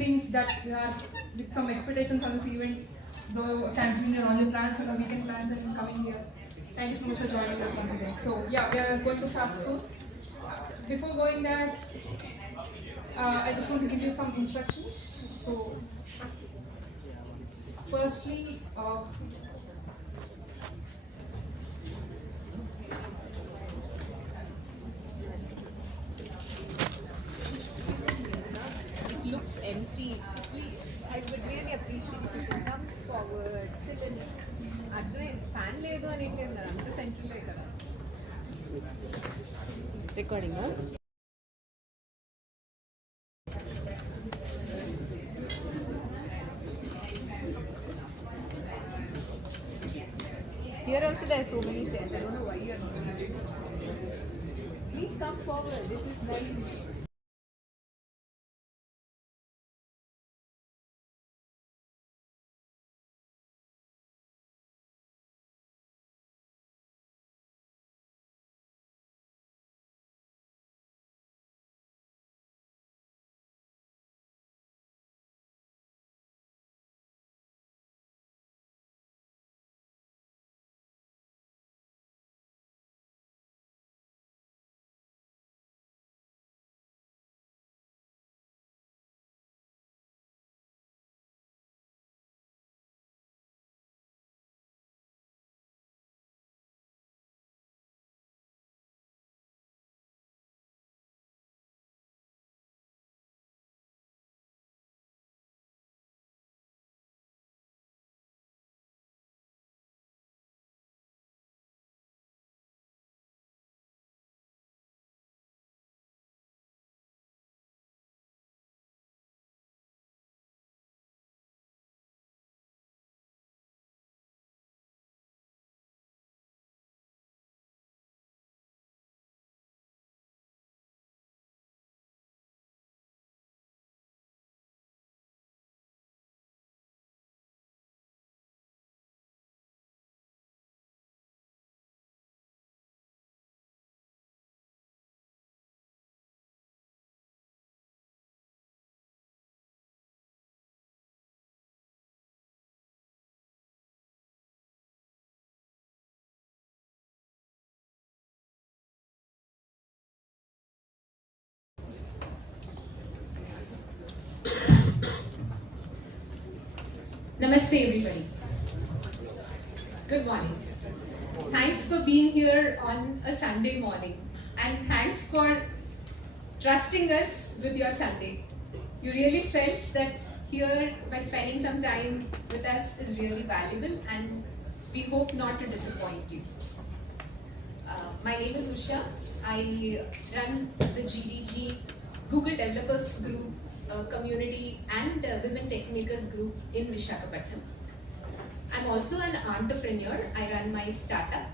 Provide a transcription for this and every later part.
think that you are with some expectations on this event, though cancelling your all your plans or weekend plans and coming here. Thank you so much for joining us once again. So yeah, we are going to start soon. Before going that, I just want to give you some instructions. So firstly, it looks empty. I would really appreciate if you could come forward, fill in. Fan లేదు అని అంత central కదా recording Here also there are so many chairs. I don't know why you are not. Please come forward. This is nice. Namaste everybody. Good morning. Thanks for being here on a Sunday morning, and thanks for trusting us with your Sunday. You really felt that here by spending some time with us is really valuable, and we hope not to disappoint you. My name is Usha. I run the GDG Google Developers Group community and Women Techmakers group in Visakhapatnam. I'm also an entrepreneur. I run my startup,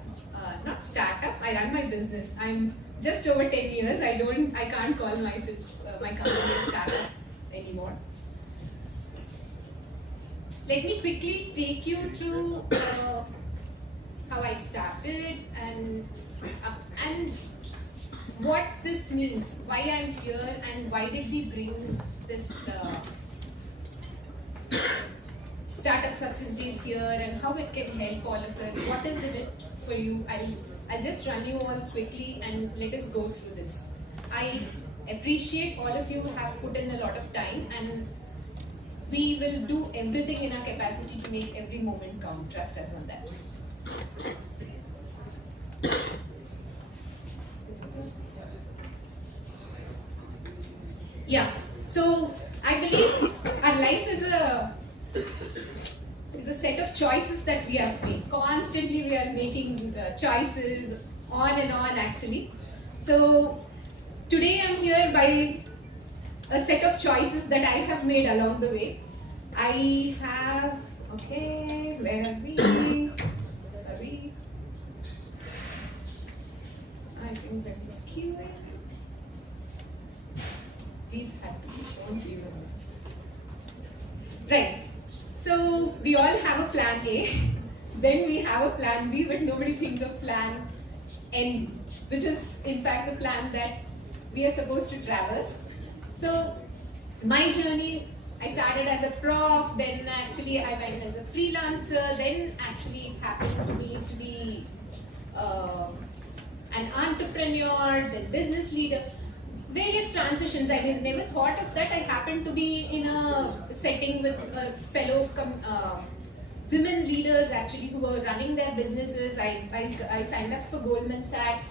not startup, I run my business. I'm just over 10 years. I can't call myself my company a startup anymore. Let me quickly take you through how I started and what this means, why I'm here, and why did we bring this startup success days here, and how it can help all of us. What is it for you? I'll just run you all quickly and let us go through this. I appreciate all of you have put in a lot of time, and we will do everything in our capacity to make every moment count. Trust us on that. Yeah, so I believe our life is a set of choices that we have made. Constantly we are making choices on and on actually. So today I'm here by a set of choices that I have made along the way. I have, okay, where are we? Sorry. I think that is queuing. These had to be shown to you. Right. So we all have a plan A, then we have a plan B, but nobody thinks of plan N, which is in fact the plan that we are supposed to traverse. So my journey I started as a prof, then actually I went as a freelancer, then actually it happened to me to be an entrepreneur, then business leader, various transitions. I never thought of that. I happened to be in a setting with fellow women leaders actually who were running their businesses. I signed up for Goldman Sachs.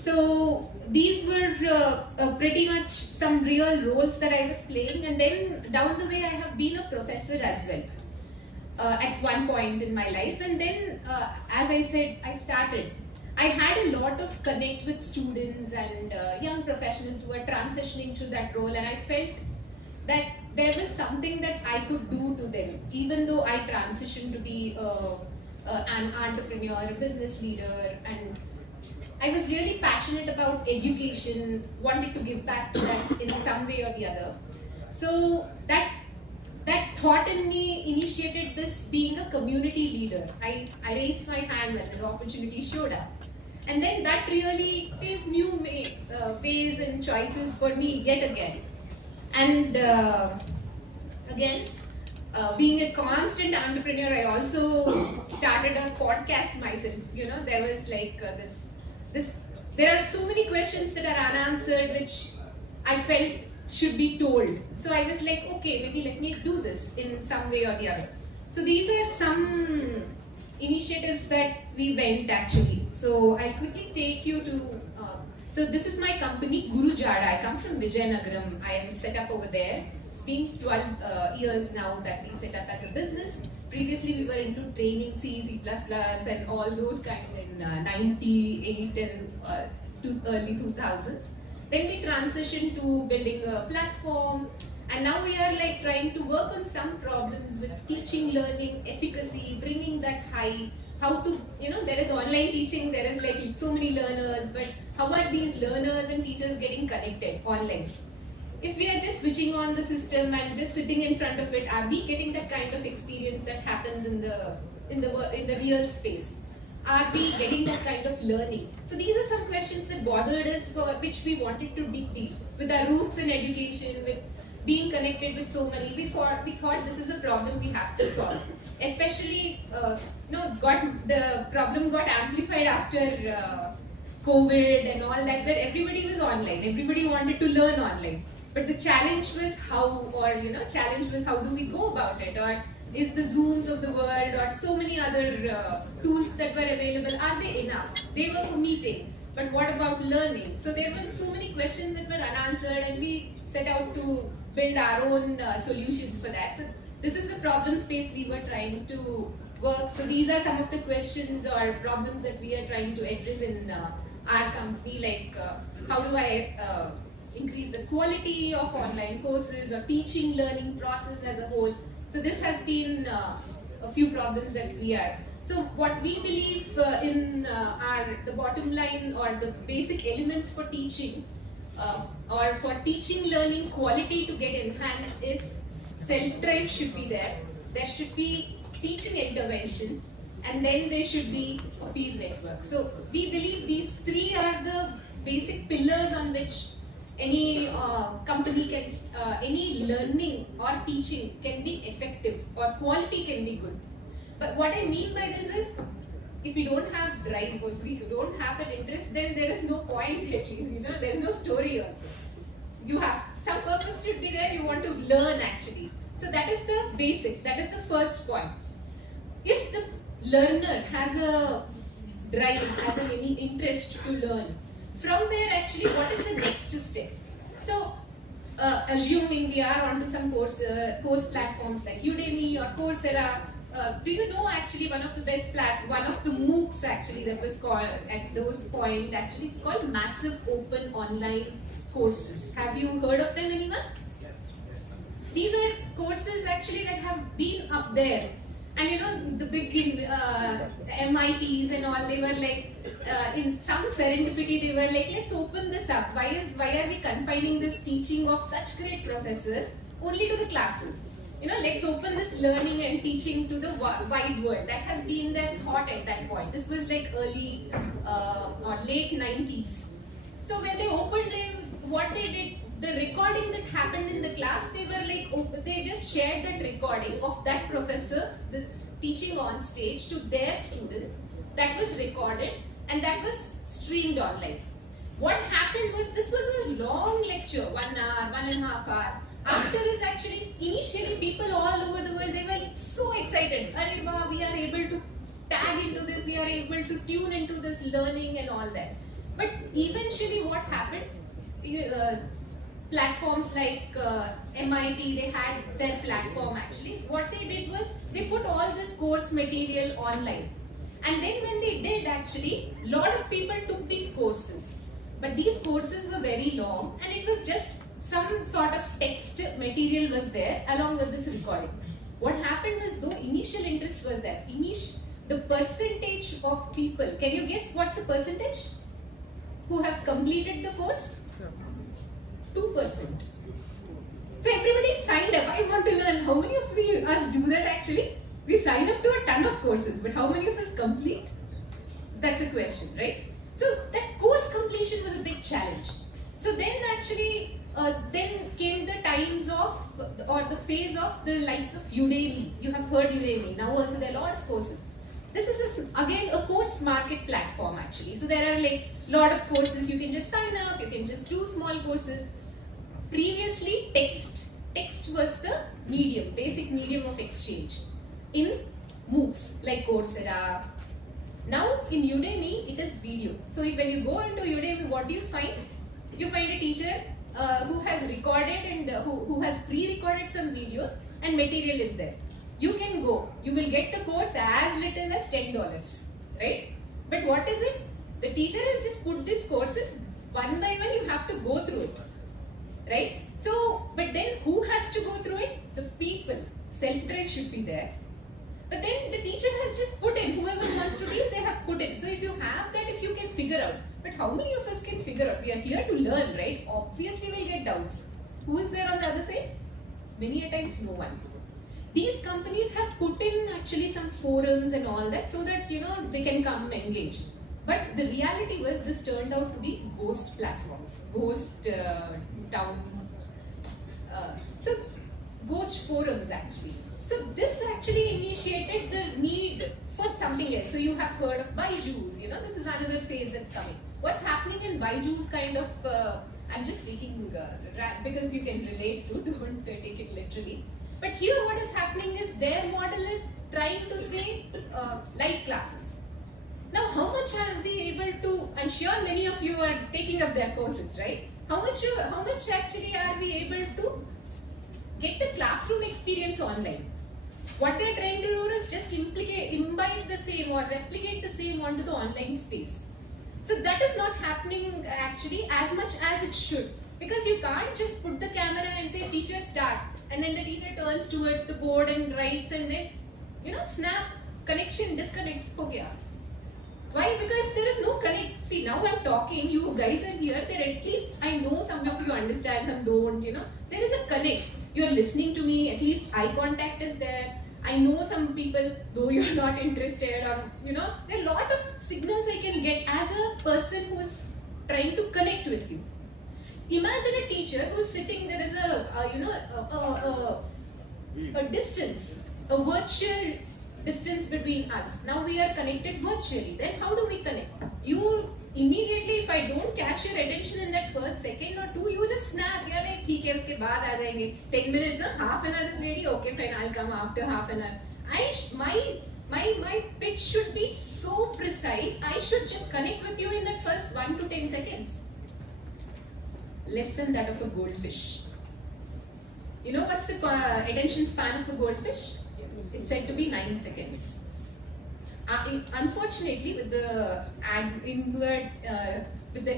So these were pretty much some real roles that I was playing, and then down the way I have been a professor as well at one point in my life. And then as I said, I had a lot of connect with students and young professionals who were transitioning to that role, and I felt that there was something that I could do to them, even though I transitioned to be an entrepreneur, a business leader, and I was really passionate about education, wanted to give back to that in some way or the other. So that thought in me initiated this being a community leader. I raised my hand when an opportunity showed up. And then that really gave new ways and choices for me yet again. And again, being a constant entrepreneur, I also started a podcast myself. You know, there was like there are so many questions that are unanswered which I felt should be told. So I was like, okay, maybe let me do this in some way or the other. So these are some initiatives that we went actually. So I'll quickly take you to, so this is my company, Guru Jada. I come from Vijayanagaram. I am set up over there. It's been 12 years now that we set up as a business. Previously we were into training C, C++ and all those kind in 98 and to early 2000s. Then we transitioned to building a platform, and now we are like trying to work on some problems with teaching, learning, efficacy, bringing that high. How to, you know, there is online teaching, there is like so many learners, but how are these learners and teachers getting connected online? If we are just switching on the system and just sitting in front of it, are we getting that kind of experience that happens in the real space? Are we getting that kind of learning? So these are some questions that bothered us, for which we wanted to dig deep with our roots in education, with being connected with so many. We thought this is a problem we have to solve. Especially, the problem got amplified after COVID and all that, where everybody was online. Everybody wanted to learn online. But the challenge was how do we go about it? Or is the Zooms of the world or so many other tools that were available, are they enough? They were for meeting, but what about learning? So there were so many questions that were unanswered, and we set out to build our own solutions for that. So this is the problem space we were trying to work. So these are some of the questions or problems that we are trying to address in our company, like how do I increase the quality of online courses or teaching learning process as a whole. So this has been a few problems that we are. So what we believe in the bottom line or the basic elements for teaching or for teaching learning quality to get enhanced is self-drive should be there. There should be teaching intervention, and then there should be a peer network. So we believe these three are the basic pillars on which any company can, any learning or teaching can be effective or quality can be good. But what I mean by this is, if we don't have drive, or if we don't have that interest, then there is no point at least, you know, there is no story also. You have, some purpose should be there, you want to learn actually. So that is the basic, that is the first point. If the learner has a drive, has any interest to learn, from there actually what is the next step? So assuming we are onto some course platforms like Udemy or Coursera, do you know actually one of the one of the MOOCs actually that was called at those point, actually it's called Massive Open Online Courses. Have you heard of them, anyone? Yes. These are courses actually that have been up there. And you know, the big MITs and all, they were like, in some serendipity, they were like, let's open this up. Why are we confining this teaching of such great professors only to the classroom? You know, let's open this learning and teaching to the wide world. That has been their thought at that point. This was like early or late 90s. So when they opened them, what they did, the recording that happened in the class, they were like, they just shared that recording of that professor teaching on stage to their students. That was recorded and that was streamed online. What happened was, this was a long lecture, 1 hour, 1.5 hours. After this, actually, initially people all over the world, they were so excited. Arey wow, we are able to tag into this, we are able to tune into this learning and all that. But eventually what happened, platforms like MIT, they had their platform actually. What they did was, they put all this course material online. And then when they did actually, a lot of people took these courses. But these courses were very long and it was just some sort of text material was there along with this recording. What happened was, though initial interest was there, the percentage of people, can you guess what's the percentage who have completed the course? 2%. So everybody signed up. I want to learn. How many of us do that actually? We sign up to a ton of courses, but how many of us complete? That's a question, right? So that course completion was a big challenge. So then actually, then came the times of, or the phase of the likes of Udemy. You have heard Udemy. Now also there are a lot of courses. This is again a course market platform actually. So there are like a lot of courses. You can just sign up. You can just do small courses. Previously, text was the medium, basic medium of exchange in MOOCs like Coursera. Now in Udemy, it is video. So when you go into Udemy, what do you find? You find a teacher who has recorded and who has pre-recorded some videos and material is there. You can go, you will get the course as little as $10, right? But what is it? The teacher has just put these courses one by one, you have to go through it, right? So, but then who has to go through it? The people. Self-drive should be there. But then the teacher has just put in, whoever wants to teach, they have put in. So if you have that, if you can figure out. But how many of us can figure out? We are here to learn, right? Obviously we'll get doubts. Who is there on the other side? Many a times no one. These companies have put in actually some forums and all that so that, you know, they can come and engage. But the reality was, this turned out to be ghost platforms, ghost towns, so ghost forums actually. So this actually initiated the need for something else. So you have heard of Byju's, you know, this is another phase that's coming. What's happening in Byju's kind of, I'm just taking because you can relate to, don't take it literally. But here what is happening is, their model is trying to say live classes. Now how much are we able to, I'm sure many of you are taking up their courses, right? How much actually are we able to get the classroom experience online? What they're trying to do is just imbibe the same or replicate the same onto the online space. So that is not happening actually as much as it should. Because you can't just put the camera and say, teacher start, and then the teacher turns towards the board and writes and then, you know, snap, connection, disconnect, ho gaya. Why? Because there is no connect. See, now I'm talking, you guys are here, there at least I know some of you understand, some don't, you know. There is a connect. You're listening to me, at least eye contact is there. I know some people, though you're not interested, or, you know, there are a lot of signals I can get as a person who is trying to connect with you. Imagine a teacher who's sitting, there is a distance, a virtual distance between us. Now we are connected virtually. Then how do we connect? You immediately, if I don't catch your attention in that first second or two, you just snap. You're like, ठीक है, उसके बाद आ जाएंगे. 10 minutes, half an hour this lady. Okay, fine, I'll come after half an hour. My pitch should be so precise. I should just connect with you in that first 1 to 10 seconds. Less than that of a goldfish. You know what's the attention span of a goldfish? It's said to be 9 seconds. Unfortunately, with the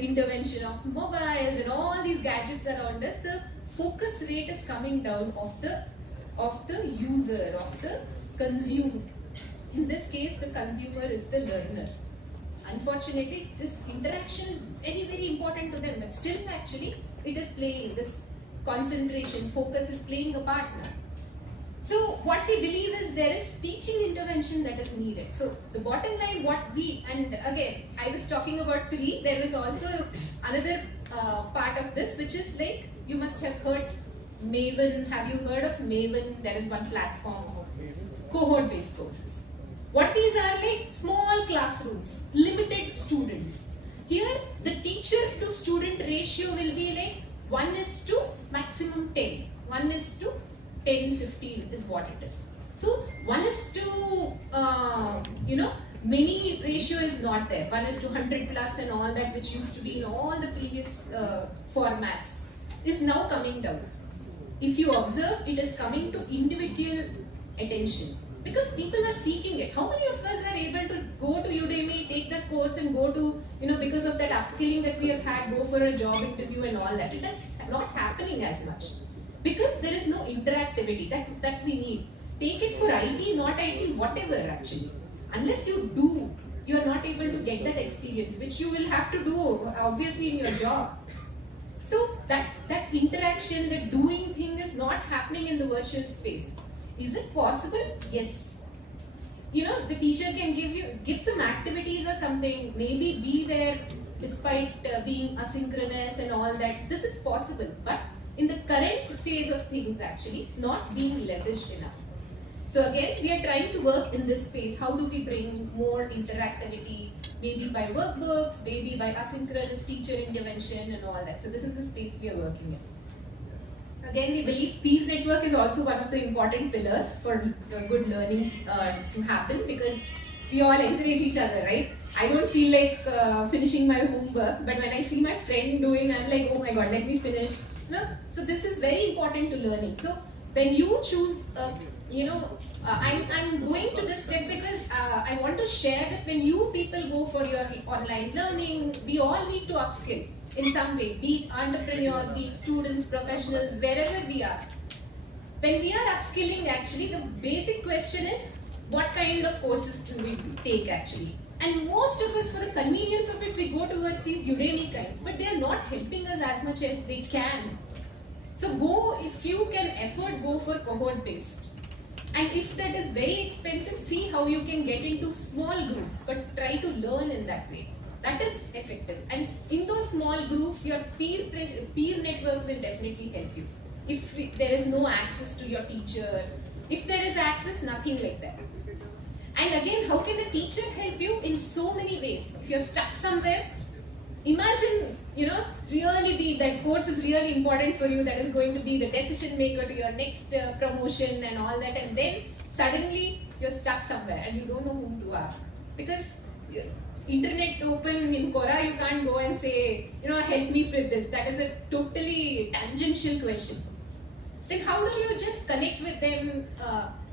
intervention of mobiles and all these gadgets around us, the focus rate is coming down of the user, of the consumer. In this case, the consumer is the learner. Unfortunately, this interaction is very, very important to them, but still actually it is playing, this concentration, focus is playing a part now. So what we believe is, there is teaching intervention that is needed. So the bottom line, and again, I was talking about 3, there was also another part of this, which is like, you must have heard Maven. Have you heard of Maven? There is one platform, cohort-based courses. What these are, like small classrooms, limited students. Here, the teacher to student ratio will be like 1 is to maximum 10. 1 is to 10, 15 is what it is. So 1 is to, many ratio is not there. 1 is to 100 plus and all that, which used to be in all the previous formats, is now coming down. If you observe, it is coming to individual attention because people are seeking it. How many of us are able to go to Udemy, take that course and go to, because of that upskilling that we have had, go for a job interview and all that? That's not happening as much because there is no interactivity that we need. Take it for IT, not IT, whatever actually. Unless you do, you are not able to get that experience, which you will have to do obviously in your job. So that interaction, that doing thing is not happening in the virtual space. Is it possible? Yes. The teacher can give some activities or something, maybe be there despite being asynchronous and all that. This is possible, but in the current phase of things actually not being leveraged enough. So again, we are trying to work in this space. How do we bring more interactivity? Maybe by workbooks, maybe by asynchronous teacher intervention and all that. So this is the space we are working in. Again, we believe peer network is also one of the important pillars for good learning to happen because we all encourage each other, right? I don't feel like finishing my homework, but when I see my friend doing, I'm like, oh my god, let me finish. So this is very important to learning. So when you choose, I'm going to this step because I want to share that when you people go for your online learning, we all need to upskill in some way, be it entrepreneurs, be it students, professionals, wherever we are. When we are upskilling, actually, the basic question is, what kind of courses do we take actually? And most of us, for the convenience of it, we go towards these Udemy kinds, but they are not helping us as much as they can. So go, if you can afford, go for cohort-based. And if that is very expensive, see how you can get into small groups, but try to learn in that way. That is effective. And in those small groups, your peer network will definitely help you. If there is no access to your teacher, if there is access, nothing like that. And again, how can a teacher help you? In so many ways. If you're stuck somewhere, imagine, really that course is really important for you, that is going to be the decision maker to your next promotion and all that, and then suddenly you're stuck somewhere and you don't know whom to ask. Because internet open in Quora, you can't go and say, help me with this. That is a totally tangential question. Then how do you just connect with them?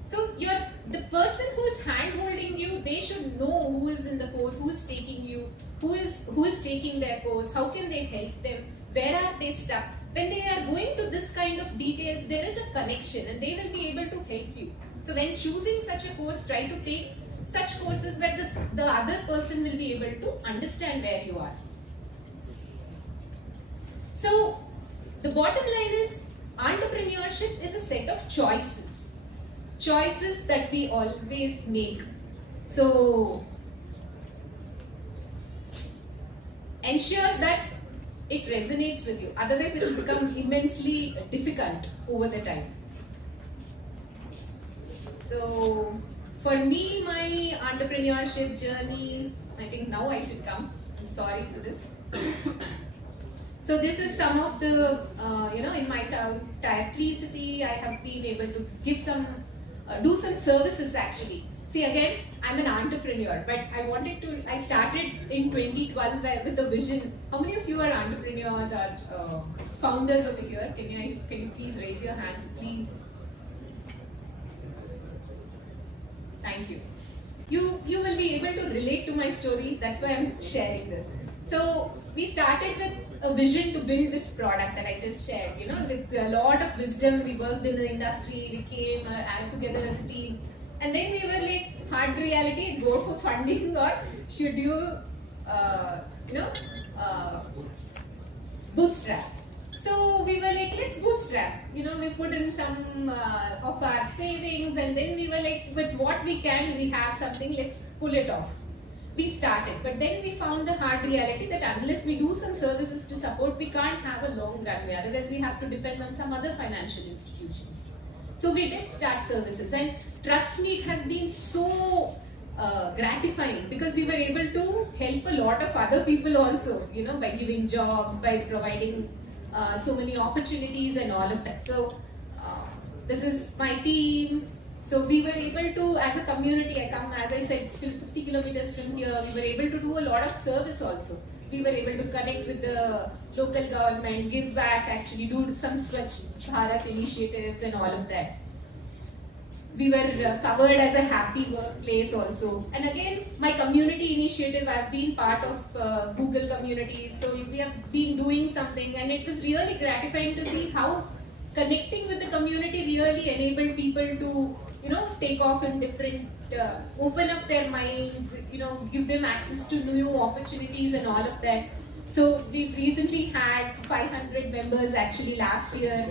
So the person who is hand-holding you, they should know who is in the course, who is taking you, who is taking their course, how can they help them, where are they stuck. When they are going to this kind of details, there is a connection and they will be able to help you. So when choosing such a course, try to take such courses where the other person will be able to understand where you are. So the bottom line is, entrepreneurship is a set of choices. Choices that we always make. So ensure that it resonates with you. Otherwise, it will become immensely difficult over the time. So for me, my entrepreneurship journey, I think now I should come. I'm sorry for this. So this is some of the, in my tier 3 city, I have been able to give do some services actually. See, again, I'm an entrepreneur, but I started in 2012 with a vision. How many of you are entrepreneurs or founders over here? Can you please raise your hands, please? Thank you. You will be able to relate to my story. That's why I'm sharing this. So we started with a vision to build this product that I just shared. With a lot of wisdom, we worked in the industry, we came together as a team. And then we were like, hard reality, go for funding, or should you, bootstrap? So we were like, let's bootstrap. We put in some of our savings, and then we were like, with what we can, we have something, let's pull it off. we started. But then we found the hard reality that unless we do some services to support, we can't have a long runway. Otherwise, we have to depend on some other financial institutions. So we did start services, and trust me, it has been so gratifying because we were able to help a lot of other people also, you know, by giving jobs, by providing so many opportunities and all of that. So this is my team. So we were able to, as a community, I come, as I said, it's 50 kilometers from here, we were able to do a lot of service also. We were able to connect with the local government, give back, actually do some Swachh Bharat initiatives and all of that. We were covered as a happy workplace also. And again, my community initiative, I've been part of Google communities, so we have been doing something, and it was really gratifying to see how connecting with the community really enabled people to, you know, take off in different, open up their minds, you know, give them access to new opportunities and all of that. So we recently had 500 members actually last year.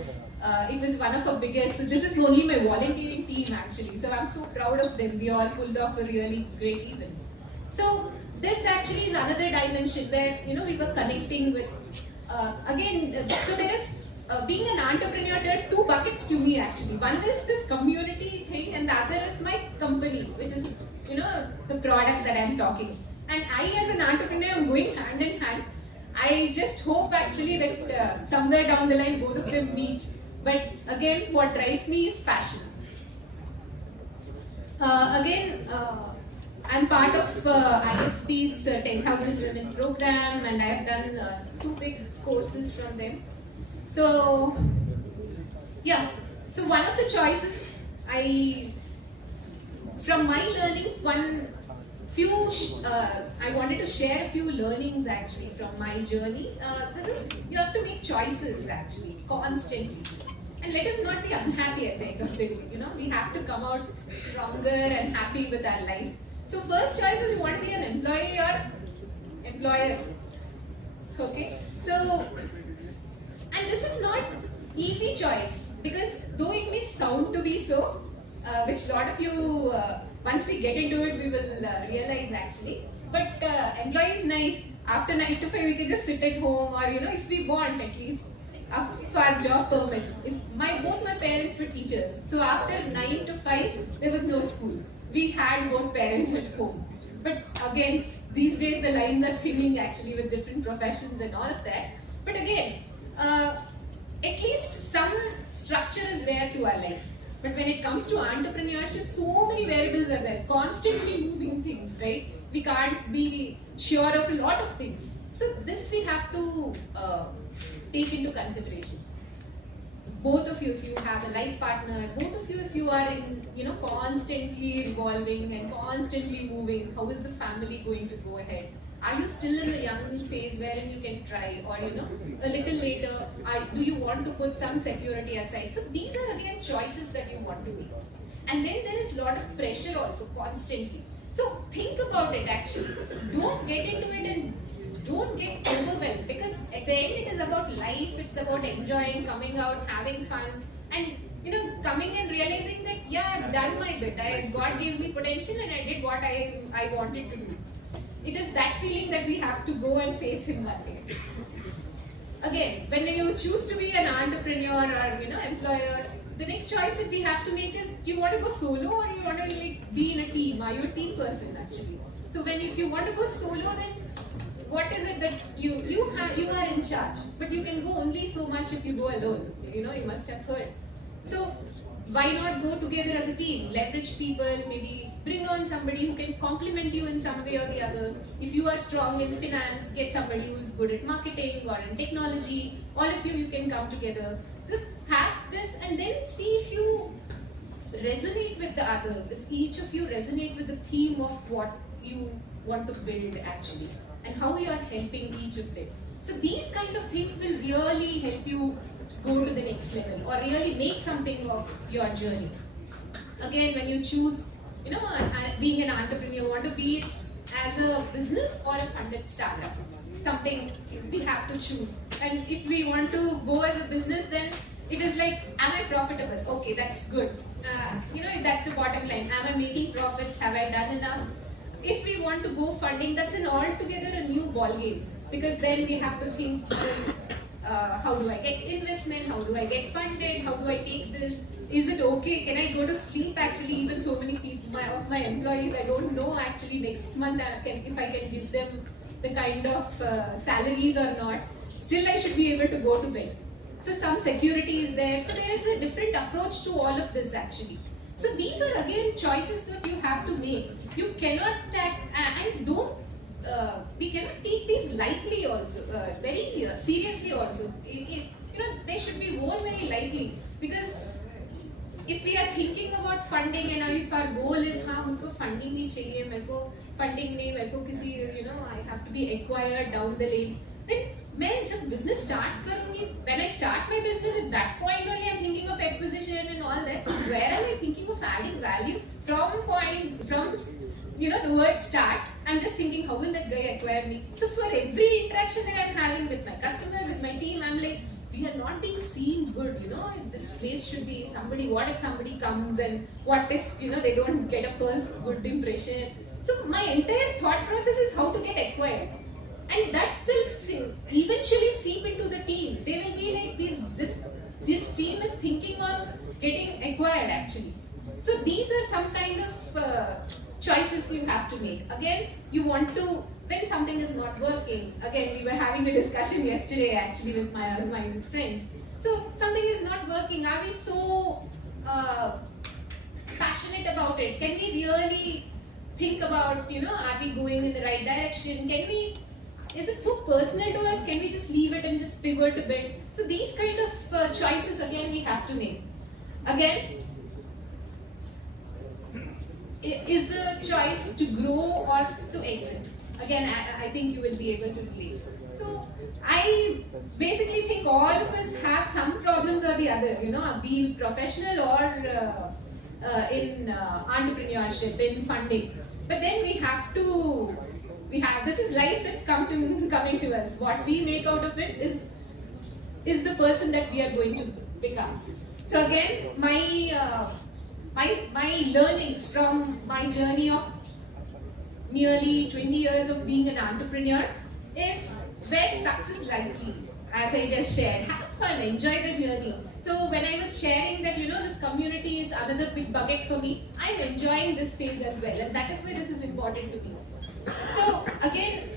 It was one of our biggest. So this is only my volunteering team actually. So I'm so proud of them. We all pulled off a really great event. So this actually is another dimension where, you know, we were connecting with, again, so there is, being an entrepreneur, there are two buckets to me actually. One is this community thing, and the other is my company, which is, you know, the product that I'm talking. And I, as an entrepreneur, am going hand in hand. I just hope actually that somewhere down the line both of them meet. But again, what drives me is passion. I'm part of ISP's 10,000 Women program, and I've done 2 big courses from them. So, yeah. So one of the choices from my learnings, I wanted to share a few learnings actually from my journey. You have to make choices actually constantly, and let us not be unhappy at the end of the day. You know, we have to come out stronger and happy with our life. So first choice is, you want to be an employee or employer. Okay, so, and this is not easy choice, because though it may sound to be so, which a lot of you, once we get into it, we will realize actually. But employee is nice. After 9 to 5, we can just sit at home, or, you know, if we want at least, for our job permits. Both my parents were teachers, so after 9 to 5, there was no school. We had both parents at home. But again, these days the lines are thinning actually with different professions and all of that. But again, at least some structure is there to our life. But when it comes to entrepreneurship, so many variables are there, constantly moving things, right? We can't be sure of a lot of things. So this we have to take into consideration. Both of you, if you have a life partner, both of you, if you are in, you know, constantly revolving and constantly moving, how is the family going to go ahead? Are you still in the young phase wherein you can try, or, you know, a little later, do you want to put some security aside? So these are again choices that you want to make. And then there is a lot of pressure also, constantly. So think about it actually. Don't get into it and don't get overwhelmed, because at the end it is about life, it's about enjoying, coming out, having fun, and, you know, coming and realizing that, yeah, I've done my bit. God gave me potential and I did what I wanted to do. It is that feeling that we have to go and face Him one day. Again, when you choose to be an entrepreneur or, you know, employer, the next choice that we have to make is, do you want to go solo, or you want to like be in a team? Are you a team person actually? So if you want to go solo, then what is it that you are in charge, but you can go only so much if you go alone. You know, you must have heard. So why not go together as a team? Leverage people, maybe bring on somebody who can complement you in some way or the other. If you are strong in finance, get somebody who is good at marketing or in technology. All of you can come together. So have this, and then see if you resonate with the others. If each of you resonate with the theme of what you want to build actually, and how you are helping each of them. So these kind of things will really help you go to the next level, or really make something of your journey. Again, when you choose, you know, being an entrepreneur, you want to be it as a business or a funded startup. Something we have to choose. And if we want to go as a business, then it is like, am I profitable? Okay, that's good. You know, that's the bottom line. Am I making profits? Have I done enough? if we want to go funding, that's an altogether a new ball game, because then we have to think, how do I get investment? How do I get funded? How do I take this? Is it okay? Can I go to sleep? Actually, even so many people of my employees, I don't know actually next month if I can give them the kind of salaries or not. Still, I should be able to go to bed. So some security is there. So there is a different approach to all of this actually. So these are again choices that you have to make. You cannot and don't. We cannot take these lightly also, very seriously also. They should be worn very lightly, because if we are thinking about funding and if our goal is मुझको funding नहीं चाहिए, मेरे को funding नहीं, मेरे को किसी I have to be acquired down the lane, then मैं जब business start करूँगी, when I start my business at that point only I'm thinking of acquisition and all that. So where am I thinking of adding value from the word start? I'm just thinking, how will that guy acquire me? So for every interaction that I'm having with my customer, with my team, I'm like, we are not being seen good, this place should be somebody, what if somebody comes and what if, they don't get a first good impression. So my entire thought process is how to get acquired. And that will eventually seep into the team. They will be like, this team is thinking on getting acquired actually. So these are some kind of choices you have to make. Again, you want to, when something is not working, again, we were having a discussion yesterday actually with my friends. So something is not working. Are we so passionate about it? Can we really think about, are we going in the right direction? Is it so personal to us? Can we just leave it and just pivot a bit? So these kind of choices again we have to make. Again, is the choice to grow or to exit? Again, I think you will be able to relate. So I basically think all of us have some problems or the other, be it professional or in entrepreneurship, in funding. But then this is life that's coming to us. What we make out of it is the person that we are going to become. So again, my learnings from my journey of nearly 20 years of being an entrepreneur is where success likely, as I just shared. Have fun, enjoy the journey. So when I was sharing that, this community is another big bucket for me, I'm enjoying this phase as well, and that is why this is important to me. So again,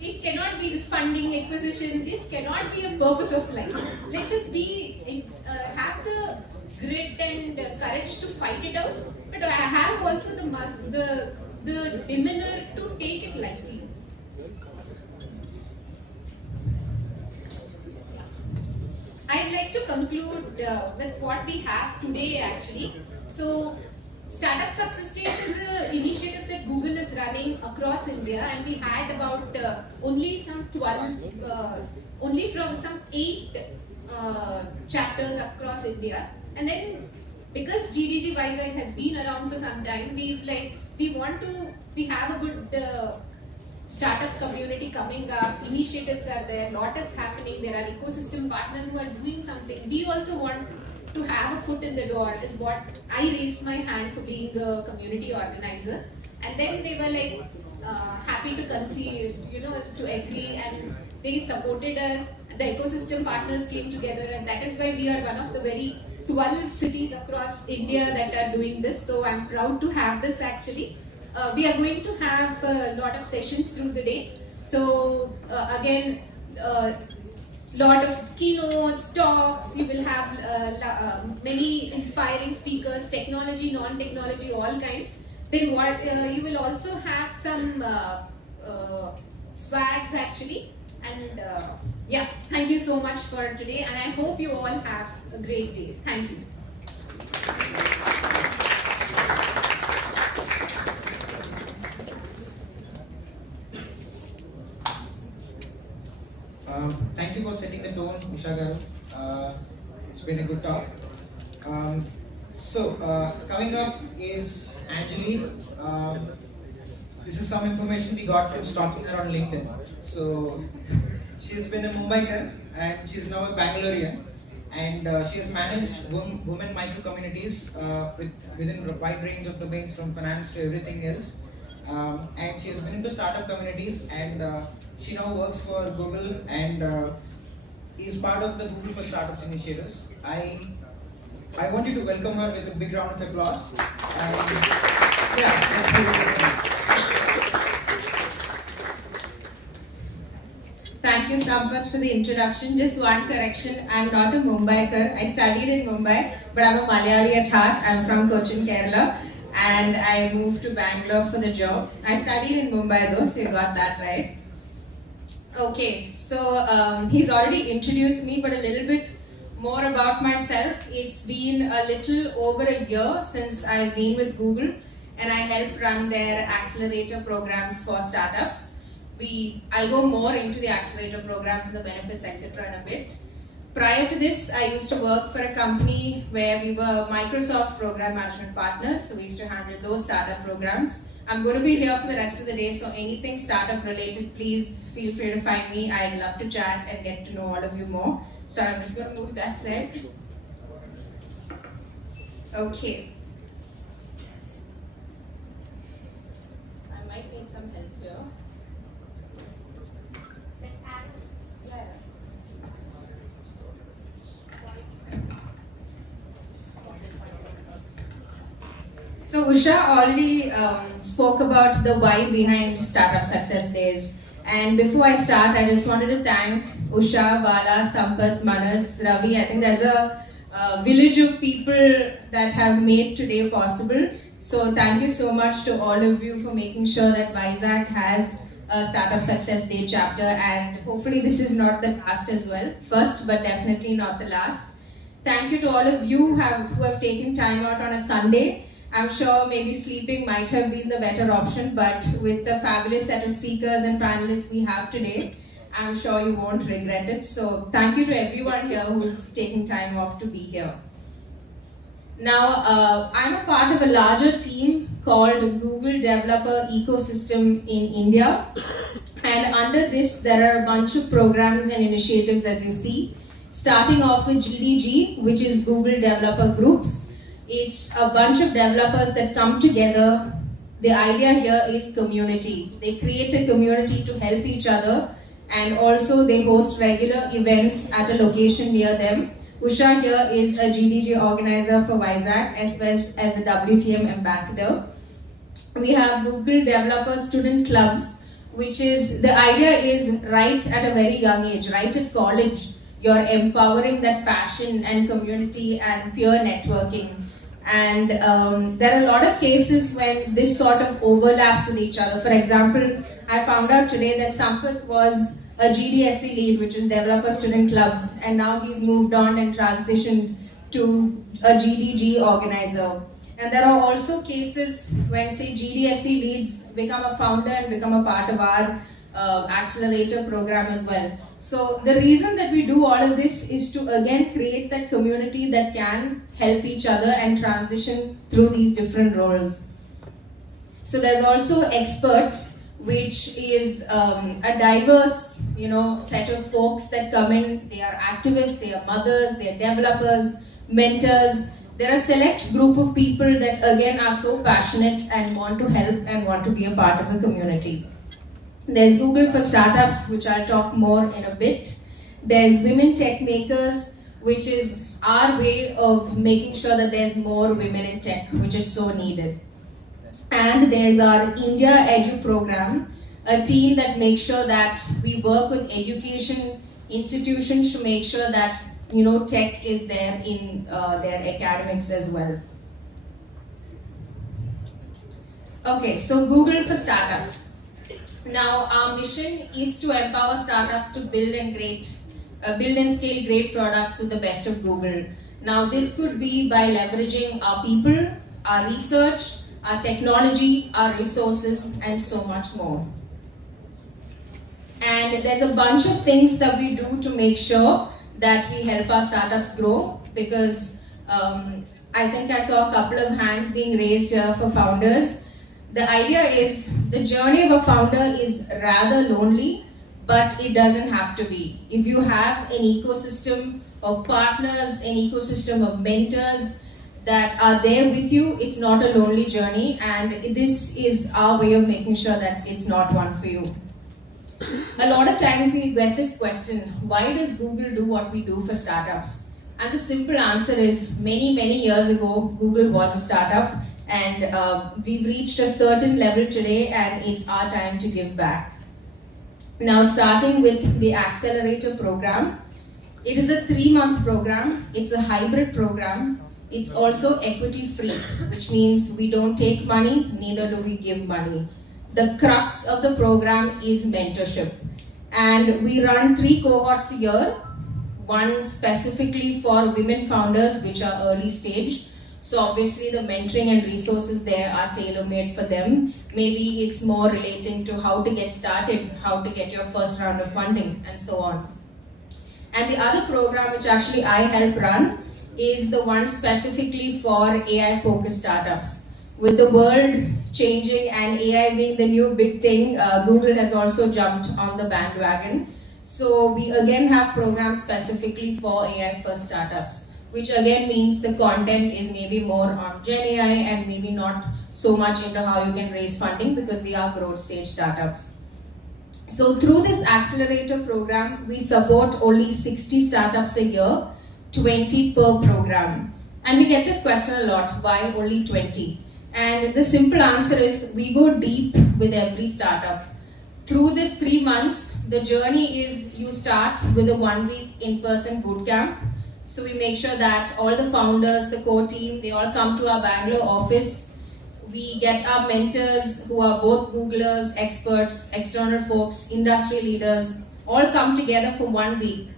it cannot be this funding, acquisition, this cannot be a purpose of life. Let us have the grit and courage to fight it out, but I have also the demeanor to take it lightly. I'd like to conclude with what we have today actually. So Startup Success Days is an initiative that Google is running across India, and we had about only from some 8 chapters across India. And then because GDG Vizag has been around for some time, we have a good startup community coming up, initiatives are there, lot is happening, there are ecosystem partners who are doing something. We also want to have a foot in the door, is what I raised my hand for being a community organizer. And then they were like happy to concede, to agree, and they supported us. The ecosystem partners came together, and that is why we are one of the very 12 cities across India that are doing this. So I'm proud to have this actually. We are going to have a lot of sessions through the day. So again, lot of keynotes, talks, you will have many inspiring speakers, technology, non-technology, all kind. Then you will also have some swags actually. And yeah, thank you so much for today, and I hope you all have a great day. Thank you. Thank you for setting the tone, Usha Garu. It's been a good talk. Coming up is Anjali. This is some information we got from stalking her on LinkedIn. So she's been a Mumbaiker and she's now a Bangalorean, and she has managed women micro communities within a wide range of domains, from finance to everything else. and she has been into startup communities, and she now works for Google and is part of the Google for Startups initiatives. I want you to welcome her with a big round of applause. And yeah, let's give it a Thank you so much for the introduction. Just one correction, I'm not a Mumbaiker. I studied in Mumbai, but I'm a Malayali at heart. I'm from Cochin, Kerala, and I moved to Bangalore for the job. I studied in Mumbai though, so you got that right. Okay, so he's already introduced me, but a little bit more about myself. It's been a little over a year since I've been with Google, and I help run their accelerator programs for startups. I'll go more into the accelerator programs and the benefits, etc. in a bit. Prior to this, I used to work for a company where we were Microsoft's program management partners, so we used to handle those startup programs. I'm going to be here for the rest of the day, so anything startup related, please feel free to find me. I'd love to chat and get to know all of you more. So I'm just going to move that side. Okay. I might need some help here. So Usha already spoke about the why behind Startup Success Days. And before I start, I just wanted to thank Usha, Bala, Sampath, Manas, Ravi. I think there's a village of people that have made today possible. So thank you so much to all of you for making sure that Vizag has a Startup Success Day chapter, and hopefully this is not the last as well. First, but definitely not the last. Thank you to all of you who have taken time out on a Sunday. I'm sure maybe sleeping might have been the better option, but with the fabulous set of speakers and panelists we have today, I'm sure you won't regret it. So thank you to everyone here who's taking time off to be here. Now, I'm a part of a larger team called Google Developer Ecosystem in India. And under this, there are a bunch of programs and initiatives, as you see. Starting off with GDG, which is Google Developer Groups. It's a bunch of developers that come together. The idea here is community. They create a community to help each other, and also they host regular events at a location near them. Usha here is a GDG organizer for Vizag as well as a WTM ambassador. We have Google Developer Student Clubs, which is, the idea is right at a very young age, right at college, you're empowering that passion and community and peer networking. And there are a lot of cases when this sort of overlaps with each other. For example, I found out today that Sampath was a GDSC lead, which is Developer Student Clubs, and now he's moved on and transitioned to a GDG organizer. And there are also cases when, say, GDSC leads become a founder and become a part of our accelerator program as well. So the reason that we do all of this is to again create that community that can help each other and transition through these different roles. So there's also experts, which is a diverse, set of folks that come in. They are activists, they are mothers, they are developers, mentors. There are a select group of people that again are so passionate and want to help and want to be a part of a community. There's Google for Startups, which I'll talk more in a bit. There's Women Tech Makers, which is our way of making sure that there's more women in tech, which is so needed. And there's our India Edu program, a team that makes sure that we work with education institutions to make sure that tech is there in their academics as well. Okay, so Google for Startups. Now, our mission is to empower startups to build and scale great products with the best of Google. Now, this could be by leveraging our people, our research, our technology, our resources, and so much more. And there's a bunch of things that we do to make sure that we help our startups grow, because I think I saw a couple of hands being raised here for founders. The idea is the journey of a founder is rather lonely, but it doesn't have to be. If you have an ecosystem of partners, an ecosystem of mentors, that are there with you. It's not a lonely journey, and this is our way of making sure that it's not one for you. A lot of times we get this question, why does Google do what we do for startups? And the simple answer is, many years ago, Google was a startup, and we've reached a certain level today, and it's our time to give back. Now, starting with the Accelerator program, it is a 3-month program. It's a hybrid program. It's also equity free, which means we don't take money, neither do we give money. The crux of the program is mentorship. And we run 3 cohorts a year, one specifically for women founders, which are early stage. So obviously the mentoring and resources there are tailor-made for them. Maybe it's more relating to how to get started, how to get your first round of funding, and so on. And the other program, which actually I help run, is the one specifically for AI-focused startups. With the world changing and AI being the new big thing, Google has also jumped on the bandwagon. So we again have programs specifically for AI-first startups, which again means the content is maybe more on Gen AI and maybe not so much into how you can raise funding, because they are growth stage startups. So through this accelerator program, we support only 60 startups a year, 20 per program. And we get this question a lot, why only 20? And the simple answer is, we go deep with every startup. Through this 3 months, the journey is, you start with a 1-week in-person bootcamp. So we make sure that all the founders, the core team, they all come to our Bangalore office. We get our mentors who are both Googlers, experts, external folks, industry leaders, all come together for 1 week.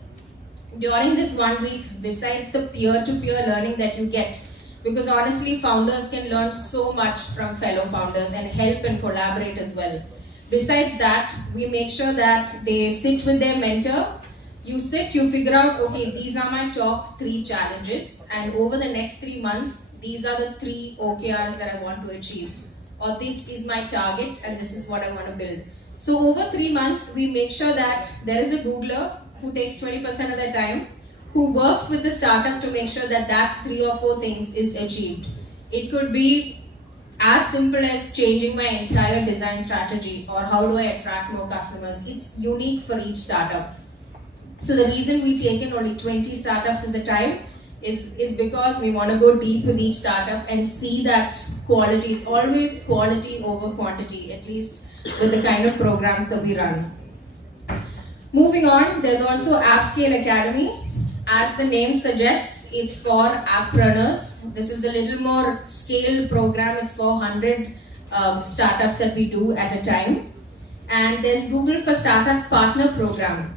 During this 1 week, besides the peer-to-peer learning that you get, because honestly, founders can learn so much from fellow founders and help and collaborate as well. Besides that, we make sure that they sit with their mentor. You sit, you figure out, okay, these are my top 3 challenges, and over the next 3 months, these are the 3 OKRs that I want to achieve. Or this is my target and this is what I want to build. So over 3 months, we make sure that there is a Googler who takes 20% of their time, who works with the startup to make sure that that 3 or 4 things is achieved. It could be as simple as changing my entire design strategy, or how do I attract more customers. It's unique for each startup. So the reason we take in only 20 startups at a time is because we want to go deep with each startup and see that quality. It's always quality over quantity, at least with the kind of programs that we run. Moving on, there's also AppScale Academy. As the name suggests, it's for appreneurs. This is a little more scale program. It's for 100 startups that we do at a time. And there's Google for Startups Partner Program.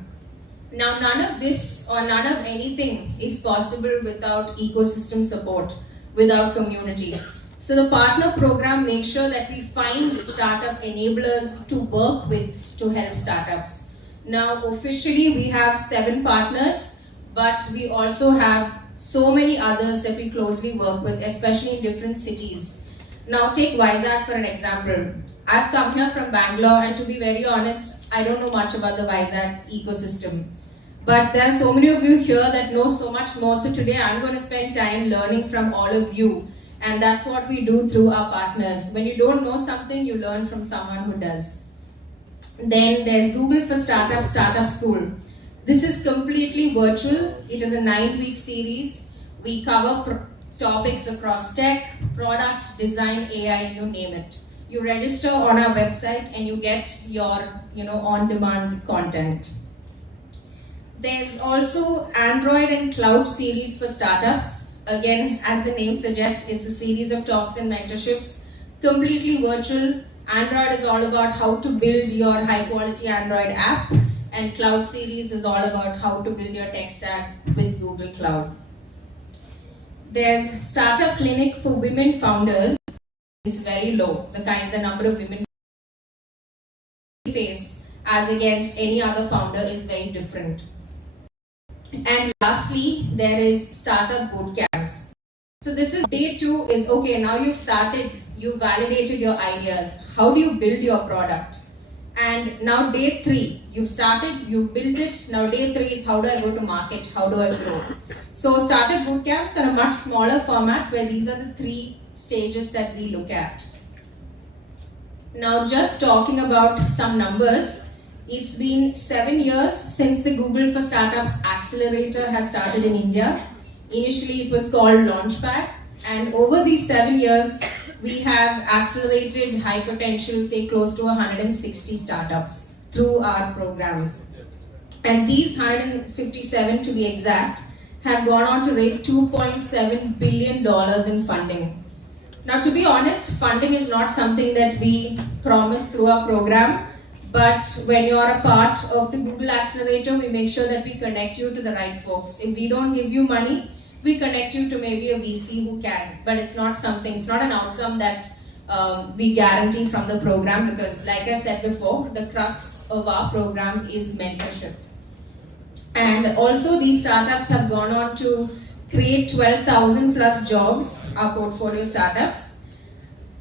Now, none of this or none of anything is possible without ecosystem support, without community. So the partner program makes sure that we find startup enablers to work with to help startups. Now, officially, we have 7 partners, but we also have so many others that we closely work with, especially in different cities. Now, take Vizag for an example. I've come here from Bangalore, and to be very honest, I don't know much about the Vizag ecosystem. But there are so many of you here that know so much more. So today I'm going to spend time learning from all of you. And that's what we do through our partners. When you don't know something, you learn from someone who does. Then there's Google for Startup Startup School. This is completely virtual. It is a 9-week series. We cover topics across tech, product, design, AI, you name it. You register on our website and you get your on-demand content. There's also Android and Cloud series for startups. Again, as the name suggests, it's a series of talks and mentorships, completely virtual. Android is all about how to build your high-quality Android app, and Cloud series is all about how to build your tech stack with Google Cloud. There's Startup Clinic for women founders. It's very low, the number of women face as against any other founder is very different. And lastly, there is startup bootcamps. So this is day 2 is, okay, now you've started, you've validated your ideas. How do you build your product? And now day 3, you've started, you've built it. Now day 3 is how do I go to market? How do I grow? So startup bootcamps are a much smaller format where these are the 3 stages that we look at. Now just talking about some numbers, it's been 7 years since the Google for Startups Accelerator has started in India. Initially it was called Launchpad, and over these 7 years we have accelerated high potential, say close to 160 startups through our programs. And these 157 to be exact have gone on to raise $2.7 billion in funding. Now to be honest, funding is not something that we promise through our program, but when you are a part of the Google Accelerator, we make sure that we connect you to the right folks. If we don't give you money, we connect you to maybe a VC who can, but it's not an outcome that we guarantee from the program, because like I said before, the crux of our program is mentorship. And also these startups have gone on to create 12,000 plus jobs, our portfolio startups.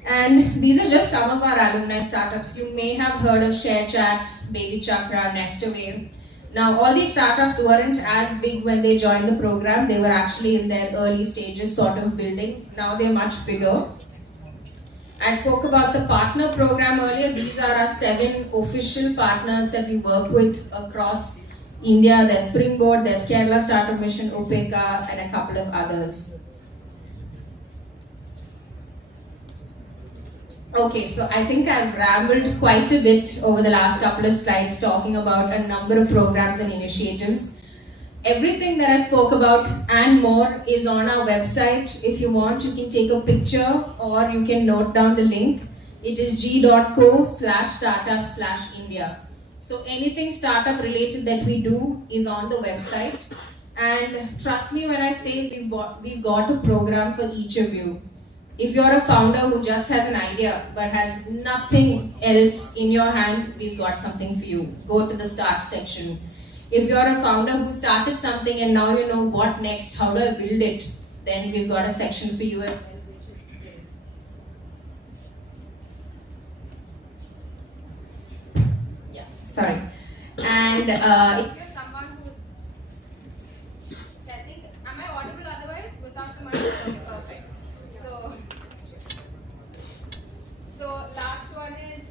And these are just some of our alumni startups. You may have heard of ShareChat, Baby Chakra, Nestaway. Now, all these startups weren't as big when they joined the program. They were actually in their early stages, sort of building. Now they're much bigger. I spoke about the partner program earlier. These are our 7 official partners that we work with across India. There's Springboard, there's Kerala Startup Mission, OPECA, and a couple of others. Okay, so I think I've rambled quite a bit over the last couple of slides talking about a number of programs and initiatives. Everything that I spoke about and more is on our website. If you want, you can take a picture or you can note down the link. It is g.co/startup/India. So anything startup related that we do is on the website. And trust me when I say we've got a program for each of you. If you're a founder who just has an idea but has nothing else in your hand, we've got something for you. Go to the start section. If you're a founder who started something and now you know what next, how do I build it, then we've got a section for you as well. Yeah, sorry. And if you're someone who's, I think, am I audible otherwise without the microphone? Perfect. So last one is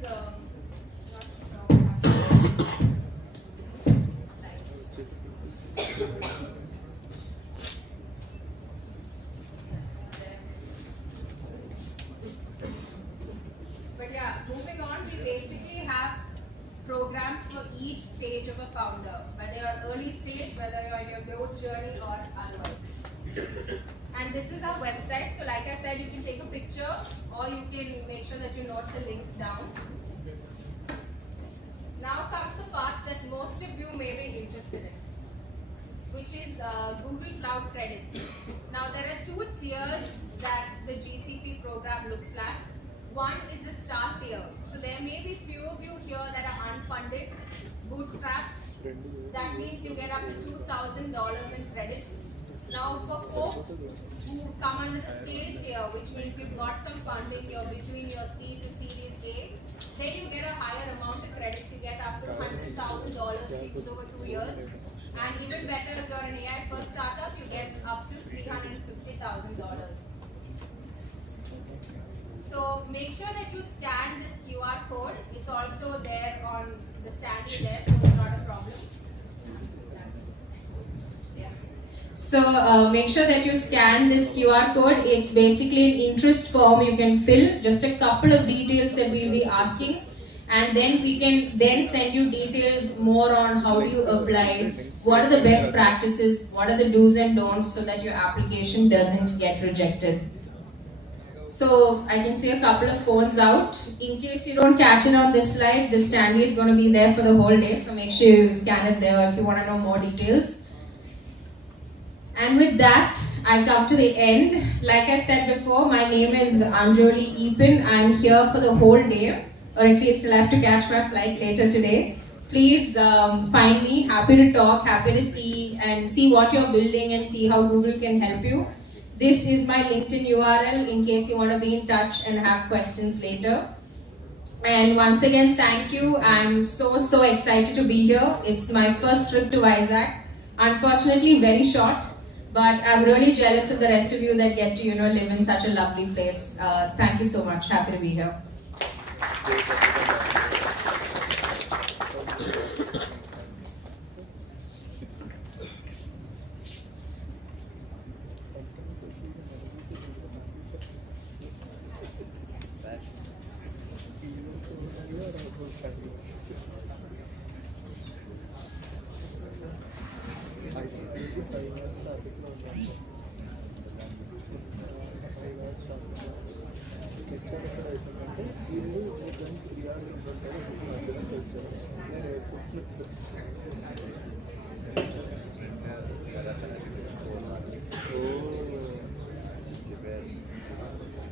but yeah, moving on, we basically have programs for each stage of a founder, whether you're early stage, whether you're in your growth journey or otherwise. And this is our website, so like I said, you can take a picture or you can make sure that you note the link down. Now comes the part that most of you may be interested in, which is Google Cloud Credits. Now there are 2 tiers that the GCP program looks like. One is the start tier. So there may be few of you here that are unfunded, bootstrapped. That means you get up to $2,000 in credits. Now for folks who come under the scale tier, which means you've got some funding here between your C to Series A, then you get a higher amount of credits. You get up to $100,000 to use over 2 years. And even better, if you're an AI first startup, you get up to $350,000. So make sure that you scan this QR code. It's also there on the stand there, so it's not a problem. So make sure that you scan this QR code. It's basically an interest form you can fill, just a couple of details that we'll be asking, and then we can then send you details more on how do you apply, what are the best practices, what are the do's and don'ts so that your application doesn't get rejected. So I can see a couple of phones out. In case you don't catch it on this slide, the standee is going to be there for the whole day, so make sure you scan it there if you want to know more details. And with that, I come to the end. Like I said before, my name is Anjali Epen. I'm here for the whole day, or at least I'll have to catch my flight later today. Please find me. Happy to talk, happy to see what you're building and see how Google can help you. This is my LinkedIn URL in case you want to be in touch and have questions later. And once again, thank you. I'm so excited to be here. It's my first trip to Vizag. Unfortunately, very short, but I'm really jealous of the rest of you that get to live in such a lovely place. Thank you so much. Happy to be here.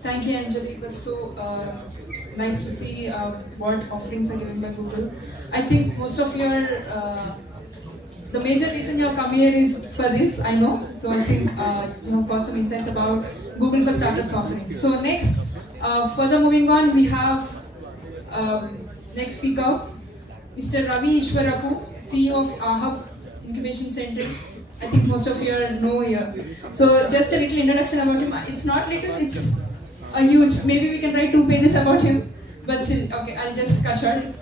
Thank you, Anjali. It was so nice to see what offerings are given by Google. I think most of your, the major reason you have come here is for this, I know. So I think you have got some insights about Google for Startups offerings. So next, further moving on, we have next speaker, Mr. Ravi Ishwarapu, CEO of Hub Incubation Center. I think most of you know here. So just a little introduction about him. It's not little, it's a huge. Maybe we can write 2 pages about him. But still, okay, I'll just cut short.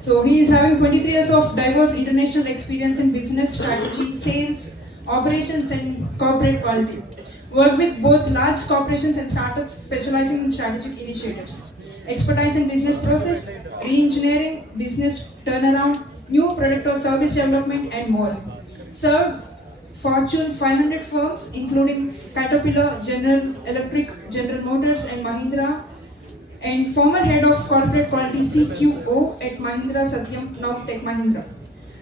So he is having 23 years of diverse international experience in business strategy, sales, operations and corporate quality. Worked with both large corporations and startups specializing in strategic initiatives. Expertise in business process, re-engineering, business turnaround, new product or service development and more. Served Fortune 500 firms including Caterpillar, General Electric, General Motors and Mahindra, and former head of corporate quality CQO at Mahindra Satyam, now Tech Mahindra.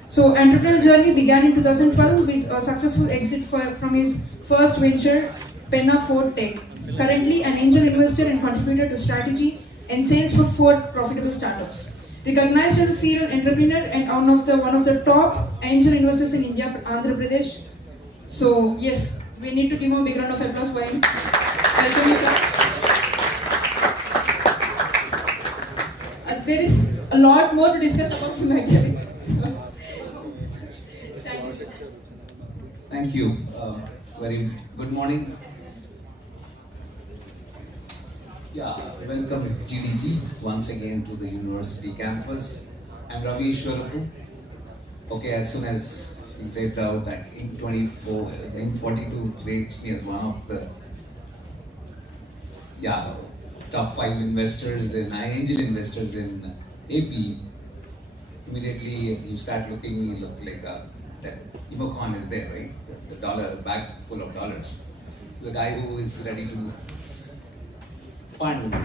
So entrepreneurial journey began in 2012 with a successful exit from his first venture, Penna Ford Tech. Currently an angel investor and contributor to strategy and sales for 4 profitable startups. Recognized as a serial entrepreneur and one of the top angel investors in India, Andhra Pradesh. So yes, we need to give him a big round of applause for him. Welcome you, sir. There is a lot more to discuss about him actually. Thank you, sir. Thank you. Very good morning. Yeah, welcome GDG once again to the university campus. I'm Ravi Ishwarapu. Okay, as soon as you read out that in 42 rates me as one of the top 5 investors and angel investors in AP. Immediately you start looking, you look like that Imocon is there, right? The dollar bag full of dollars. So the guy who is ready to fund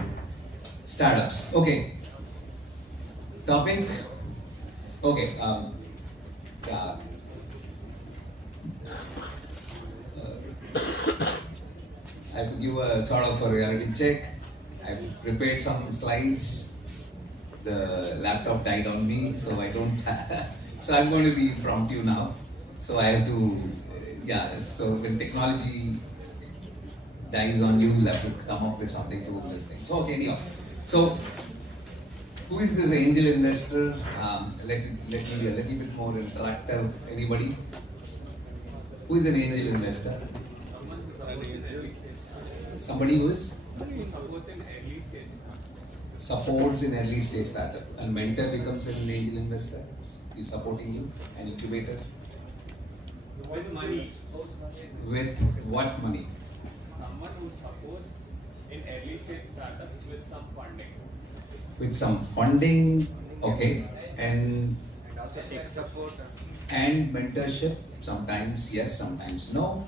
startups. Okay. Topic. Okay. I have to give a sort of a reality check. I've prepared some slides. The laptop died on me, so I don't have, so I'm going to be impromptu now. So I have to, so when technology dies on you, you'll have to come up with something to do this thing. So okay, anyhow. So who is this angel investor? Let me be a little bit more interactive. Anybody? Who is an angel investor? Somebody who is? Supports in early stage startup. And mentor becomes an angel investor. He's supporting you, an incubator. With money. With what money? Someone who supports in early stage startups with some funding. With some funding, okay, and also tech support. And mentorship. Sometimes yes, sometimes no.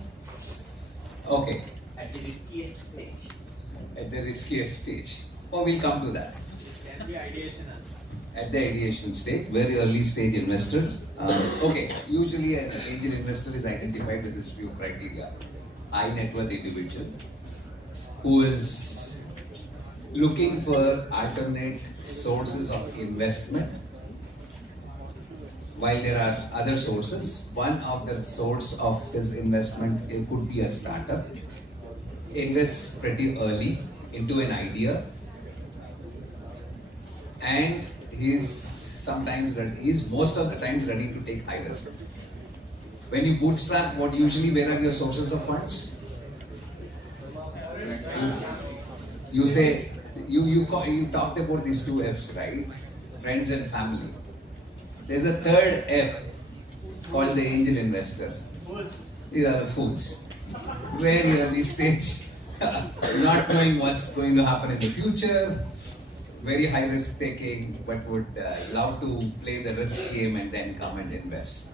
Okay. At the riskiest stage. At the riskiest stage. Oh, we'll come to that. Then the ideation. At the ideation stage, very early stage investor. Okay, usually an angel investor is identified with this few criteria. High net worth individual who is looking for alternate sources of investment. While there are other sources, one of the source of his investment could be a startup. Invests pretty early into an idea. and he's most of the times ready to take high risk. When you bootstrap, where are your sources of funds? You say, you talked about these two F's, right? Friends and family. There's a third F called the angel investor. These are the fools. Very early stage, not knowing what's going to happen in the future, very high risk taking, but would love to play the risk game and then come and invest.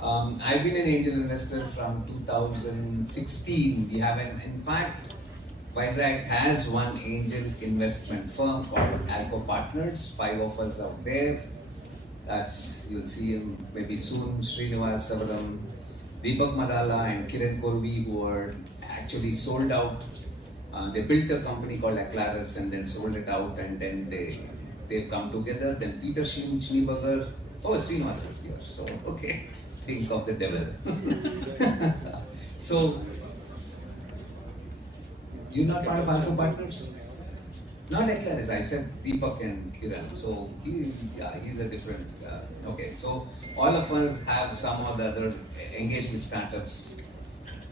I've been an angel investor from 2016. In fact, Vizag has one angel investment firm called Alpha Partners, 5 of us out there. You'll see him maybe soon, Srinivas Savaram, Deepak Madala and Kiran Korvi, who are actually sold out. They built a company called Aclaris and then sold it out, and then they've come together. Then Peter Schneeberger, Srinivas is here, so okay, think of the devil. So, you're not part of Alpha Partners? Not Aclaris, I said Deepak and Kiran. So he's a different. Okay, so all of us have some or the other engaged with startups,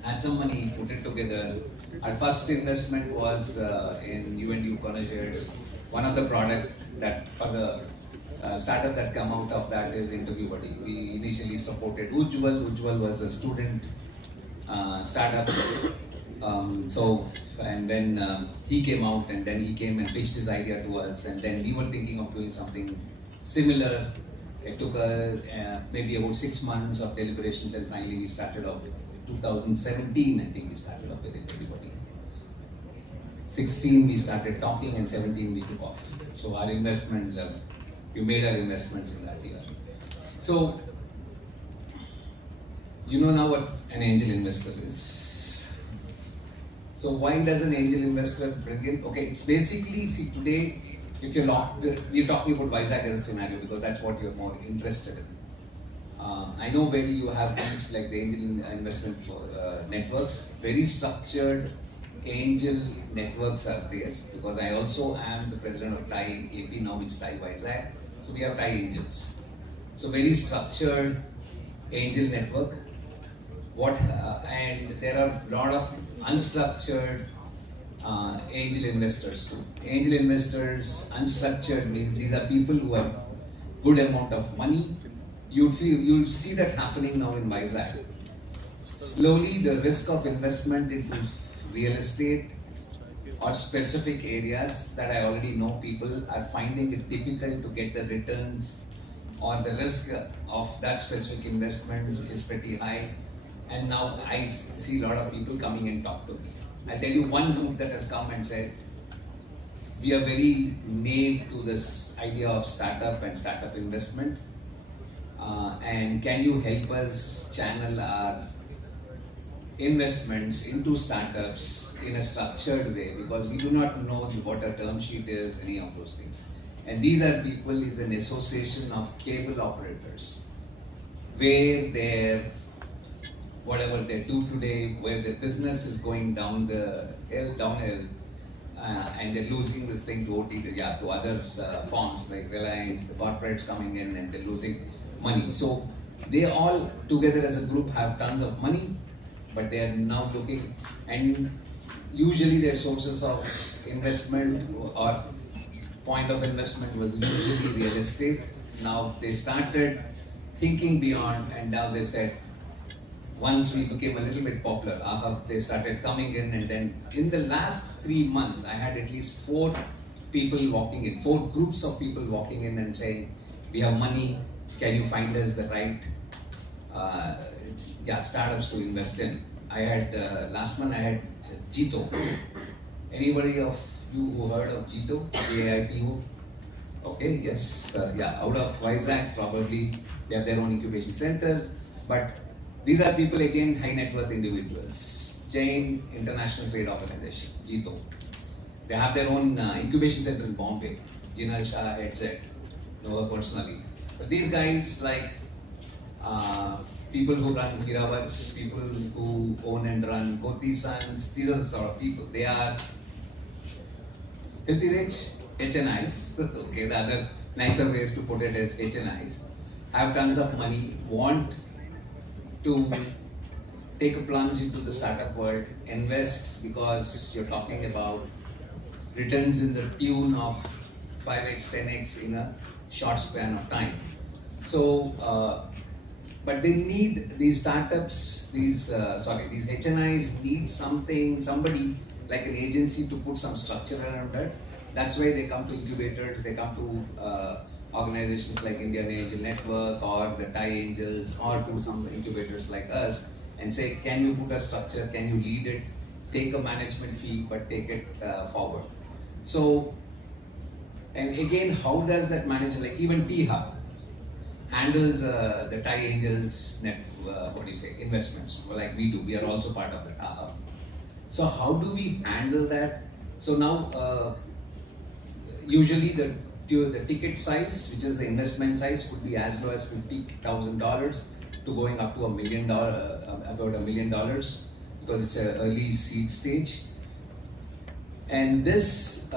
had some money, put it together. Our first investment was in U&U Connoisseurs. One of the startup that come out of that is Interview Buddy. We initially supported Ujjwal. Ujjwal was a student startup. And then he came out, and then he came and pitched his idea to us, and then we were thinking of doing something similar. It took maybe about 6 months of deliberations, and finally we started off. 2017, I think we started off with everybody. 16 we started talking, and 17 we took off. So our investments, we made our investments in that year. So you know now what an angel investor is. So why does an angel investor bring in? Okay, it's basically, see today, if we're talking about Vizag as a scenario because that's what you're more interested in. I know where you have reached like the angel investment networks, very structured angel networks are there because I also am the president of TIE AP, now it's TIE Vizag. So we have TIE angels. So very structured angel network. And there are a lot of unstructured angel investors too. Angel investors, unstructured means these are people who have good amount of money. You'll see that happening now in Vizag. Slowly, the risk of investment into real estate or specific areas that I already know people are finding it difficult to get the returns, or the risk of that specific investment is pretty high. And now I see a lot of people coming and talk to me. I'll tell you one group that has come and said, we are very nailed to this idea of startup and startup investment. And can you help us channel our investments into startups in a structured way, because we do not know what a term sheet is, any of those things. And these are people, is an association of cable operators, where whatever they do today, where their business is going downhill, and they're losing this thing to to other forms like Reliance, the corporates coming in and they're losing money. So they all together as a group have tons of money, but they are now looking, and usually their sources of investment or point of investment was usually real estate. Now they started thinking beyond, and now they said, once we became a little bit popular, they started coming in, and then in the last 3 months, I had at least 4 people walking in, 4 groups of people walking in and saying, we have money, can you find us the right startups to invest in? I had, last month I had Jito. Anybody of you who heard of Jito? JITO? Okay, yes, out of Vizag, probably they have their own incubation center, but these are people, again, high net worth individuals. Jain International Trade Organization, Jito. They have their own incubation center in Bombay. Jinal Shah heads it, know her personally. But these guys, like people who run Hiravats, people who own and run Koti Sons, these are the sort of people. They are filthy rich, HNIs, okay, the other nicer ways to put it is HNIs, have tons of money, want to take a plunge into the startup world, invest because you're talking about returns in the tune of 5x, 10x in a short span of time. So, but they need these startups, these HNIs need somebody like an agency to put some structure around it. That's why they come to incubators, they come to organizations like Indian Angel Network or the Thai Angels or to some incubators like us and say, can you put a structure, can you lead it, take a management fee, but take it forward. So, and again, how does that manager, like even T-Hub handles the Thai Angels investments, like we do, we are also part of it. So how do we handle that? So now, usually the ticket size, which is the investment size, could be as low as $50,000 to going up to $1 million, about $1 million, because it's an early seed stage. And this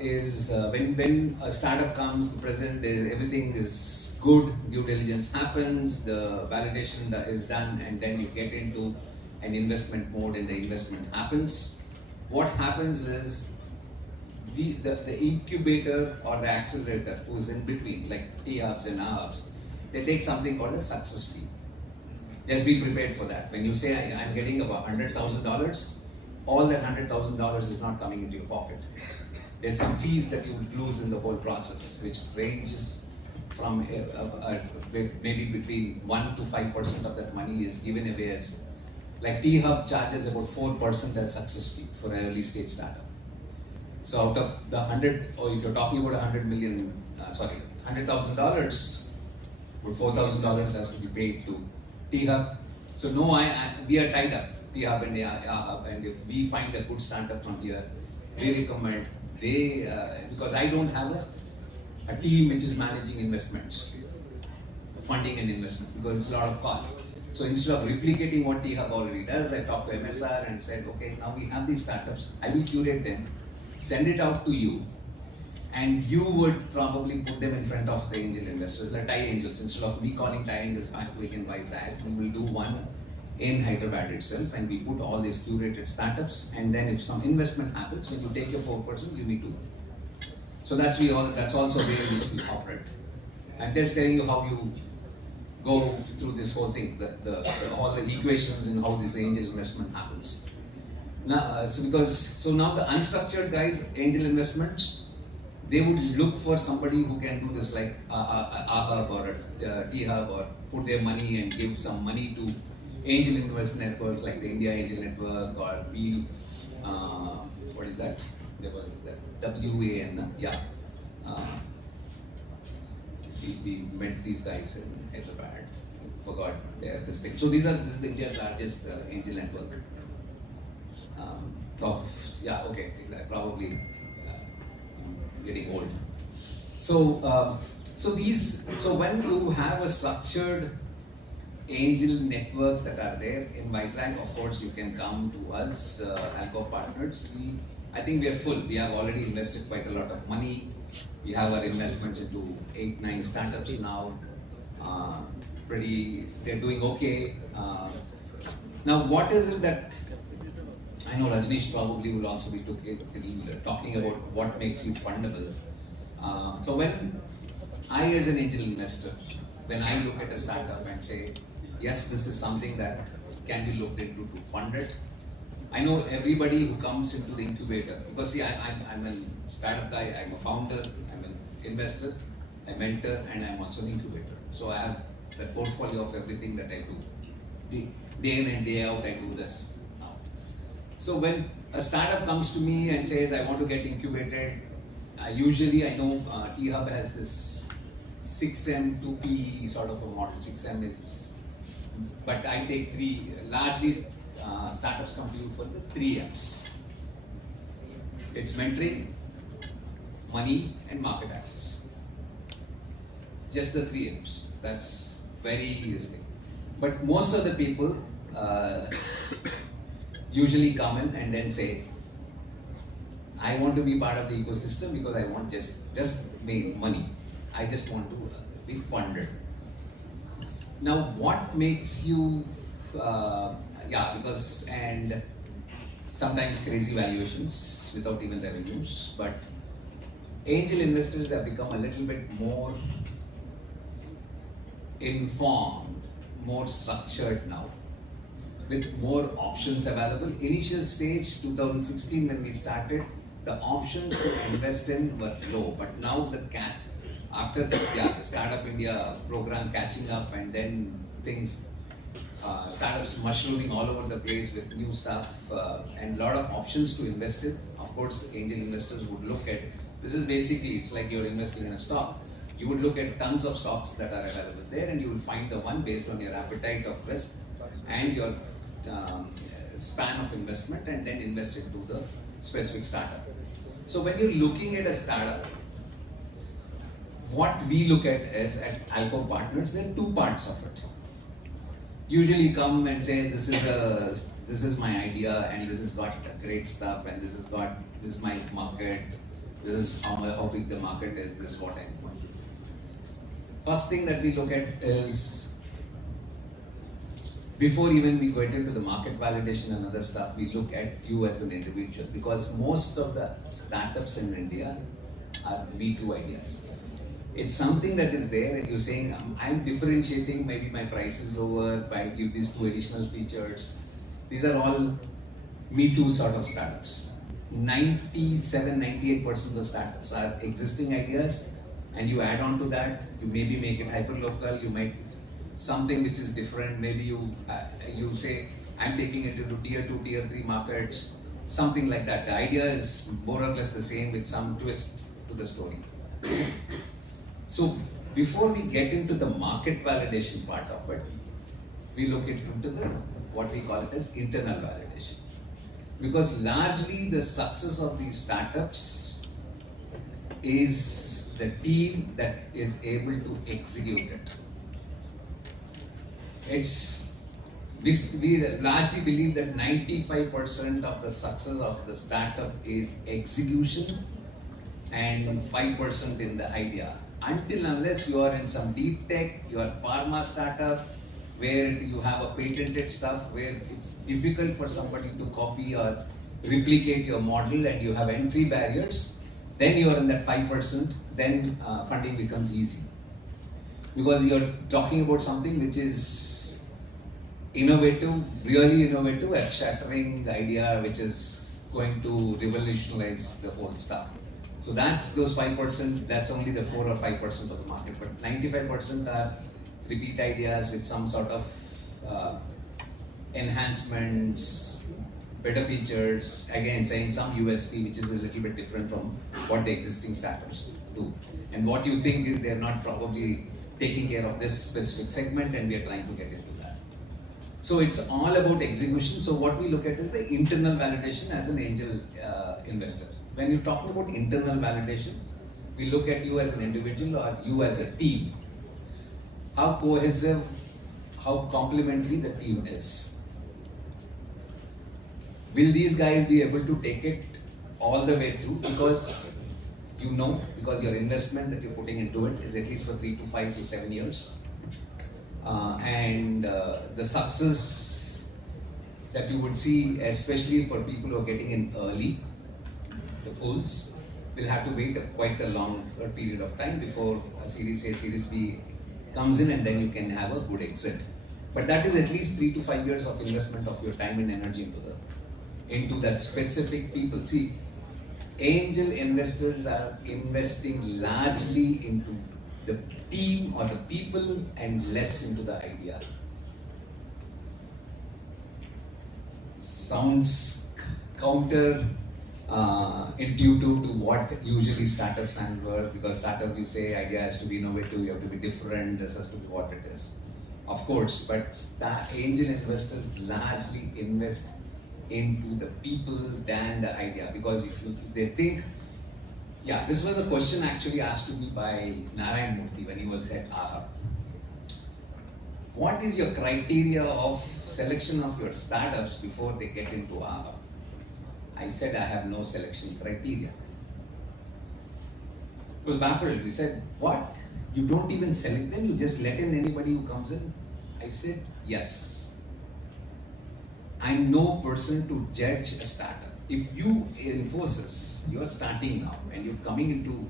is when a startup comes, the present, everything is good, due diligence happens, the validation is done, and then you get into an investment mode and the investment happens. What happens is the incubator or the accelerator who is in between, like T-Hubs and A-Hubs, they take something called a success fee. Just be prepared for that. When you say I'm getting about $100,000, all that $100,000 is not coming into your pocket. There's some fees that you would lose in the whole process, which ranges from maybe between 1 to 5% of that money is given away as, like T-Hub charges about 4% as success fee for an early stage startup. So out of the 100, or if you're talking about $100,000, about $4,000 has to be paid to T-Hub. So no, we are tied up, T-Hub and A-Hub, and if we find a good startup from here, we recommend because I don't have a team which is managing investments, funding and investment, because it's a lot of cost. So instead of replicating what T-Hub already does, I talked to MSR and said, okay, now we have these startups, I will curate them, send it out to you, and you would probably put them in front of the angel investors, like Thai Angels. Instead of me calling Thai Angels back in Vizag, we will do one in Hyderabad itself, and we put all these curated startups, and then if some investment happens, when you take your 4%, you need to. So that's also a way in which we operate. I'm just telling you how you go through this whole thing, all the equations and how this angel investment happens. Now, so now the unstructured guys, angel investments, they would look for somebody who can do this, like A-Hub or T-Hub, or put their money and give some money to angel investment networks like the India Angel Network, or what is that? There was the WAN, yeah. We met these guys in Hyderabad. Forgot this thing. So this is the India's largest angel network. Yeah, okay, probably getting old. So when you have a structured angel networks that are there in Vizag, of course you can come to us, Alco Partners. I think we are full. We have already invested quite a lot of money. We have our investments into 8-9 startups now. They're doing okay. Now, what is it that, I know Rajneesh probably will also be talking about what makes you fundable. So when I, as an angel investor, when I look at a startup and say, yes, this is something that can be looked into to fund it, I know everybody who comes into the incubator, because see, I'm a startup guy, I'm a founder, I'm an investor, I mentor, and I'm also an incubator. So I have the portfolio of everything that I do. Day in and day out, I do this now. So when a startup comes to me and says, I want to get incubated, usually I know T-Hub has this 6M 2P sort of a model. 6M is, but I take largely startups come to you for the 3Ms. It's mentoring, money, and market access. Just the 3Ms. That's very realistic. But most of the people usually come in and then say, I want to be part of the ecosystem because I want just make money. I just want to be funded. Now, what makes you, because, and sometimes crazy valuations without even revenues, but angel investors have become a little bit more informed, more structured now, with more options available. Initial stage, 2016 when we started, the options to invest in were low, but now the after the Startup India program catching up, and then things, startups mushrooming all over the place with new stuff and a lot of options to invest in. Of course, angel investors would look at, this is basically, it's like you're investing in a stock. You would look at tons of stocks that are available there, and you will find the one based on your appetite of risk and your span of investment, and then invest into the specific startup. So when you're looking at a startup, what we look at is at Alpha Partners, there are two parts of it. Usually come and say, this is my idea, and this has got great stuff, and this is my market, this is how big the market is, this is what I'm going to do. First thing that we look at is, before even we get into the market validation and other stuff, we look at you as an individual, because most of the startups in India are Me-Too ideas. It's something that is there, and you're saying, I'm differentiating, maybe my price is lower, I give these 2 additional features. These are all Me-Too sort of startups. 97-98% of the startups are existing ideas, and you add on to that, you maybe make it hyper-local, you make something which is different, maybe you say, I'm taking it into tier 2, tier 3 markets, something like that. The idea is more or less the same with some twist to the story. So before we get into the market validation part of it, we look into the what we call it as internal validation. Because largely the success of these startups is the team that is able to execute it. We largely believe that 95% of the success of the startup is execution and 5% in the idea. Until unless you are in some deep tech, you are pharma startup, where you have a patented stuff, where it's difficult for somebody to copy or replicate your model, and you have entry barriers, then you are in that 5%, then funding becomes easy. Because you're talking about something which is innovative, really innovative, earth-shattering idea which is going to revolutionize the whole stuff. So that's those 5%, that's only the 4 or 5% of the market, but 95% are repeat ideas with some sort of enhancements, better features, again saying some USP which is a little bit different from what the existing startups do. And what you think is they're not probably taking care of this specific segment, and we are trying to get into that. So it's all about execution. So what we look at is the internal validation as an angel investor. When you're talking about internal validation, we look at you as an individual or you as a team. How cohesive, how complementary the team is. Will these guys be able to take it all the way through? Because because your investment that you're putting into it is at least for 3 to 5 to 7 years. The success that you would see, especially for people who are getting in early, the fools, will have to wait quite a long period of time before a Series A, Series B comes in, and then you can have a good exit. But that is at least 3 to 5 years of investment of your time and energy into that specific people. See, angel investors are investing largely into the team or the people and less into the idea. Sounds counter intuitive to what usually startups stand for, because startup you say idea has to be innovative, you have to be different, this has to be what it is. Of course, but angel investors largely invest into the people than the idea, because if they think, this was a question actually asked to me by Narayan Murthy when he was at AHA. What is your criteria of selection of your startups before they get into AHA? I said, I have no selection criteria. He was baffled. He said, what? You don't even select them? You just let in anybody who comes in? I said, yes. I'm no person to judge a startup. If you, Infosys, you are starting now and you're coming into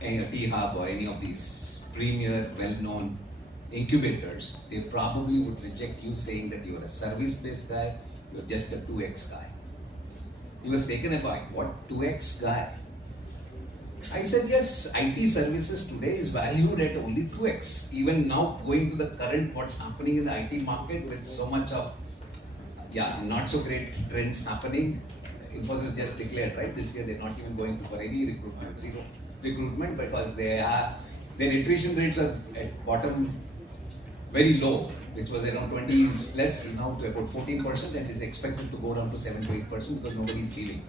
a T-Hub or any of these premier, well-known incubators, they probably would reject you saying that you're a service-based guy, you're just a 2x guy. He was taken aback. What 2x guy? I said, yes, IT services today is valued at only 2x. Even now, going to the current, what's happening in the IT market with so much of, not so great trends happening. Infosys just declared, right, this year they're not even going for any recruitment, zero recruitment, because their attrition rates are at bottom very low, which was around 20 plus, now to about 14%, and is expected to go down to 7 to 8% because nobody's leaving.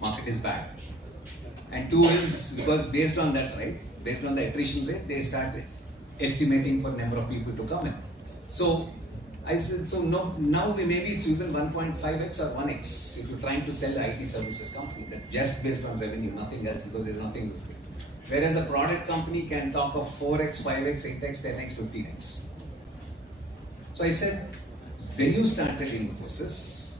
Market is bad. And two is because based on that, right, based on the attrition rate, they started estimating for number of people to come in. So I said, so no, now maybe it's even 1.5x or 1x if you're trying to sell IT services company, that just based on revenue, nothing else, because there's nothing listed. Whereas a product company can talk of 4x, 5x, 8x, 10x, 15x. So I said, when you started Infosys,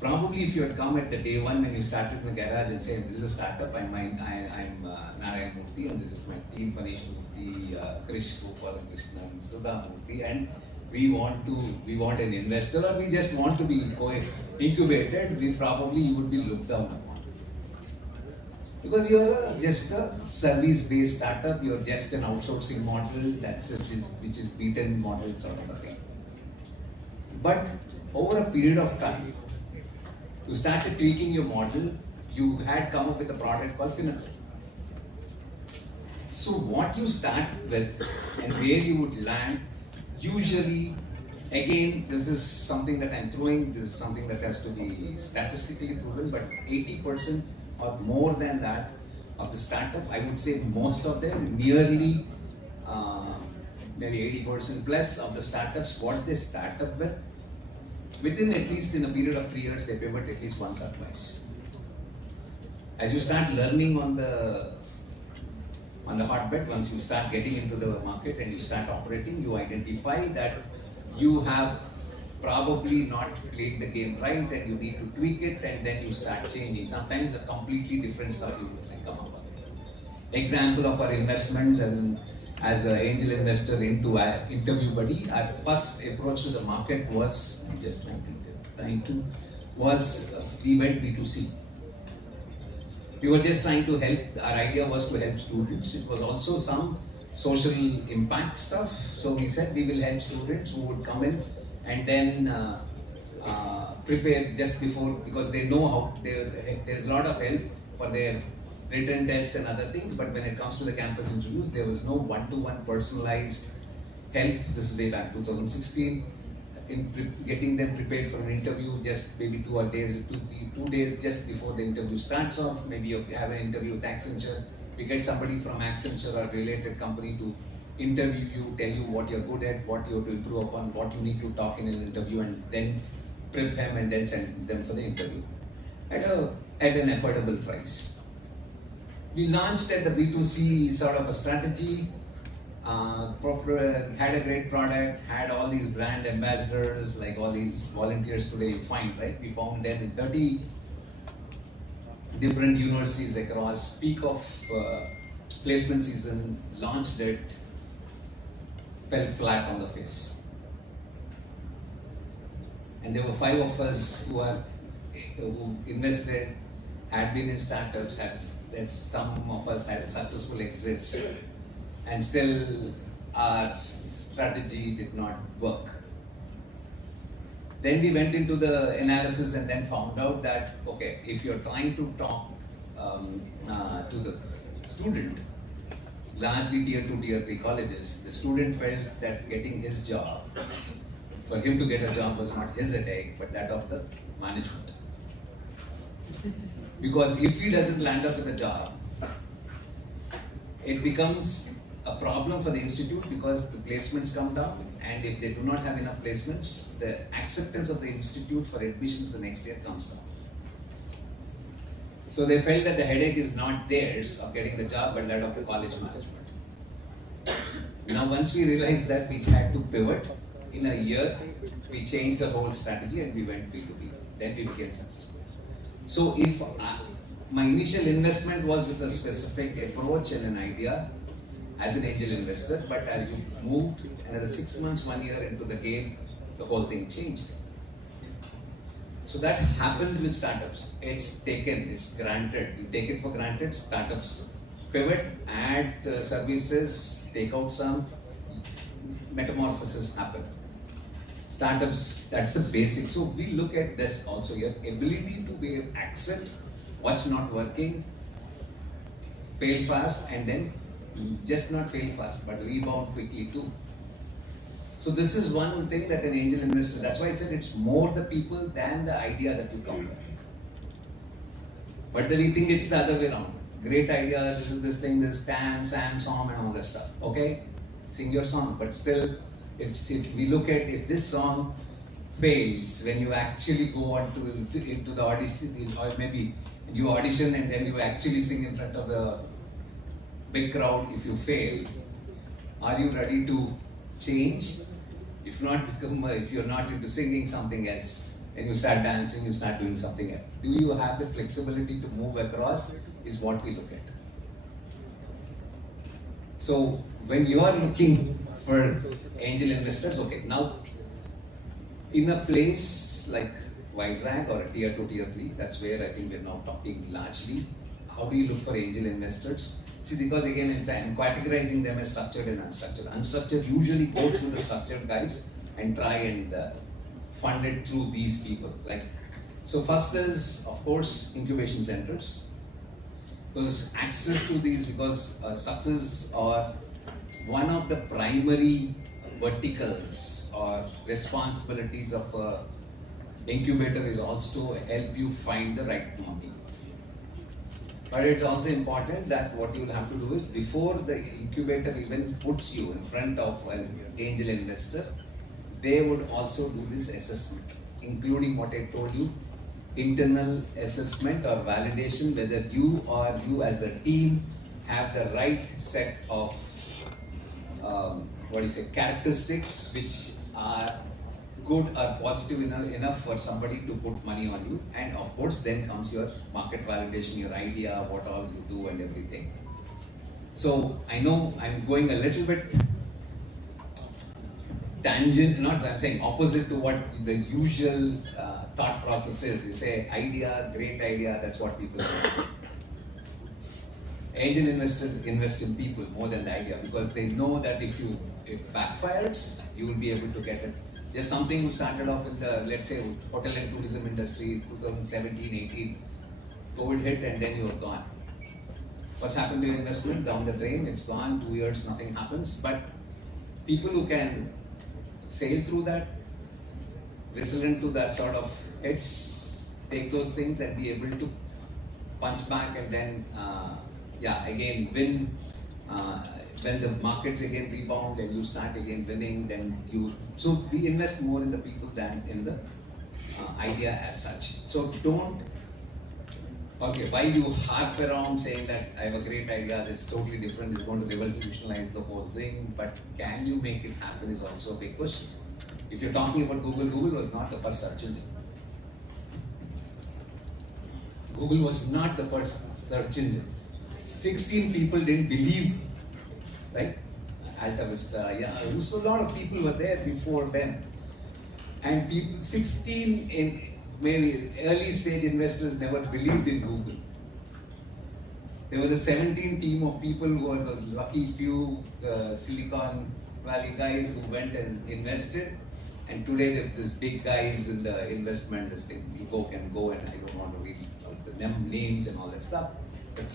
probably if you had come at the day one when you started in the garage and said, this is a startup, I'm Narayan Murthy and this is my team, Manish Murthy, Krish, Gopal Krishnan, Sudha Murthy, and we want an investor or we just want to be incubated, you would be looked down upon. Because you're just a service-based startup, you're just an outsourcing model, which is beaten model sort of a thing. But over a period of time, you started tweaking your model, you had come up with a product called Finacle. So what you start with and where you would land, usually, again, this is something that I'm throwing, this is something that has to be statistically proven, but 80% or more than that of the startup, I would say most of them, nearly maybe 80% plus of the startups, what they start up with, within at least in a period of 3 years, they pivot at least once or twice. As you start learning on the hotbed, once you start getting into the market and you start operating, you identify that you have probably not played the game right and you need to tweak it, and then you start changing. Sometimes a completely different stuff you can come up with. Example of our investments as an angel investor into our interview buddy, our first approach to the market was, we went B2C. We were just trying to help, our idea was to help students. It was also some social impact stuff. So we said we will help students who would come in and then prepare just before, because they know how, there's a lot of help for their written tests and other things, but when it comes to the campus interviews, there was no one-to-one personalized help. This is way back 2016. In getting them prepared for an interview, just maybe 2 days just before the interview starts off. Maybe you have an interview with Accenture. We get somebody from Accenture or related company to interview you, tell you what you're good at, what you have to improve upon, what you need to talk in an interview, and then prep them and then send them for the interview at an affordable price. We launched at the B2C sort of a strategy. Had a great product, had all these brand ambassadors, like all these volunteers today you find, right? We found them in 30 different universities across, peak of placement season, launched it, fell flat on the face. And there were 5 of us who invested, had been in startups, some of us had successful exits, and still our strategy did not work. Then we went into the analysis and then found out that, okay, if you're trying to talk to the student, largely tier 2, tier 3 colleges, the student felt that getting his job, for him to get a job was not his headache, but that of the management. Because if he doesn't land up with a job, it becomes a problem for the institute because the placements come down and if they do not have enough placements, the acceptance of the institute for admissions the next year comes down. So they felt that the headache is not theirs of getting the job, but that of the college management. Now once we realized that, we had to pivot. In a year, we changed the whole strategy and we went B2B. Then we became successful. So if my initial investment was with a specific approach and an idea as an angel investor, but as you moved another 6 months, 1 year into the game, the whole thing changed. So that happens with startups. It's taken, it's granted. You take it for granted. Startups pivot, add services, take out some, metamorphosis happen. Startups, that's the basic. So we look at this also, your ability to accept what's not working, fail fast, and then just not fail fast, but rebound quickly too. So this is one thing that an angel investor, that's why I said it's more the people than the idea that you come with. But then we think it's the other way around. Great idea, this is this thing, this TAM, SAM, SOM and all that stuff. Okay, sing your song, but still, we look at if this song fails, when you actually go on into the audition, or maybe you audition and then you actually sing in front of the big crowd, if you fail, are you ready to change? If not, if you're not into singing something else, and you start dancing, you start doing something else. Do you have the flexibility to move across is what we look at. So when you are looking for angel investors, okay, now in a place like Vizag or a tier 2, tier 3, that's where I think we're now talking largely. How do you look for angel investors? See, because again, I'm categorizing them as structured and unstructured. Unstructured usually go through the structured guys and try and fund it through these people. So first is, of course, incubation centers. Because access to these, because success or one of the primary verticals or responsibilities of a incubator is also help you find the right money. But it's also important that what you will have to do is, before the incubator even puts you in front of an angel investor, they would also do this assessment, including what I told you, internal assessment or validation, whether you or you as a team have the right set of characteristics which are good or positive enough for somebody to put money on you. And of course then comes your market validation, your idea, what all you do and everything. So I know I'm going a little bit tangent, I'm saying opposite to what the usual thought process is. You say idea, great idea, that's what people do. Angel investors invest in people more than the idea, because they know that if it backfires, you will be able to get it. There's something who started off with the, let's say, hotel and tourism industry, 2017-18, COVID hit and then you're gone. What's happened to your investment? Down the drain, it's gone, 2 years, nothing happens. But people who can sail through that, resilient to that sort of hits, take those things and be able to punch back and then, again win. When the markets again rebound and you start again winning, then so we invest more in the people than in the idea as such. So don't, while you harp around saying that I have a great idea, this is totally different, this is going to revolutionize the whole thing, but can you make it happen is also a big question. If you're talking about Google, Google was not the first search engine. Google was not the first search engine. 16 people didn't believe, right? Alta Vista, so a lot of people were there before them. And 16 in maybe early stage investors never believed in Google. There was a 17 team of people who were those lucky few Silicon Valley guys who went and invested. And today there are these big guys in the investment, this thing, you can go, and I don't want to read the names and all that stuff. But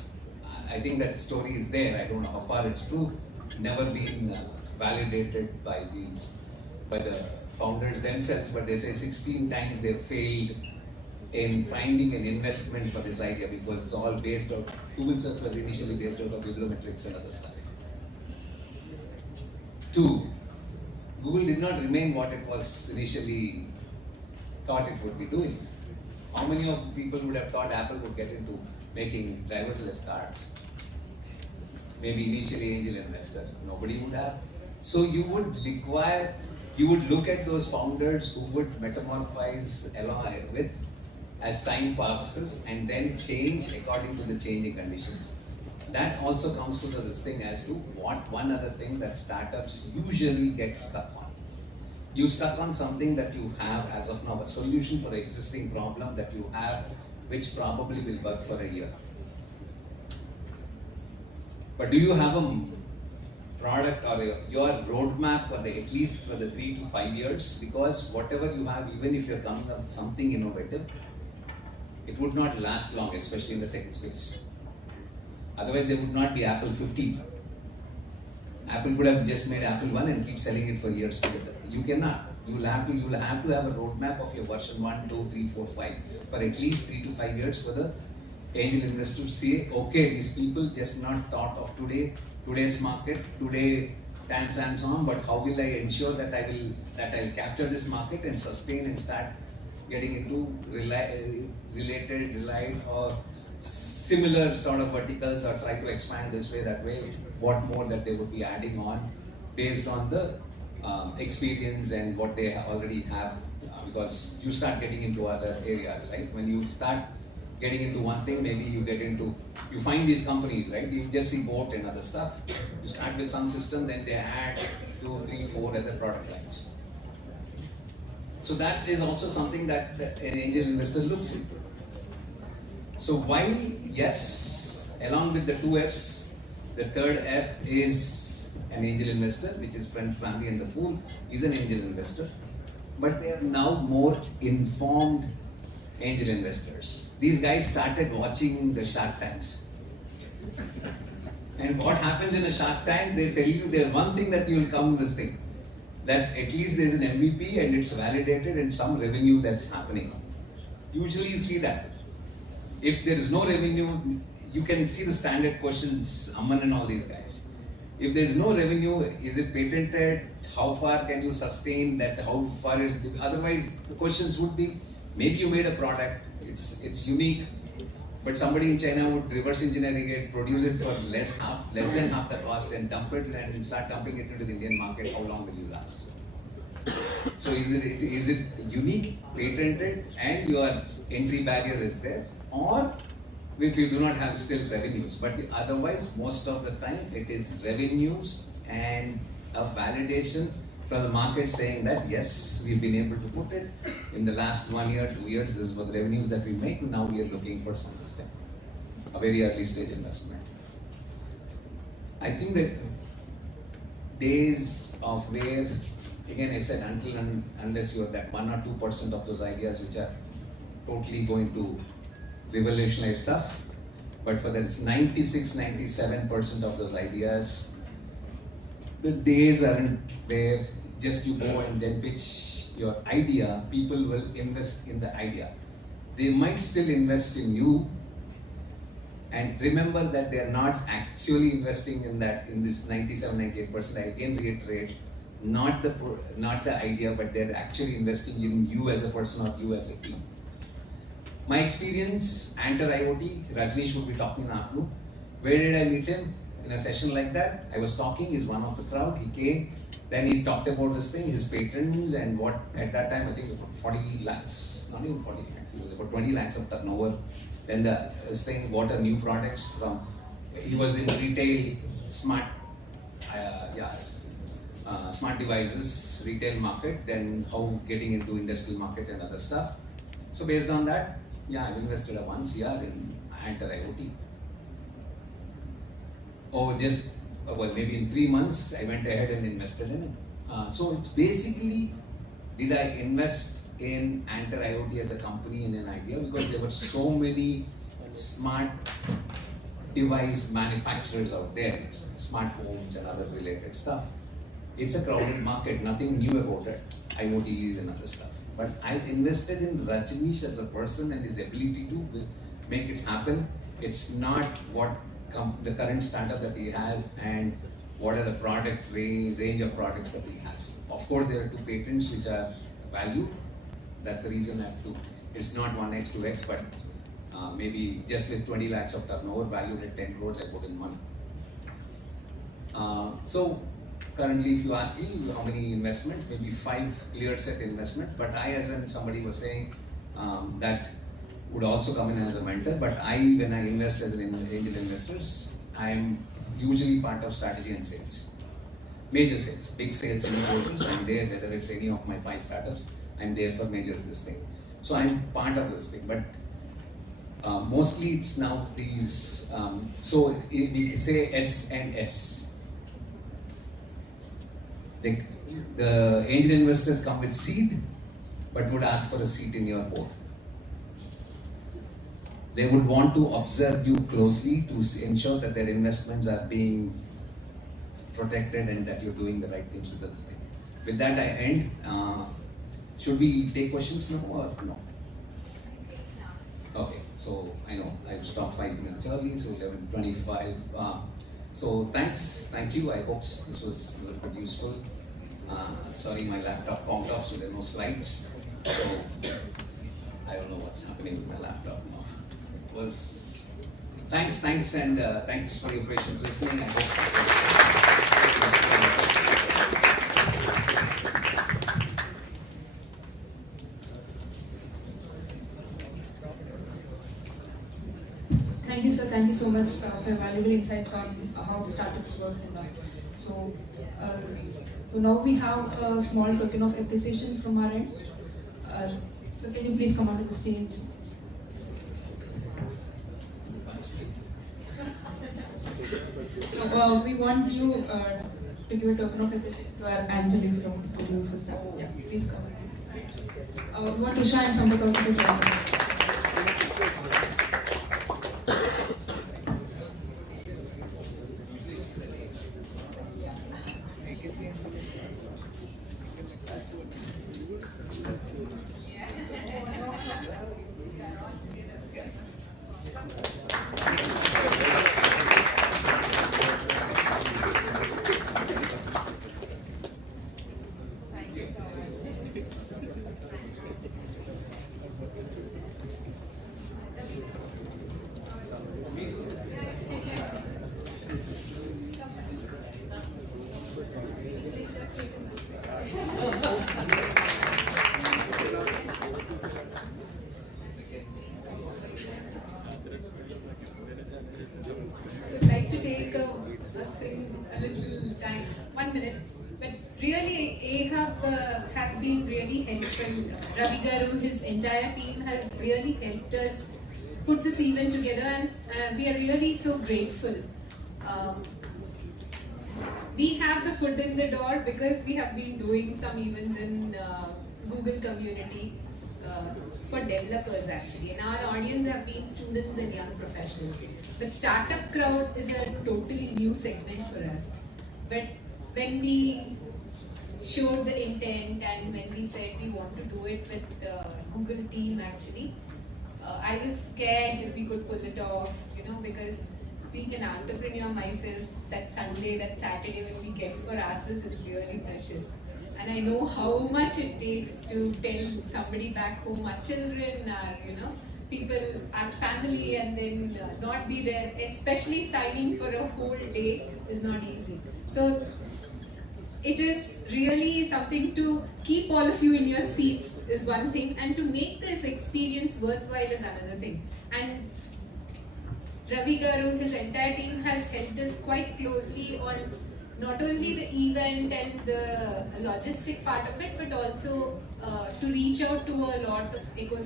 I think that story is there. I don't know how far it's true. Never been validated by the founders themselves, but they say 16 times they failed in finding an investment for this idea, because it's all based on, Google search was initially based out of bibliometrics and other stuff. 2, Google did not remain what it was initially thought it would be doing. How many of people would have thought Apple would get into making driverless cars? Maybe initially angel investor. Nobody would have. So you would look at those founders who would metamorphose along with as time passes and then change according to the changing conditions. That also comes to this thing as to what one other thing that startups usually get stuck on. You stuck on something that you have as of now, a solution for an existing problem that you have, which probably will work for a year. But do you have a product or your roadmap for at least for the 3 to 5 years? Because whatever you have, even if you're coming up with something innovative, it would not last long, especially in the tech space. Otherwise, there would not be Apple 15. Apple could have just made Apple 1 and keep selling it for years together. You cannot. You will have to have a roadmap of your version 1, 2, 3, 4, 5 for at least 3 to 5 years for the angel investors to say, okay, these people just not thought of today's market, today and so on, but how will I ensure that I'll capture this market and sustain and start getting into related or similar sort of verticals, or try to expand this way, that way, what more that they would be adding on based on the experience and what they already have, because you start getting into other areas, right? When you start getting into one thing, maybe you find these companies, right? You just see boat and other stuff. You start with some system, then they add 2, 3, 4 other product lines. So that is also something that an angel investor looks into. So while, yes, along with the 2 F's, the third F is an angel investor, which is friend, family and the fool, is an angel investor. But they are now more informed angel investors. These guys started watching the Shark Tanks. And what happens in a Shark Tank, they tell you there's one thing that you will come this thing, that at least there's an MVP and it's validated and some revenue that's happening. Usually you see that. If there is no revenue, you can see the standard questions, Amman and all these guys. If there is no revenue, is it patented? How far can you sustain that? How far is it? Otherwise, the questions would be, maybe you made a product, it's unique, but somebody in China would reverse engineering it, produce it for less than half the cost, and dump it and start dumping it into the Indian market. How long will you last? So is it unique, patented, and your entry barrier is there, or if you do not have still revenues? But otherwise, most of the time it is revenues and a validation from the market saying that yes, we've been able to put it in the last 1 year, 2 years, this is what the revenues that we make, now we are looking for some this thing, a very early stage investment. I think that days of where, again I said, unless you are that 1 or 2% of those ideas which are totally going to revolutionize stuff, but for that 96-97% of those ideas, the days aren't where just you go and then pitch your idea. People will invest in the idea. They might still invest in you, and remember that they are not actually investing in this 97-98%. I again reiterate, not the idea, but they're actually investing in you as a person or you as a team. My experience, Enter IoT, Rajneesh would be talking in the afternoon. Where did I meet him? In a session like that, I was talking, he's one of the crowd, he came, then he talked about this thing, his patents, and what at that time I think about 40 lakhs, not even 40 lakhs, it was about 20 lakhs of turnover. Then this thing, what are new products from, he was in retail, smart devices, retail market, then how getting into industrial market and other stuff. So based on that, yeah, I've invested a 1 CR in Enter IoT. Well, maybe in 3 months, I went ahead and invested in it. So it's basically, did I invest in Enter IoT as a company in an idea? Because there were so many smart device manufacturers out there, smart homes and other related stuff. It's a crowded market, nothing new about it. IoT is and other stuff. But I've invested in Rajneesh as a person and his ability to make it happen. It's not what the current startup that he has and what are the range of products that he has. Of course, there are 2 patents which are valued. That's the reason I have to. It's not 1x, 2x, but maybe just with 20 lakhs of turnover valued at 10 crores, I put in one. So currently, if you ask me how many investments, maybe 5 clear set investments. But I, as in somebody was saying, that would also come in as a mentor. But when I invest as an angel investors, I am usually part of strategy and sales. Major sales, big sales, any portions, I'm there, whether it's any of my 5 startups, I'm there for majors this thing. So I'm part of this thing, but mostly it's now these, so we say S and S. The angel investors come with seed, but would ask for a seat in your board. They would want to observe you closely to ensure that their investments are being protected and that you're doing the right things with this thing. With that, I end. Should we take questions now or no? Okay, so I know I've stopped 5 minutes early, so 11:25. So thank you. I hope this was a little bit useful. Sorry, my laptop conked off, so there are no slides. So I don't know what's happening with my laptop now. Thanks, and thanks for your patient listening. I hope. Thank you, sir. Thank you so much for valuable insights on how startups works and that. So, so now we have a small token of appreciation from our end. So can you please come onto the stage? We want you to give a token of appreciation to our Anjali from the first start. Yeah, please come. We want Usha and Sambat also to join us. Would like to take a little time, 1 minute. But really, Ahab has been really helpful. Ravi Garu, his entire team has really helped us put this event together, and we are really so grateful. We have the foot in the door because we have been doing some events in Google community for developers actually, and our audience have been students and young professionals. But startup crowd is a totally new segment for us. But when we showed the intent and when we said we want to do it with the Google team actually, I was scared if we could pull it off, because being an entrepreneur myself, that Sunday, that Saturday when we get for ourselves is really precious. And I know how much it takes to tell somebody back home, our children, our people, our family, and then not be there, especially signing for a whole day is not easy. So it is really something to keep all of you in your seats is one thing, and to make this experience worthwhile is another thing. And Ravi Garu, his entire team has helped us quite closely on not only the event and the logistic part of it, but also to reach out to a lot of people,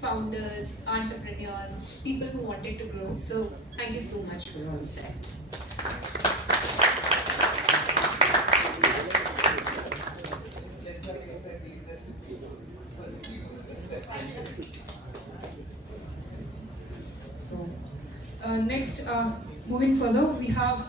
founders, entrepreneurs, people who wanted to grow. So thank you so much for all of that. So next, moving further, we have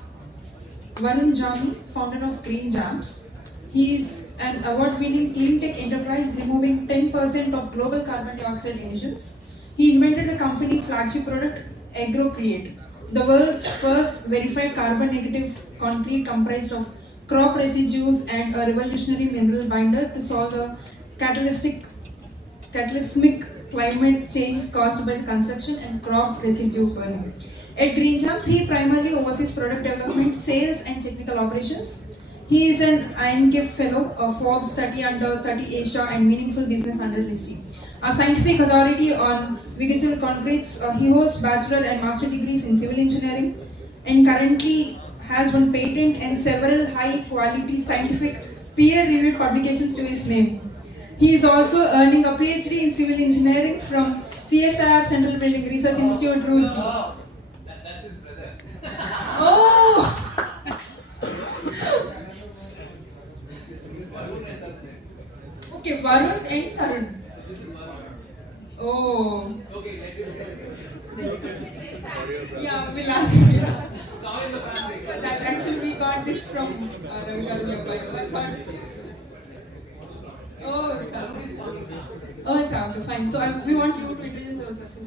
Varun Jami, founder of Green Jams. He is an award-winning clean tech enterprise removing 10% of global carbon dioxide emissions. He invented the company flagship product AgroCreate, the world's first verified carbon negative concrete comprised of crop residues and a revolutionary mineral binder to solve the catalytic climate change caused by the construction and crop residue burning. At Green Jumps, he primarily oversees product development, sales, and technical operations. He is an IMGIF Fellow of Forbes 30 Under 30 Asia and Meaningful Business Under Listy. A scientific authority on vegetal concretes, he holds bachelor and master degrees in civil engineering and currently has one patent and several high-quality scientific peer-reviewed publications to his name. He is also earning a PhD in civil engineering from CSIR Central Building Research Institute, Roorkee. Oh, that's his brother. Oh! Okay, Varun and Tarun. Oh. Okay, Yeah, we'll ask you. So that actually we got this from Ravi Garu. I thought. Oh, okay, fine. So we want you to introduce yourself.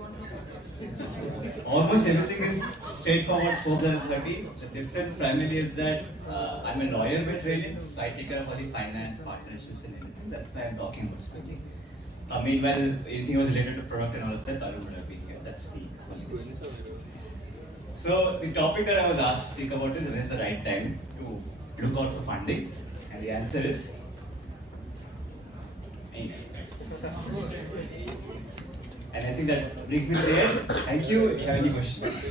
Almost everything is straightforward for the 30. The difference primarily is that I'm a lawyer by training, so I take care of all the finance, partnerships and everything. That's why I'm talking about spending. Meanwhile, anything was related to product and all of that, Tarun would have been here. That's the only difference. So the topic that I was asked to speak about is when is the right time to look out for funding, and the answer is and I think that brings me to the end. Thank you. If you have any questions?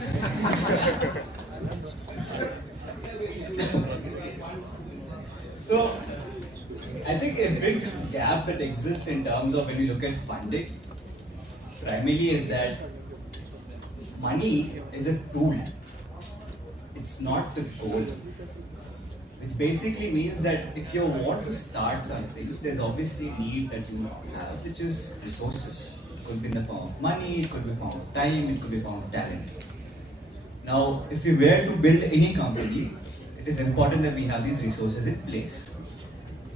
So, I think a big gap that exists in terms of when we look at funding, primarily is that money is a tool. It's not the goal. Which basically means that if you want to start something, there's obviously a need that you have, which is resources. It could be in the form of money, it could be in the form of time, it could be in the form of talent. Now, if we were to build any company, it is important that we have these resources in place.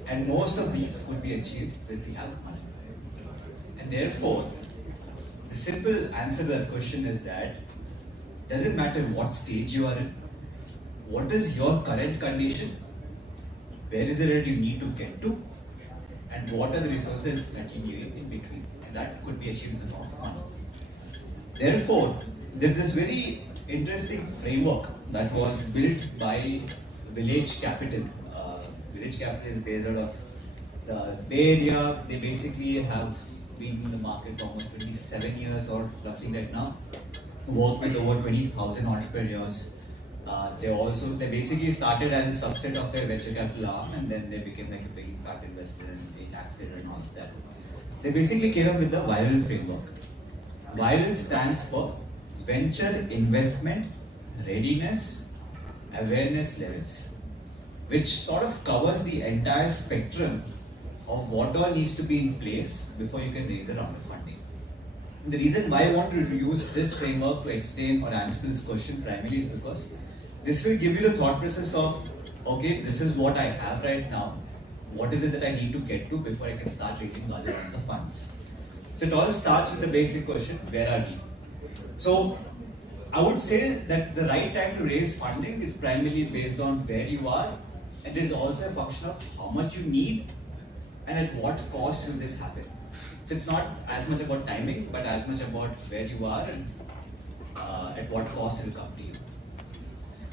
And most of these could be achieved with the help of money. And therefore, the simple answer to that question is that it doesn't matter what stage you are in, what is your current condition, where is it that you need to get to, and what are the resources that you need in between. And that could be achieved in the form of money. Therefore, there is this very interesting framework that was built by Village Capital. Village Capital is based out of the Bay Area. They basically have been in the market for almost 27 years or roughly right now. Work with over 20,000 entrepreneurs. They basically started as a subset of their venture capital arm, and then they became like a big impact investor in accelerator and all of that. They basically came up with the viral framework. Viral stands for Venture Investment Readiness Awareness Levels, which sort of covers the entire spectrum of what all needs to be in place before you can raise a round of funding. And the reason why I want to use this framework to explain or answer this question primarily is because this will give you the thought process of, okay, this is what I have right now. What is it that I need to get to before I can start raising larger amounts of funds? So it all starts with the basic question, where are we? So I would say that the right time to raise funding is primarily based on where you are. It is also a function of how much you need and at what cost will this happen. So it's not as much about timing, but as much about where you are and at what cost it will come to you.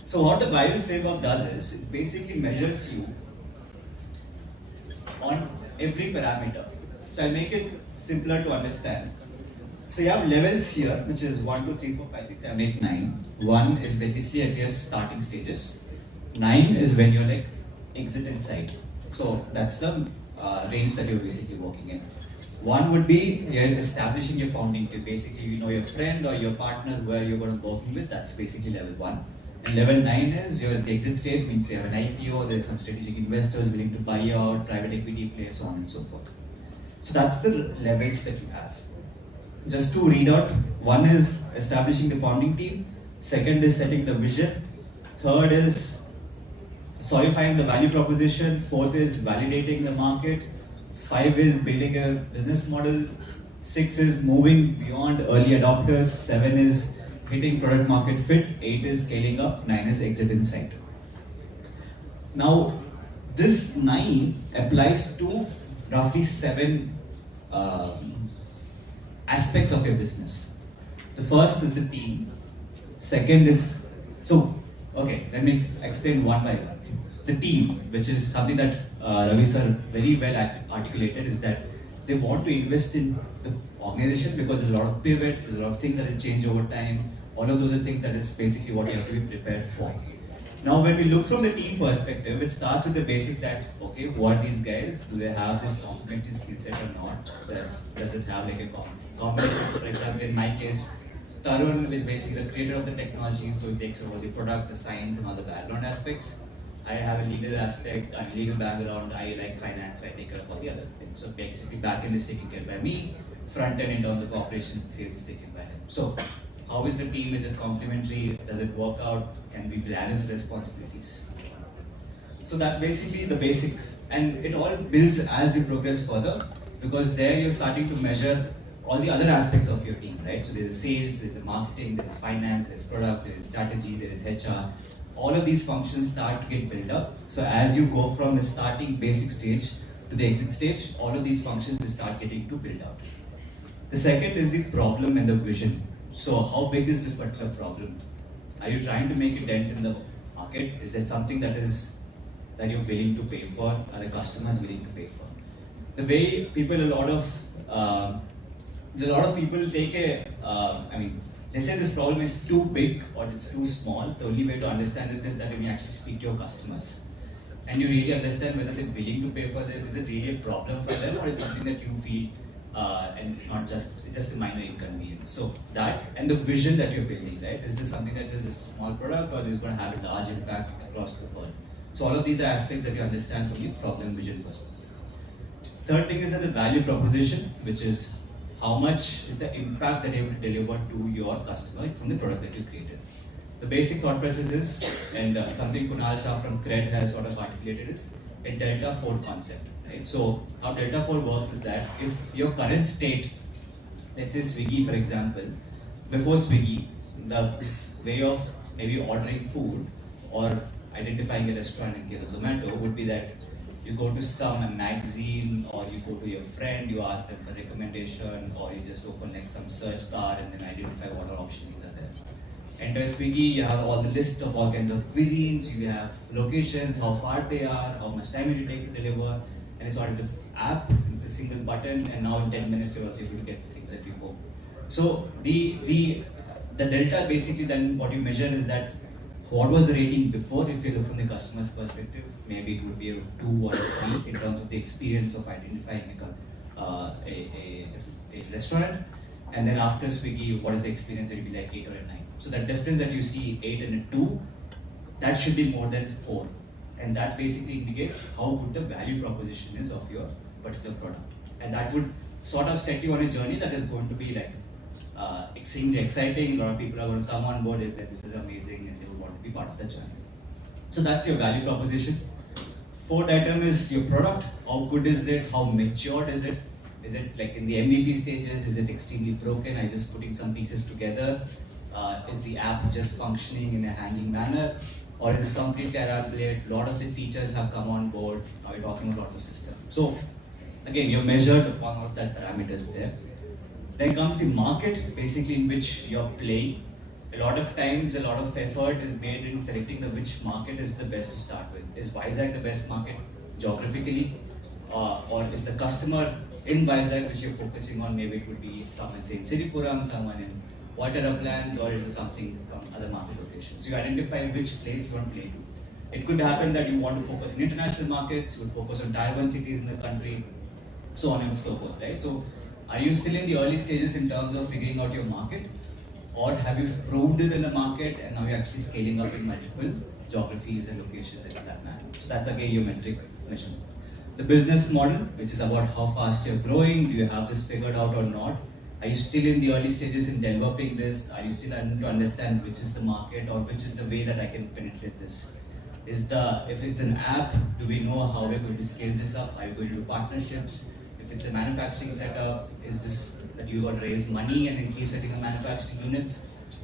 So what the viral framework does is, it basically measures you on every parameter. So I'll make it simpler to understand. So you have levels here, which is 1, 2, 3, 4, 5, 6, 7, 8, 9. 1 is basically at your starting stages. 9 is when you're like exit inside. So that's the range that you're basically working in. 1 would be you're establishing your founding team. Basically, you know your friend or your partner where you're going to be working with. That's basically level 1. And level 9 is you're at the exit stage, means you have an IPO, there's some strategic investors willing to buy out, private equity players, so on and so forth. So that's the levels that you have. Just to read out, 1 is establishing the founding team, 2nd is setting the vision, 3rd is solidifying the value proposition, 4th is validating the market, 5 is building a business model, 6 is moving beyond early adopters, 7 is hitting product market fit, 8 is scaling up, 9 is exit in sight. Now, this 9 applies to roughly 7 aspects of your business. The first is the team. Second is, let me explain one by one. The team, which is something that Ravi sir very well articulated, is that they want to invest in the organization because there's a lot of pivots, there's a lot of things that will change over time. All of those are things that is basically what you have to be prepared for. Now, when we look from the team perspective, it starts with the basic that, okay, who are these guys? Do they have this complementary skill set or not? Does it have like a combination? For example, in my case, Tarun is basically the creator of the technology, so he takes over the product, the science, and all the background aspects. I have a legal aspect, a legal background, I like finance, I take care of all the other things. So basically, back end is taken care by me, front end in terms of operations, sales is taken by him. So, how is the team? Is it complementary? Does it work out? Can we balance responsibilities? So that's basically the basic, and it all builds as you progress further, because there you're starting to measure all the other aspects of your team, right? So there's sales, there's the marketing, there's finance, there's product, there's strategy, there is HR. All of these functions start to get built up. So as you go from the starting basic stage to the exit stage, all of these functions will start getting to build out. The second is the problem and the vision. So how big is this particular problem? Are you trying to make a dent in the market? Is that something that you're willing to pay for? Are the customers willing to pay for? The way people, a lot of people take they say this problem is too big or it's too small. The only way to understand it is that when you actually speak to your customers and you really understand whether they're willing to pay for this, is it really a problem for them, or it's something that you feel and it's just a minor inconvenience. So that and the vision that you're building, right? Is this something that is a small product, or is it going to have a large impact across the world? So all of these are aspects that you understand from the problem vision perspective. Third thing is that the value proposition, which is how much is the impact that you have to deliver to your customer from the product that you created. The basic thought process is, and something Kunal Shah from Cred has sort of articulated, is a Delta 4 concept. Right? So how Delta 4 works is that if your current state, let's say Swiggy for example, before Swiggy, the way of maybe ordering food or identifying a restaurant in case of Zomato would be that you go to some magazine, or you go to your friend, you ask them for recommendation, or you just open like some search bar and then identify what all options are there. Enter Swiggy, you have all the list of all kinds of cuisines, you have locations, how far they are, how much time it will take to deliver, and it's all the app, it's a single button, and now in 10 minutes you're also able to get the things at your home. So the delta basically then what you measure is that what was the rating before. If you look from the customer's perspective, maybe it would be a 2 or a 3 in terms of the experience of identifying a restaurant. And then after Swiggy, what is the experience? It will be like 8 or a 9. So that difference that you see 8 and a 2, that should be more than 4. And that basically indicates how good the value proposition is of your particular product. And that would sort of set you on a journey that is going to be like extremely exciting. A lot of people are going to come on board and this is amazing, and they would want to be part of the journey. So that's your value proposition. Fourth item is your product. How good is it? How matured is it? Is it like in the MVP stages? Is it extremely broken? Are you just putting some pieces together? Is the app just functioning in a hanging manner? Or is it completely articulate? A lot of the features have come on board. Now we're talking about the system. So again, you're measured upon all of that parameters there. Then comes the market, basically in which you're playing. A lot of times, a lot of effort is made in selecting which market is the best to start with. Is Vizag the best market geographically? Or is the customer in Vizag which you're focusing on? Maybe it would be someone say in Siripuram, someone in Water Uplands, or is it something from other market locations? So you identify which place you want to play to. It could happen that you want to focus in international markets, you would focus on tier 1 cities in the country, so on and so forth, right? So are you still in the early stages in terms of figuring out your market? Or have you proved it in the market and now you're actually scaling up in multiple geographies and locations in that manner? So that's again your metric measurement. The business model, which is about how fast you're growing, do you have this figured out or not? Are you still in the early stages in developing this? Are you still trying to understand which is the market or which is the way that I can penetrate this? If it's an app, do we know how we're going to scale this up? Are you going to do partnerships? If it's a manufacturing setup, is this that you're going to raise money and then keep setting up manufacturing units?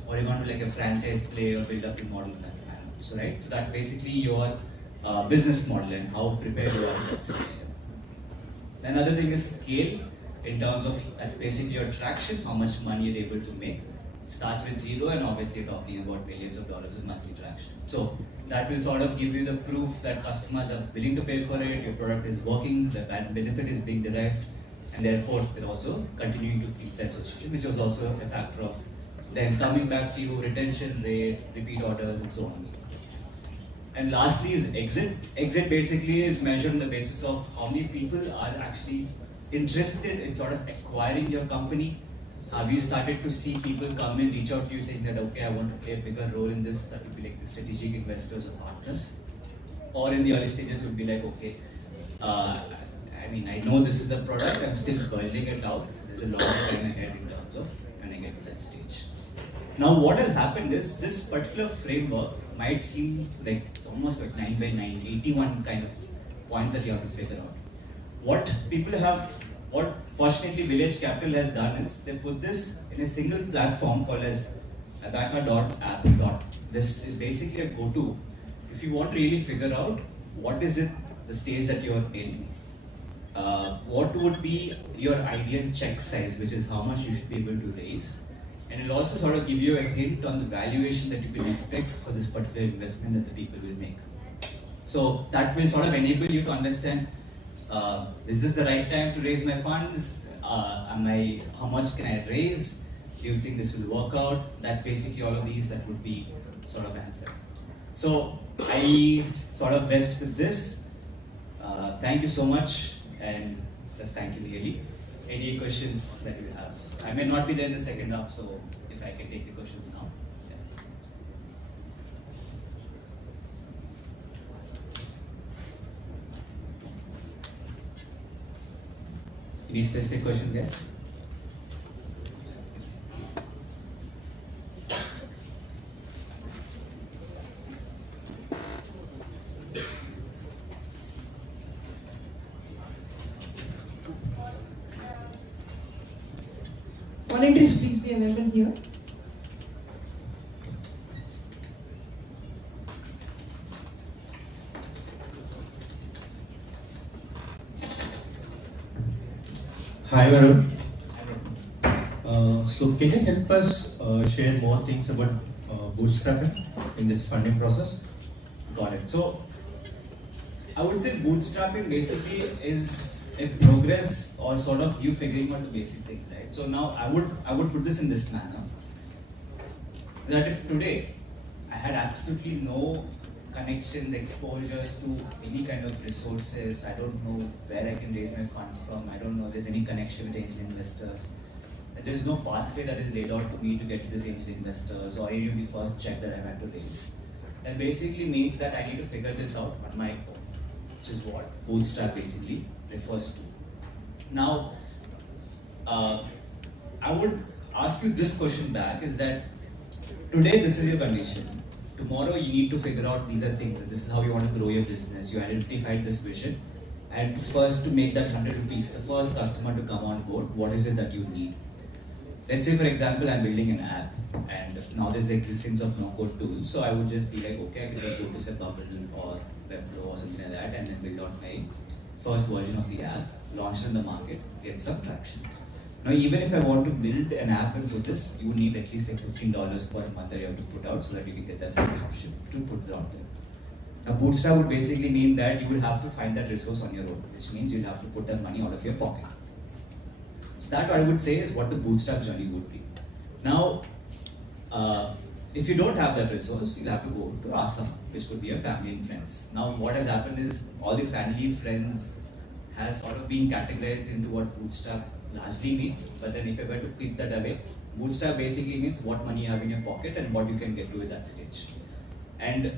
or you're going to like a franchise play or build up your model. So right, so that basically your business model and how prepared you are for that stage. Another thing is scale in terms of that's basically your traction, how much money you're able to make. It starts with zero, and obviously you're talking about millions of dollars of monthly traction. So that will sort of give you the proof that customers are willing to pay for it, your product is working, the benefit is being derived, and therefore they're also continuing to keep the association, which was also a factor of then coming back to you, retention rate, repeat orders, and so on and so forth. And lastly is exit. Exit basically is measured on the basis of how many people are actually interested in sort of acquiring your company. Have you started to see people come and reach out to you saying that, okay, I want to play a bigger role in this, that would be like the strategic investors or partners? Or in the early stages would be like, okay, I mean, I know this is the product, I'm still building it out. There's a lot of time ahead in terms of when I get to that stage. Now what has happened is this particular framework might seem like it's almost like 9 by 9, 81 kind of points that you have to figure out. What fortunately Village Capital has done is they put this in a single platform called as Abaca.app. This is basically a go-to if you want to really figure out what is it, the stage that you're in, what would be your ideal check size, which is how much you should be able to raise. And it'll also sort of give you a hint on the valuation that you can expect for this particular investment that the people will make. So that will sort of enable you to understand, is this the right time to raise my funds? How much can I raise? Do you think this will work out? That's basically all of these that would be sort of answered. So I sort of rest with this. Thank you so much, and just thank you really. Any questions that you have? I may not be there in the second half, so if I can take the questions now. Yeah. Any specific questions, yes? Volunteers, please be available here. Hi Varun. So can you help us share more things about bootstrapping in this funding process? Got it. So I would say bootstrapping basically is a progress or sort of you figuring out the basic things, right? So now I would put this in this manner, that if today I had absolutely no connections, exposures to any kind of resources, I don't know where I can raise my funds from, I don't know if there's any connection with angel investors, there's no pathway that is laid out to me to get to these angel investors or any of the first check that I've had to raise. That basically means that I need to figure this out on my own, which is what bootstrap basically refers to. Now, I would ask you this question back, is that today this is your condition. Tomorrow you need to figure out these are things, and this is how you want to grow your business. You identified this vision, and first to make that 100 rupees, the first customer to come on board, what is it that you need? Let's say for example, I'm building an app, and now there's the existence of no-code tools, so I would just be like, okay, I can just go to say Bubble or Webflow or something like that, and then build out my first version of the app, launch it in the market, get some traction. Now, even if I want to build an app and put this, you would need at least like $15 per month that you have to put out so that you can get that subscription to put it out there. Now, bootstrap would basically mean that you will have to find that resource on your own, which means you'll have to put that money out of your pocket. So that I would say is what the bootstrap journey would be. Now, if you don't have that resource, you'll have to go to ASAM, which could be your family and friends. Now, what has happened is all the family, friends has sort of been categorized into what bootstrap largely means, but then if I were to keep that away, bootstrap basically means what money you have in your pocket and what you can get to at that stage. And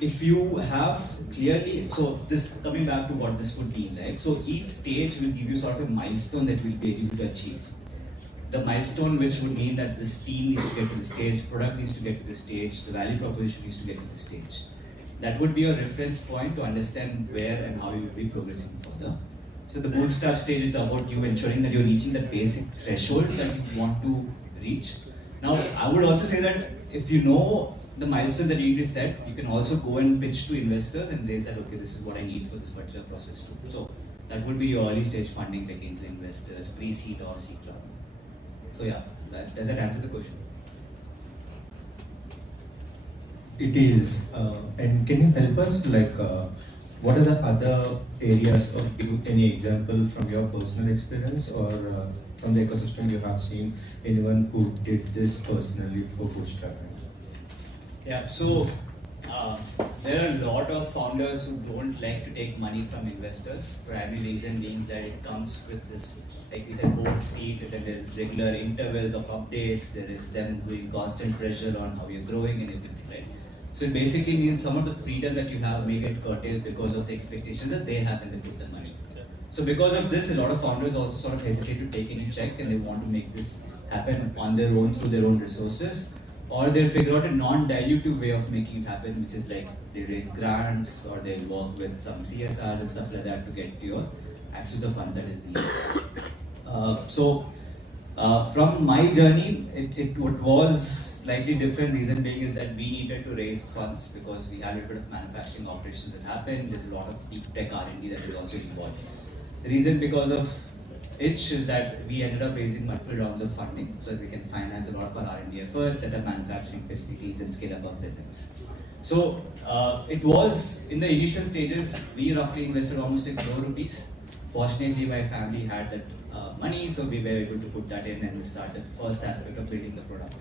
if you have clearly, so this coming back to what this would mean, right? So each stage will give you sort of a milestone that you'll be able to achieve. The milestone which would mean that this team needs to get to the stage, product needs to get to the stage, the value proposition needs to get to the stage. That would be a reference point to understand where and how you will be progressing further. So the bootstrap stage is about you ensuring that you're reaching the basic threshold that you want to reach. Now, I would also say that if you know the milestones that you need to set, you can also go and pitch to investors and raise that, okay, this is what I need for this particular process too. So that would be your early stage funding, like angel investors, pre-seed or seed round. So yeah, does that answer the question? It is. And can you help us, what are the other areas, or give any example from your personal experience or from the ecosystem you have seen, anyone who did this personally for bootstrapping? Yeah, so there are a lot of founders who don't like to take money from investors. Primary reason being that it comes with this, like we said, both seed, then there's regular intervals of updates, there is them doing constant pressure on how you're growing and everything, right? So it basically means some of the freedom that you have may get curtailed because of the expectations that they have when they put the money. So because of this, a lot of founders also sort of hesitate to take any check and they want to make this happen on their own through their own resources, or they'll figure out a non-dilutive way of making it happen, which is like they raise grants or they'll work with some CSRs and stuff like that to get your access to the funds that is needed. From my journey, it was slightly different. Reason being is that we needed to raise funds because we had a bit of manufacturing operations that happened. There's a lot of deep tech R&D that is also involved. The reason because of which is that we ended up raising multiple rounds of funding so that we can finance a lot of our R&D efforts, set up manufacturing facilities and scale up our business. So it was in the initial stages, we roughly invested almost ₹1 crore. Fortunately, my family had that money, so we were able to put that in and start the first aspect of building the product.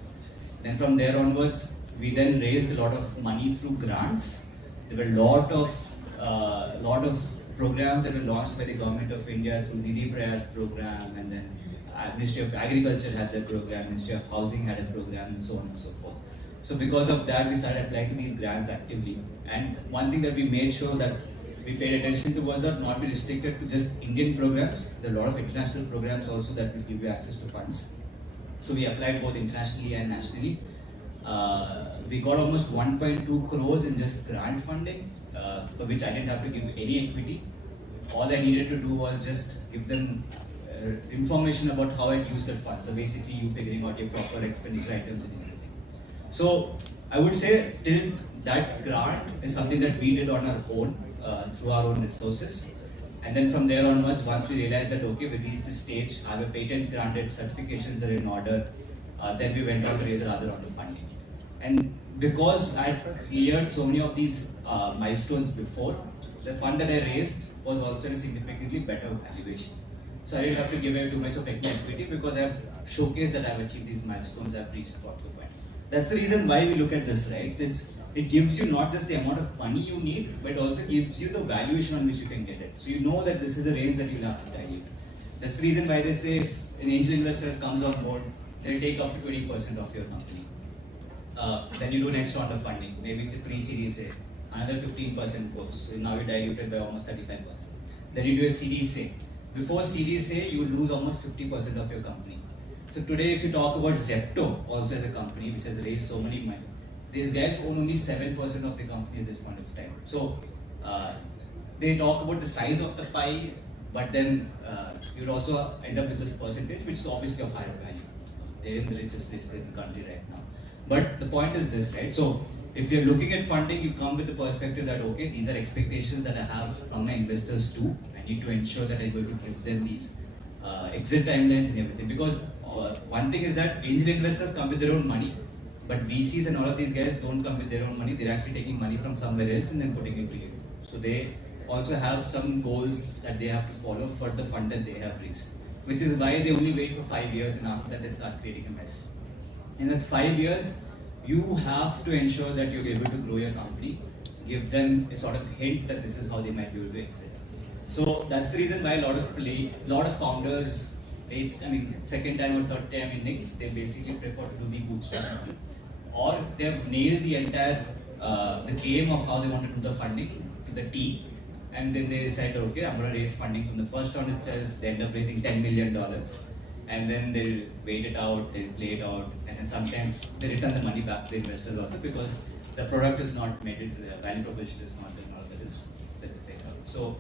Then from there onwards, we then raised a lot of money through grants. There were a lot of programs that were launched by the government of India through Nidhi Prayas program, and then Ministry of Agriculture had their program, Ministry of Housing had a program, and so on and so forth. So because of that, we started applying to these grants actively. And one thing that we made sure that we paid attention to was that not be restricted to just Indian programs. There are a lot of international programs also that will give you access to funds. So we applied both internationally and nationally. We got almost 1.2 crores in just grant funding, for which I didn't have to give any equity. All I needed to do was just give them information about how I'd use the funds. So basically you figuring out your proper expenditure items and everything. So I would say till that grant is something that we did on our own, through our own resources. And then from there onwards, once we realized that, okay, we reached this stage, have a patent granted, certifications are in order, then we went on to raise another round of funding. And because I had cleared so many of these milestones before, the fund that I raised was also a significantly better valuation. So I didn't have to give away too much of equity because I have showcased that I've achieved these milestones, I've reached a particular point. That's the reason why we look at this, right? It gives you not just the amount of money you need, but it also gives you the valuation on which you can get it. So you know that this is the range that you'll have to dilute. That's the reason why they say if an angel investor comes on board, they'll take up to 20% of your company. Then you do next round of funding. Maybe it's a pre-series A. Another 15% goes. So now you're diluted by almost 35%. Then you do a series A. Before series A, you lose almost 50% of your company. So today, if you talk about Zepto, also as a company which has raised so many money, these guys own only 7% of the company at this point of time. So they talk about the size of the pie, but then you'd also end up with this percentage, which is obviously of higher value. They're in the richest list in the country right now. But the point is this, right? So if you're looking at funding, you come with the perspective that, okay, these are expectations that I have from my investors too. I need to ensure that I'm going to give them these exit timelines and everything. Because one thing is that angel investors come with their own money, but VCs and all of these guys don't come with their own money. They're actually taking money from somewhere else and then putting it to you. So they also have some goals that they have to follow for the fund that they have raised, which is why they only wait for 5 years and after that they start creating a mess. In that 5 years, you have to ensure that you're able to grow your company, give them a sort of hint that this is how they might be able to exit. So that's the reason why a lot of founders, second time or third time innings, they basically prefer to do the bootstrapping. Or if they've nailed the entire the game of how they want to do the funding to the T, and then they decide, okay, I'm going to raise funding from the first round itself. They end up raising $10 million, and then they'll wait it out, they'll play it out, and then sometimes they return the money back to the investors also because the product is not made it, the value proposition is not the model that is that they have. So,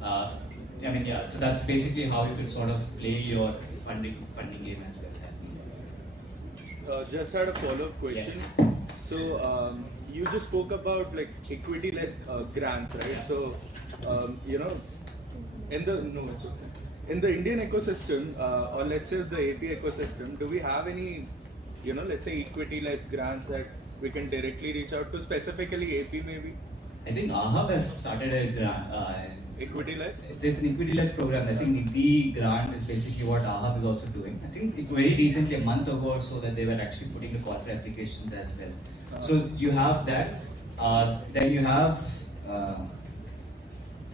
so that's basically how you can sort of play your funding game as well as needed. just had a follow-up question. So you just spoke about like equity-less grants, right? Yeah. So you know, in the no, it's okay. In the Indian ecosystem, or let's say the AP ecosystem, do we have any, you know, let's say equity-less grants that we can directly reach out to, specifically AP maybe? I think AHAB has started a grant. Equity-less? It's an equity-less program. I think Nidhi grant is basically what AHAB is also doing. I think very recently, a month ago or so, that they were actually putting the call for applications as well. So you have that. Then you have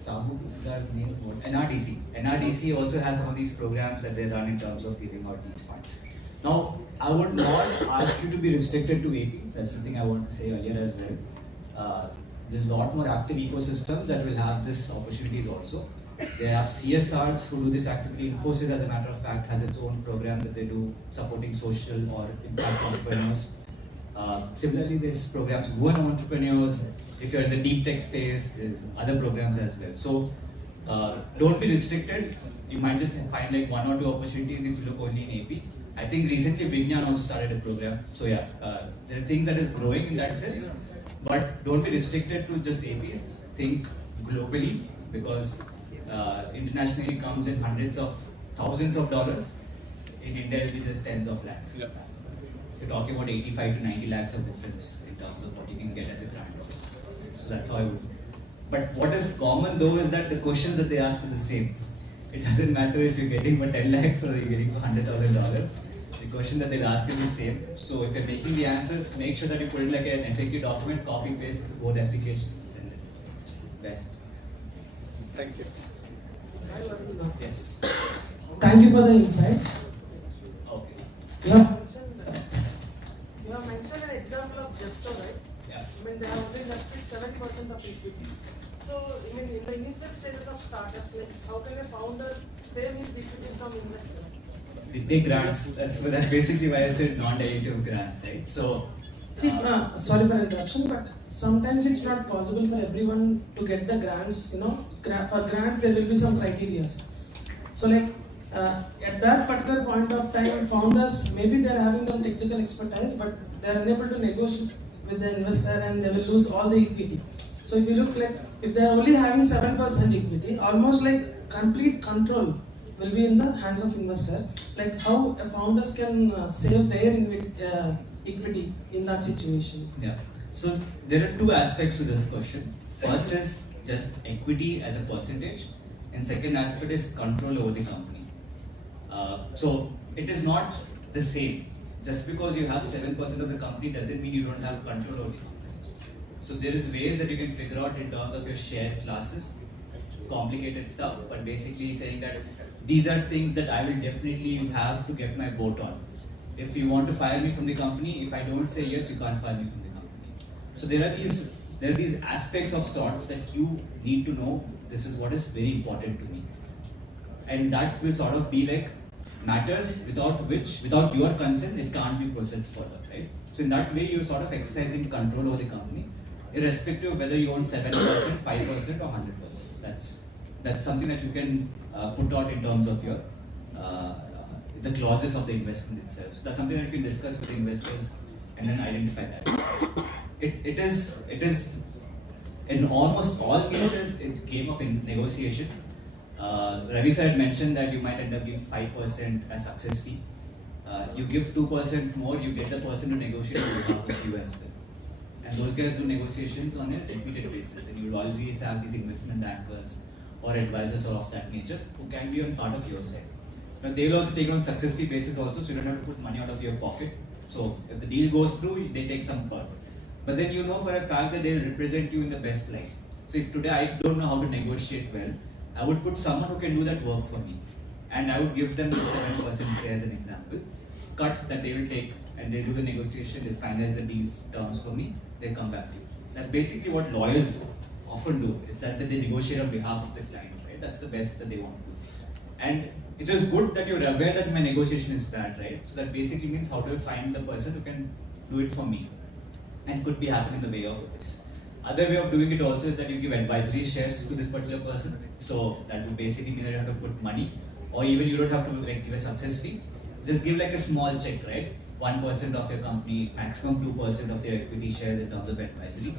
Sahu Gupta's name is what? NRDC. NRDC also has some of these programs that they run in terms of giving out these funds. Now, I would not ask you to be restricted to AP. That's the thing I want to say earlier as well. There's a lot more active ecosystem that will have this opportunities also. They have CSRs who do this activity. Infosys, as a matter of fact, has its own program that they do supporting social or impact entrepreneurs. Similarly, there's programs for women entrepreneurs. If you're in the deep tech space, there's other programs as well. So don't be restricted. You might just find like one or two opportunities if you look only in AP. I think recently Vignan also started a program. So yeah, there are things that is growing in that sense. But don't be restricted to just AP. Think globally, because internationally it comes in hundreds of thousands of dollars. In India, it will be just tens of lakhs. Yeah. So talking about 85 to 90 lakhs of difference in terms of what you can get as a grant. So that's how I would. But what is common though is that the questions that they ask is the same. It doesn't matter if you're getting for 10 lakhs or you're getting for $100,000. The question that they'll ask is the same. So if you're making the answers, make sure that you put in like an FAQ document, copy paste to both applications, send it. Best. Thank you. Yes. Thank you for the insight. Okay. Yeah. You have mentioned an example of Jepto, right? Yeah. I mean, they have only left with 7% of equity. So, I mean, in the initial stages of startups, like, how can a founder save his equity from investors? With big grants, that's basically why I said non-dilutive grants, right? So, See, sorry for interruption, but sometimes it's not possible for everyone to get the grants. You know, for grants there will be some criteria. So, like at that particular point of time, founders maybe they are having some technical expertise, but they are unable to negotiate with the investor, and they will lose all the equity. So, if you look like if they are only having 7% equity, almost like complete control will be in the hands of investor. Like how founders can save their equity in that situation. yeah. So there are two aspects to this question. First is just equity as a percentage, and second aspect is control over the company. So it is not the same. Just because you have 7% of the company doesn't mean you don't have control over the company. So there is ways that you can figure out in terms of your share classes, complicated stuff, but basically saying that these are things that I will definitely have to get my vote on. If you want to fire me from the company, if I don't say yes, you can't fire me from the company. So there are these aspects of sorts that you need to know. This is what is very important to me, and that will sort of be like matters without your consent, it can't be processed further, right? So in that way, you're sort of exercising control over the company, irrespective of whether you own 7%, 5%, or 100%. That's something that you can put out in terms of your the clauses of the investment itself. So that's something that you can discuss with the investors and then identify that. It is in almost all cases it came of in negotiation. Ravi sir had mentioned that you might end up giving 5% as success fee. You give 2% more, you get the person to negotiate on behalf of you as well. And those guys do negotiations on a repeated basis, and you will always have these investment bankers or advisors or of that nature who can be on part of your side. Now they will also take it on success fee basis also, so you don't have to put money out of your pocket. So if the deal goes through, they take some part. But then you know for a fact that they will represent you in the best light. So if today I don't know how to negotiate well, I would put someone who can do that work for me. And I would give them the 7% say as an example, cut that they will take, and they'll do the negotiation, they'll finalize the deals terms for me, they'll come back to you. That's basically what lawyers often do, is that they negotiate on behalf of the client, right? That's the best that they want to do. And it is good that you're aware that my negotiation is bad, right? So that basically means how do I find the person who can do it for me, and could be happening in the way of this. Other way of doing it also is that you give advisory shares to this particular person. So that would basically mean that you have to put money, or even you don't have to like give a success fee. Just give like a small check, right? 1% of your company, maximum 2% of your equity shares in terms of advisory.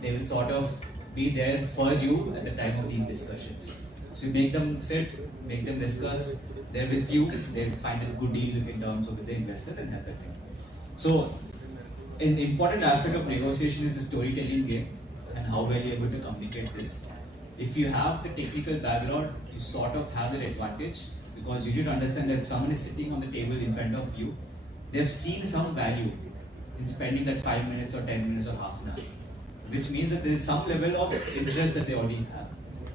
They will sort of be there for you at the time of these discussions. So you make them sit, make them discuss, they're with you, they find a good deal in terms of with the investor and help it. So an important aspect of negotiation is the storytelling game and how well you're able to communicate this. If you have the technical background, you sort of have that advantage because you need to understand that if someone is sitting on the table in front of you, they've seen some value in spending that 5 minutes or 10 minutes or half an hour, which means that there is some level of interest that they already have.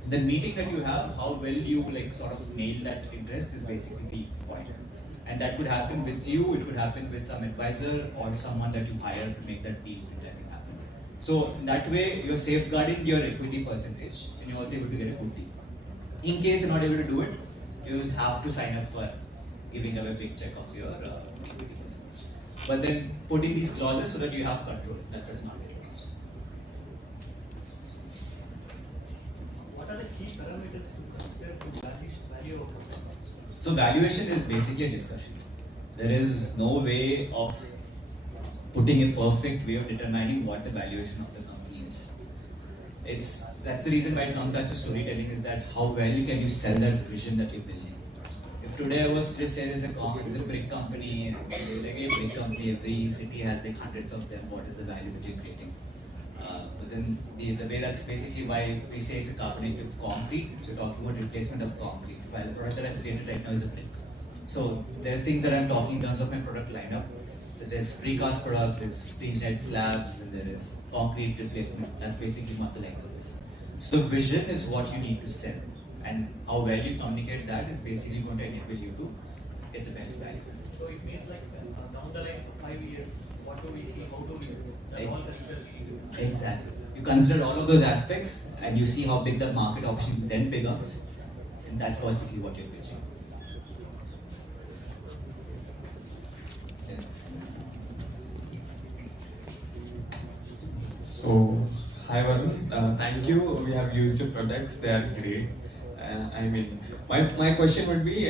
The meeting that you have, how well you like sort of nail that interest is basically the point. And that could happen with you, it could happen with some advisor or someone that you hire to make that deal happen. So in that way, you're safeguarding your equity percentage and you're also able to get a good deal. In case you're not able to do it, you have to sign up for giving away a big check of your equity percentage. But then put in these clauses so that you have control. That does not get lost. What are the key parameters to consider to value of a company? So valuation is basically a discussion. There is no way of putting a perfect way of determining what the valuation of the company is. That's the reason why it comes back to storytelling, is that how well can you sell that vision that you're building. If today I was to just say there's a brick company, like a brick company, every city has like hundreds of them, what is the value that you're creating? But then the way that's basically why we say it's a carbonated concrete, so we're talking about replacement of concrete, while the product that I've created right now is a brick. So there are things that I'm talking in terms of my product lineup. So there's precast products, there's pre-net slabs, and there is concrete replacement. That's basically what the lineup is. So the vision is what you need to sell, and how well you communicate that is basically going to enable you to get the best value. So it means like down the line for 5 years, what do we see, how do we do? That's all considered. Exactly. You consider all of those aspects and you see how big the market option then becomes, and that's basically what you're pitching. So, hi Varun, thank you. We have used the products, they are great. My question would be,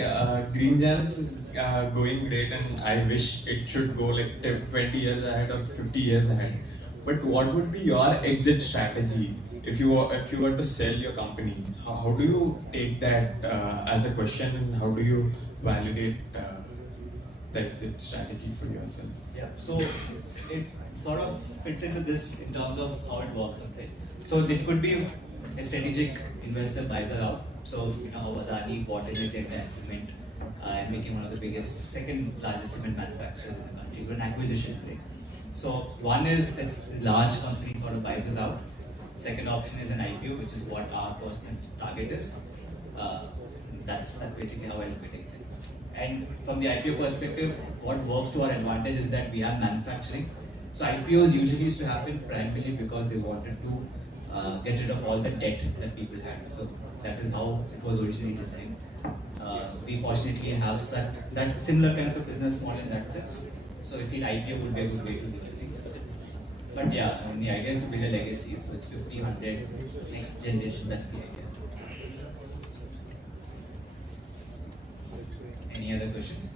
Green Gems is going great and I wish it should go like 20 years ahead or 50 years ahead. But what would be your exit strategy if you were to sell your company? How do you take that as a question, and how do you validate the exit strategy for yourself? Yeah, so it sort of fits into this in terms of how it works. Okay, so it could be a strategic investor buys it out. So you know how Adani bought in a cement and became one of the biggest, second largest cement manufacturers in the country, with an acquisition play. So one is this large company sort of buys us out. Second option is an IPO, which is what our personal target is. That's basically how I look at it. And from the IPO perspective, what works to our advantage is that we have manufacturing. So IPOs usually used to happen primarily because they wanted to get rid of all the debt that people had. So that is how it was originally designed. We fortunately have that similar kind of a business model in that sense. So I feel IPO would be a good way to do things. But yeah, I mean, the idea is to build a legacy. So it's 50, 100, next generation, that's the idea. Any other questions?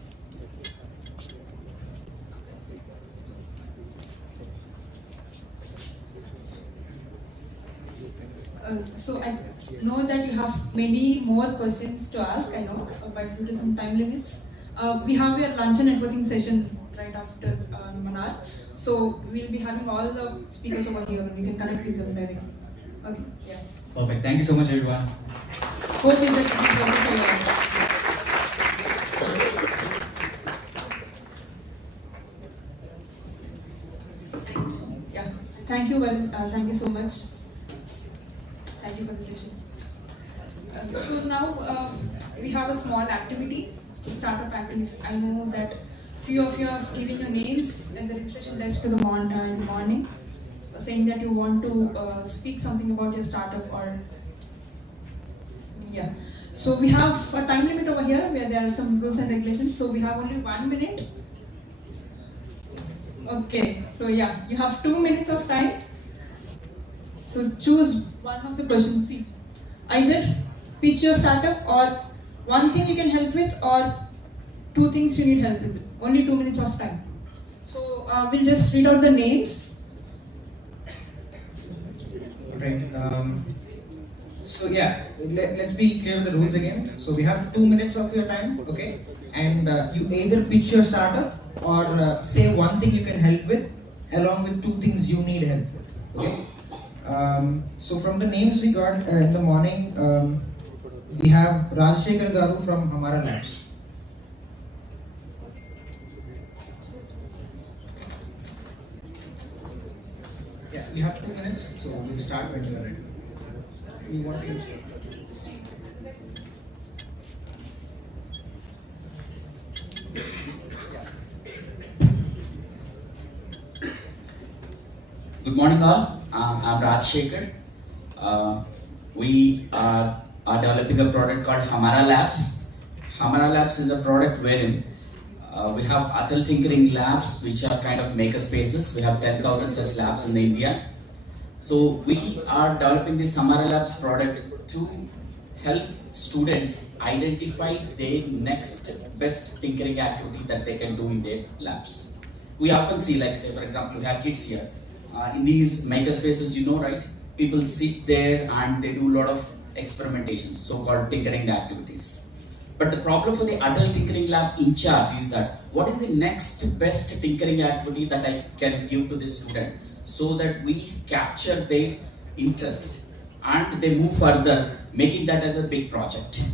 So I know that you have many more questions to ask, I know, but due to some time limits. We have your lunch and networking session right after Manar. So we'll be having all the speakers over here and we can connect with them directly. Okay, yeah. Perfect. Thank you so much, everyone. Hope is that yeah. Thank you, thank you so much. Thank you for the session. So now we have a small activity, startup activity. I know that few of you have given your names in the registration desk to the morning, saying that you want to speak something about your startup or yeah. So we have a time limit over here where there are some rules and regulations. So we have only 1 minute. Okay. So yeah, you have 2 minutes of time. So choose one of the questions. See, either pitch your startup or one thing you can help with or two things you need help with. Only 2 minutes of time. So we'll just read out the names. Right. So yeah, let's be clear with the rules again. So we have 2 minutes of your time, okay? And you either pitch your startup or say one thing you can help with, along with 2 things you need help with, okay? So from the names we got in the morning, we have Rajshekhar Garu from Hamara Labs. Yeah, we have 2 minutes, so we'll start when you are ready. You want to use it? Good morning all, I'm Rajshekhar. We are developing a product called Hamara Labs. Hamara Labs is a product wherein we have Atal Tinkering Labs, which are kind of maker spaces. We have 10,000 such labs in India. So we are developing this Hamara Labs product to help students identify their next best tinkering activity that they can do in their labs. We often see, like say for example, we have kids here. In these maker spaces, you know, right? People sit there and they do a lot of experimentations, so-called tinkering activities. But the problem for the Atal Tinkering Lab in charge is that what is the next best tinkering activity that I can give to this student so that we capture their interest and they move further, making that as a big project.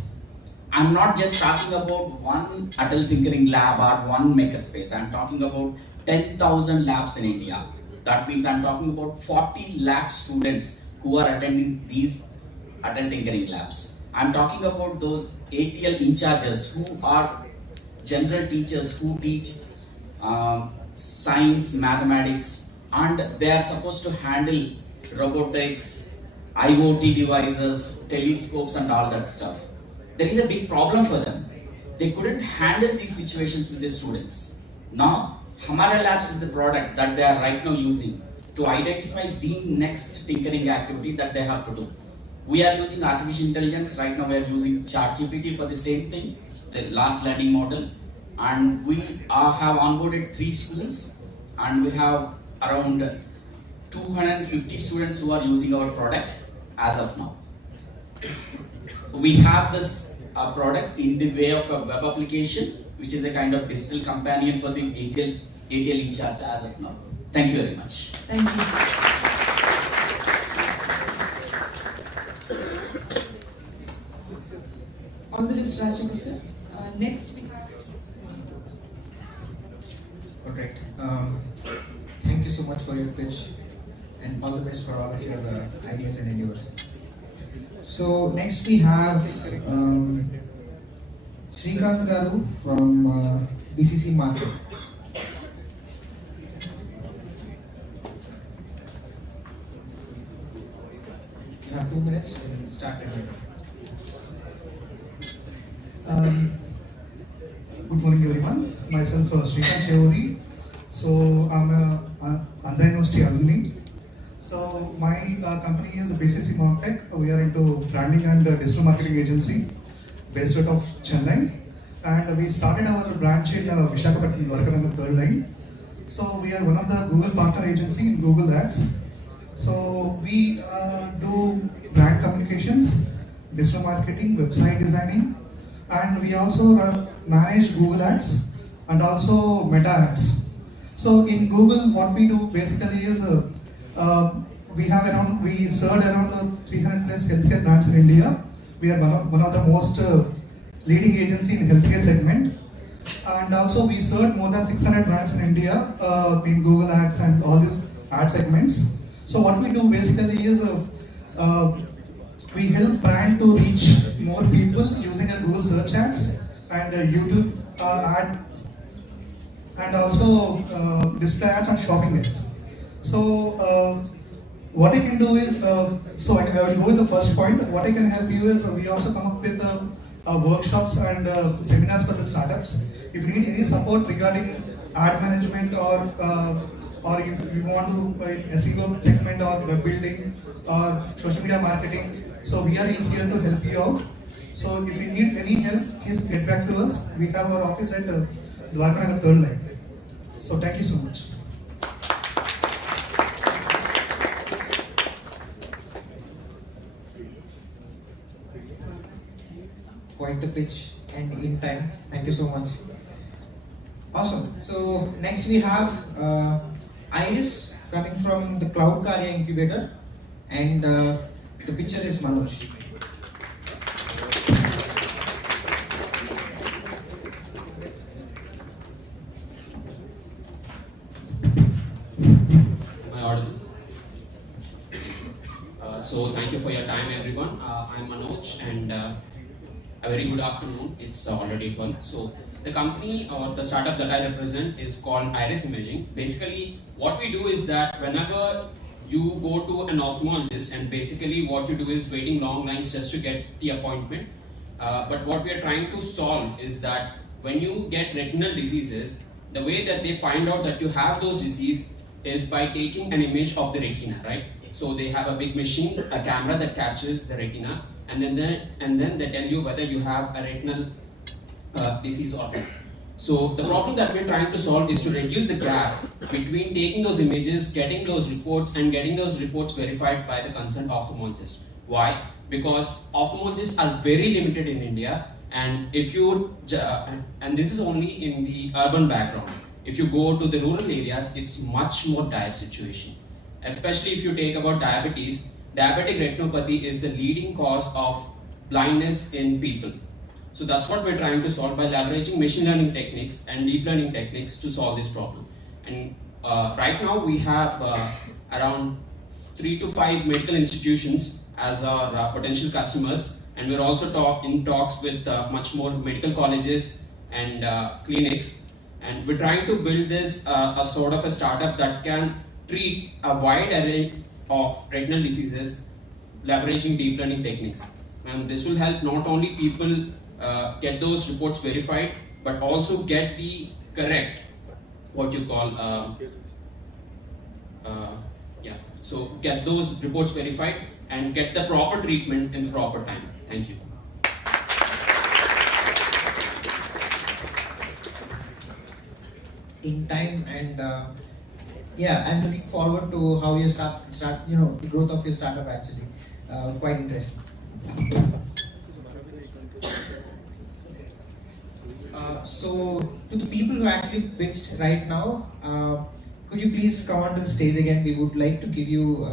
I'm not just talking about one Atal Tinkering Lab or one makerspace. I'm talking about 10,000 labs in India. That means I'm talking about 40 lakh students who are attending these Atal Tinkering Labs. I'm talking about those ATL in charges who are general teachers who teach science, mathematics, and they are supposed to handle robotics, IoT devices, telescopes and all that stuff. There is a big problem for them. They couldn't handle these situations with the students. Now, Hamara Labs is the product that they are right now using to identify the next tinkering activity that they have to do. We are using artificial intelligence. Right now we are using ChatGPT for the same thing, the large language model. And we have onboarded 3 schools and we have around 250 students who are using our product as of now. We have this product in the way of a web application, which is a kind of digital companion for the ATL in charge as of now. Thank you very much. Thank you. All the best, Rajshekhar sir. Next we have. Alright. Thank you so much for your pitch and all the best for all of your ideas and endeavors. So next we have Shrikant Garu from BCC Market. You have 2 minutes. We'll start again. Good morning, everyone. Myself, Shrikant Chevuri. So I'm a Andhra University alumni. So my company is BCC Martech. We are into branding and digital marketing agency based out of Chennai. And we started our branch in Visakhapatnam, Dwarka 3rd line. So we are one of the Google partner agency in Google Ads. So we do brand communications, digital marketing, website designing, and we also manage Google Ads and also Meta Ads. So in Google, what we do basically is we serve around 300 plus healthcare brands in India. We are one of the most leading agency in healthcare segment, and also we serve more than 600 brands in India in Google Ads and all these ad segments. So what we do basically is we help brand to reach more people using a Google search ads and YouTube ads and also display ads and shopping ads. So what I can do is, so I will go with the first point. What I can help you is we also come up with workshops and seminars for the startups. If you need any support regarding ad management or you want to SEO segment or web building or social media marketing, so we are here to help you out. So if you need any help, please get back to us. We have our office at Dwarka 3rd line. So thank you so much. Quite the pitch and in time. Thank you so much. Awesome. So next we have Iris coming from the Cloud Karya Incubator, and the pitcher is Manoj. Am I audible? So thank you for your time, everyone. I'm Manoj, and a very good afternoon. It's already 12. So the company or the startup that I represent is called Iris Imaging. Basically, what we do is that whenever you go to an ophthalmologist, and basically what you do is waiting long lines just to get the appointment. But what we are trying to solve is that when you get retinal diseases, the way that they find out that you have those diseases is by taking an image of the retina, right? So they have a big machine, a camera that captures the retina, and then they tell you whether you have a retinal disease or not. So the problem that we're trying to solve is to reduce the gap between taking those images, getting those reports, and getting those reports verified by the concerned ophthalmologist. Why? Because ophthalmologists are very limited in India, and if you and this is only in the urban background. If you go to the rural areas, it's much more dire situation. Especially if you take about diabetes, diabetic retinopathy is the leading cause of blindness in people. So that's what we're trying to solve by leveraging machine learning techniques and deep learning techniques to solve this problem. And right now we have around 3 to 5 medical institutions as our potential customers, and we're also in talks with much more medical colleges and clinics. And we're trying to build this a sort of a startup that can treat a wide array of retinal diseases leveraging deep learning techniques. And this will help not only people get those reports verified, but also get the correct, what you call, so get those reports verified and get the proper treatment in the proper time. Thank you. In time, and yeah, I'm looking forward to how you start the growth of your startup actually. Quite interesting. So to the people who actually pitched right now, could you please come onto the stage again? We would like to give you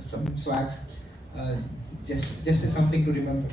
some swags, just as something to remember.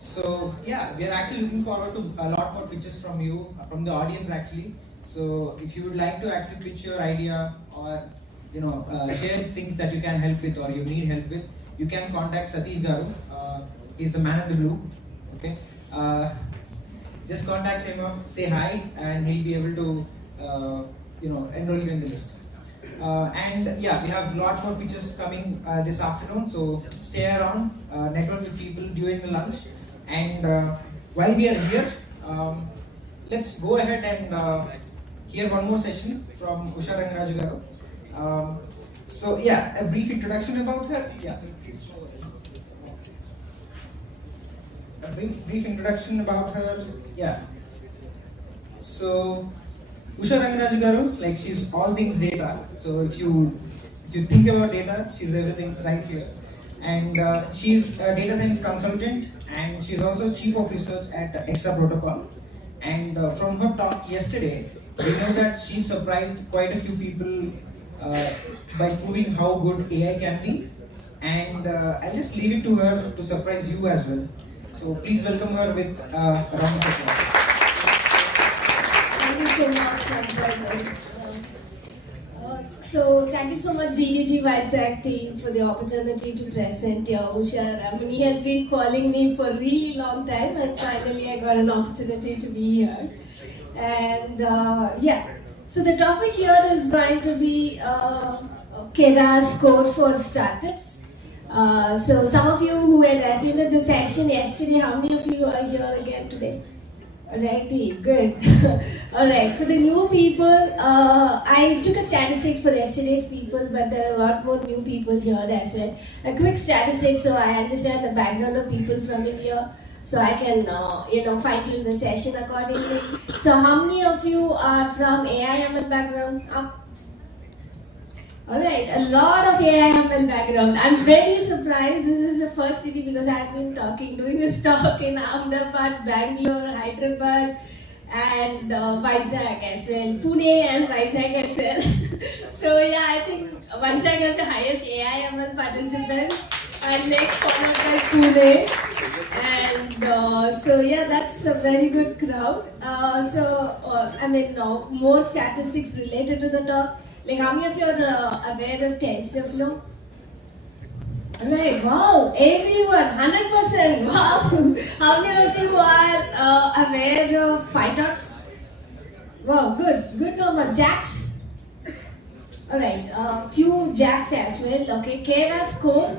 So yeah, we are actually looking forward to a lot more pitches from you, from the audience actually. So if you would like to actually pitch your idea or share things that you can help with or you need help with, you can contact Satish Garu. He's the man in the blue. Okay, just contact him up, say hi, and he'll be able to enroll you in the list. And yeah, we have a lot more pitches coming this afternoon. So stay around, network with people during the lunch. And while we are here, let's go ahead and hear one more session from Usha Rangaraju Garu. So yeah, a brief introduction about her. Yeah, a brief introduction about her. Yeah. So Usha Rangaraju Garu, like she's all things data. So if you think about data, she's everything right here. And she's a data science consultant, and she's also chief of research at EXA Protocol. And from her talk yesterday, we know that she surprised quite a few people by proving how good AI can be. And I'll just leave it to her to surprise you as well. So please welcome her with a round of applause. Thank you so much, Sampath. So thank you so much GDG Vizag team for the opportunity to present here. Usha Ramani has been calling me for a really long time and finally I got an opportunity to be here. And yeah, so the topic here is going to be Kera's code for startups. So some of you who had attended the session yesterday, how many of you are here again today? Alrighty, good. Alright, for the new people, I took a statistics for yesterday's people, but there are a lot more new people here as well. A quick statistics so I understand the background of people from India, so I can, fine-tune the session accordingly. So how many of you are from AI/ML background? Up. Alright, a lot of AI/ML background. I'm very surprised. This is the first city because I've been doing this talk in Ahmedabad, Bangalore, Hyderabad, and Vizag as well. Pune and Vizag as well. So yeah, I think Vizag has the highest AI/ML participants, and next followed by Pune. And so yeah, that's a very good crowd. More statistics related to the talk. Like, how many of you are aware of TensorFlow? Alright, wow, everyone, 100%, wow. How many of you are aware of PyTorch? Wow, good number. JAX? Alright, few JAX as well. Okay, Kera's code.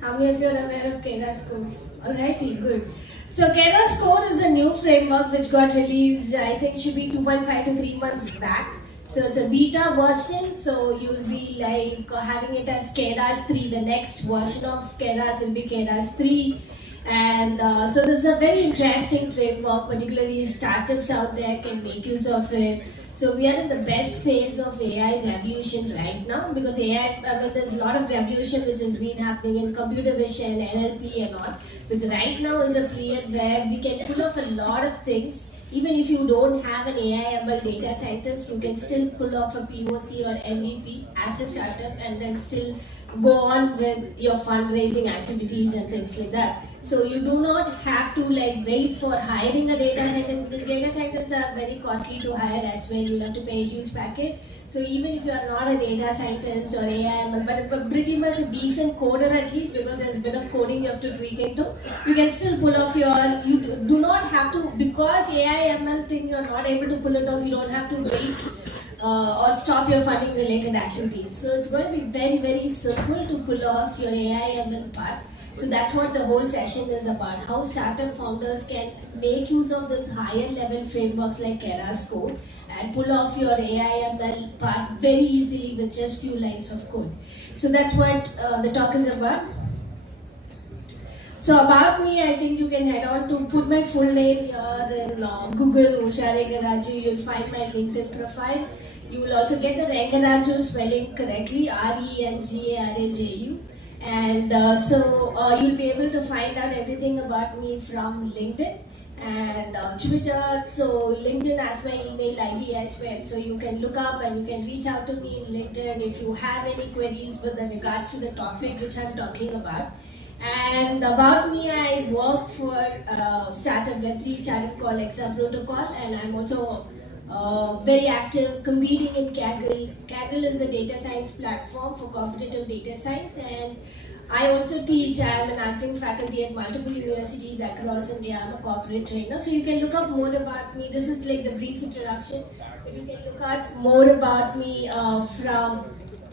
How many of you are aware of Kera's code? Alrighty, good. So Kera's code is a new framework which got released, I think it should be 2.5 to 3 months back. So it's a beta version, so you'll be like having it as Keras 3. The next version of Keras will be Keras 3. And so this is a very interesting framework, particularly startups out there can make use of it. So we are in the best phase of AI revolution right now because there's a lot of revolution which has been happening in computer vision, NLP and all. But right now is a period where we can pull off a lot of things. Even if you don't have an AI/ML data scientist, you can still pull off a POC or MVP as a startup and then still go on with your fundraising activities and things like that. So you do not have to wait for hiring a data scientist because data scientists are very costly to hire as well. You have to pay a huge package. So even if you are not a data scientist or AI/ML, but pretty much a decent coder at least because there's a bit of coding you have to tweak into, you can still pull off you do not have to, because AI/ML thing you're not able to pull it off, you don't have to wait or stop your funding related activities. So it's going to be very, very simple to pull off your AI/ML part. So that's what the whole session is about, how startup founders can make use of this higher level frameworks like Kera's code and pull off your AI/ML part very easily with just few lines of code. So that's what the talk is about. So about me, I think you can head on to put my full name here in Google, Usha Rengaraju. You'll find my LinkedIn profile. You will also get the Rengaraju spelling correctly, Rengaraju. And you'll be able to find out everything about me from LinkedIn and Twitter. So LinkedIn has my email ID as well. So you can look up and you can reach out to me in LinkedIn if you have any queries with regards to the topic which I'm talking about. And about me, I work for a startup, Web3 startup called Exam Protocol, and I'm also very active competing in Kaggle. Kaggle is a data science platform for competitive data science, and I also teach. I'm an acting faculty at multiple universities across India. I'm a corporate trainer. So you can look up more about me. This is like the brief introduction. You can look up more about me from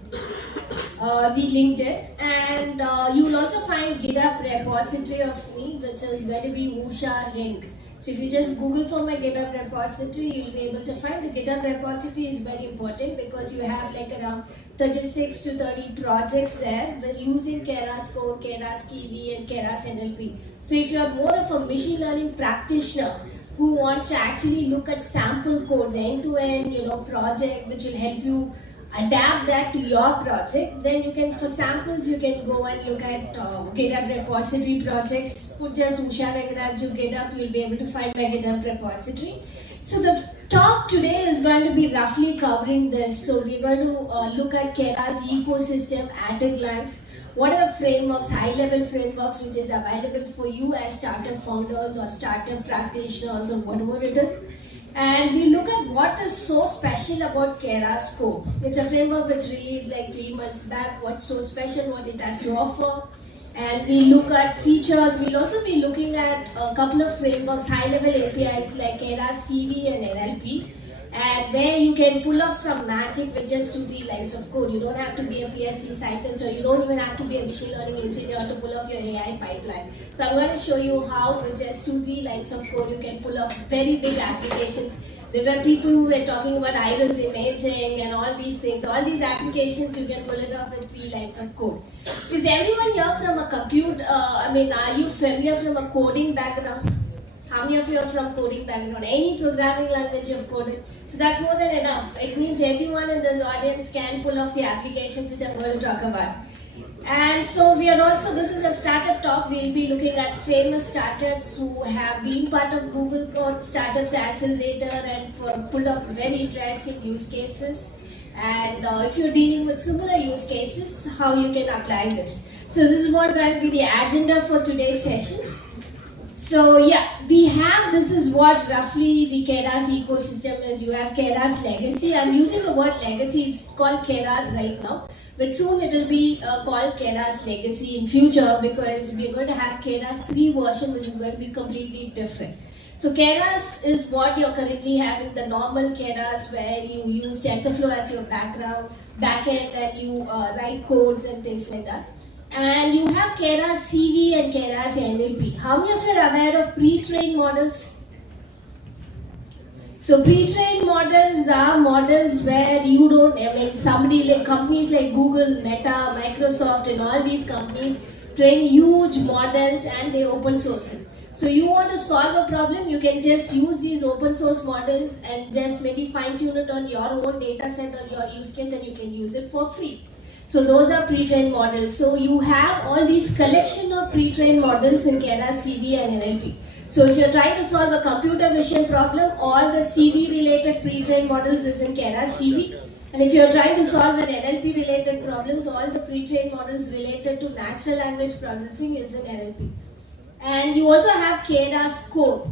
the LinkedIn, and you will also find GitHub repository of me, which is going to be Usha Ring. So if you just Google for my GitHub repository, you'll be able to find the GitHub repository is very important because you have around 36 to 30 projects there. We're using Kera's code, Kera's Kiwi, and Kera's NLP. So if you're more of a machine learning practitioner who wants to actually look at sample codes, end-to-end, project, which will help you adapt that to your project, then you can, for samples, you can go and look at GitHub repository projects. Put just Usha Rengaraju GitHub, you'll be able to find my GitHub repository. So the talk today is going to be roughly covering this. So we're going to look at Kera's ecosystem at a glance. what are the frameworks, high-level frameworks, which is available for you as startup founders or startup practitioners or whatever it is. And we look at what is so special about Keras Core. It's a framework which released like 3 months back. What's so special, what it has to offer. And we look at features. We'll also be looking at a couple of frameworks, high-level APIs like Keras CV and NLP. And where you can pull off some magic with just 2-3 lines of code. You don't have to be a PhD scientist, or you don't even have to be a machine learning engineer to pull off your AI pipeline. So I'm going to show you how with just 2-3 lines of code you can pull off very big applications. There were people who were talking about iris imaging and all these things. All these applications you can pull it off with 3 lines of code. Is everyone here from a are you familiar from a coding background? How many of you are from coding background? Any programming language you've coded? So that's more than enough. It means everyone in this audience can pull off the applications which I'm going to talk about. And so we are also, this is a startup talk. We'll be looking at famous startups who have been part of Google Code Startups Accelerator and pulled off very interesting use cases. And if you're dealing with similar use cases, how you can apply this. So this is what going to be the agenda for today's session. So yeah, this is what roughly the Keras ecosystem is. You have Keras Legacy. I'm using the word legacy, it's called Keras right now. But soon it will be called Keras Legacy in future, because we're going to have Keras 3 version, which is going to be completely different. So Keras is what you're currently having, the normal Keras where you use TensorFlow as your backend and you write codes and things like that. And you have Keras CV and Keras NLP. How many of you are aware of pre-trained models? So pre-trained models are models where you don't, somebody like companies like Google, Meta, Microsoft and all these companies train huge models and they open source it. So you want to solve a problem, you can just use these open source models and just maybe fine tune it on your own data set or your use case, and you can use it for free. So those are pre-trained models. So you have all these collection of pre-trained models in Keras CV and NLP. So if you're trying to solve a computer vision problem, all the CV related pre-trained models is in Keras CV. And if you're trying to solve an NLP related problems, all the pre-trained models related to natural language processing is in NLP. And you also have Keras Core.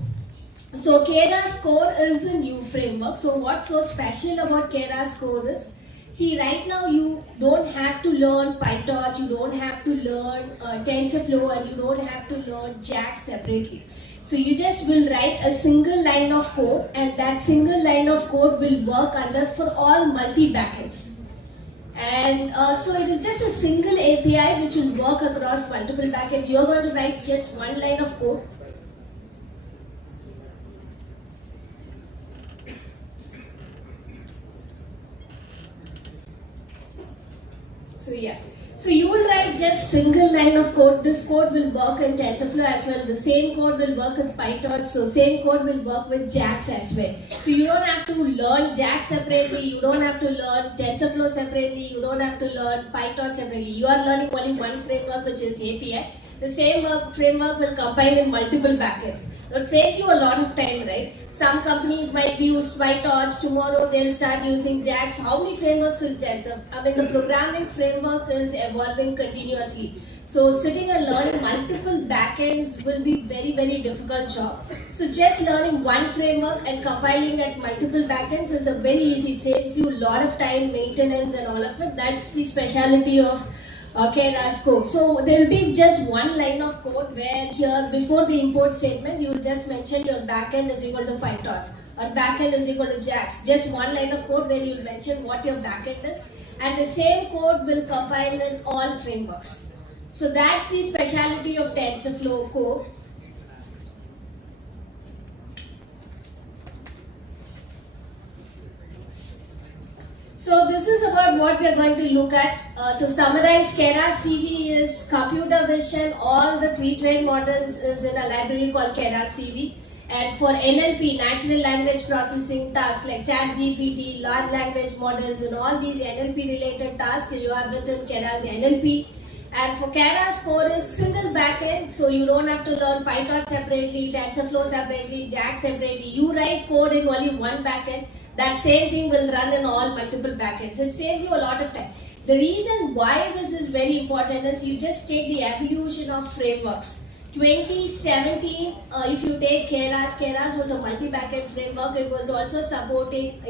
So Keras Core is a new framework. So what's so special about Keras Core is, see, right now you don't have to learn PyTorch, you don't have to learn TensorFlow, and you don't have to learn JAX separately. So you just will write a single line of code, and that single line of code will work under for all multi-backends. And so it is just a single API which will work across multiple backends. You are going to write just one line of code. So yeah, so you will write just single line of code. This code will work in TensorFlow as well. The same code will work with PyTorch. So same code will work with JAX as well. So you don't have to learn JAX separately. You don't have to learn TensorFlow separately. You don't have to learn PyTorch separately. You are learning only one framework, which is API. The same framework will combine in multiple backends. That saves you a lot of time, right? Some companies might be used PyTorch, tomorrow they'll start using JAX. How many frameworks will test? The programming framework is evolving continuously. So sitting and learning multiple backends will be very, very difficult job. So just learning one framework and compiling at multiple backends is a very easy, saves you a lot of time, maintenance and all of it. That's the speciality of Keras Core. So there will be just one line of code where here before the import statement you will just mention your backend is equal to PyTorch or backend is equal to JAX. Just one line of code where you will mention what your backend is, and the same code will compile in all frameworks. So that's the speciality of TensorFlow Core. So this is about what we are going to look at. To summarize, Keras CV is computer vision. All the pre-trained models is in a library called Keras CV. And for NLP, natural language processing tasks like ChatGPT, large language models, and all these NLP related tasks, you have written Keras NLP. And for Keras Core is single backend, so you don't have to learn PyTorch separately, TensorFlow separately, JAX separately. You write code in only one backend. That same thing will run in all multiple backends. It saves you a lot of time. The reason why this is very important is you just take the evolution of frameworks. 2017, if you take Keras was a multi-backend framework. It was also supporting,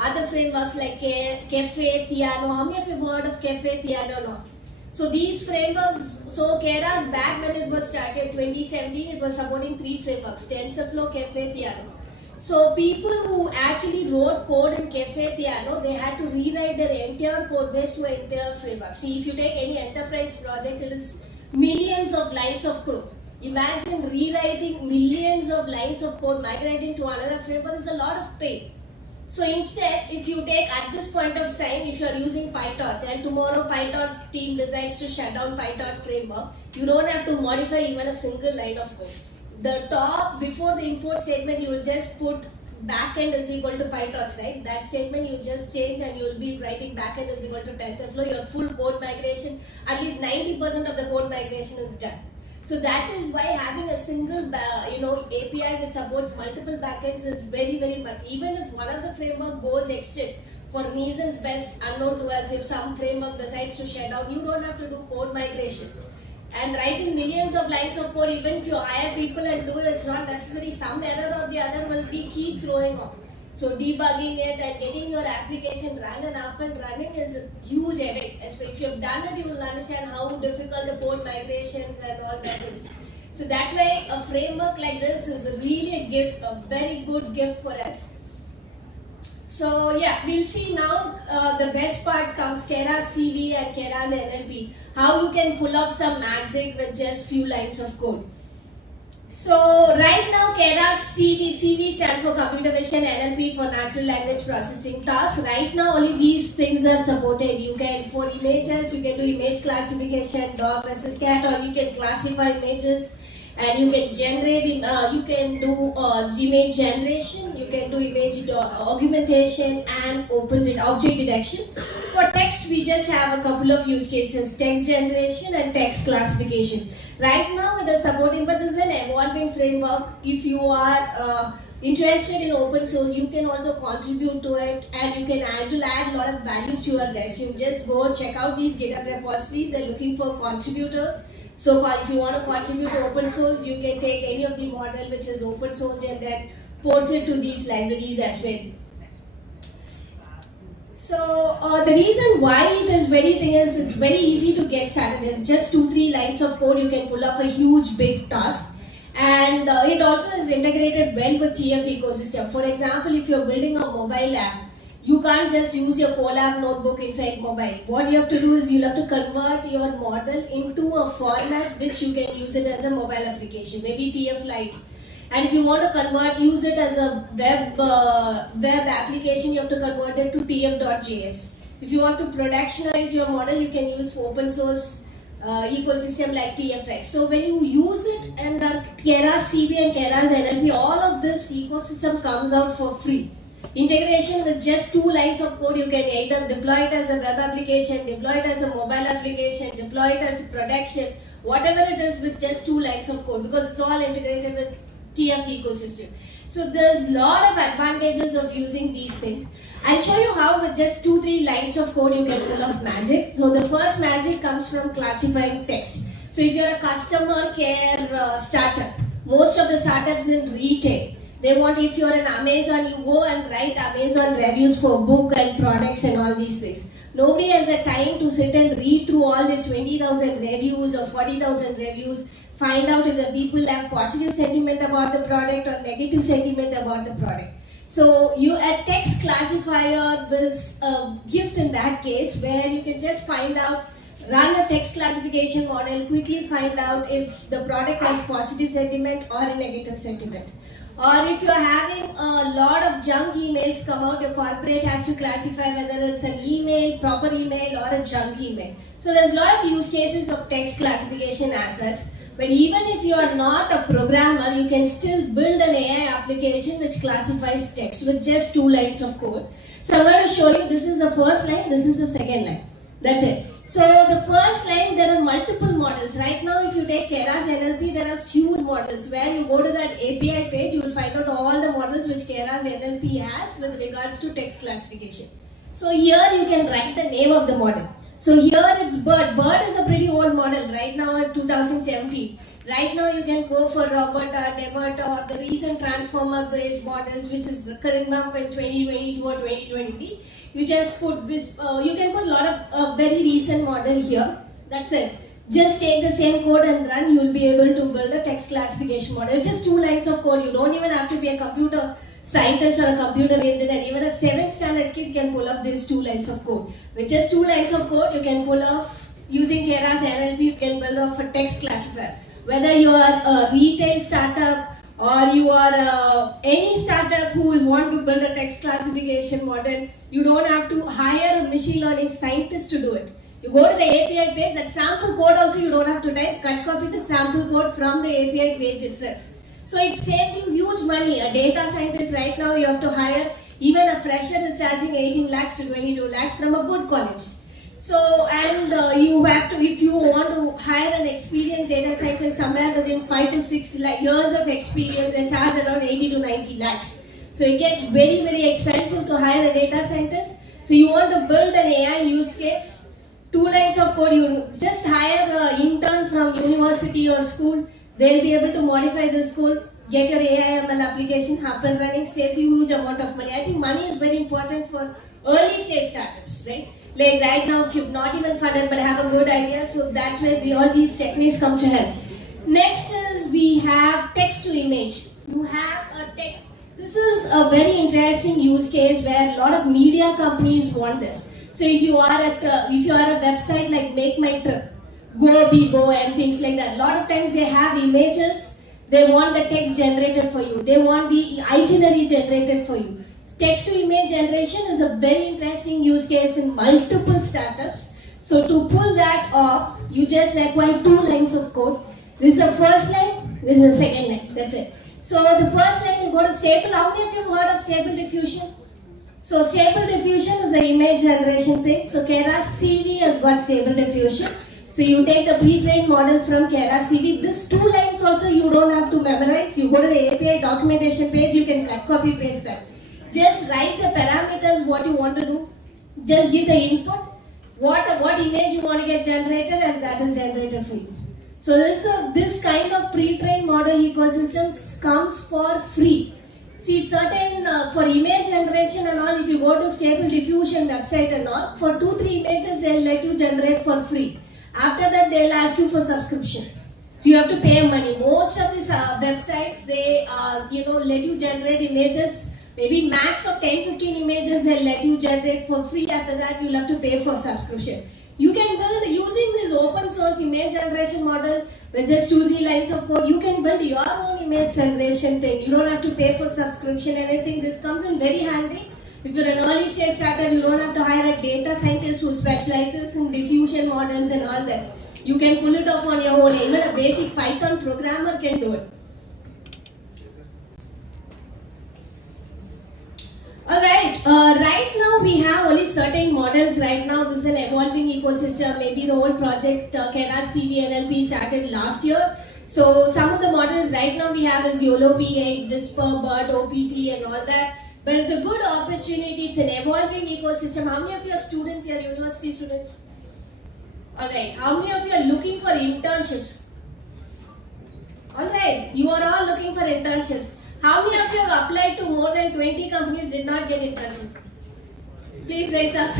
other frameworks like Cafe, Theano. How many of you have heard of Cafe, Theano? No. So these frameworks, so Keras back when it was started 2017, it was supporting 3 frameworks: TensorFlow, Cafe, Theano. So people who actually wrote code in Cafe, Theano, they had to rewrite their entire code base to entire framework. See, if you take any enterprise project, it is millions of lines of code. Imagine rewriting millions of lines of code, migrating to another framework is a lot of pain. So instead, if you take at this point of time, if you are using PyTorch and tomorrow PyTorch team decides to shut down PyTorch framework, you don't have to modify even a single line of code. The top, before the import statement, you will just put backend is equal to PyTorch, right? That statement you just change and you will be writing backend is equal to TensorFlow. Your full code migration, at least 90% of the code migration is done. So that is why having a single API that supports multiple backends is very, very much. Even if one of the framework goes extinct for reasons best unknown to us, if some framework decides to shut down, you don't have to do code migration. And writing millions of lines of code, even if you hire people and do it, it's not necessary. Some error or the other will be keep throwing off. So debugging it and getting your application run and up and running is a huge headache. If you have done it, you will understand how difficult the code migrations and all that is. So that's why a framework like this is really a gift, a very good gift for us. So yeah, we'll see now the best part comes Keras CV and Keras NLP. How you can pull off some magic with just few lines of code. So right now Keras CV stands for Computer Vision, NLP for Natural Language Processing Tasks. Right now only these things are supported. You can, for images, you can do image classification, dog versus cat, or you can classify images. And you can generate, you can do image generation, you can do image augmentation and object detection. For text, we just have a couple of use cases: text generation and text classification. Right now it is supporting, but this is an evolving framework. If you are interested in open source, you can also contribute to it, and you can add a lot of values to your resume. Just go check out these GitHub repositories. They're looking for contributors. So if you want to contribute to open source, you can take any of the model which is open source and then port it to these libraries as well. So the reason why it is it's very easy to get started. In just 2-3 lines of code, you can pull off a huge big task. And it also is integrated well with TF ecosystem. For example, if you're building a mobile app, you can't just use your Colab notebook inside mobile. What you have to do is you'll have to convert your model into a format which you can use it as a mobile application, maybe TF Lite. And if you want to use it as a web application, you have to convert it to tf.js. If you want to productionize your model, you can use open source ecosystem like TFX. So when you use it, and Keras CV and Keras NLP, all of this ecosystem comes out for free. Integration with just 2 lines of code, you can either deploy it as a web application, deploy it as a mobile application, deploy it as a production, whatever it is with just 2 lines of code, because it's all integrated with TF ecosystem. So there's a lot of advantages of using these things. I'll show you how with just 2-3 lines of code you can pull off magic. So the first magic comes from classifying text. So if you're a customer care startup, most of the startups in retail, they want, if you're an Amazon, you go and write Amazon reviews for book and products and all these things. Nobody has the time to sit and read through all these 20,000 reviews or 40,000 reviews, find out if the people have positive sentiment about the product or negative sentiment about the product. So a text classifier is a gift in that case, where you can just find out, run a text classification model, quickly find out if the product has positive sentiment or a negative sentiment. Or if you're having a lot of junk emails come out, your corporate has to classify whether it's an email, proper email, or a junk email. So there's a lot of use cases of text classification as such. But even if you are not a programmer, you can still build an AI application which classifies text with just 2 lines of code. So I'm going to show you, this is the first line, this is the second line. That's it. So the first line, there are multiple models. Right now, if you take Keras NLP, there are huge models. Where you go to that API page, you will find out all the models which Keras NLP has with regards to text classification. So here you can write the name of the model. So here it's BERT. BERT is a pretty old model right now at 2017. Right now you can go for Roberta, Deberta or the recent transformer based models which is current up in 2022 or 2023. You just put this, you can put a lot of very recent model here. That's it. Just take the same code and run, you will be able to build a text classification model. It's just 2 lines of code. You don't even have to be a computer scientist or a computer engineer. Even a 7th standard kid can pull up these 2 lines of code. With just 2 lines of code, you can pull off, using Keras NLP, you can build off a text classifier. Whether you are a retail startup or you are any startup who want to build a text classification model, you don't have to hire a machine learning scientist to do it. You go to the API page, that sample code also you don't have to type, cut copy the sample code from the API page itself. So it saves you huge money. A data scientist right now you have to hire, even a fresher is charging 18 lakhs to 22 lakhs from a good college. So, and you have to, if you want to hire an experienced data scientist somewhere within 5 to 6 years of experience, they charge around 80 to 90 lakhs. So it gets very, very expensive to hire a data scientist. So you want to build an AI use case, 2 lines of code, you just hire an intern from university or school. They'll be able to modify the code, get your AI ML application up and running, saves you huge amount of money. I think money is very important for early stage startups, right? Like right now, if you've not even funded but have a good idea, so that's where all these techniques come to help. Next is we have text to image. You have a text. This is a very interesting use case where a lot of media companies want this. So if you are at if you are a website like Make My Trip, Go Bebo and things like that, a lot of times they have images. They want the text generated for you. They want the itinerary generated for you. Text to image generation is a very interesting use case in multiple startups. So to pull that off, you just require 2 lines of code. This is the first line, this is the second line. That's it. So the first line you go to Stable. How many of you have heard of Stable Diffusion? So Stable Diffusion is an image generation thing. So Keras CV has got Stable Diffusion. So you take the pre-trained model from Keras CV. This 2 lines also you don't have to memorize. You go to the API documentation page, you can cut, copy, paste that. Just write the parameters what you want to do. Just give the input, what image you want to get generated, and that is generated for you. So this kind of pre-trained model ecosystem comes for free. See, certain for image generation and all, if you go to Stable Diffusion website and all, for 2-3 images they'll let you generate for free. After that they'll ask you for subscription. So you have to pay money. Most of these websites, they let you generate images. Maybe max of 10-15 images they'll let you generate for free. After that you'll have to pay for subscription. You can build, using this open source image generation model with just 2-3 lines of code, you can build your own image generation thing. You don't have to pay for subscription, anything. This comes in very handy. If you're an early stage startup, you don't have to hire a data scientist who specializes in diffusion models and all that. You can pull it off on your own. Even a basic Python programmer can do it. Alright, right now we have only certain models. Right now this is an evolving ecosystem. Maybe the whole project Keras CV NLP started last year. So some of the models right now we have is YOLO V8, Whisper, BERT, OPT and all that. But it's a good opportunity. It's an evolving ecosystem. How many of you are students here, university students? Alright, how many of you are looking for internships? Alright, you are all looking for internships. How many of you have applied to more than 20 companies, did not get internship? Please raise up.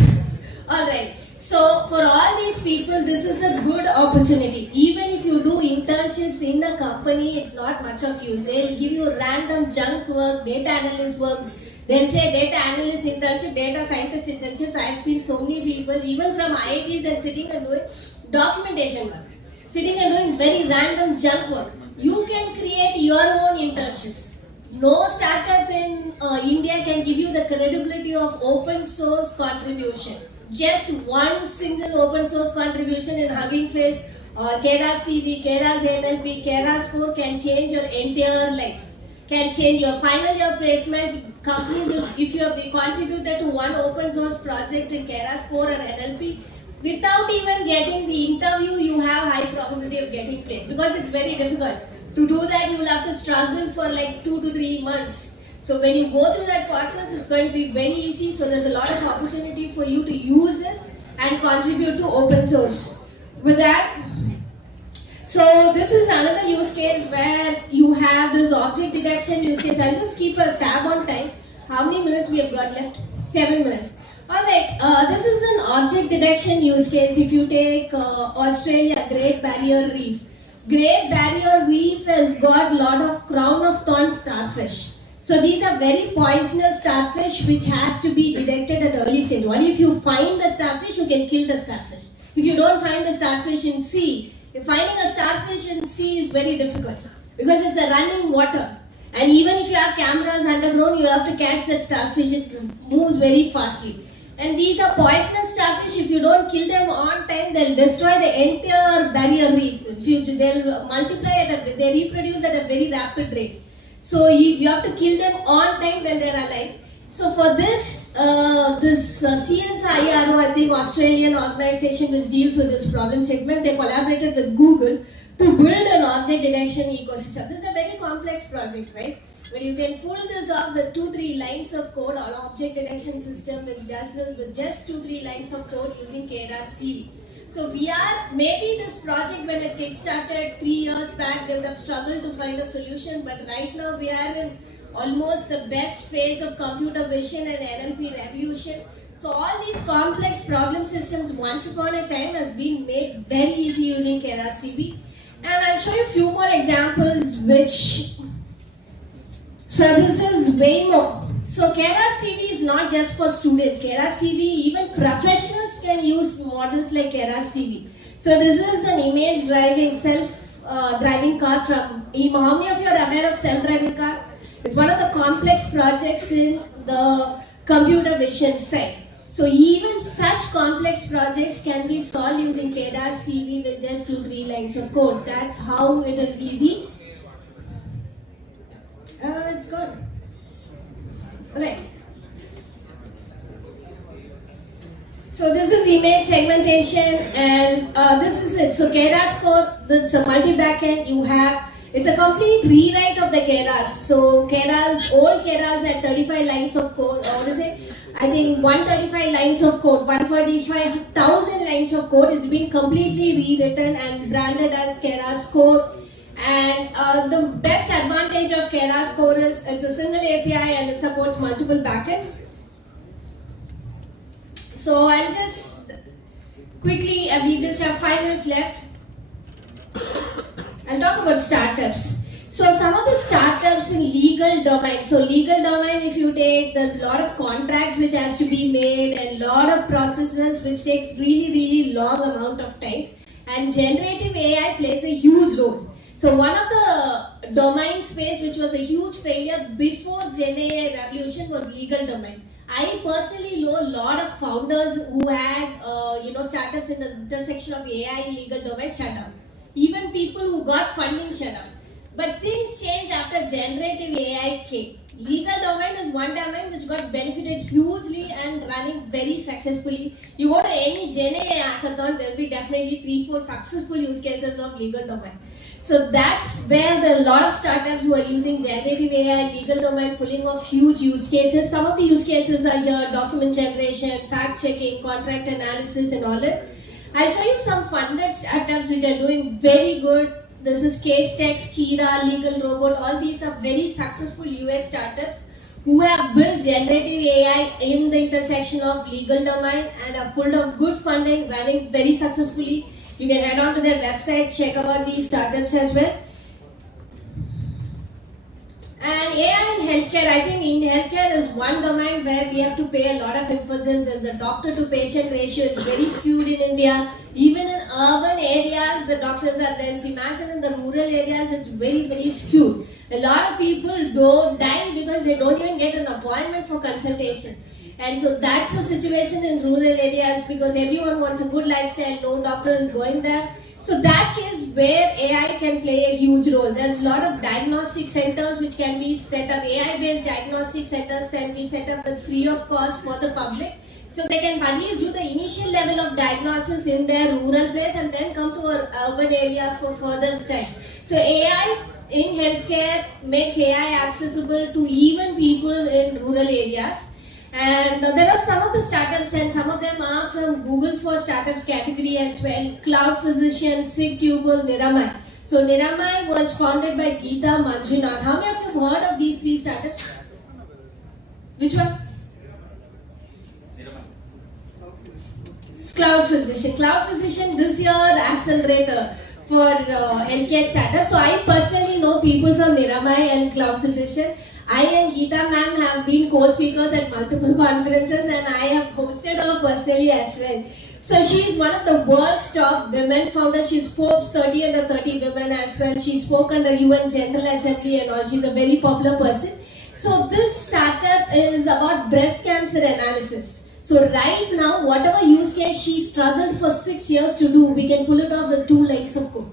Alright. So for all these people, this is a good opportunity. Even if you do internships in the company, it's not much of use. They'll give you random junk work, data analyst work. They'll say data analyst internship, data scientist internships. I've seen so many people, even from IITs, and sitting and doing documentation work. Sitting and doing very random junk work. You can create your own internships. No startup in India can give you the credibility of open source contribution. Just one single open source contribution in Hugging Face, Keras CV, Keras NLP, Keras Core can change your entire life. Can change your final year placement. Companies, if you have contributed to one open source project in Keras Core and NLP, without even getting the interview, you have high probability of getting placed because it's very difficult. To do that, you will have to struggle for like 2 to 3 months. So when you go through that process, it's going to be very easy. So there's a lot of opportunity for you to use this. and contribute to open source. With that, so this is another use case where you have this object detection use case. I'll just keep a tab on time. How many minutes we have got left? 7 minutes. Alright, this is an object detection use case. If you take Australia, Great Barrier Reef. Great Barrier Reef has got a lot of crown of thorn starfish. So these are very poisonous starfish which has to be detected at early stage. Only if you find the starfish, you can kill the starfish. If you don't find the starfish in sea, finding a starfish in sea is very difficult because it's a running water. And even if you have cameras underground, you have to catch that starfish. It moves very fastly. And these are poisonous starfish. If you don't kill them on time, they'll destroy the entire barrier reef. They'll multiply, they reproduce at a very rapid rate. So you have to kill them on time when they're alive. So for this, CSIRO, I think Australian organization which deals with this problem segment, they collaborated with Google to build an object detection ecosystem. This is a very complex project, right? But you can pull this off with 2-3 lines of code, or object detection system which does this with just 2-3 lines of code using Keras CV. So maybe this project when it kickstarted 3 years back, they would have struggled to find a solution, but right now we are in almost the best phase of computer vision and NLP revolution. So all these complex problem systems once upon a time has been made very easy using Keras CV. And I'll show you a few more examples so this is way more. So Keras CV is not just for students. Keras CV, even professionals can use models like Keras CV. So this is an image driving self-driving car from how many of you are aware of self-driving car? It's one of the complex projects in the computer vision side. So even such complex projects can be solved using Keras CV with just 2-3 lines of code. That's how it is easy. It's good. Right. So this is image segmentation, and this is it. So Keras code, it's a multi-backend. It's a complete rewrite of the Keras. So old Keras had 35 lines of code. What is it? I think 135 lines of code, 145,000 lines of code. It's been completely rewritten and branded as Keras code. And the best advantage of Keras code is it's a single API and it supports multiple backends. So I'll just quickly, we just have 5 minutes left. I'll talk about startups. So some of the startups in legal domain. So legal domain, if you take, there's a lot of contracts which has to be made and a lot of processes which takes really long amount of time. And generative AI plays a huge role. So one of the domain space which was a huge failure before Gen AI revolution was legal domain. I personally know a lot of founders who had startups in the intersection of AI and legal domain shut down. Even people who got funding shut down. But things changed after generative AI came. Legal domain is one domain which got benefited hugely and running very successfully. You go to any Gen AI hackathon, there will be definitely 3-4 successful use cases of legal domain. So that's where there are a lot of startups who are using generative AI, legal domain, pulling off huge use cases. Some of the use cases are here: document generation, fact checking, contract analysis and all that. I'll show you some funded startups which are doing very good. This is CaseText, Kira, Legal Robot. All these are very successful US startups who have built generative AI in the intersection of legal domain and have pulled off good funding, running very successfully. You can head on to their website, check out these startups as well. And AI in healthcare, I think in healthcare is one domain where we have to pay a lot of emphasis. As the doctor to patient ratio is very skewed in India. Even in urban areas, the doctors are there. Imagine in the rural areas, it's very skewed. A lot of people don't die because they don't even get an appointment for consultation. And so that's the situation in rural areas because everyone wants a good lifestyle, no doctor is going there. So that is where AI can play a huge role. There's a lot of diagnostic centers which can be set up. AI-based diagnostic centers can be set up with free of cost for the public. So they can at least do the initial level of diagnosis in their rural place and then come to an urban area for further study. So AI in healthcare makes AI accessible to even people in rural areas. And there are some of the startups, and some of them are from Google for Startups category as well. Cloud Physician, SigTuple, Niramai. So Niramai was founded by Geeta Manjunath. How many of you have heard of these three startups? Which one? Cloud Physician. Cloud Physician this year accelerator for healthcare startups. So I personally know people from Niramai and Cloud Physician. I and Geeta ma'am have been co-speakers at multiple conferences, and I have hosted her personally as well. So she is one of the world's top women founders. She's Forbes 30 under 30 women as well. She spoke under UN General Assembly and all. She's a very popular person. So this startup is about breast cancer analysis. So right now, whatever use case she struggled for 6 years to do, we can pull it off with 2 lines of code.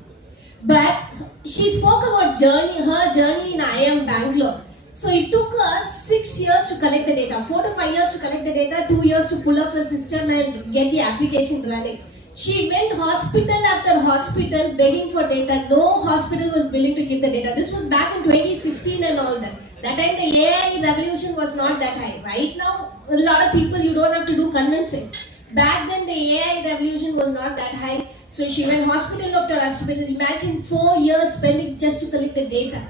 But she spoke about her journey in IIM Bangalore. So it took her 6 years to collect the data, 4 to 5 years to collect the data, 2 years to pull up a system and get the application running. She went hospital after hospital begging for data. No hospital was willing to give the data. This was back in 2016 and all that. That time the AI revolution was not that high. Right now, a lot of people, you don't have to do convincing. Back then the AI revolution was not that high. So she went hospital after hospital. Imagine 4 years spending just to collect the data.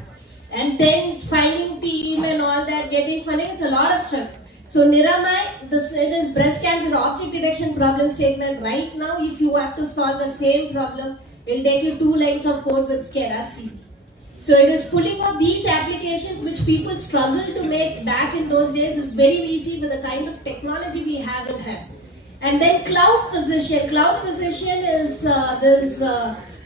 And then finding team and all that, getting funding, it's a lot of struggle. So Niramai, it is breast cancer object detection problem statement. Right now, if you have to solve the same problem, it will take you 2 lines of code with Scala C. So it is pulling out these applications which people struggle to make back in those days is very easy with the kind of technology we have in hand. And then Cloud Physician. Cloud Physician is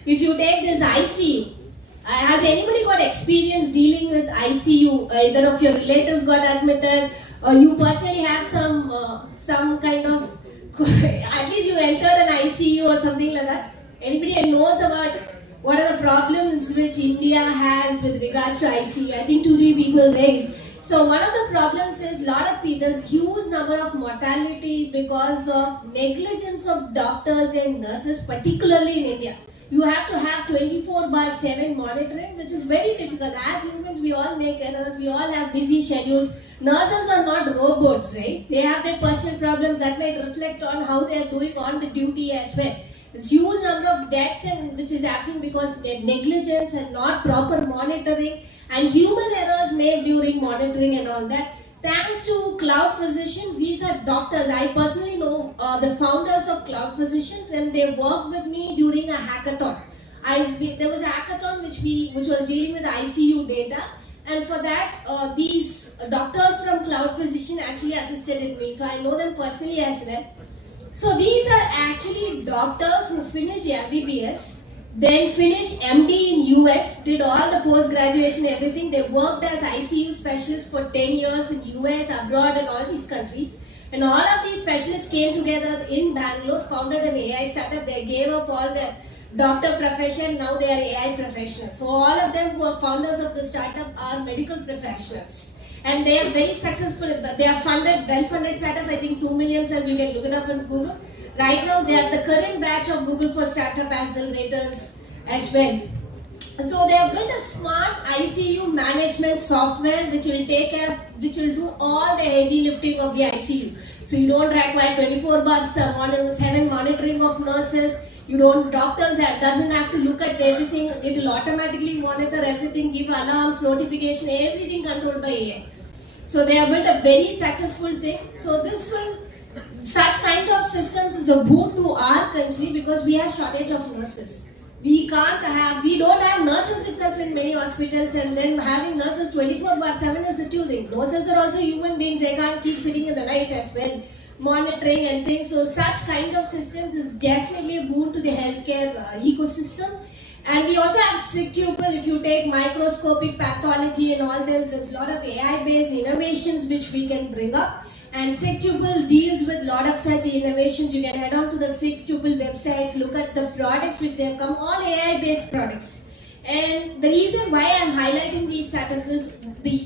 if you take this ICU, has anybody got experience dealing with ICU? Either of your relatives got admitted, or you personally have some kind of, at least you entered an ICU or something like that? Anybody knows about what are the problems which India has with regards to ICU? I think 2-3 people raised. So one of the problems is there's huge number of mortality because of negligence of doctors and nurses, particularly in India. You have to have 24/7 monitoring, which is very difficult. As humans, we all make errors, we all have busy schedules. Nurses are not robots, right? They have their personal problems that might reflect on how they are doing on the duty as well. There's huge number of deaths which is happening because of negligence and not proper monitoring and human errors made during monitoring and all that. Thanks to Cloud Physicians, these are doctors. I personally know the founders of Cloud Physicians, and they worked with me during a hackathon. There was a hackathon which was dealing with ICU data, and for that these doctors from Cloud Physician actually assisted me. So I know them personally as well. So these are actually doctors who finished MBBS, then finished MD in US, did all the post-graduation, everything. They worked as ICU specialists for 10 years in US, abroad and all these countries. And all of these specialists came together in Bangalore, founded an AI startup. They gave up all their doctor profession, now they are AI professionals. So all of them who are founders of the startup are medical professionals. And they are very successful. They are funded, well-funded startup, I think 2 million plus, you can look it up on Google. Right now, they are the current batch of Google for Startup accelerators as well. So they have built a smart ICU management software which will take care of, which will do all the heavy lifting of the ICU. So you don't require 24/7 monitoring of nurses. Doctors doesn't have to look at everything. It will automatically monitor everything, give alarms, notification, everything controlled by AI. So they have built a very successful thing. So such kind of systems is a boon to our country because we have shortage of nurses. We don't have nurses itself in many hospitals, and then having nurses 24/7 is a two thing. Nurses are also human beings, they can't keep sitting in the night as well, monitoring and things. So such kind of systems is definitely a boon to the healthcare ecosystem. And we also have SigTuple. If you take microscopic pathology and all this, there's a lot of AI-based innovations which we can bring up. And SigTuple deals with a lot of such innovations. You can head on to the SigTuple websites, look at the products which they have come, all AI-based products. And the reason why I'm highlighting these startups is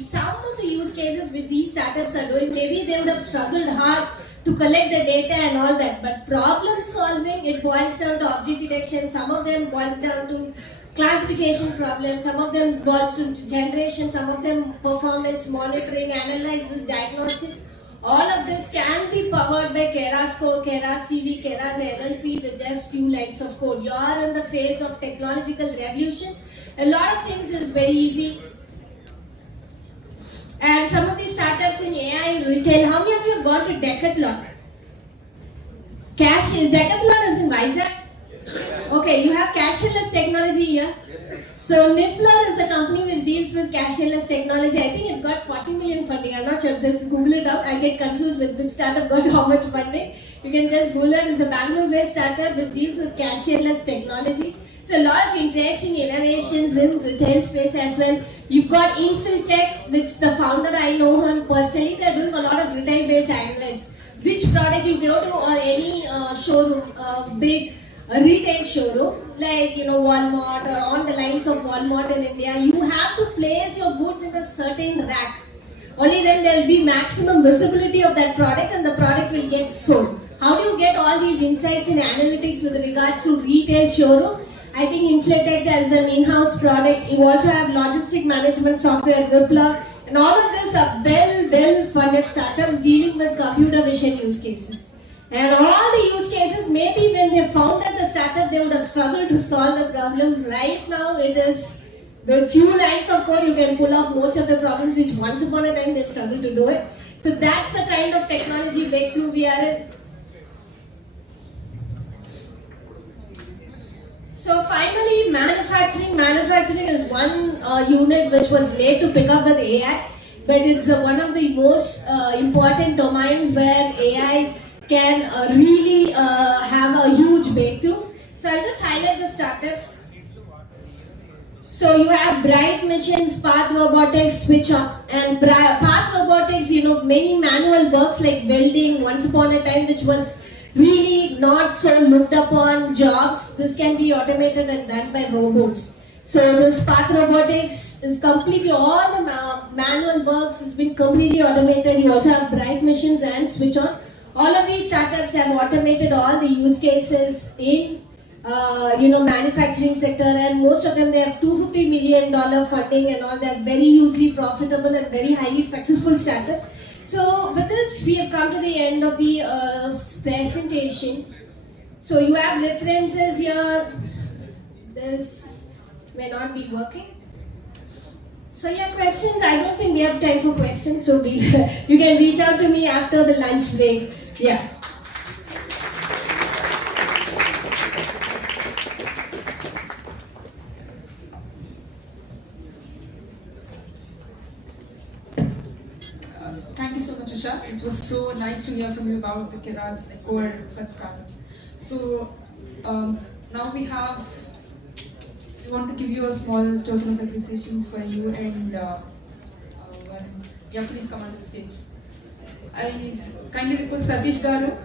some of the use cases which these startups are doing, maybe they would have struggled hard to collect the data and all that, but problem solving, it boils down to object detection, some of them boils down to classification problems, some of them boils to generation, some of them performance monitoring, analysis, diagnostics. All of this can be powered by Keras Core, Keras CV, Keras NLP with just few lines of code. You are in the phase of technological revolutions. A lot of things is very easy. And some of these startups in AI retail, how many of you have gone to Decathlon? Decathlon is in Vizag. Okay, you have cashless technology here. So Niffler is a company which deals with cashless technology. I think it got 40 million funding. I'm not sure. Just Google it out. I get confused with which startup got how much funding. You can just Google it. It's a Bangalore-based startup which deals with cashless technology. So a lot of interesting innovations in retail space as well. You've got Infill Tech, which the founder, I know him personally. They're doing a lot of retail-based analysis. Which product you go to or any showroom, big retail showroom, like Walmart or on the lines of Walmart in India, you have to place your goods in a certain rack. Only then there will be maximum visibility of that product and the product will get sold. How do you get all these insights and analytics with regards to retail showroom? I think Inflatech as an in-house product. You also have logistic management software, Rippler, and all of this are well-funded startups dealing with computer vision use cases. And all the use cases, maybe when they founded the startup, they would have struggled to solve the problem. Right now, it is the few lines of code you can pull off most of the problems which once upon a time they struggled to do it. So that's the kind of technology breakthrough we are in. So finally, manufacturing. Manufacturing is one unit which was late to pick up with AI, but it's one of the most important domains where AI can really have a huge breakthrough. So I'll just highlight the startups. So you have Bright Machines, Path Robotics, Switch On, and Path Robotics, many manual works like welding once upon a time, which was really not so looked upon jobs. This can be automated and done by robots. So this Path Robotics is completely, all the manual works has been completely automated. You also have Bright Machines and Switch On. All of these startups have automated all the use cases in manufacturing sector, and most of them, they have $250 million funding and all. They are very hugely profitable and very highly successful startups. So with this, we have come to the end of the presentation. So you have references here. This may not be working. So yeah, questions. I don't think we have time for questions. So you can reach out to me after the lunch break. Yeah. Thank you so much, Usha. It was so nice to hear from you about the Keras Core for startups. So now we want to give you a small token of appreciation for you, and please come onto the stage. I kindly request Satish Garu,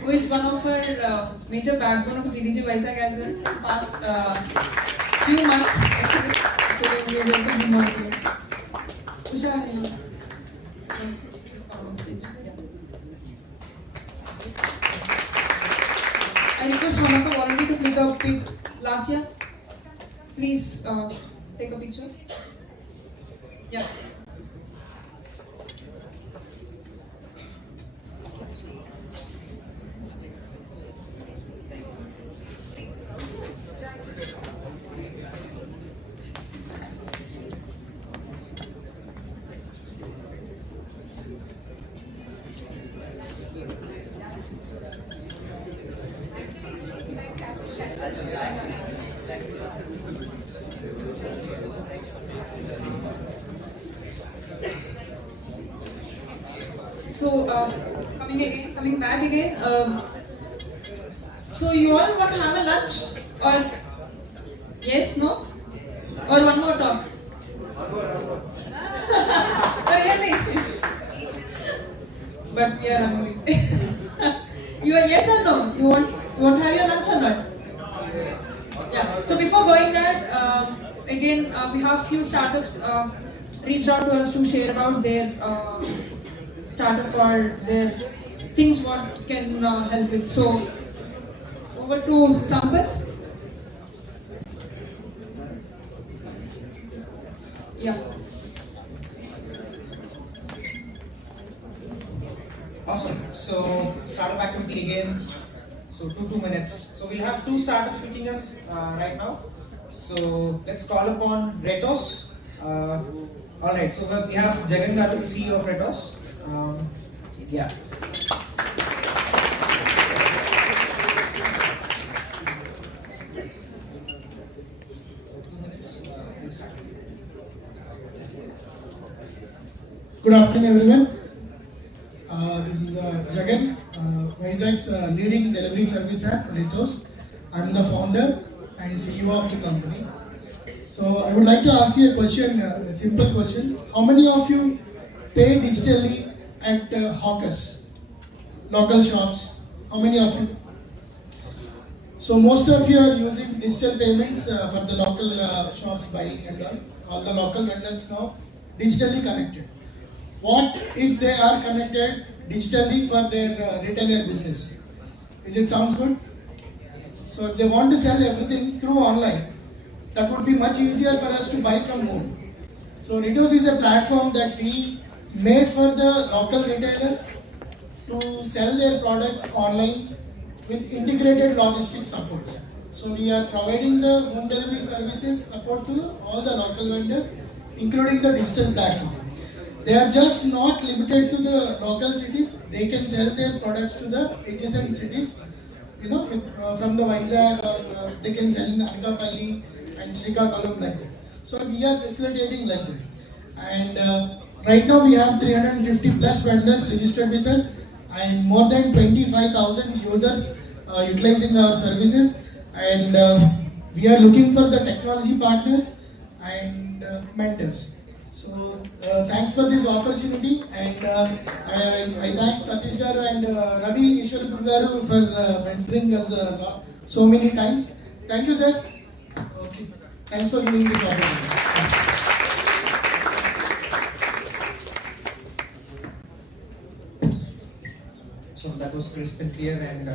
who is one of our major backbone of GDG Vizag as well, past few months actually. So we welcome him also. Usha, please come on stage. I request one of the volunteers to click a pic. Lasya, please take a picture. Yeah. So coming back again. So you all want to have a lunch, or yes, no, or one more talk? Really? But we are hungry. You are yes or no? You want to have your lunch or not? Yeah. So before going there, again, we have few startups reached out to us to share about their startup or their things what can help with. So over to Sampath. Yeah. Awesome. So startup activity again. So 2 minutes. So we'll have two startups switching us right now. So let's call upon Retos. All right. So we have Jagan Garu, the CEO of Retos. Yeah. Good afternoon, everyone. This is Jagan, Vizag's leading delivery service app, Retos. I'm the founder and CEO of the company. So I would like to ask you a question, a simple question. How many of you pay digitally at hawkers, local shops? How many of you? So most of you are using digital payments for the local shops buying and all the local vendors now digitally connected. What if they are connected digitally for their retailer business? Is it sounds good? So if they want to sell everything through online, that would be much easier for us to buy from home. So Retos is a platform that we made for the local retailers to sell their products online with integrated logistics support. So we are providing the home delivery services support to all the local vendors, including the digital platform. They are just not limited to the local cities. They can sell their products to the adjacent cities, from the Vizag, or they can sell in Anakapalli and Srikakulam like that. So we are facilitating like that. And right now we have 350 plus vendors registered with us and more than 25,000 users utilizing our services. And we are looking for the technology partners and mentors. So thanks for this opportunity, and I thank Satish Garu and Ravi Ishwarpur Garu for mentoring us so many times. Thank you, sir. Okay. Thanks for giving this opportunity. So that was crisp and clear, and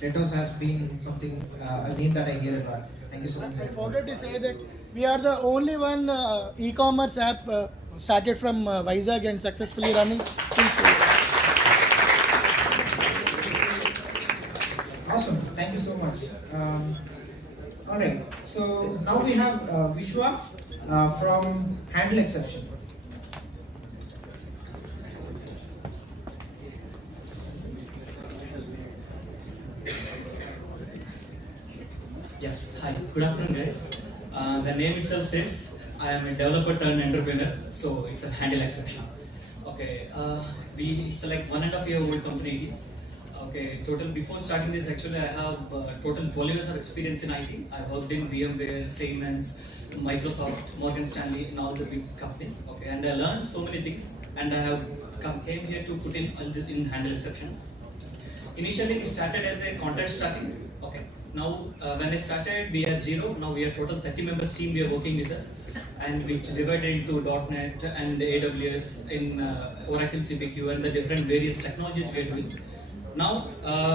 Retos has been something, a name that I hear a lot. Thank you so much. I forgot to say that we are the only one e-commerce app started from Vizag and successfully running since 2 years. Awesome. Thank you so much. All right. So now we have Vishwa from Handle Exception. Yeah, hi, good afternoon guys. The name itself says I am a developer turned entrepreneur, so it's a Handle Exception. Okay, it's like 1.5 year old company it is. Okay, total before starting this actually I have total 12 years of experience in IT. I worked in VMware, Siemens, Microsoft, Morgan Stanley and all the big companies. Okay, and I learned so many things and I have came here to put in Handle Exception. Initially we started as a contract staffing. Okay. Now, when I started, we had 0. Now we are total 30 members team. We are working with us, and which divided into .NET and AWS in Oracle CPQ and the different various technologies we are doing. Now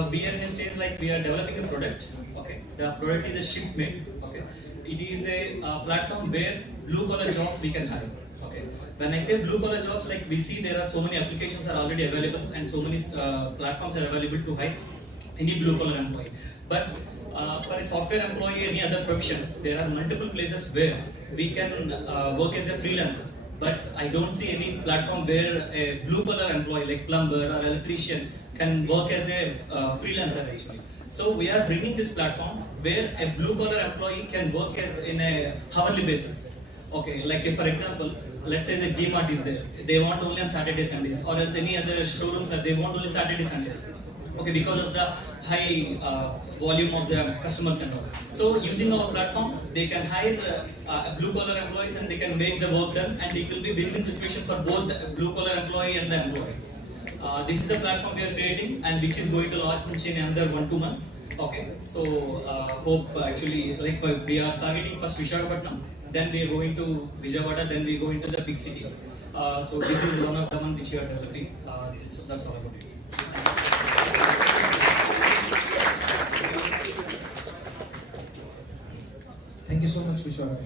we are in a stage like we are developing a product. Okay, the product is a shipment. Okay, it is a platform where blue collar jobs we can hire. Okay, when I say blue collar jobs, like we see there are so many applications are already available and so many platforms are available to hire any blue collar employee, but for a software employee, any other profession, there are multiple places where we can work as a freelancer. But I don't see any platform where a blue collar employee like plumber or electrician can work as a freelancer actually. So we are bringing this platform where a blue collar employee can work as in a hourly basis. Okay, like if for example, let's say the DMart is there, they want only on Saturday, Sundays, or else any other showrooms they want only Saturday, Sundays. Okay, because of the high volume of the customers and all. So using our platform, they can hire blue collar employees and they can make the work done, and it will be win-win situation for both the blue collar employee and the employee. This is the platform we are creating and which is going to launch in another 1-2 months. Okay, so hope actually like we are targeting first Visakhapatnam, then we are going to Vijayawada, then we go into the big cities. So this is one of the one which we are developing. That's all about it. Thank you so much, Vishwa.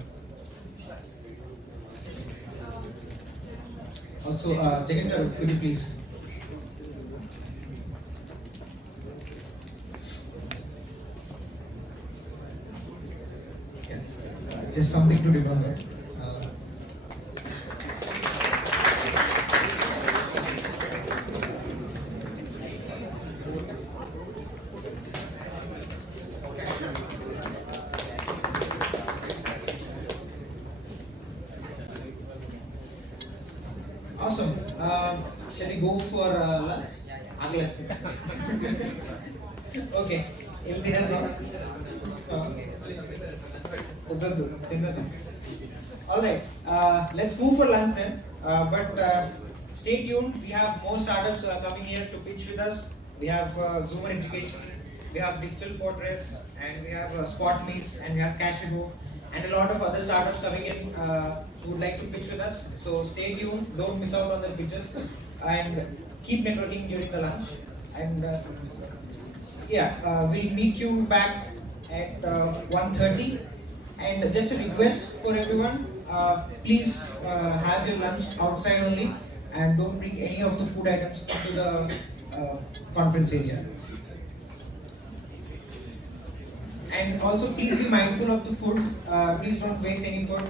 Also, Jagan, could you please? just something to remember. Awesome. Shall we go for lunch? Okay. Will dinner now? Alright, let's move for lunch then. But stay tuned. We have more startups coming here to pitch with us. We have Zoomer Education, we have Digital Fortress, and we have Spot Meets, and we have Cashigo, and a lot of other startups coming in who would like to pitch with us. So stay tuned. Don't miss out on the pitches, and keep networking during the lunch. And we'll meet you back at 1:30. And just a request for everyone, please have your lunch outside only, and don't bring any of the food items into the conference area. And also please be mindful of the food. Please don't waste any food.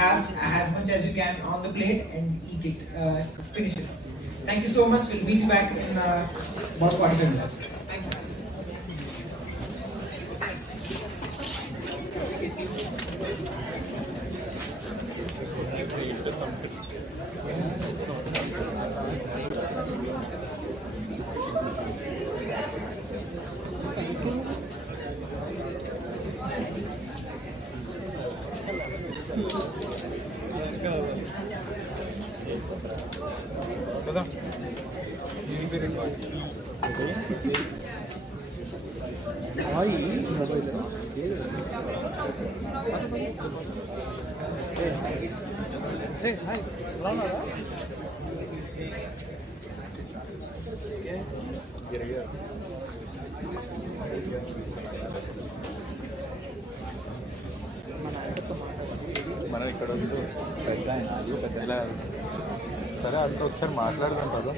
Have as much as you can on the plate and eat it, finish it. Thank you so much. We'll meet you back in about 45 minutes. Thank you. Hey, hi. మనం ఇక్కడ ఉంది పెద్ద ఆయన అది పెద్ద సరే అంతా ఒకసారి మాట్లాడుకుంటారు.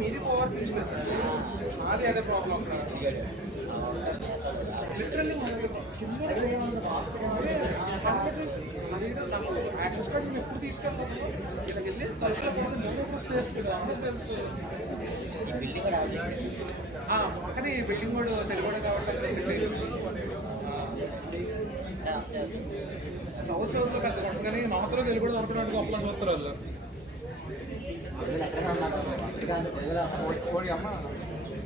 మీది పవర్ పిచ్చులేదు సార్ మాది అదే ప్రాబ్లం లిటరల్లీ నాకు యాక్సెస్ కార్డ్ నేను ఎప్పుడు తీసుకెళ్ళాను ఇక్కడికి వెళ్ళి తలుపులో పోతే మూడు చేస్తుంది అందరూ తెలుసు కానీ బిల్డింగ్ కూడా తెలుగు కాబట్టి సౌత్ సౌత్లో పెద్ద కొట్టు కానీ నార్త్లో తెలుగు కూడా దొరుకుతున్నట్టు గొప్పలు చూస్తారు వాళ్ళు అమ్మ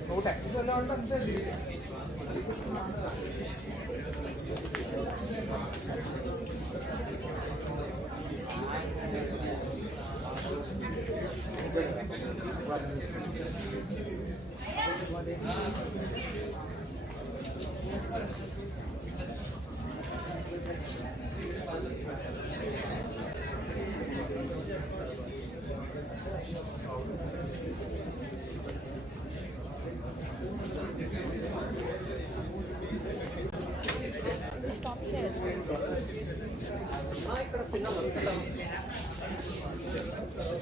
నువ్వు ట్యాక్సీకి వెళ్ళావంటే అంతే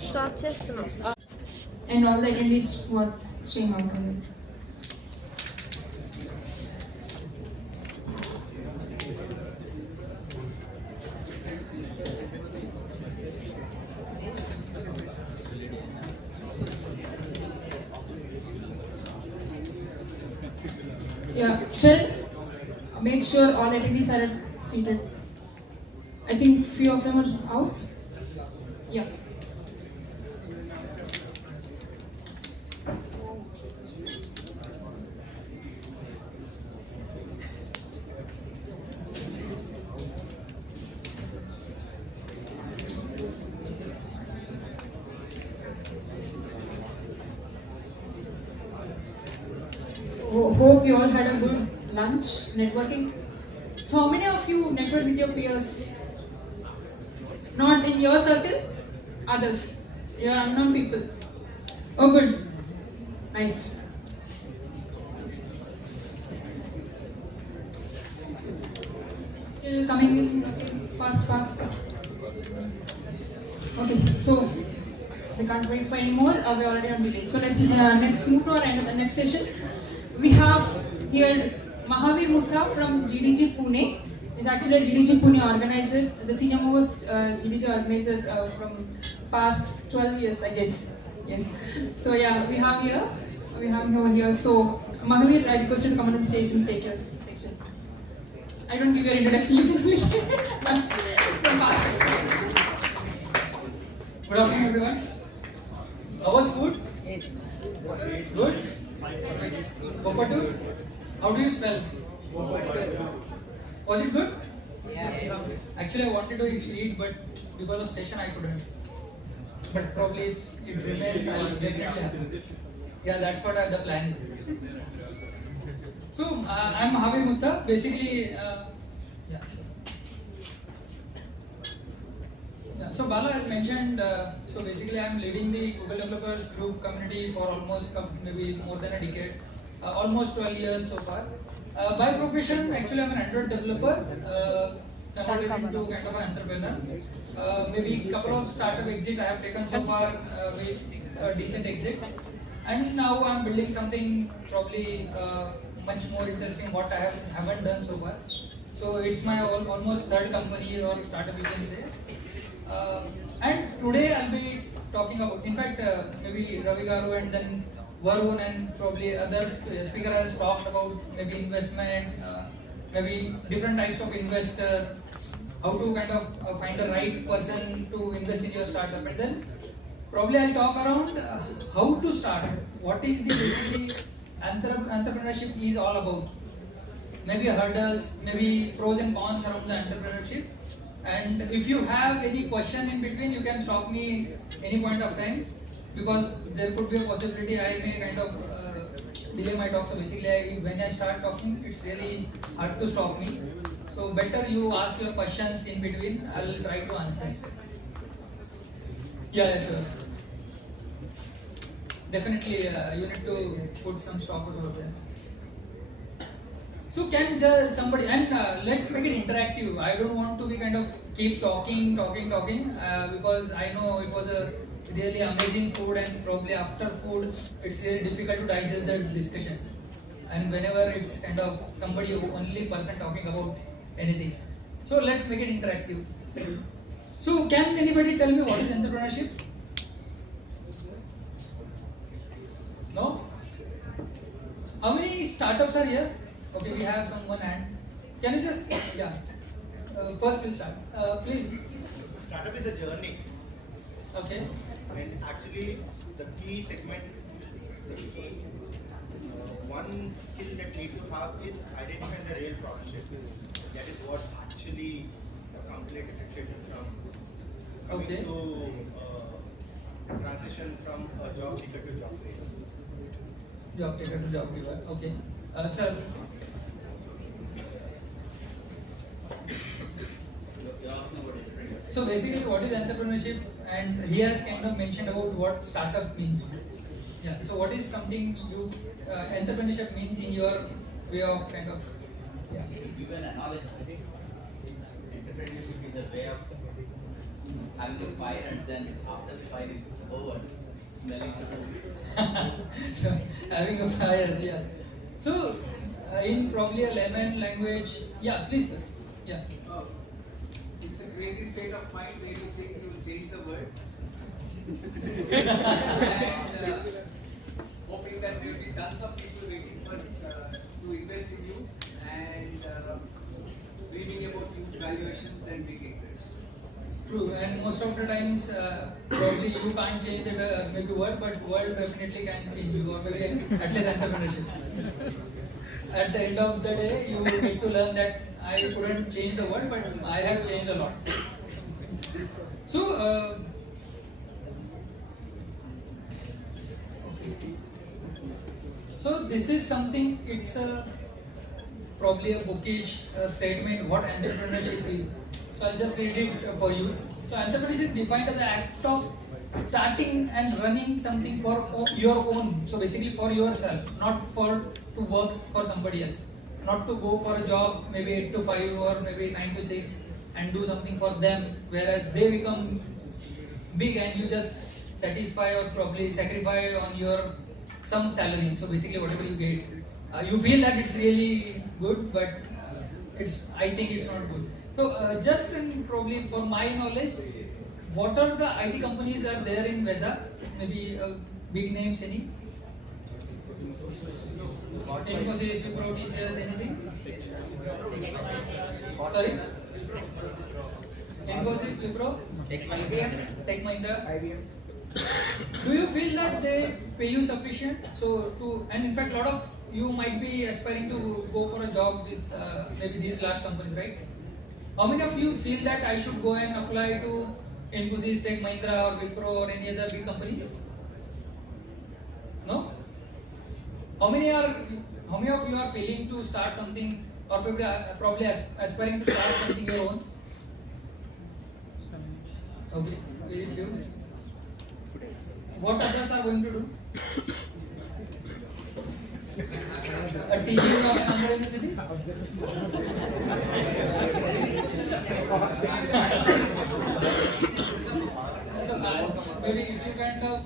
Stop చేస్తున్నాం. And all the attendees want stream out on it. Yeah, Chair, make sure all attendees are seated. I think few of them are out. Yeah. Hope you all had a good lunch, networking. So how many of you network with your peers? Not in your circle? Others. Your unknown people. Oh good. Nice. Still coming in, okay, fast. Okay, so we can't wait for any more. We're already on delay. So let's next move to our next session. We have here Mahavir Mutha from GDG Pune. He's actually a GDG Pune organizer, the senior most GDG organizer from past 12 years, I guess. Yes. So yeah, we have him over here. So Mahavir, I request you to come on the stage and take your section. I don't give your introduction, you can read from past. Good afternoon, everyone. How was food? Yes. Good? Popatu? How do you spell? Was it good? Yeah. Actually, I wanted to eat, but because of session, I couldn't. But probably if it remains, I'll definitely have it. Yeah, that's what the plan is. So, I'm Mahavir Mutta. Basically, so Bala has mentioned, so basically I'm leading the Google Developers Group community for almost maybe more than a decade, almost 12 years so far. By profession, actually I'm an Android developer, converted into kind of an entrepreneur. Maybe a couple of startup exit I have taken so far with a decent exit. And now I'm building something probably much more interesting what I haven't done so far. So it's my almost third company or startup you can say. And today I'll be talking about, in fact, maybe Ravi Garu and then Varun and probably other speaker has talked about maybe investment, maybe different types of investor, how to kind of find the right person to invest in your startup, and then probably I'll talk around how to start, what is the basically entrepreneurship is all about, maybe hurdles, maybe pros and cons around the entrepreneurship. And if you have any question in between, you can stop me any point of time, because there could be a possibility I may kind of delay my talk. So basically, when I start talking, it's really hard to stop me. So better you ask your questions in between. I'll try to answer. Yeah, sure. Definitely, you need to put some stoppers over there. So can just somebody, and let's make it interactive. I don't want to be kind of keep talking, because I know it was a really amazing food, and probably after food, it's really difficult to digest the discussions. And whenever it's kind of somebody only person talking about anything. So let's make it interactive. So can anybody tell me what is entrepreneurship? No? How many startups are here? Okay, we have some one hand. Can you just, first we'll start. Please. Startup is a journey. Okay. And actually, the key segment, one skill that need to have is identifying the real problem statement. That is what actually a company differentiates from coming to transition from a job seeker to job creator. Job taker to job giver. Okay. Sir. So basically, what is entrepreneurship? And he has kind of mentioned about what startup means. Yeah. So what is something you entrepreneurship means in your way of kind of Give an analogy. Entrepreneurship is a way of having a fire, and then after the fire is over, smelling the smoke. So having a fire, yeah. So in probably a layman language, yeah. Please, sir. Yeah. It's a crazy state of mind where you think you will change the world. and hoping that there will be tons of people waiting for to invest most of the times probably you can't change the maybe world, but world definitely can change you, or maybe at least entrepreneurship. At the end of the day, you need to learn that I couldn't change the world, but I have changed a lot. So, so this is something, it's probably a bookish statement what entrepreneurship is. So I'll just read it for you. So entrepreneurship is defined as the act of starting and running something for your own. So basically for yourself, not for to work for somebody else. Not to go for a job maybe 8 to 5 or maybe 9 to 6 and do something for them, whereas they become big and you just satisfy or probably sacrifice on your some salary. So basically whatever you get, you feel that it's really good, but I think it's not good. So just in probably for my knowledge, what are the IT companies are there in Vesa? Maybe big names, any? Infosys, Wipro, TCS, anything? Sorry? Infosys, Wipro? Tech Mahindra? IBM. Do you feel that they pay you sufficient? And in fact, a lot of you might be aspiring to go for a job with maybe these large companies, right? How many of you feel that I should go and apply to Infosys, Tech Mahindra, or Wipro, or any other big companies? No? How many of you are feeling to start something, or probably aspiring to start something your own? Okay, very few. What others are going to do? A teaching of another university? So maybe if you kind of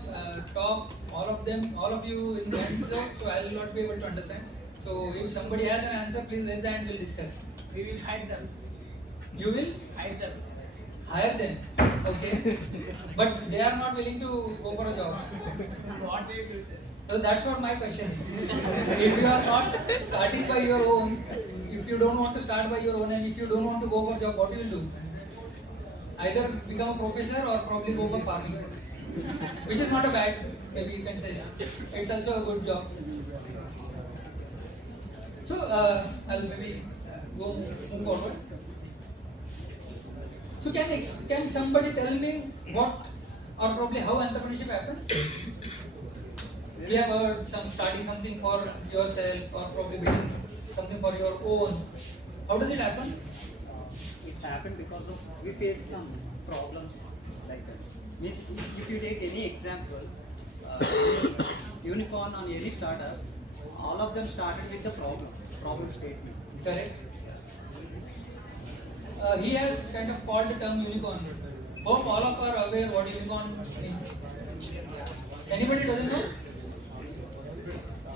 talk all of you in one slow, so I will not be able to understand. So if somebody has an answer, please raise the hand, we'll discuss. We will hire them. You will? Hire them. Hire them. Okay. But they are not willing to go for a job. What they will say? So that's what my question is. If you are not starting by your own, if you don't want to start by your own, and if you don't want to go for a job, what you will do? Either become a professor or probably go for farming. Which is not a bad, maybe you can say that. It's also a good job. So I'll maybe move forward. So can somebody tell me what or probably how entrepreneurship happens? We have heard starting something for yourself or probably building something for your own. How does it happen? It happened because of we face some problems like that. Means if you take any example, unicorn on any startup, all of them started with the problem statement. Correct. He has kind of called the term unicorn. Hope all of are aware what unicorn means. Anybody doesn't know?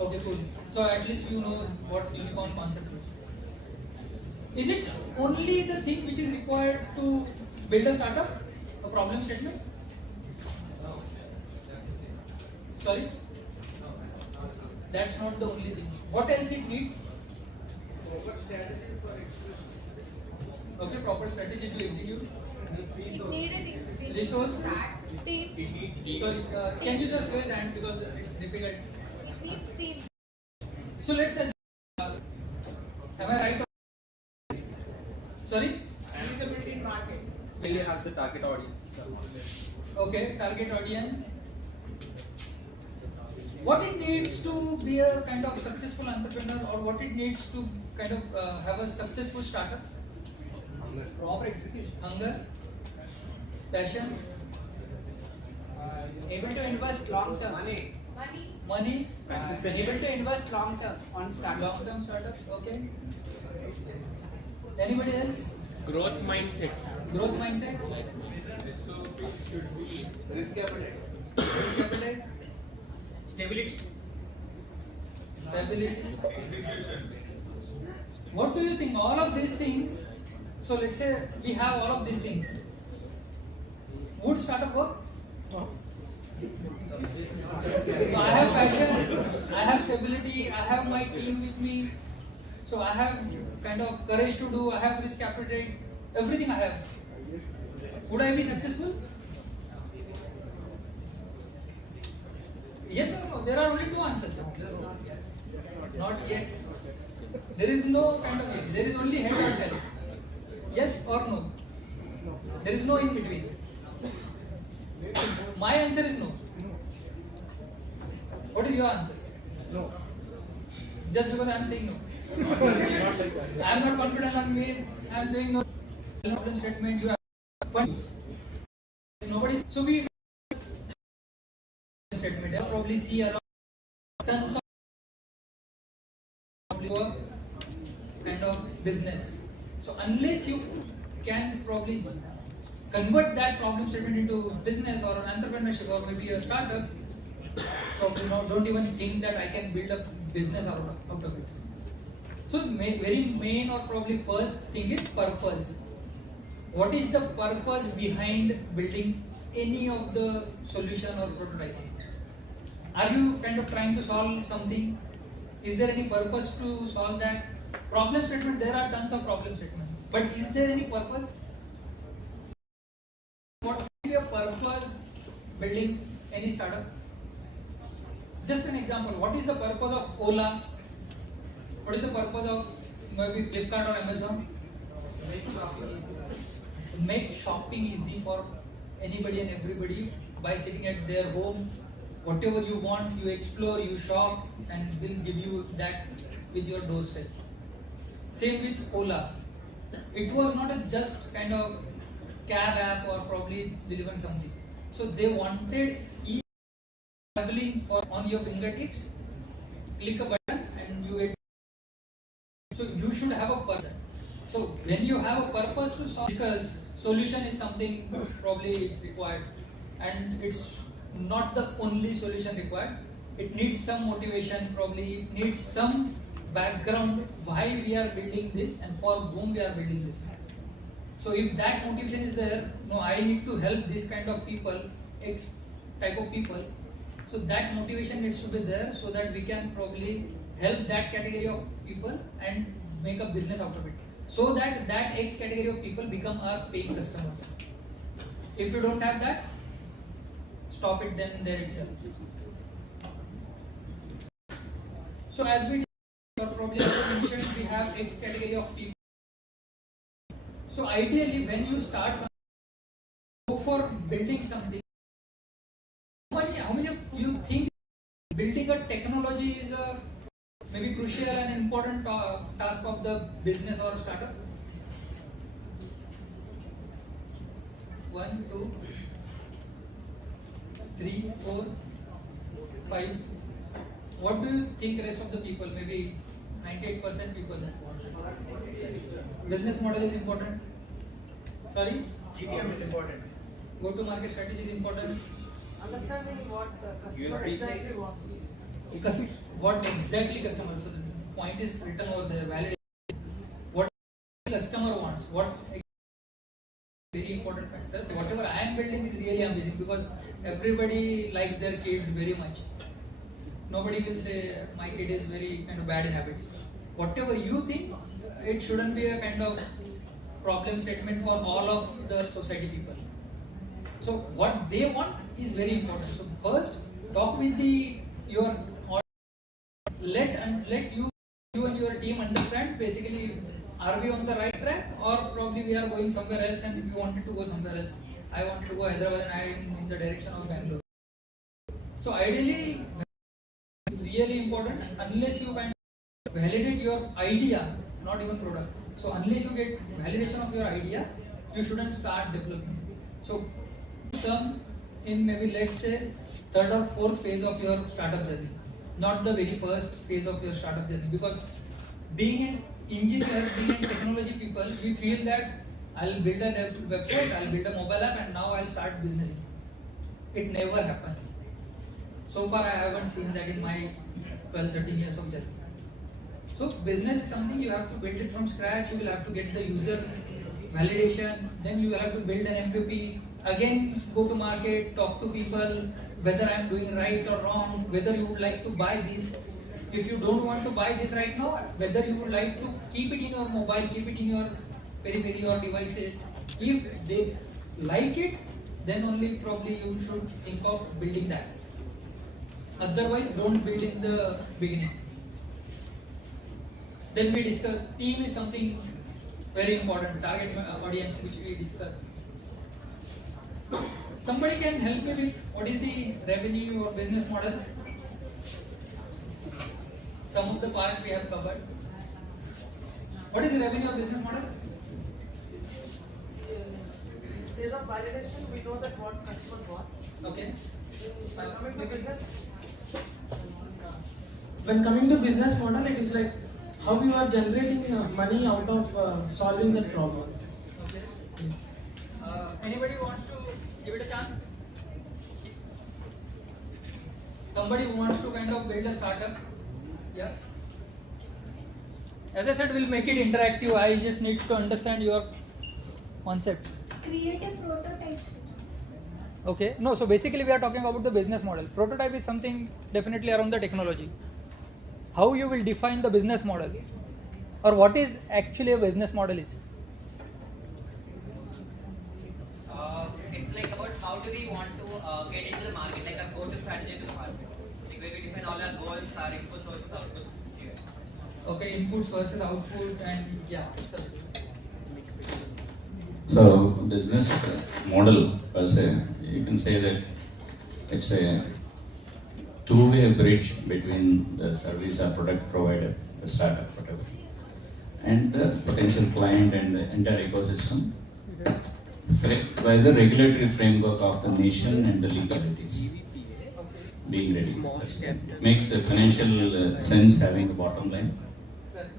Okay, cool. So at least you know what unicorn concept is. Is it only the thing which is required to build a startup? A problem statement? Sorry? That's not the only thing. What else it needs? Okay, proper strategy to execute. Resources. Sorry, can you just raise hands because it's difficult. It needs team. So let's say, am I right? Sorry? Feasibility in market. Really has the target audience. Okay, target audience. What it needs to be a kind of successful entrepreneur, or what it needs to kind of have a successful startup? Proper execution. Hunger, passion, Able to invest long term. money, Consistency. Able to invest long term on startup. long term startups. Okay. Anybody else? Growth mindset. Growth mindset, Risk appetite. risk appetite, Stability. stability. What do you think? All of these things. So let's say we have all of these things. Would startup work? So I have passion, I have stability, I have my team with me. So I have kind of courage to do, I have risk appetite, everything I have. Would I be successful? Yes or no? There are only two answers. Not yet. There is no kind of yes. There is only head or tail. Yes or no? There is no in between. My answer is no. What is your answer? No. Just because I am saying no. I am not confident on me. I am saying no. Problem statement. You have fun. Nobody. So we statement. I probably see a lot tons of kind of business. So unless you can probably convert that problem statement into business or an entrepreneurship or maybe a startup, probably don't even think that I can build a business out of it. So very main or probably first thing is purpose. What is the purpose behind building any of the solution or prototype? Are you kind of trying to solve something? Is there any purpose to solve that? Problem statement, there are tons of problem statements. But is there any purpose? What will be a purpose building any startup? Just an example, what is the purpose of Ola? What is the purpose of maybe Flipkart or Amazon? Make shopping easy for anybody and everybody by sitting at their home. Whatever you want, you explore, you shop, and will give you that with your doorstep. Same with Ola. It was not a just kind of cab app or probably delivering something. So they wanted traveling for on your fingertips, click a button and you get. So you should have a purpose. So when you have a purpose to solve, discussed, solution is something probably it's required, and it's not the only solution required. It needs some motivation, probably it needs some background why we are building this and for whom we are building this. So if that motivation is there, no, I need to help this kind of people, X type of people. So that motivation needs to be there so that we can probably help that category of people and make a business out of it. So that that X category of people become our paying customers. If you don't have that, stop it then there itself. So as we probably mentioned, we have X category of people. So ideally, when you start something, go for building something. How many of you think building a technology is a maybe crucial and important task of the business or startup? 1, 2, 3, 4, 5. What do you think rest of the people, maybe 98% people? Business model is important. Sorry? GTM is important. Go to market strategy is important. Understanding what the customer exactly wants. Because what exactly customer, so the point is written over there, validation. What customer wants, what very important factor. Whatever I am building is really amazing because everybody likes their kid very much. Nobody will say my kid is very kind of bad in habits. Whatever you think, it shouldn't be a kind of problem statement for all of the society people. So what they want is very important. So first, talk with your let you and your team understand basically are we on the right track or probably we are going somewhere else and if you wanted to go somewhere else. I wanted to go Hyderabad and I am in the direction of Bangalore. So ideally, really important unless you can validate your idea, not even product. So unless you get validation of your idea, you shouldn't start development. So some in maybe let's say third or fourth phase of your startup journey, not the very first phase of your startup journey, because being an engineer, being a technology people, we feel that I'll build a website, I'll build a mobile app and now I'll start business. It never happens. So far I haven't seen that in my 12-13 years of journey. So business is something you have to build it from scratch, you will have to get the user validation, then you will have to build an MVP, again go to market, talk to people, whether I am doing right or wrong, whether you would like to buy this. If you don't want to buy this right now, whether you would like to keep it in your mobile, keep it in your periphery or devices. If they like it, then only probably you should think of building that. Otherwise, don't build in the beginning. Then we discuss, team is something very important, target audience which we discussed. Somebody can help me with what is the revenue or business models? Some of the part we have covered. What is the revenue or business model? In stage of validation, we know that what customer want. Okay. When coming to business model, it is like how you are generating money out of solving that problem. Okay. Anybody wants to give it a chance? Somebody who wants to kind of build a startup? Yeah. As I said, we'll make it interactive. I just need to understand your concept. Create a prototype. Okay. No, so basically we are talking about the business model. Prototype is something definitely around the technology. How you will define the business model, or what is actually a business model is? It's like about how do we want to get into the market, like our go-to strategy to the market. Like where we define all our goals, our inputs versus outputs. Here. Okay, inputs versus output, and yeah. So business model per se, you can say that it's a two-way bridge between the service or product provider, the startup, whatever, and the potential client and the entire ecosystem by the regulatory framework of the nation and the legalities being ready. Makes a financial sense having the bottom line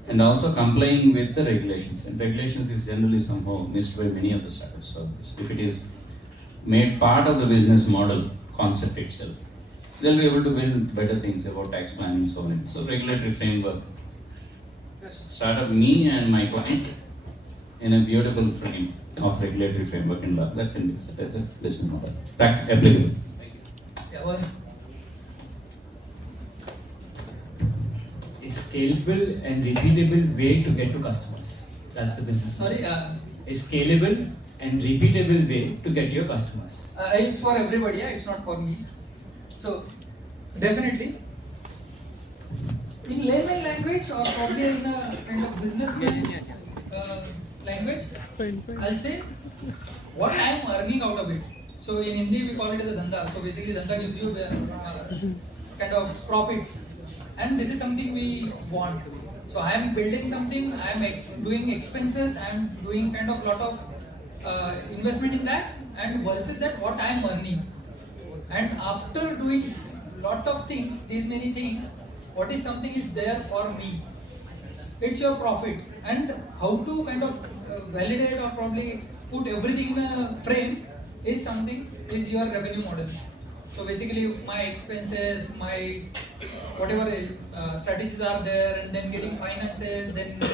and also complying with the regulations. And regulations is generally somehow missed by many of the startups. So if it is made part of the business model concept itself, they'll be able to build better things about tax planning and so on. So regulatory framework, startup me and my client in a beautiful frame of regulatory framework and law that can be set as a business model. Applicable. Yeah, what? A scalable and repeatable way to get to customers. That's the business. Sorry, a scalable and repeatable way to get your customers. It's for everybody, yeah, it's not for me. So, definitely, in layman language or probably in a kind of business case language, I'll say what I am earning out of it. So in Hindi we call it as a dhanda. So basically dhanda gives you kind of profits, and this is something we want. So I am building something, I am doing expenses, I am doing kind of lot of investment in that, and versus that what I am earning. And after doing lot of things, these many things, what is something is there for me? It's your profit. And how to kind of validate or probably put everything in a frame is your revenue model. So basically my expenses, my whatever strategies are there, and then getting finances, then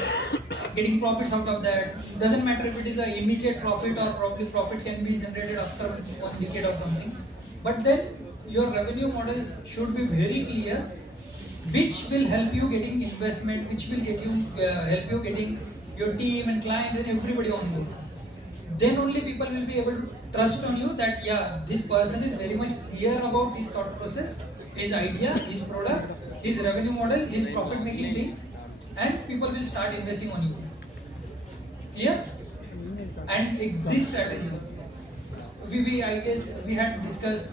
getting profits out of that. Doesn't matter if it is an immediate profit or probably profit can be generated after 1 decade or something. But then your revenue models should be very clear, which will help you getting investment, which will get you help you getting your team and clients and everybody on board. Then only people will be able to trust on you that yeah, this person is very much clear about his thought process, his idea, his product, his revenue model, his profit making things, and people will start investing on you. Clear? And exit strategy. I guess we had discussed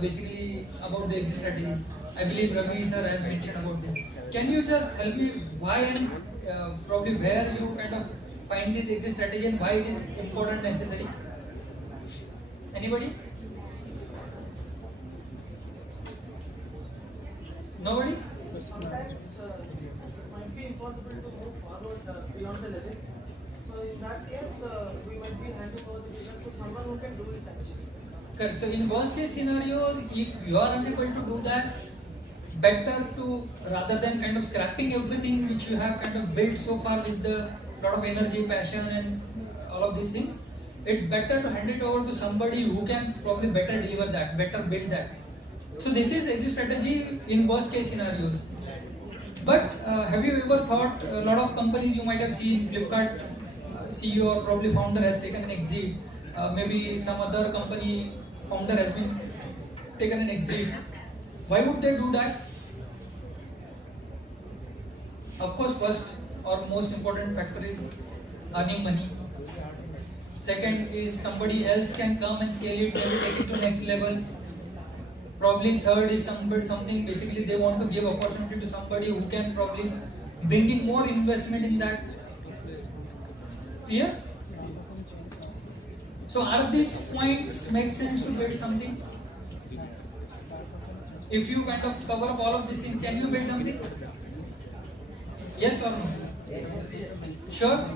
basically about the exit strategy. I believe Ravi sir has mentioned about this. Can you just help me why and probably where you kind of find this exit strategy and why it is important, necessary? Anybody? Nobody? Sometimes it might be impossible to move forward beyond the limit. So in that case, we might be handing over the business to someone who can do it actually. Correct. So in worst case scenarios, if you are unable to do that, better to, rather than kind of scrapping everything which you have kind of built so far with the lot of energy, passion and all of these things, it's better to hand it over to somebody who can probably better deliver that, better build that. So this is exit strategy in worst case scenarios. But have you ever thought, a lot of companies you might have seen, Flipkart CEO or probably founder has taken an exit, maybe some other company founder has been taken an exit. Why would they do that? Of course, first or most important factor is earning money. Second is somebody else can come and scale it, maybe take it to next level. Probably third is something basically they want to give opportunity to somebody who can probably bring in more investment in that. Clear? So are these points make sense to build something? If you kind of cover up all of these things, can you build something? Yes or no? Sure?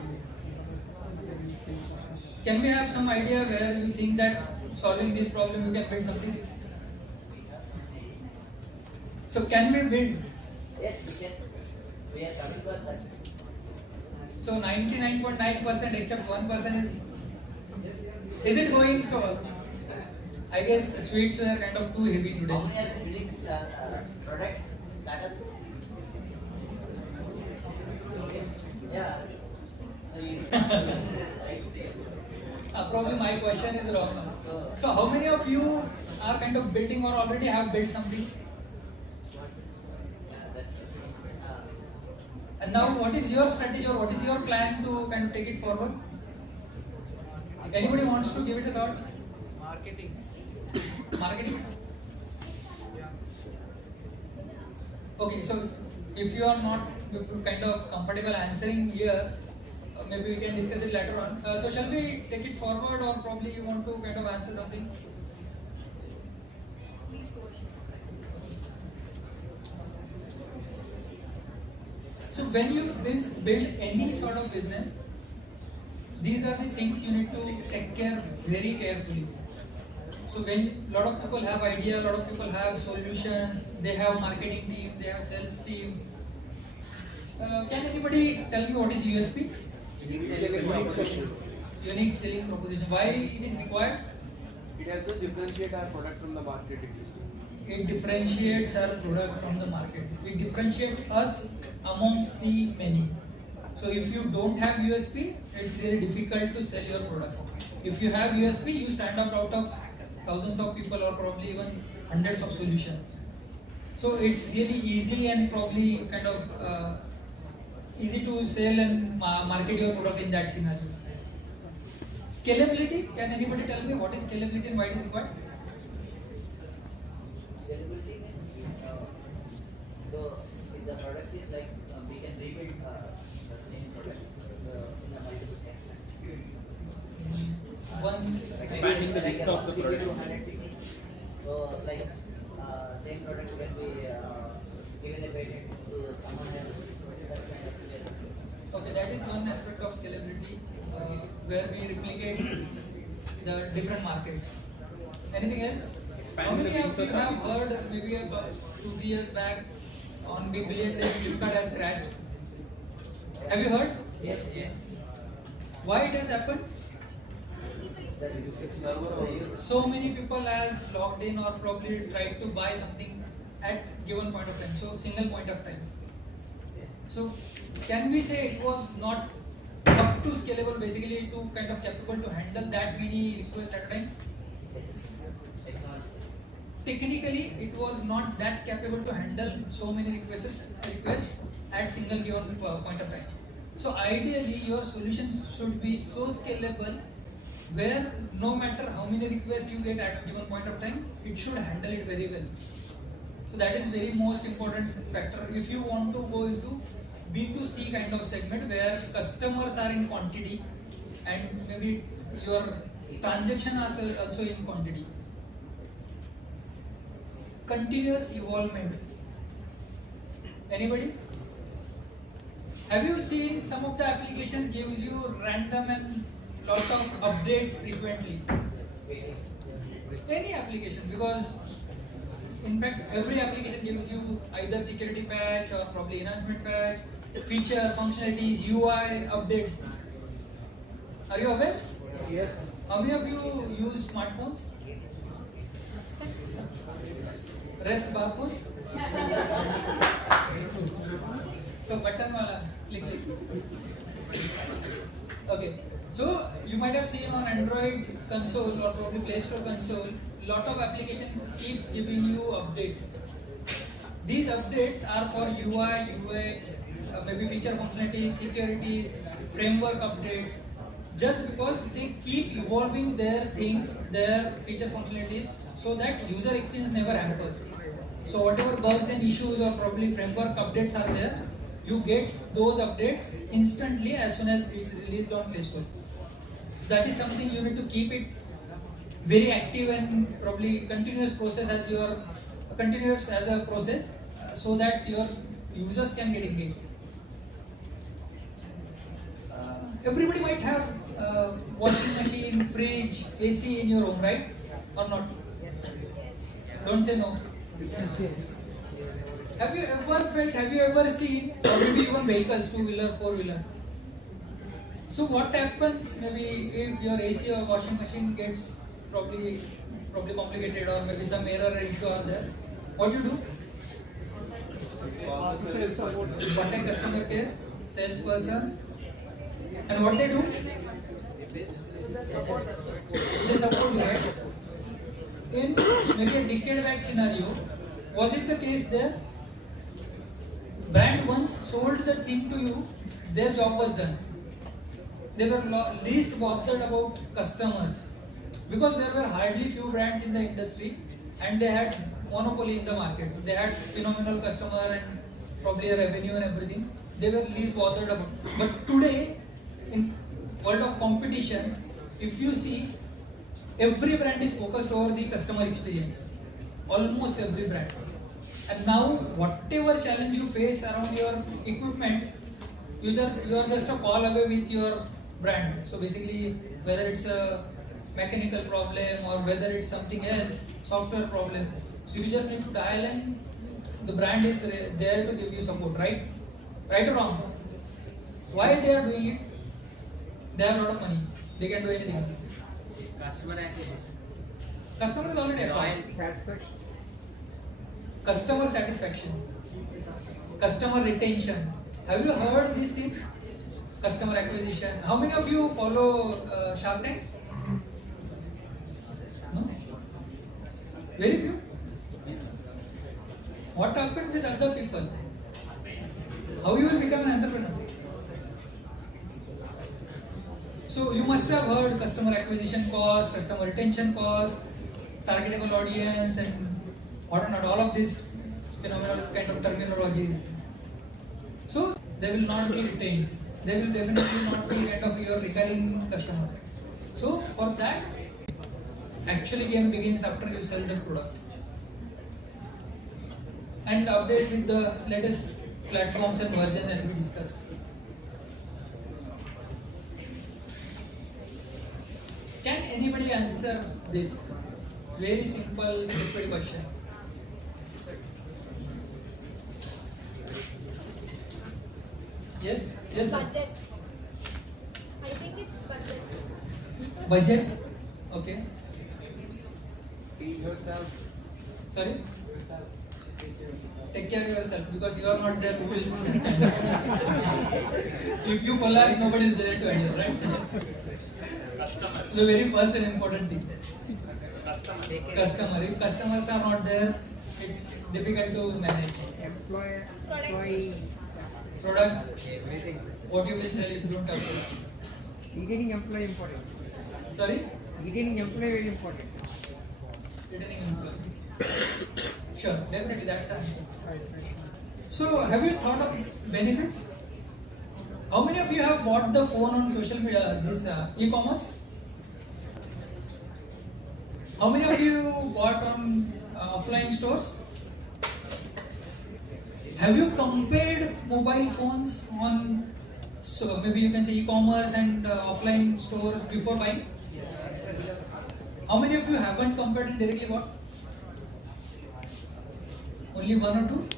Can we have some idea where you think that solving this problem you can build something? So can we build? Yes, we can. We are coming for that. So 99.9% except 1% is it going? So I guess sweets were kind of too heavy today. How many are building products, startup? Okay. Yeah. So you probably my question is wrong. So how many of you are kind of building or already have built something? And now what is your strategy or what is your plan to kind of take it forward? Anybody wants to give it a thought? Marketing. Marketing? Okay, so if you are not kind of comfortable answering here, maybe we can discuss it later on. So shall we take it forward or probably you want to kind of answer something? So when you build any sort of business, these are the things you need to take care very carefully. So when a lot of people have idea, a lot of people have solutions, they have marketing team, they have sales team. Can anybody tell me what is USP? Unique selling proposition. Why it is required? It helps us differentiate our product from the market existing. It differentiates our product from the market. It differentiates us amongst the many. So if you don't have USP, it's really difficult to sell your product. If you have USP, you stand out of thousands of people or probably even hundreds of solutions. So it's really easy and probably kind of easy to sell and market your product in that scenario. Scalability, can anybody tell me what is scalability and why it is required? Scalability means so if the product is like we can rebuild the same product in a multiple Expanding the mix of the product. So like same product can be given a patent to someone else. Okay, that is one aspect of scalability where we replicate the different markets. Anything else? How many of you have heard maybe about 2-3 years back on Big Billion Day Flipkart has crashed? Have you heard? Yes. Why it has happened? So many people has logged in or probably tried to buy something at given point of time. So single point of time. So can we say it was not up to scalable basically to kind of capable to handle that many requests at a time? Technically, it was not that capable to handle so many requests at single given point of time. So ideally, your solutions should be so scalable where no matter how many requests you get at a given point of time, it should handle it very well. So that is very most important factor. If you want to go into B2C kind of segment where customers are in quantity and maybe your transactions are also in quantity. Continuous evolvement. Anybody? Have you seen some of the applications gives you random and lot of updates frequently? Any application, because in fact every application gives you either security patch or probably enhancement patch, feature, functionalities, UI, updates. Are you aware? Yes. How many of you use smartphones? Rest bar phones? So button wala, click. Okay. So you might have seen on Android console or probably Play Store console, lot of application keeps giving you updates. these updates are for UI, UX, maybe feature functionality, security, framework updates, just because they keep evolving their things, their feature functionalities, so that user experience never hampers. So whatever bugs and issues or probably framework updates are there, you get those updates instantly as soon as it's released on Play Store. That is something you need to keep it very active and probably continuous process as your continuous as a process, so that your users can get engaged. Everybody might have washing machine, fridge, AC in your home, right? Or not? Yes. Don't say no. Have you ever seen, or maybe even vehicles, two-wheeler, four-wheeler? So what happens maybe if your AC or washing machine gets probably complicated, or maybe some error issue are there? What do you do? Contact customer care, salesperson, and what they do? They support you, right? In maybe a decade back scenario, was it the case there? Brand once sold the thing to you, their job was done. They were least bothered about customers, because there were hardly few brands in the industry and they had monopoly in the market. They had phenomenal customer and probably a revenue and everything. They were least bothered about. But today, in world of competition, if you see, every brand is focused over the customer experience. Almost every brand. And now, whatever challenge you face around your equipment, you are just a call away with your brand. So basically, whether it's a mechanical problem or whether it's something else, software problem, so you just need to dial in. The brand is there to give you support, right? Right or wrong? Why they are doing it? They have a lot of money. They can do anything. Customer acquisition. Customer is already acquired. Customer satisfaction. Customer retention. Have you heard these things? Customer acquisition. How many of you follow Shark Tank? No? Very few. What happened with other people? How you will become an entrepreneur? So you must have heard customer acquisition cost, customer retention cost, targetable audience, and what not, all of these phenomenal kind of terminologies. So they will not be retained. They will definitely not be kind of your recurring customers. So for that, actually game begins after you sell the product. And update with the latest platforms and version as we discussed. Can anybody answer this very simple, stupid question? Yes? Yes, sir? Budget. I think it's budget. Budget? Okay. Heal yourself. Sorry? Take care of yourself, because you are not there who will listen. If you collapse, nobody is there to handle, right? The very first and important thing. Customer. If customers are not there, it's difficult to manage. Product. What you will sell if you don't have product. Retaining employee important. Sorry? Retaining employee very important. Retaining employee. Sure, definitely that's the answer. So, have you thought of benefits? How many of you have bought the phone on social media, this e-commerce? How many of you bought on offline stores? Have you compared mobile phones on, so maybe you can say e-commerce and offline stores before buying? How many of you haven't compared and directly bought? Only one or two?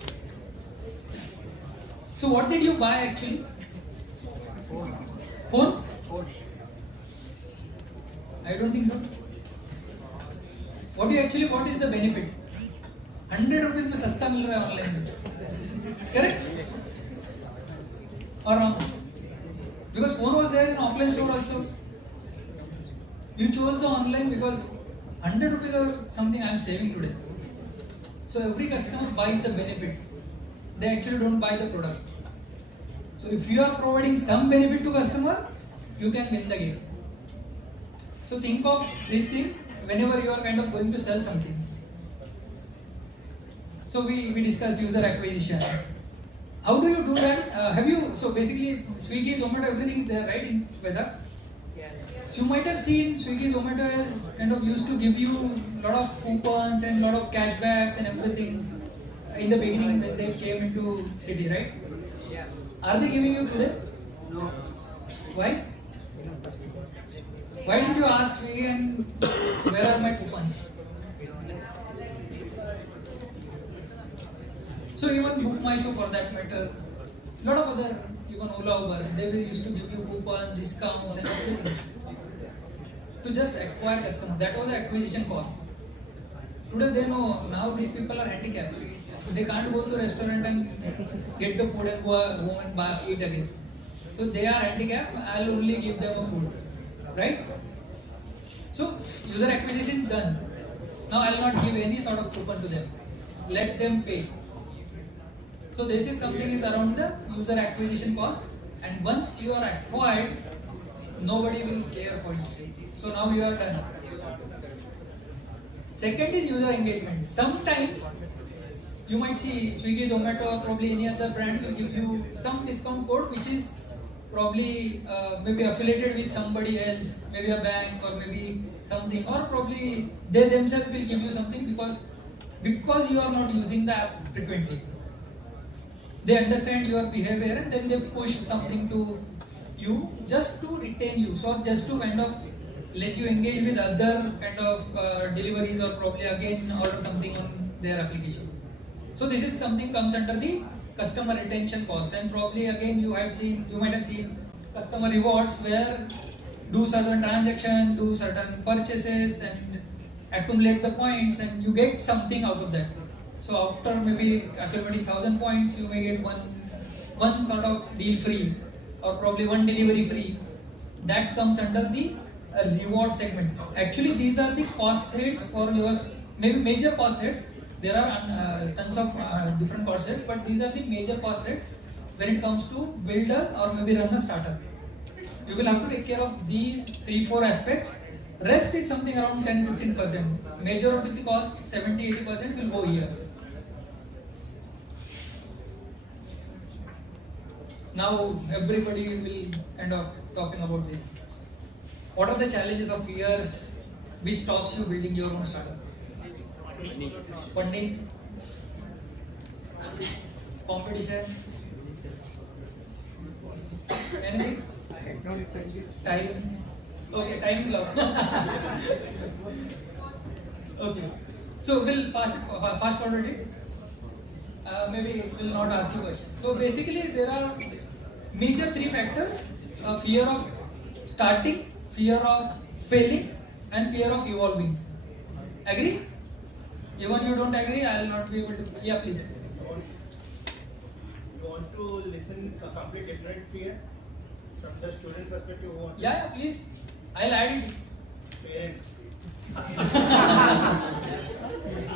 So what did you buy actually? Phone? I don't think so. What is the benefit? 100 rupees में सस्ता मिल रहा है online में. Correct? Or wrong? Because phone was there in offline store also. You chose the online because 100 rupees was something I am saving today. So every customer buys the benefit. They actually don't buy the product. So if you are providing some benefit to customer, you can win the game. So think of these things whenever you are kind of going to sell something. So we discussed user acquisition. How do you do that? So basically Swiggy, Zomato, everything is there, right, in Vizag? So you might have seen Swiggy, Zomato as kind of used to give you a lot of coupons and a lot of cashbacks and everything in the beginning when they came into city, right? Yeah. Are they giving you today? No. Why? Why didn't you ask Swiggy and where are my coupons? So even Book My Show for that matter, a lot of other, even Ola, Uber, they will used to give you coupons, discounts and everything to just acquire customers. That was the acquisition cost. Today they know now these people are handicapped. So they can't go to a restaurant and get the food and go home and eat again. So they are handicapped, I'll only give them a food. Right? So user acquisition done. Now I'll not give any sort of coupon to them. Let them pay. So this is something is around the user acquisition cost, and once you are acquired, nobody will care for you. So now you are done. Second is user engagement. Sometimes you might see Swiggy, Zomato, or probably any other brand will give you some discount code which is probably maybe affiliated with somebody else, maybe a bank or maybe something, or probably they themselves will give you something because you are not using the app frequently. They understand your behavior and then they push something to you just to retain you, so just to kind of let you engage with other kind of deliveries or probably again order something on their application. So this is something comes under the customer retention cost, and probably again you might have seen customer rewards where do certain transaction, do certain purchases and accumulate the points and you get something out of that. So after maybe accumulating 1,000 points, you may get one sort of deal free or probably one delivery free. That comes under the reward segment. Actually, these are the cost heads for yours, maybe major cost heads. There are tons of different cost heads, but these are the major cost heads when it comes to build or maybe run a startup. You will have to take care of these 3-4 aspects. Rest is something around 10-15%. Majority of the cost, 70-80% will go here. Now everybody will kind of talking about this. What are the challenges of fears which stops you building your own startup? Funding, competition, anything? Time. Okay, time is lot. Okay, so we'll fast forward it. Maybe we'll not ask you questions. So basically, there are major 3 factors: fear of starting, fear of failing, and fear of evolving. Agree? Even you don't agree, I will not be able to. Yeah, please. You want to listen a complete different fear from the student perspective? Yeah, please. I'll add it. Parents.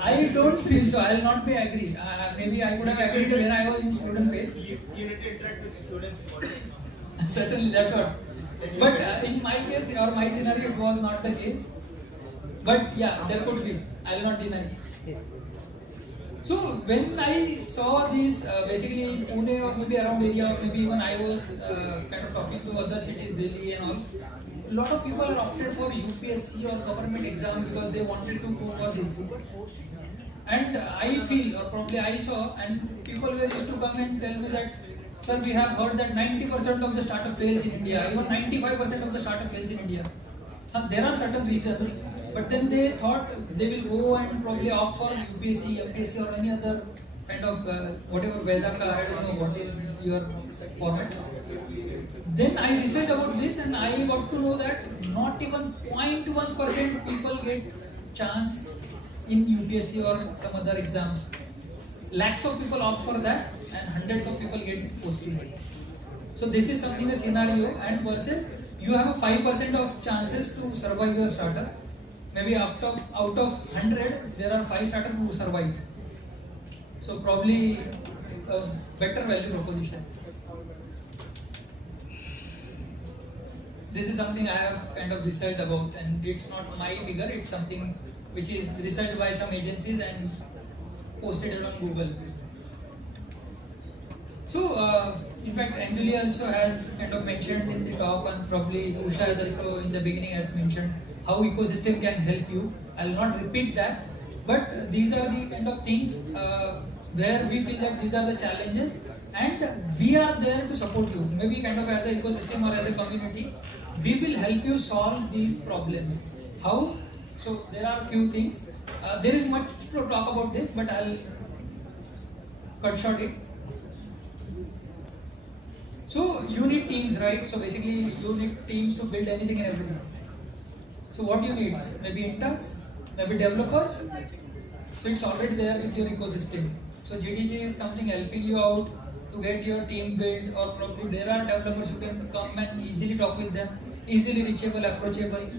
I don't feel so. I'll not be agree. Maybe I could have agreed when I was in student phase. You need to interact with students. Certainly, that's what. But in my case or my scenario, it was not the case. But yeah, there could be. I'll not deny. So when I saw this, basically in Pune or maybe around area, or maybe even I was kind of talking to other cities, Delhi and all. A lot of people are opted for UPSC or government exam because they wanted to go for this. And I feel, or probably I saw, and people were used to come and tell me that, sir, we have heard that 90% of the startup fails in India, even 95% of the startup fails in India. There are certain reasons, but then they thought they will go and probably opt for UPSC, MPSC or any other kind of whatever Vezaka, I don't know what is your format. Then I researched about this and I got to know that not even 0.1% people get chance in UPSC or some other exams. Lakhs of people opt for that and hundreds of people get posted. So this is something a scenario, and versus you have a 5% of chances to survive your startup. Maybe out of 100 there are 5 startups who survives. So probably a better value proposition. This is something I have kind of researched about, and it's not my figure, it's something which is researched by some agencies and posted it on Google. So, in fact, Anjali also has kind of mentioned in the talk, and probably Usha has also in the beginning has mentioned how ecosystem can help you. I'll not repeat that, but these are the kind of things where we feel that these are the challenges, and we are there to support you. Maybe kind of as an ecosystem or as a community, we will help you solve these problems. How? So there are few things. There is much to talk about this, but I'll cut short it. So you need teams, right? So basically you need teams to build anything and everything. So what do you need? Maybe interns, maybe developers. So it's already there with your ecosystem. So GDG is something helping you out to get your team built, or probably there are developers who can come and easily talk with them, easily reachable, approachable.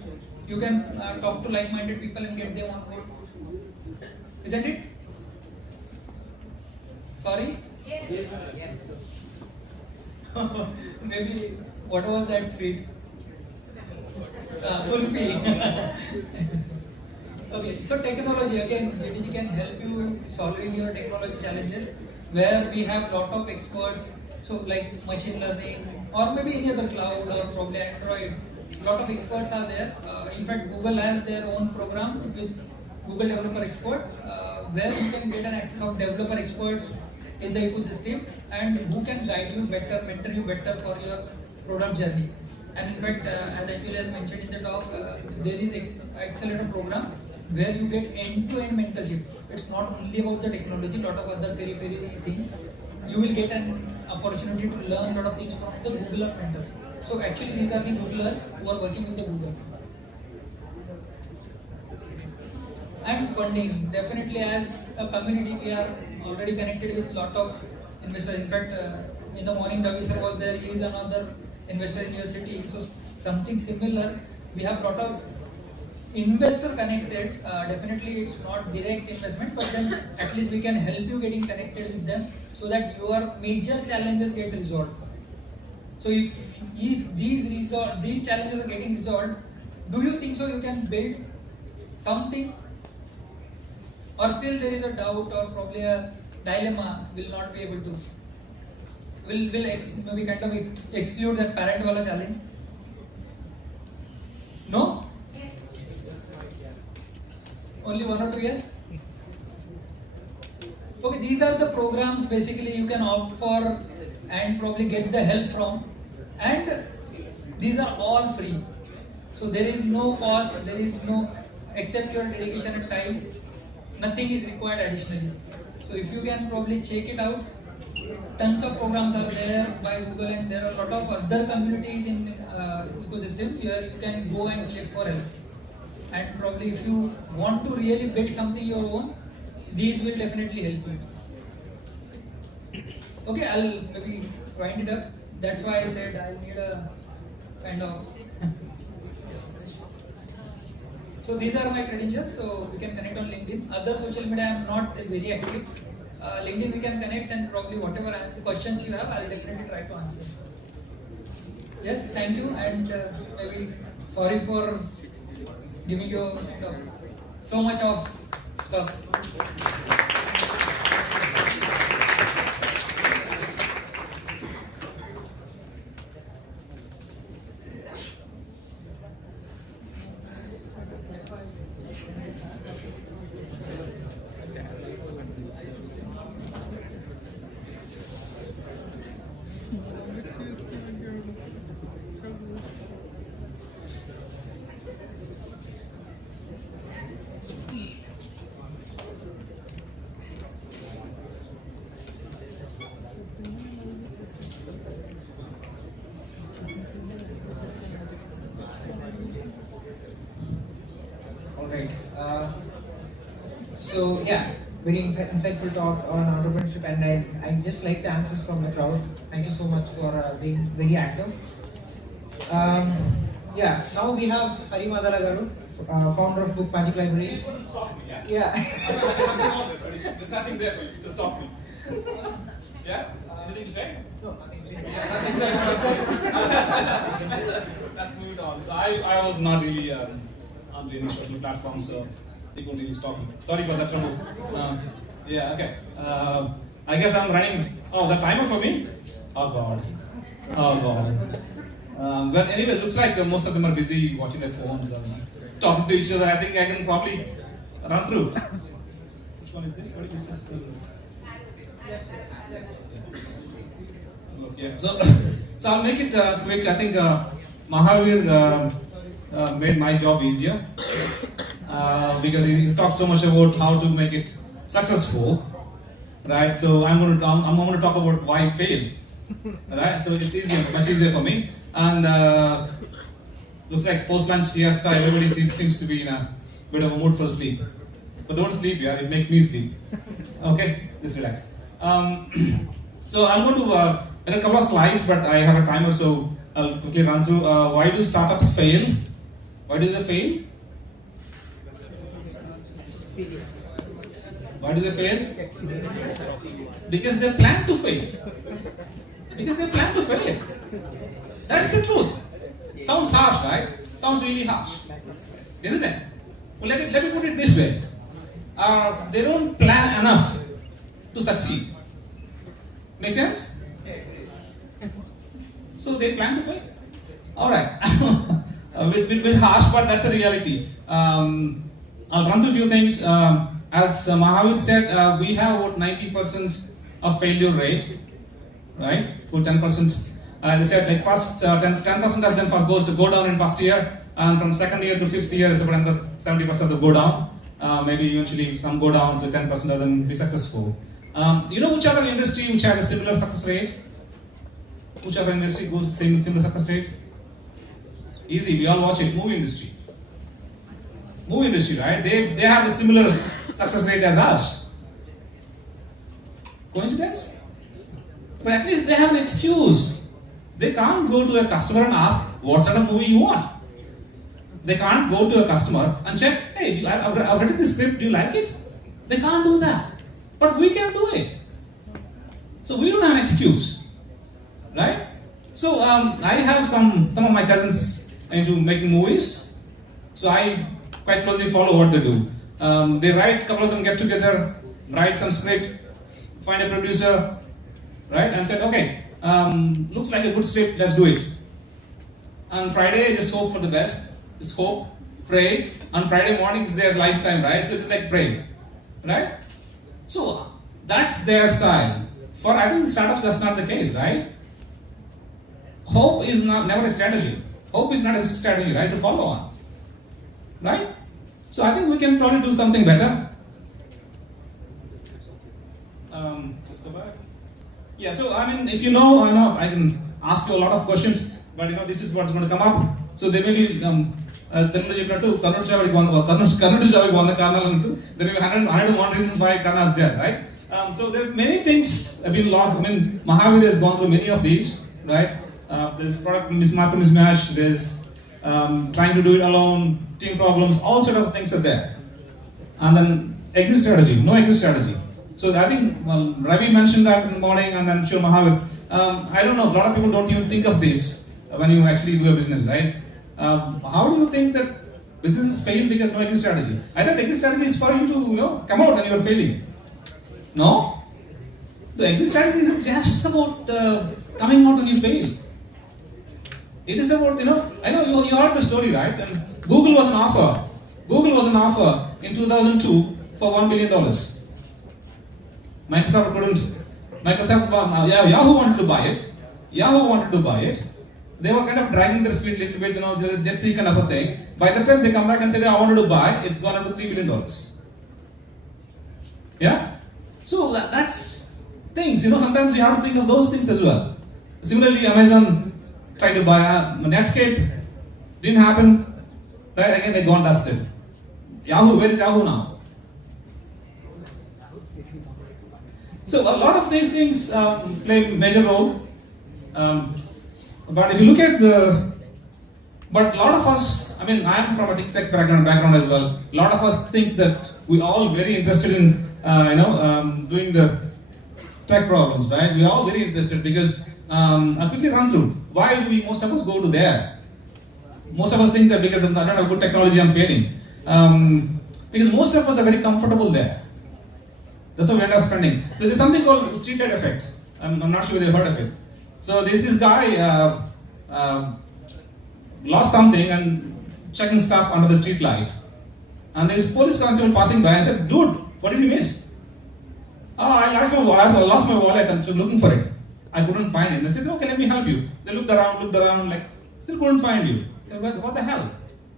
You can talk to like-minded people and get them on board. Isn't it? Sorry? Yes. Maybe, what was that sweet? Kulfi. Okay, so technology, again, GDG can help you solving your technology challenges, where we have lot of experts, so like machine learning, or maybe any other cloud, or probably Android. Lot of experts are there. In fact, Google has their own program with Google Developer Expert, where you can get an access of developer experts in the ecosystem, and who can guide you better, mentor you better for your product journey. And in fact, as Anjali has mentioned in the talk, there is an accelerator program where you get end-to-end mentorship. It's not only about the technology, lot of other periphery things. You will get an opportunity to learn a lot of things from the Googler mentors. So actually these are the Googlers who are working with the Google. And funding, definitely as a community we are already connected with lot of investors. In fact, in the morning Ravi sir was there, he is another investor in your city. So something similar, we have lot of investor connected. Definitely it's not direct investment, but then at least we can help you getting connected with them so that your major challenges get resolved. So if these challenges are getting resolved, do you think so you can build something? Or still there is a doubt or probably a dilemma, will not be able to, maybe kind of exclude that parent wala challenge? No? Only 1 or 2 years? Okay, these are the programs basically you can opt for and probably get the help from, and these are all free. So there is no cost, there is no, except your dedication and time, nothing is required additionally. So if you can probably check it out, tons of programs are there by Google, and there are a lot of other communities in ecosystem where you can go and check for help. And probably if you want to really build something your own, these will definitely help you. Okay, I'll maybe wind it up. That's why I said I need a kind of so these are my credentials, so we can connect on LinkedIn. Other social media I am not very active. LinkedIn we can connect, and probably whatever questions you have, I'll definitely try to answer. Yes, thank you, and maybe sorry for giving you so much of stuff. Alright. So yeah, very insightful talk on entrepreneurship, and I just like the answers from the crowd. Thank you so much for being very active. Yeah, now we have Hari Madala Garu founder of Book Magic Library. Yeah. There's nothing there for you to stop me. Yeah? Anything to say? No, nothing to say. Let's move it on. So I was not really on any social platform, so they couldn't really stop me. Sorry for that trouble. Yeah, okay. I guess I'm running. Oh, the timer for me? Oh God. Oh God. But anyways, looks like most of them are busy watching their phones and talking to each other. I think I can probably run through. Which one is this? What is this? Yeah. So I'll make it quick. I think Mahavir made my job easier because he's talked so much about how to make it successful, right? So I'm going to talk about why fail, right? So it's easier, much easier for me. And looks like post-lunch siesta, everybody seems to be in a bit of a mood for sleep. But don't sleep, yeah, it makes me sleep. Okay, just relax. So I'm going to, in a couple of slides, but I have a timer, so I'll quickly run through. Why do startups fail? Why do they fail? Why do they fail? Because they plan to fail. Because they plan to fail. That's the truth. Sounds harsh, right? Sounds really harsh, isn't it? Well, let me put it this way. They don't plan enough to succeed. Make sense? So they plan to fail. All right. A bit harsh, but that's a reality. I'll run through a few things. As Mahavir said, we have about 90% of failure rate, right? To 10%. They said like first 10% of them go down in first year, and from second year to fifth year is about another 70% of them go down. Maybe eventually some go down, so 10% of them be successful. You know which other industry which has a similar success rate? Which other industry goes the similar success rate? Easy, we all watch it. Movie industry. Movie industry, right? They have a similar success rate as us. Coincidence? But at least they have an excuse. They can't go to a customer and ask, what sort of movie you want? They can't go to a customer and check, hey, I've written the script, do you like it? They can't do that. But we can do it. So we don't have an excuse. Right? So I have some of my cousins into making movies. So I quite closely follow what they do. They write, a couple of them get together, write some script, find a producer, right? And said, okay, looks like a good script, let's do it. On Friday, just hope for the best. Just hope, pray. On Friday morning is their lifetime, right? So it's like pray, right? So that's their style. For I think startups, that's not the case, right? Hope is never a strategy. Hope is not a strategy, right, to follow on, right? So I think we can probably do something better. Just go back. Yeah, so I mean, if you know, I can ask you a lot of questions, but you know, this is what's going to come up. So there may be, there may be 101 reasons why Karna is there, right? So there are many things have been logged. I mean, Mahavir has gone through many of these, right? There's product mismatch, there's trying to do it alone, team problems, all sort of things are there. And then exit strategy, no exit strategy. So I think Ravi mentioned that in the morning, and then sure Mahavir. I don't know, a lot of people don't even think of this when you actually do a business, right? How do you think that businesses fail because no exit strategy? I thought exit strategy is for you to come out when you are failing. No? The exit strategy isn't just about coming out when you fail. It is about, I know you heard the story, right? And Google was an offer. Google was an offer in 2002 for $1 billion. Microsoft couldn't. Yahoo wanted to buy it. Yahoo wanted to buy it. They were kind of dragging their feet a little bit, just let's see kind of a thing. By the time they come back and say, I wanted to buy, it's gone up to $3 billion. Yeah? So that's things, sometimes you have to think of those things as well. Similarly, Amazon tried to buy Netscape, didn't happen, right? Again, they gone dusted. Yahoo, where is Yahoo now? So a lot of these things play a major role. But if you look at But a lot of us, I mean, I am from a tech background as well. A lot of us think that we all very interested in, doing the tech problems, right? We're all very interested because I'll quickly run through why most of us go to there. Most of us think that because I don't have good technology, I'm failing. Because most of us are very comfortable there. That's what we end up spending. So there's something called street light effect. I'm not sure whether you've heard of it. So there's this guy lost something and checking stuff under the street light. And there's police constable passing by and said, "Dude, what did you miss?" "Oh, I lost my wallet. I'm looking for it. I couldn't find it." They said, "Okay, let me help you." They looked around, like, still couldn't find you. What the hell?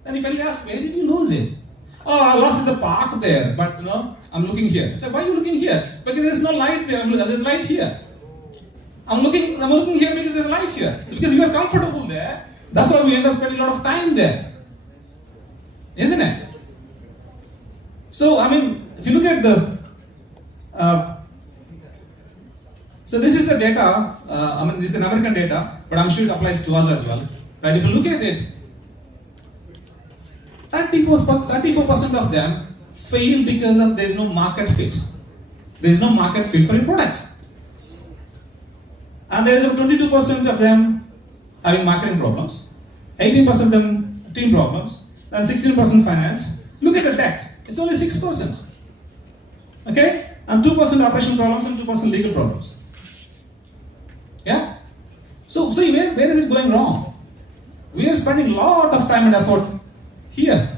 Then he finally asked, "Where did you lose it?" "Oh, I lost it in the park there, but I'm looking here." I said, "Why are you looking here?" "Because there's no light there. There's light here." I'm looking here because there's light here. So because you are comfortable there, that's why we end up spending a lot of time there. Isn't it? So, I mean, if you look at the so this is the data, this is an American data, but I'm sure it applies to us as well. Right? If you look at it, 34% of them fail because of there's no market fit. There's no market fit for your product. And there is a 22% of them having marketing problems, 18% of them team problems, and 16% finance. Look at the tech, it's only 6%. Okay? And 2% operational problems and 2% legal problems. Yeah? So where is it going wrong? We are spending a lot of time and effort here.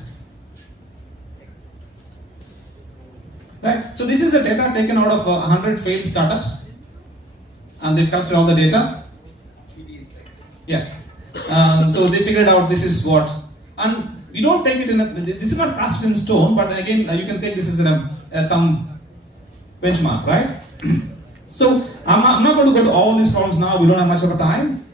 Right? So this is the data taken out of 100 failed startups. And they collected all the data. Yeah. So they figured out this is what. And we don't take it this is not cast in stone, but again, you can take this as a thumb benchmark, right? So I'm not going to go to all these problems now. We don't have much of a time.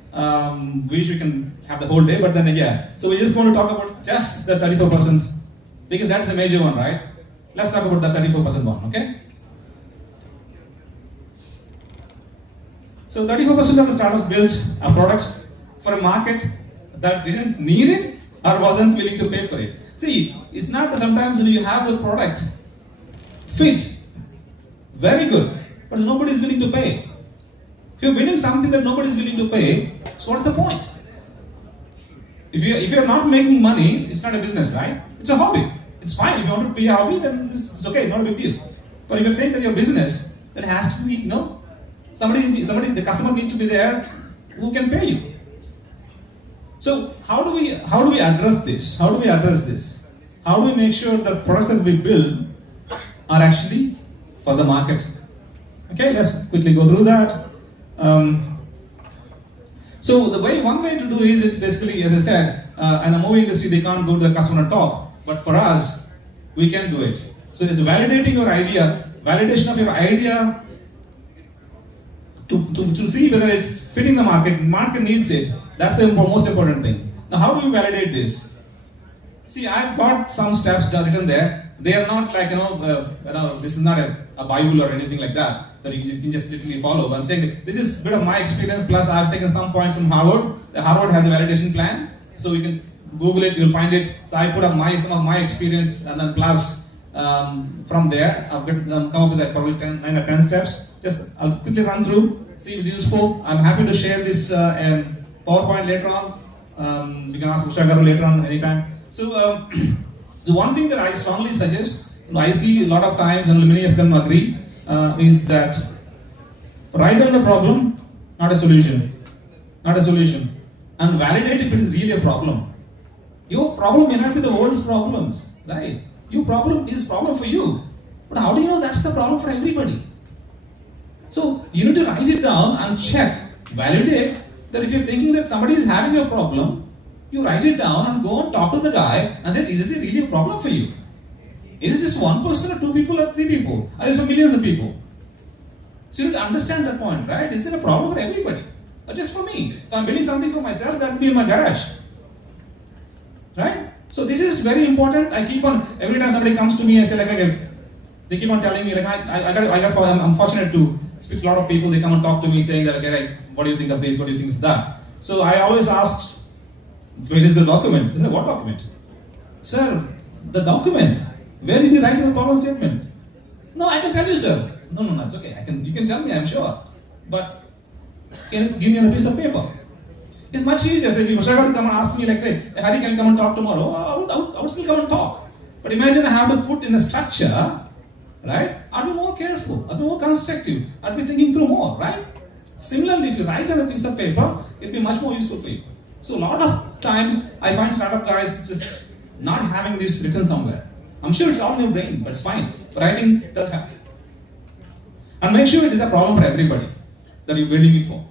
We wish we can have the whole day, but then again. So we're just going to talk about just the 34%, because that's the major one, right? Let's talk about the 34% one, okay? So 34% of the startups built a product for a market that didn't need it or wasn't willing to pay for it. See, it's not that sometimes you have the product fit, very good, but nobody is willing to pay. If you're winning something that nobody is willing to pay, so what's the point? If you're not making money, it's not a business, right? It's a hobby. It's fine. If you want to be a hobby, then it's okay, not a big deal. But if you're saying that your business, it has to be, somebody, the customer needs to be there who can pay you. So how do we address this? How do we address this? How do we make sure the products that we build are actually for the market? Okay, let's quickly go through that. So one way to do is basically, as I said, in a movie industry they can't go to the customer and talk, but for us, we can do it. So it's validating your idea, validation of your idea to see whether it's fitting the market needs it. That's the most important thing. Now, how do we validate this? See, I've got some steps written there. They are not like, this is not a Bible or anything like that you can just literally follow. But I'm saying this is a bit of my experience, plus I've taken some points from Harvard. Harvard has a validation plan, so you can Google it, you'll find it. So I put up some of my experience, and then plus from there, I've come up with probably 9 or 10 steps. I'll quickly run through, see if it's useful. I'm happy to share this PowerPoint later on. You can ask Usha Garu later on anytime. So, so one thing that I strongly suggest, I see a lot of times, and many of them agree, is that write down the problem, not a solution. Not a solution. And validate if it is really a problem. Your problem may not be the world's problems, right? Your problem is problem for you. But how do you know that's the problem for everybody? So you need to write it down and check, validate that if you're thinking that somebody is having a problem, you write it down and go and talk to the guy and say, is this really a problem for you? Is it just one person or 2 people or 3 people? Or is it for millions of people? So you need to understand that point, right? Is it a problem for everybody? Or just for me? If I'm building something for myself, that would be in my garage. Right? So this is very important. I keep on, every time somebody comes to me, I say they keep on telling me, I'm fortunate to speak to a lot of people. They come and talk to me saying that, what do you think of this? What do you think of that? So I always ask Where is the document? I said, what document? Sir, the document. Where did you write your problem statement? No, I can tell you, sir. No, it's okay. You can tell me, I'm sure. But can you give me on a piece of paper? It's much easier. So if you were to come and ask me like, hey, Harry, can you come and talk tomorrow? I would still come and talk. But imagine I have to put in a structure, right? I'd be more careful. I'd be more constructive. I'd be thinking through more, right? Similarly, if you write on a piece of paper, it'll be much more useful for you. So a lot of times, I find startup guys just not having this written somewhere. I'm sure it's all in your brain, but it's fine. Writing does happen. And make sure it is a problem for everybody that you're building it for.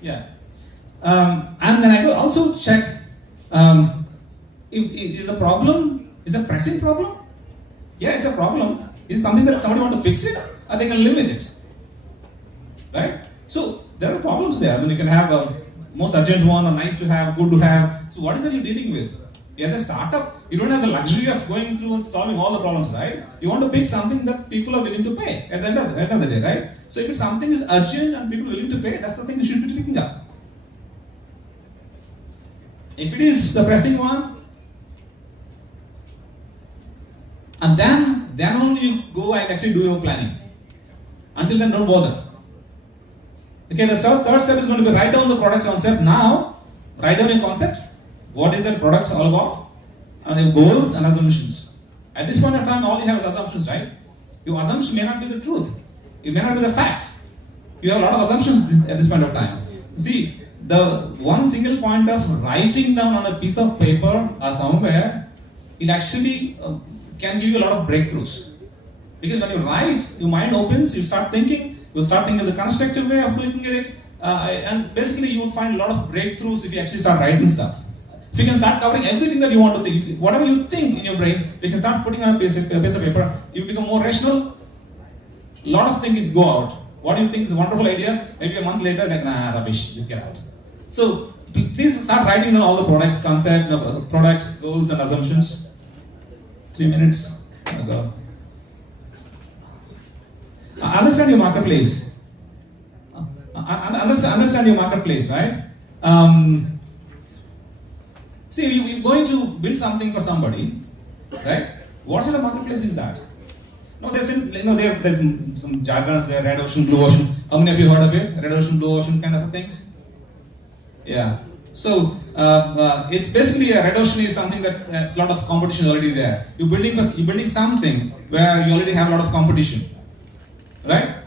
Yeah. And then I will also check is the problem, is a pressing problem? Yeah, it's a problem. Is it something that somebody want to fix it, or they can live with it? Right? So there are problems there. I mean, you can have a most urgent one, or nice to have, good to have. So what is that you're dealing with? As a startup, you don't have the luxury of going through and solving all the problems, right? You want to pick something that people are willing to pay at the end of the day, right? So if something is urgent and people are willing to pay, that's the thing you should be picking up. If it is the pressing one, and then only you go and actually do your planning. Until then, don't bother. Okay, the third step is going to be write down the product concept. Now, write down your concept. What is that product all about? And your goals and assumptions. At this point of time, all you have is assumptions, right? Your assumption may not be the truth. It may not be the facts. You have a lot of assumptions at this point of time. See, the one single point of writing down on a piece of paper or somewhere, it actually can give you a lot of breakthroughs. Because when you write, your mind opens, you start thinking the constructive way of looking at it, and basically you will find a lot of breakthroughs if you actually start writing stuff. If you can start covering everything that you want to think, whatever you think in your brain, you can start putting on a piece of paper, you become more rational, a lot of things go out. What you think is wonderful ideas, maybe a month later, like, nah, rubbish, just get out. So, please start writing down all the products, concept, products, goals and assumptions. 3 minutes. Go. Understand your marketplace. Understand your marketplace, right? See, you're going to build something for somebody, right? What sort of marketplace is that? No, there's some jargons there, red ocean, blue ocean. How many of you heard of it? Red ocean, blue ocean kind of things? Yeah. So, it's basically a red ocean is something that has a lot of competition already there. You're building something where you already have a lot of competition, right?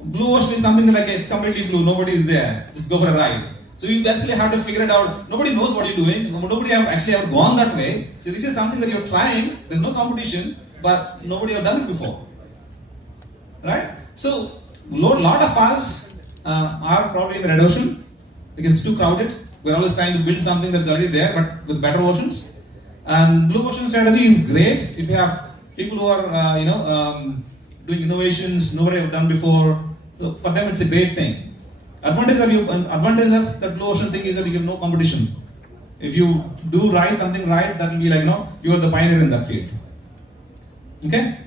Blue ocean is something that, like, it's completely blue, nobody is there, just go for a ride. So you basically have to figure it out. Nobody knows what you're doing. Nobody have actually ever gone that way. So this is something that you're trying. There's no competition, but nobody have done it before, right? So lot of us are probably in the red ocean because it's too crowded. We're always trying to build something that's already there, but with better oceans. And blue ocean strategy is great if you have people who are doing innovations nobody have done before. So for them, it's a great thing. Advantage of the blue ocean thing is that you have no competition. If you do something right, that will be like, you are the pioneer in that field. Okay?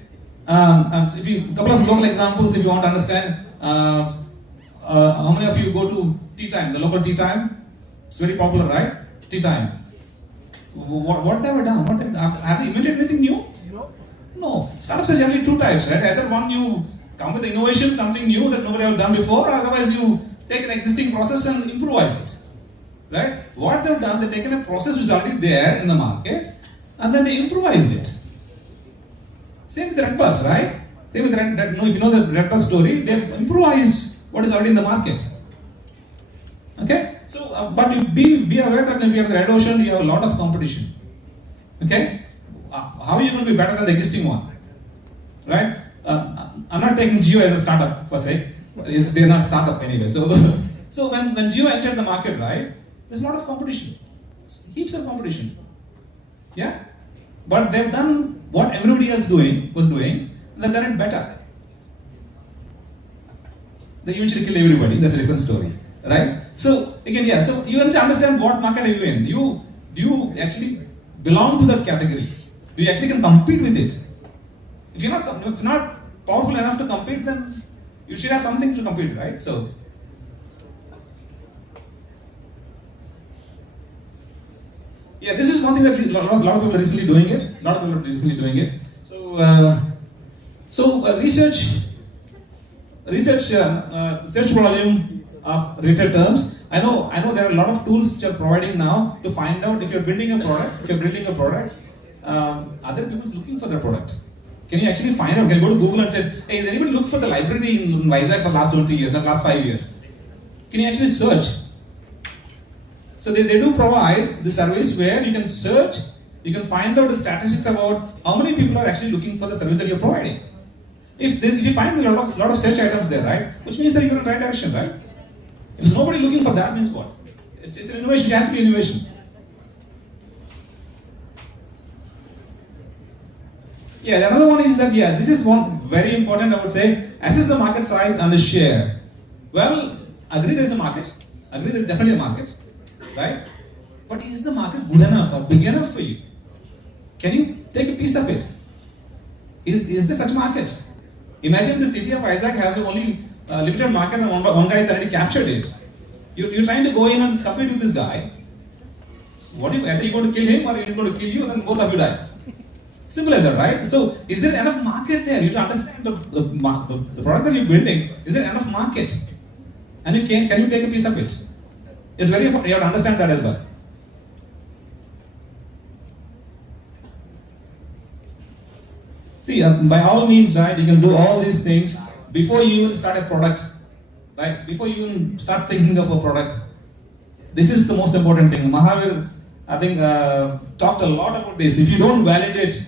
And if you, a couple of local examples if you want to understand. How many of you go to tea time, the local tea time? It's very popular, right? Tea time. What have we done? Have they invented anything new? No. Startups are generally two types, right? Either one, you come with innovation, something new that nobody have done before, or otherwise you take an existing process and improvise it, right? What they've done, they've taken a process which is already there in the market, and then they improvised it. Same with the Red Bus, right? Same with if you know the Red Bus story, they've improvised what is already in the market. Okay? So, but you be aware that if you have the red ocean, you have a lot of competition. Okay? How are you going to be better than the existing one? Right? I'm not taking Jio as a startup per se. They're not startup anyway. So when Jio entered the market, right, there's a lot of competition. Heaps of competition. Yeah? But they've done what everybody else was doing, and they've done it better. They eventually kill everybody. That's a different story. Right? So again, yeah, so you have to understand what market are you in. Do you actually belong to that category? Do you actually can compete with it? If you're not powerful enough to compete, then you should have something to compete, right? So Yeah, this is one thing that a lot of people are recently doing it. Search volume of related terms. I know there are a lot of tools which are providing now to find out if you're building a product, other people looking for the product. Can you actually find out? Can you go to Google and say, hey, is anybody looked for the library in Vizag for the last 20 years, the last 5 years? Can you actually search? So they do provide the service where you can search, you can find out the statistics about how many people are actually looking for the service that you're providing. If you find a lot of search items there, right, which means that you're in the right direction, right? If there's nobody looking for that, means what? It's an innovation, it has to be innovation. Yeah, another one is that, this is one very important, I would say, assess the market size and the share. Well, agree there's a market, agree there's definitely a market, right? But is the market good enough or big enough for you? Can you take a piece of it? Is there such a market? Imagine the city of Vizag has only a limited market and one guy has already captured it. You're trying to go in and compete with this guy. Either you're going to kill him or he's going to kill you and then both of you die. Simple as that, right? So, is there enough market there? You have to understand the product that you're building. Is there enough market? And can you take a piece of it? It's very important. You have to understand that as well. See, by all means, right, you can do all these things before you even start a product, right? Before you even start thinking of a product. This is the most important thing. Mahavir, I think, talked a lot about this. If you don't validate,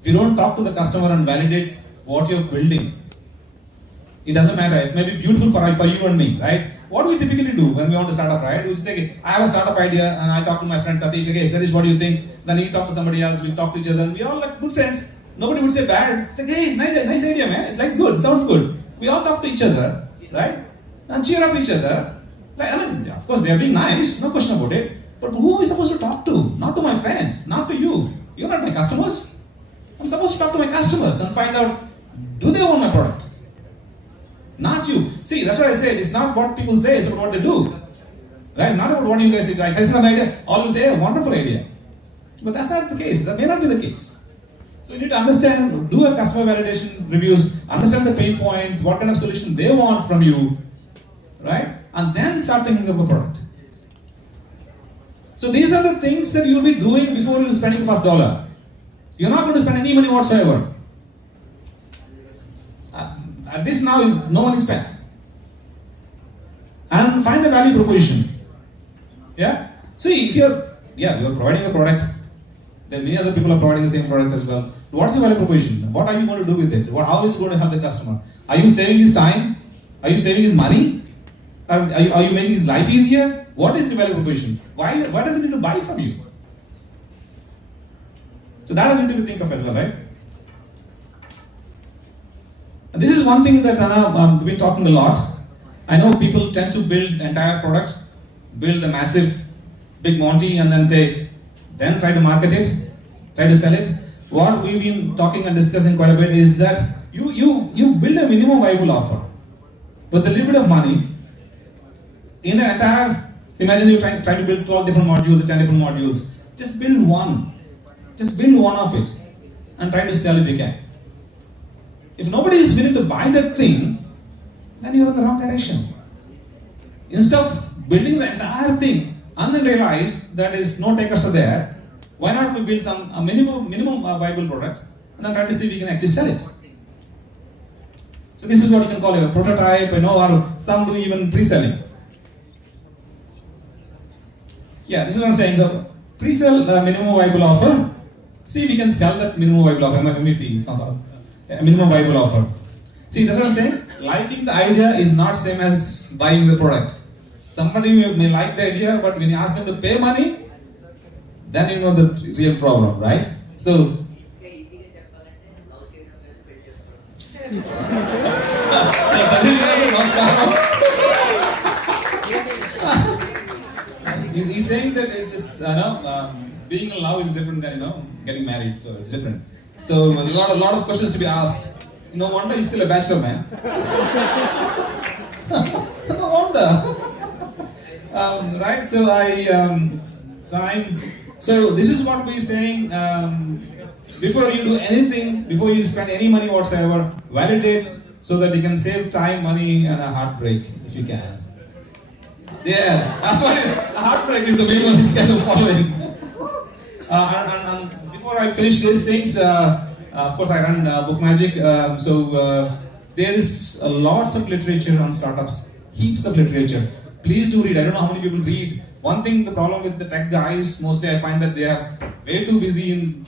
if you don't talk to the customer and validate what you're building, it doesn't matter. It may be beautiful for you and me, right? What do we typically do when we want to start up, right? We say, okay, I have a startup idea and I talk to my friend Satish, okay, Satish, what do you think? Then he talk to somebody else, we talk to each other, and we all like good friends. Nobody would say bad. It's like, hey, it's nice idea, man. It looks good, sounds good. We all talk to each other, right? And cheer up each other. Right? I mean, of course, they're being nice, no question about it. But who are we supposed to talk to? Not to my friends, not to you. You're not my customers. I'm supposed to talk to my customers and find out, do they want my product? Not you. See, that's what I said. It's not what people say, it's about what they do. Right? It's not about what you guys say. Like, this is an idea. All will say, a wonderful idea. But that's not the case. That may not be the case. So you need to understand, do a customer validation reviews, understand the pain points, what kind of solution they want from you, right? And then start thinking of a product. So these are the things that you'll be doing before you're spending the first dollar. You're not going to spend any money whatsoever. At this now, no money spent. And find the value proposition. Yeah? See, if you're providing a product, then many other people are providing the same product as well. What's your value proposition? What are you going to do with it? How is it going to help the customer? Are you saving his time? Are you saving his money? Are you making his life easier? What is the value proposition? Why does he need to buy from you? So that I need to think of as well, right? And this is one thing that we've been talking a lot. I know people tend to build entire product, build a massive, big Monty, and then say, then try to market it, try to sell it. What we've been talking and discussing quite a bit is that you build a minimum viable offer with a little bit of money in the entire. Imagine you're trying to build 12 different modules or 10 different modules. Just build one. Just build one of it and try to sell if you can. If nobody is willing to buy that thing, then you're in the wrong direction. Instead of building the entire thing and then realize that is no takers are there, why not we build a minimum viable product and then try to see if we can actually sell it. So this is what you can call a prototype, or some do even pre-selling. Yeah, this is what I'm saying. So pre-sell minimum viable offer. See if you can sell that minimum viable offer, MVP, minimum viable offer. See, that's what I'm saying. Liking the idea is not same as buying the product. Somebody may like the idea, but when you ask them to pay money, then you know the real problem, right? So, he's saying that it just, being in love is different than getting married, so it's different. So a lot of questions to be asked. No wonder he's still a bachelor, man. No wonder. Right? So I'm So this is what we're saying. Before you do anything, before you spend any money whatsoever, validate so that you can save time, money, and a heartbreak if you can. Yeah, that's why heartbreak is the main one is kind of following. And before I finish these things, of course I run Book Magic. There is lots of literature on startups, heaps of literature. Please do read. I don't know how many people read. One thing, the problem with the tech guys, mostly I find that they are way too busy in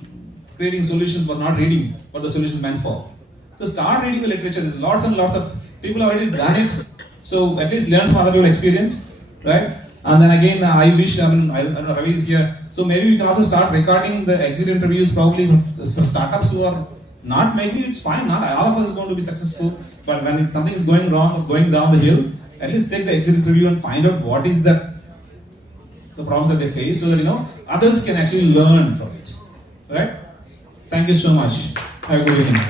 creating solutions but not reading what the solution is meant for. So start reading the literature. There's lots and lots of people have already done it. So at least learn from other people's experience, right? And then again, I wish, I don't know, Ravi is here. So maybe we can also start recording the exit interviews probably for startups who are not, maybe it's fine, not all of us is going to be successful. But when something is going wrong or going down the hill, at least take the exit interview and find out what is the problems that they face so that, others can actually learn from it, right? Thank you so much. Have a good evening.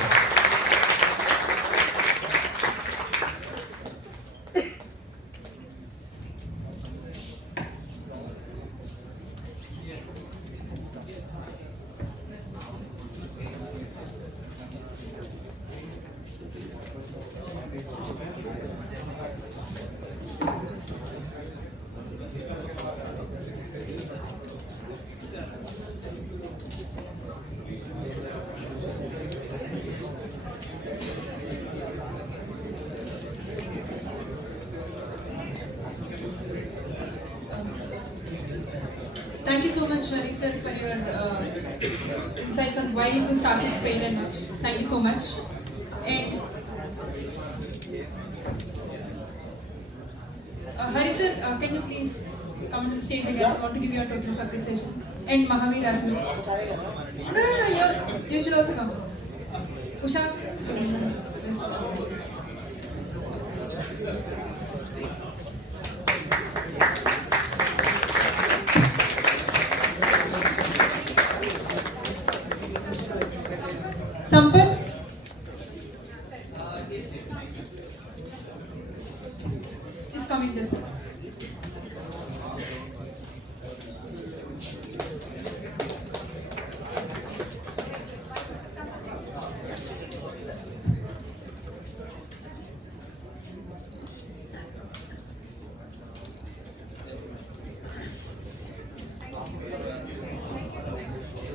Thank you so much, Mary sir, for your insights on why you started Spain and all. Thank you so much. And Hari sir, can you please come to the stage again? I want to give you a total of appreciation. And Mahavir as well. No, you should also come. Usha. Sampath? Is coming this way.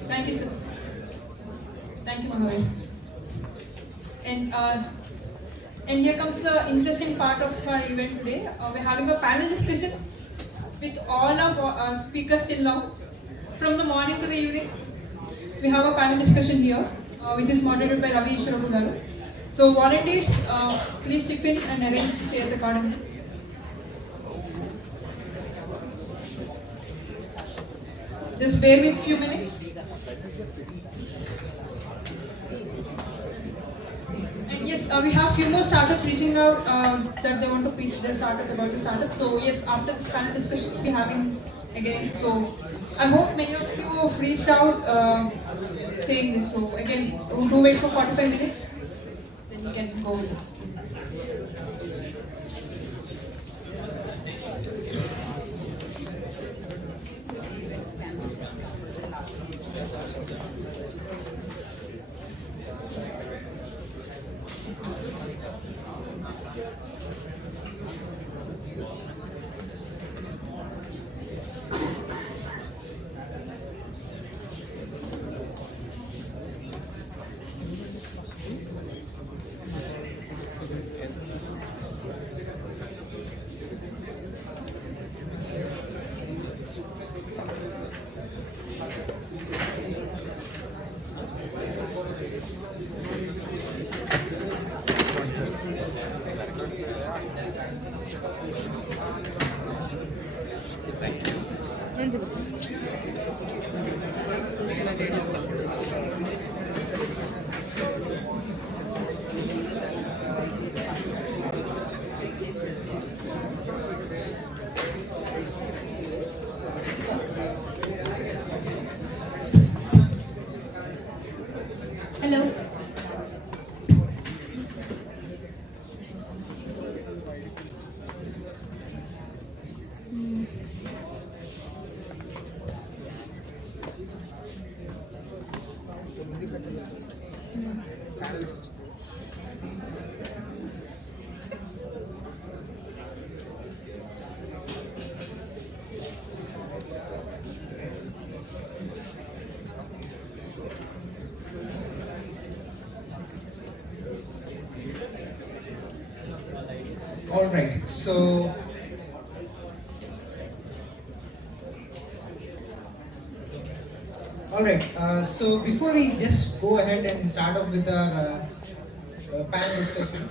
Thank you, sir. Thank you, Mahavir. And here comes the interesting part of our event today. We're having a panel discussion with all of our speakers till now, from the morning to the evening. We have a panel discussion here, which is moderated by Ravi Garu. So volunteers, please chip in and arrange chairs accordingly. Just bear with few minutes. And yes, we have few more startups reaching out that they want to pitch their startup about the startup. So yes, after this panel discussion, we'll be having again. So I hope many of you have reached out saying this. So again, do wait for 45 minutes, then you can go. Hello. All right. So all right. So before we just go ahead and start off with our panel discussion,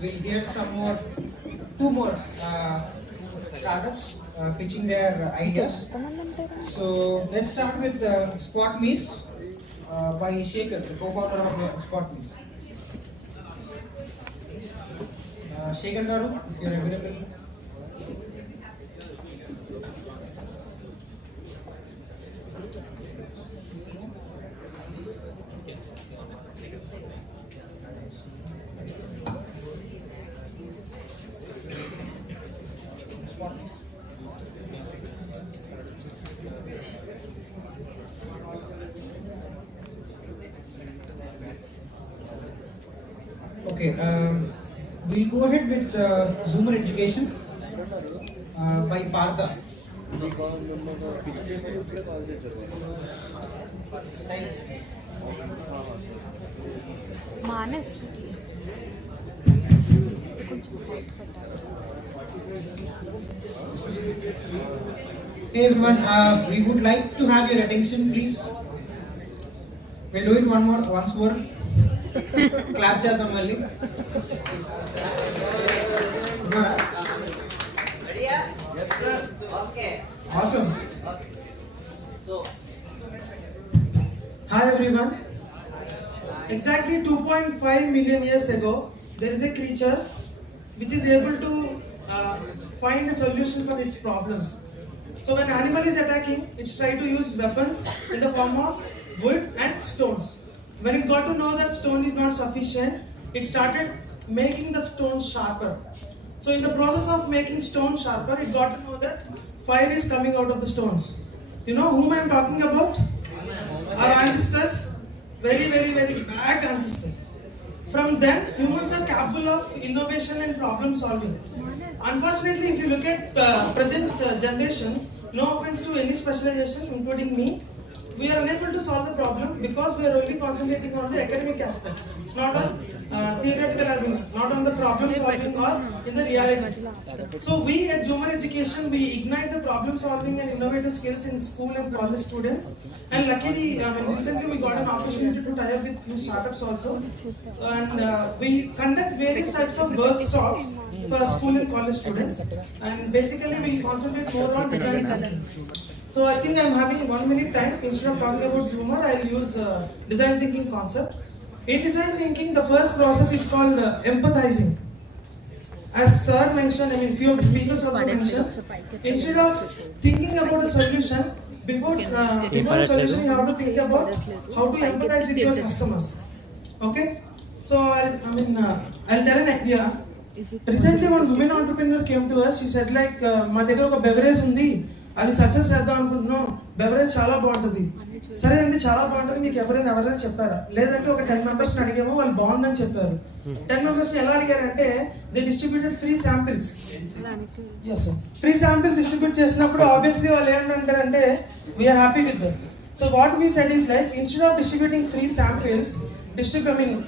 we'll hear two more startups pitching their ideas. So let's start with Spot Me's by Shaker, the co-founder of Spot Me's. Shaker Garu, if you're available. Okay, we'll go ahead with Zoomer Education by Partha. Manas. Hey everyone, we would like to have your attention, please. We'll do it once more. Clap chadam malli. Ready? Yes, sir. Okay. Awesome. Okay. So, Hi everyone. Exactly 2.5 million years ago, there is a creature which is able to find a solution for its problems. So when animal is attacking, it's trying to use weapons in the form of wood and stones. When it got to know that stone is not sufficient, it started making the stone sharper. So in the process of making stone sharper, it got to know that fire is coming out of the stones. You know whom I am talking about? Our ancestors, very back ancestors. From then, humans are capable of innovation and problem solving. Unfortunately, if you look at present generations, no offense to any specialization, including me, we are unable to solve the problem because we are only concentrating on the academic aspects, not on theoretical, not on the problem solving or in the reality. So we at Zoomer Education, we ignite the problem solving and innovative skills in school and college students. And luckily, recently we got an opportunity to tie up with few startups also. And we conduct various types of workshops for school and college students. And basically we concentrate more on design thinking. So I think I'm having 1 minute time. Instead of talking about Zoomer, I'll use design thinking concept. In design thinking, the first process is called empathizing. As sir mentioned, few of the speakers also mentioned, instead of thinking about a solution, before the solution you have to think about how to empathize with your customers. Okay? So I'll tell an idea. Recently one woman entrepreneur came to us. She said like, మా దగ్గర ఒక beverage ఉంది. అది success చేద్దాం అనుకుంటున్నాం, beverage చాలా బాగుంటుంది. సరే అండి, చాలా బాగుంటుంది, మీకు ఎవరైనా చెప్పారా? లేదంటే ఒక 10 members అడిగాము, వాళ్ళు బాగుందని చెప్పారు. 10 members ఎలా అడిగారంటే they distributed free samples. Free samples distribute చేసినప్పుడు ఆబ్వియస్లీ వాళ్ళు ఏంటంటారంటే we're happy with that. So what we said is like, instead of distributing free samples,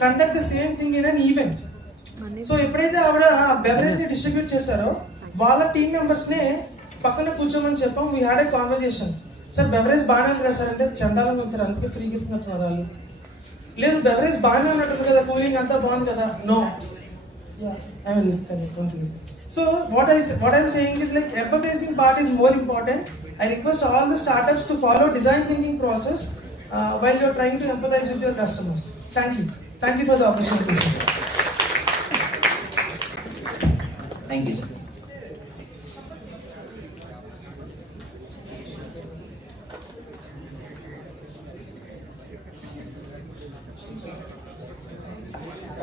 conduct the same thing in an event. So ఎప్పుడైతే ఆవిడ beverage ని distribute చేశారో వాళ్ళ team members నే పక్కన కూర్చోమని చెప్పాం. We had a conversation. Sir beverage బాగానే ఉంది కదా సార్ అంటే, చండాలంగా ఉంది సార్ అందుకే ఫ్రీగా ఇస్తున్నట్టున్నారు వాళ్ళు. లేదు బెవరేజ్ బాగానే ఉన్నట్టుంది కదా, కూలింగ్ అంతా బాగుంది కదా. No. So what I'm saying is like empathizing part is more important. I request all the startups to follow design thinking process while you're trying to empathize with your customers. Thank you. Thank you for the opportunity, sir. thank you, sir.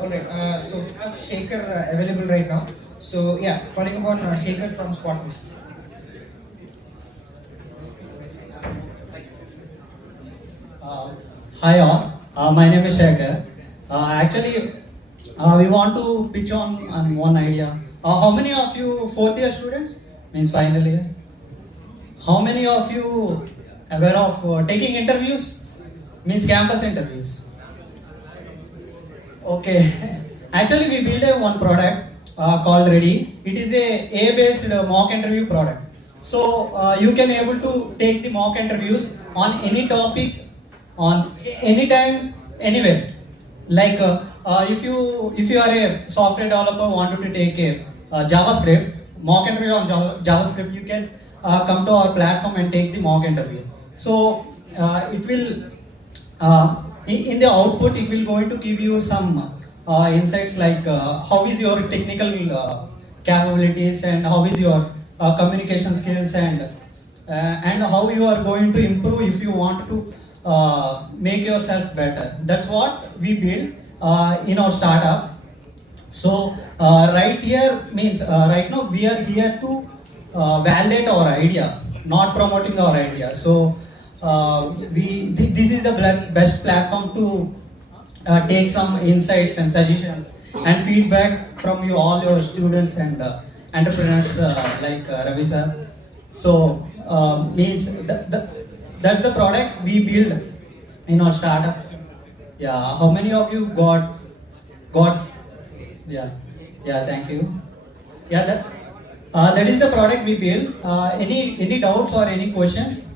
Alright, so we have Shaker available right now. So yeah, calling upon Shaker from Spot Me's. Hi all, my name is Shaker. Actually, we want to pitch on one idea. How many of you fourth year students? Means final year. How many of you aware of taking interviews? Means campus interviews. Okay. Actually, we built one product. called Ready. It is a AI-based mock interview product. So you can able to take the mock interviews on any topic, on anytime, anywhere. Like if you are a software developer wanted to take a JavaScript mock interview on JavaScript, you can come to our platform and take the mock interview. So it will in the output it will going to give you some insights like how is your technical capabilities and how is your communication skills and how you are going to improve if you want to make yourself better. That's what we build in our startup. So right here means right now we are here to validate our idea, not promoting our idea. So this is the best platform to take some insights and suggestions and feedback from you all your students and entrepreneurs like Ravi sir. So means that's the product we build in our startup. Yeah, how many of you got yeah, thank you. Yeah, that is the product we build. Any doubts or any questions?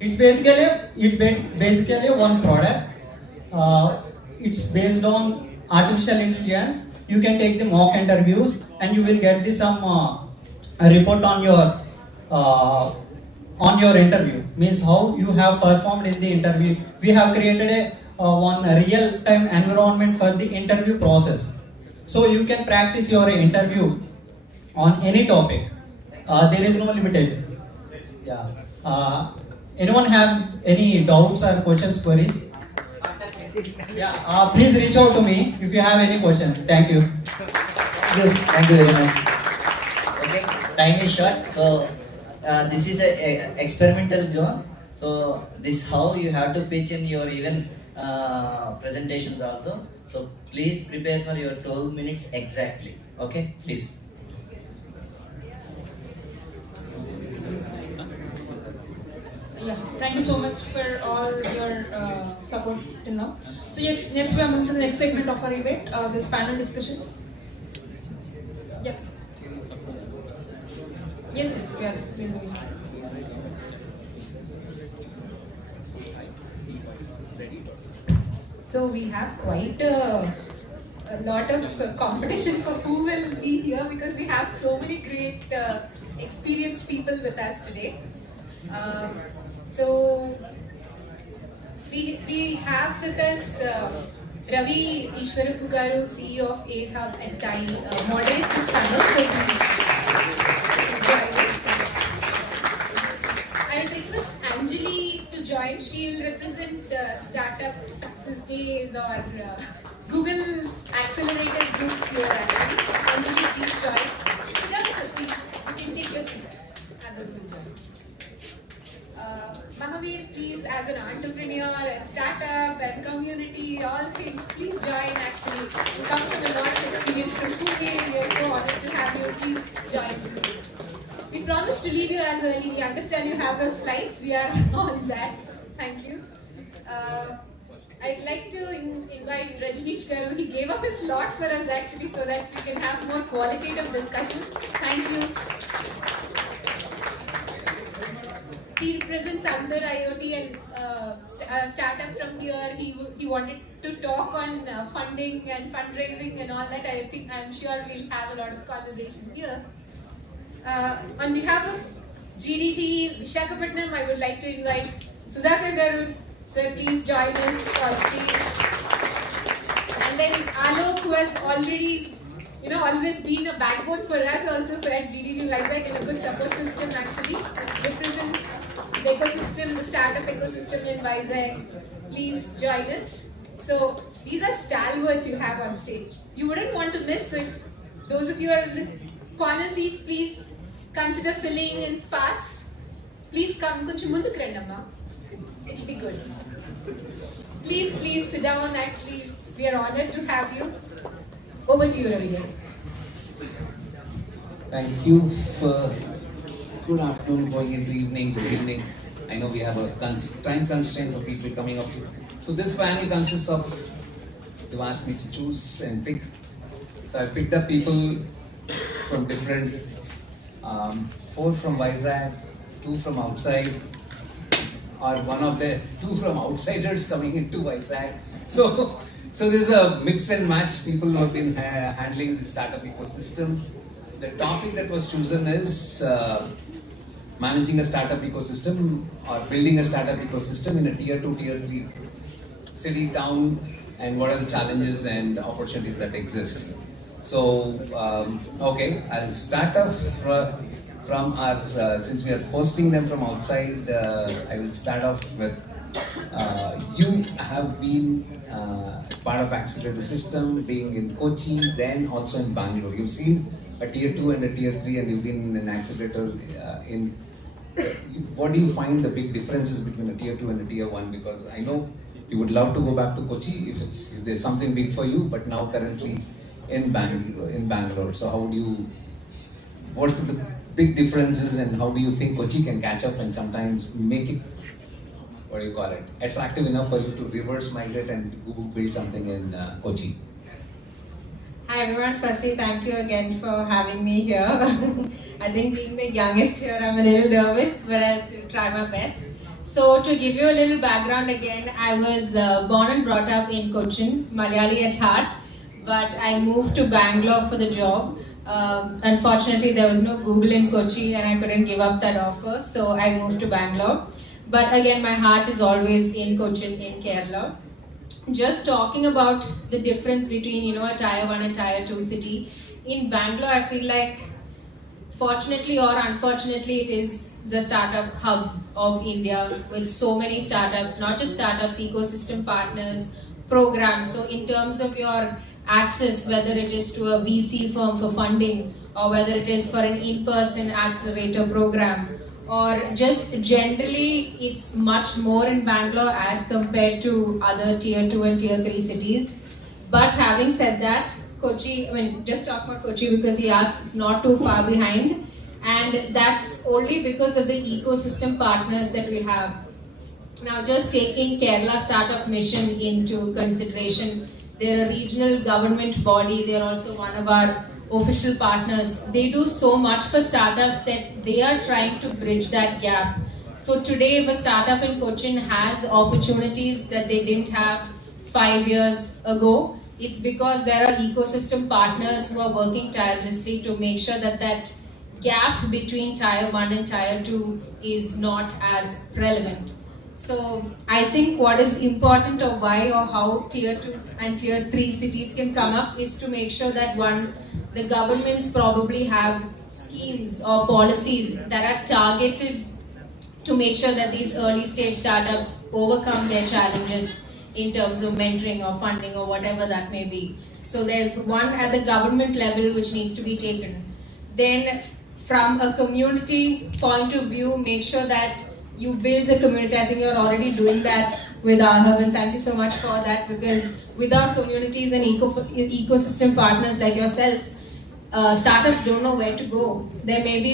It's basically one product. It's based on artificial intelligence. You can take the mock interviews and you will get some a report on your interview. Means how you have performed in the interview. We have created one real-time environment for the interview process. So you can practice your interview on any topic. There is no limitation. Yeah. Anyone have any doubts or questions, queries? Yeah. Please reach out to me if you have any questions. Thank you. Thank you very much. Okay, time is short. So this is a experimental zone. So this is how you have to pitch in your even presentations also. So please prepare for your 12 minutes exactly. Okay, please. Yeah, thank you so much for all your support till now. So yes, next we are moving to the next segment of our event, this panel discussion. Yeah. Yes, we are moving. So we have quite a lot of competition for who will be here because we have so many great experienced people with us today. So we have with us Ravi Ishwarapu garu, CEO of A-Hub and Tiny, moderate this panel. So please join us. I request Anjali to join. She'll represent startup success days or Google accelerated groups here actually. Anjali, please join. Sit down, sir, please. You can take your seat. Others will join. Mahavir, please, as an entrepreneur and startup and community, all things, please join actually. You come from a lot of experience from Pune. We are so honored to have you. Please join. We promised to leave you as early. We understand you have the flights. We are on that. Thank you. I'd like to invite Rajneesh Garu. He gave up his slot for us actually so that we can have more qualitative discussion. Thank you. He represents Andhar IoT and startup from here. He wanted to talk on funding and fundraising and all that. I'm sure we'll have a lot of conversation here. On behalf of GDG Visakhapatnam, I would like to invite Sudhakar Garu. Sir, please join us on stage. And then Alok, who has already, always been a backbone for us also for at GDG Vizag and a good support system actually. Represents the ecosystem, the startup ecosystem in Vizag. Please join us. So these are stalwarts you have on stage. You wouldn't want to miss if those of you are in the corner seats, please consider filling in fast. Please come, koncham munduku rendamma. It'll be good. Please sit down. Actually, we are honored to have you. Over to you, Ravi. Thank you for good afternoon, going into evening, good evening. I know we have a time constraint for people coming up here. So this panel consists of, you asked me to choose and pick So I picked up people from different, 4 from Vizag, 2 from outside, or one of the 2 from outsiders coming into Vizag. So there's a mix and match, people who have been handling the startup ecosystem. The topic that was chosen is managing a startup ecosystem or building a startup ecosystem in a tier 2, tier 3 city, town, and what are the challenges and opportunities that exist. So, okay, I'll start off from our, since we are hosting them from outside, I will start off with, you have been part of accelerator system, being in Kochi, then also in Bangalore. You've seen a tier 2 and a tier 3, and you've been an accelerator what do you find the big differences between a tier 2 and a tier 1? Because I know you would love to go back to Kochi if there's something big for you, but now currently in Bangalore. So how do you, what are the big differences, and how do you think Kochi can catch up and sometimes make it, what do you call it, attractive enough for you to reverse migrate and go build something in Kochi? Hi everyone, firstly thank you again for having me here. I think being the youngest here, I'm a little nervous, but I'll try my best. So to give you a little background again, I was born and brought up in Cochin, Malayali at heart, but I moved to Bangalore for the job. Unfortunately, there was no Google in Kochi and I couldn't give up that offer, so I moved to Bangalore. But again, my heart is always in Cochin, in Kerala. Just talking about the difference between, a tier 1 and tier 2 city. In Bangalore, I feel like, fortunately or unfortunately, it is the startup hub of India with so many startups, not just startups, ecosystem partners, programs. So in terms of your access, whether it is to a VC firm for funding, or whether it is for an in-person accelerator program, or just generally, it's much more in Bangalore as compared to other tier 2 and tier 3 cities. But having said that, Kochi, just talk about Kochi because he asked, it's not too far behind. And that's only because of the ecosystem partners that we have. Now, just taking Kerala Startup Mission into consideration, they're a regional government body, they're also one of our official partners. They do so much for startups that they are trying to bridge that gap. So today, if a startup in Cochin has opportunities that they didn't have 5 years ago, it's because there are ecosystem partners who are working tirelessly to make sure that that gap between tier 1 and tier 2 is not as relevant. So I think what is important, or why or how tier 2 and tier 3 cities can come up, is to make sure that the governments probably have schemes or policies that are targeted to make sure that these early stage startups overcome their challenges in terms of mentoring or funding or whatever that may be. So there's one at the government level which needs to be taken. Then from a community point of view, make sure that you build the community. I think you're already doing that with Ahab, and thank you so much for that, because without communities and ecosystem partners like yourself, startups don't know where to go. There may be,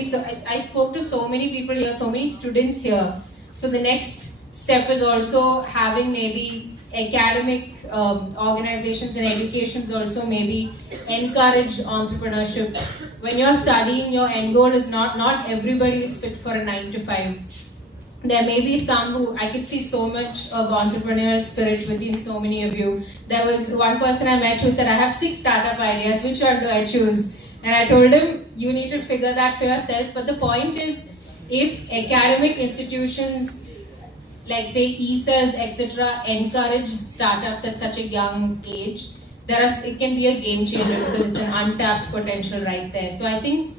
I spoke to so many people here, so many students here. So the next step is also having maybe academic organizations and educations also maybe encourage entrepreneurship. When you're studying, your end goal is not everybody is fit for a 9 to 5. There may be some who, I could see so much of entrepreneurial spirit within so many of you. There was one person I met who said, I have 6 startup ideas, which one do I choose? And I told him, you need to figure that for yourself. But the point is, if academic institutions, like say ESAs, etc., encourage startups at such a young age, it can be a game changer because it's an untapped potential right there. So I think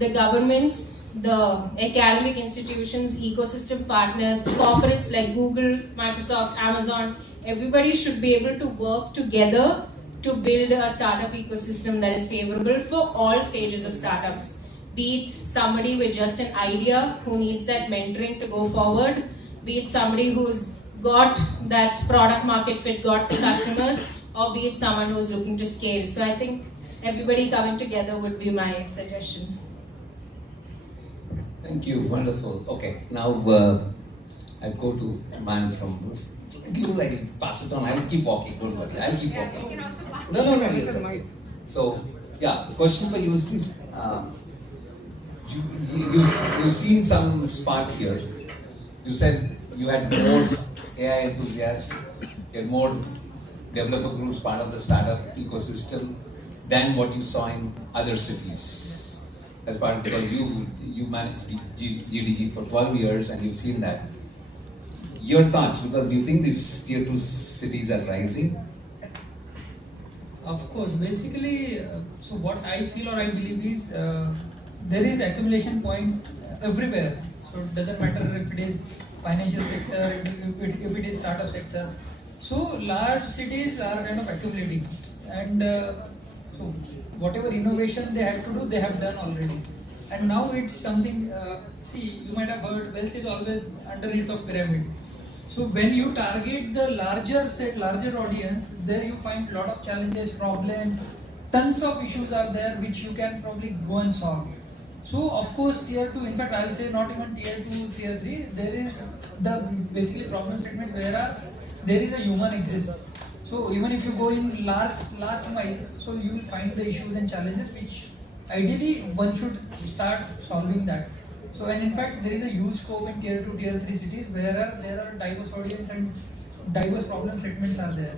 the governments, the academic institutions, ecosystem partners, corporates like Google, Microsoft, Amazon, everybody should be able to work together to build a startup ecosystem that is favorable for all stages of startups. Be it somebody with just an idea who needs that mentoring to go forward, be it somebody who's got that product market fit, got the customers, or be it someone who's looking to scale. So I think everybody coming together would be my suggestion. Thank you, wonderful. Okay, now I go to man from this. I'll pass it on. I'll keep walking. Don't worry. I'll keep walking. No. So, yeah, the question for you is please, you've seen some spark here. You said you had more AI enthusiasts, you had more developer groups part of the startup ecosystem than what you saw in other cities. As part because you managed GDG for 12 years and you've seen that. Your thoughts, because you think these tier 2 cities are rising? Of course, basically, so what I feel or I believe is there is accumulation point everywhere. So it doesn't matter if it is financial sector, if it is startup sector. So large cities are kind of accumulating, and so whatever innovation they had to do, they have done already. And now it's something. See, you might have heard, wealth is always underneath of pyramid. So when you target the larger set, larger audience, there you find a lot of challenges, problems, tons of issues are there which you can probably go and solve. So of course tier 2, in fact I'll say not even tier 2, tier 3, there is the basically problem statements where there is a human exists. So even if you go in last mile, so you will find the issues and challenges which ideally one should start solving that. So, and in fact, there is a huge scope in tier 2, tier 3 cities where there are diverse audience and diverse problem segments are there.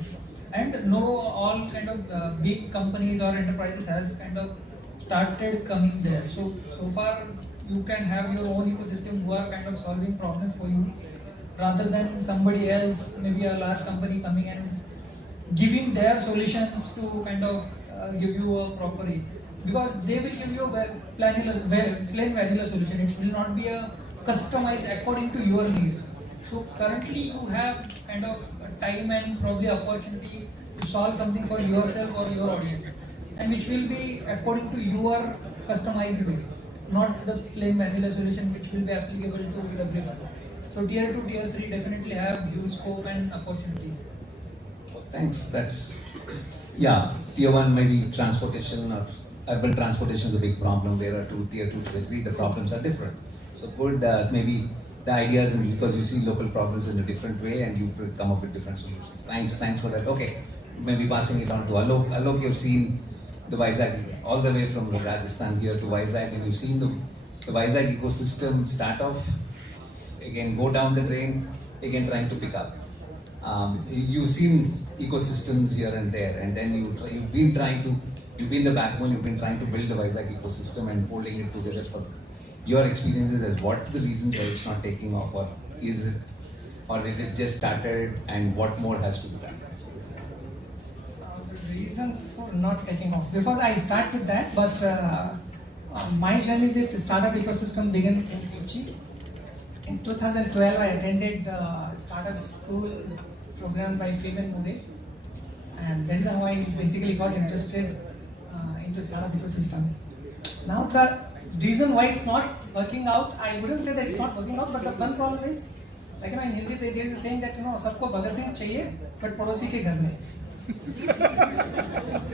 And no, all kind of big companies or enterprises has kind of started coming there. So far, you can have your own ecosystem who are kind of solving problems for you rather than somebody else, maybe a large company coming and giving their solutions to kind of give you a proper. Because they will give you a plain vanilla solution. It will not be a customized according to your need. So currently you have kind of time and probably opportunity to solve something for yourself or your audience, and which will be according to your customized way, not the plain vanilla solution which will be applicable to everyone. So tier 2, tier 3 definitely have huge scope and opportunities. Thanks. That's tier 1 maybe transportation or urban transportation is a big problem. There are tier 2, tier 3, the problems are different. So good, maybe the ideas, and because you see local problems in a different way and you come up with different solutions. Thanks for that. Okay, maybe passing it on to Alok. Alok, you've seen the Vizag, all the way from Rajasthan here to Vizag, and you've seen the Vizag ecosystem start off, again go down the drain, again trying to pick up. You've seen ecosystems here and there, and then you've been the backbone, you've been trying to build the Vizag ecosystem and holding it together. For your experiences as what the reasons why it's not taking off, or is it, or did it just started, and what more has to be done? The reason for not taking off, before I start with that, but my journey with the startup ecosystem began in Kochi. In 2012, I attended startup school program by Freeman Murray, and that is how I basically got interested into startup ecosystem. Now the reason why it's not working out, I wouldn't say that it's not working out, but the one problem is, like in Hindi there is a saying that सबको भगत सिंह चाहिए, but पड़ोसी के घर में.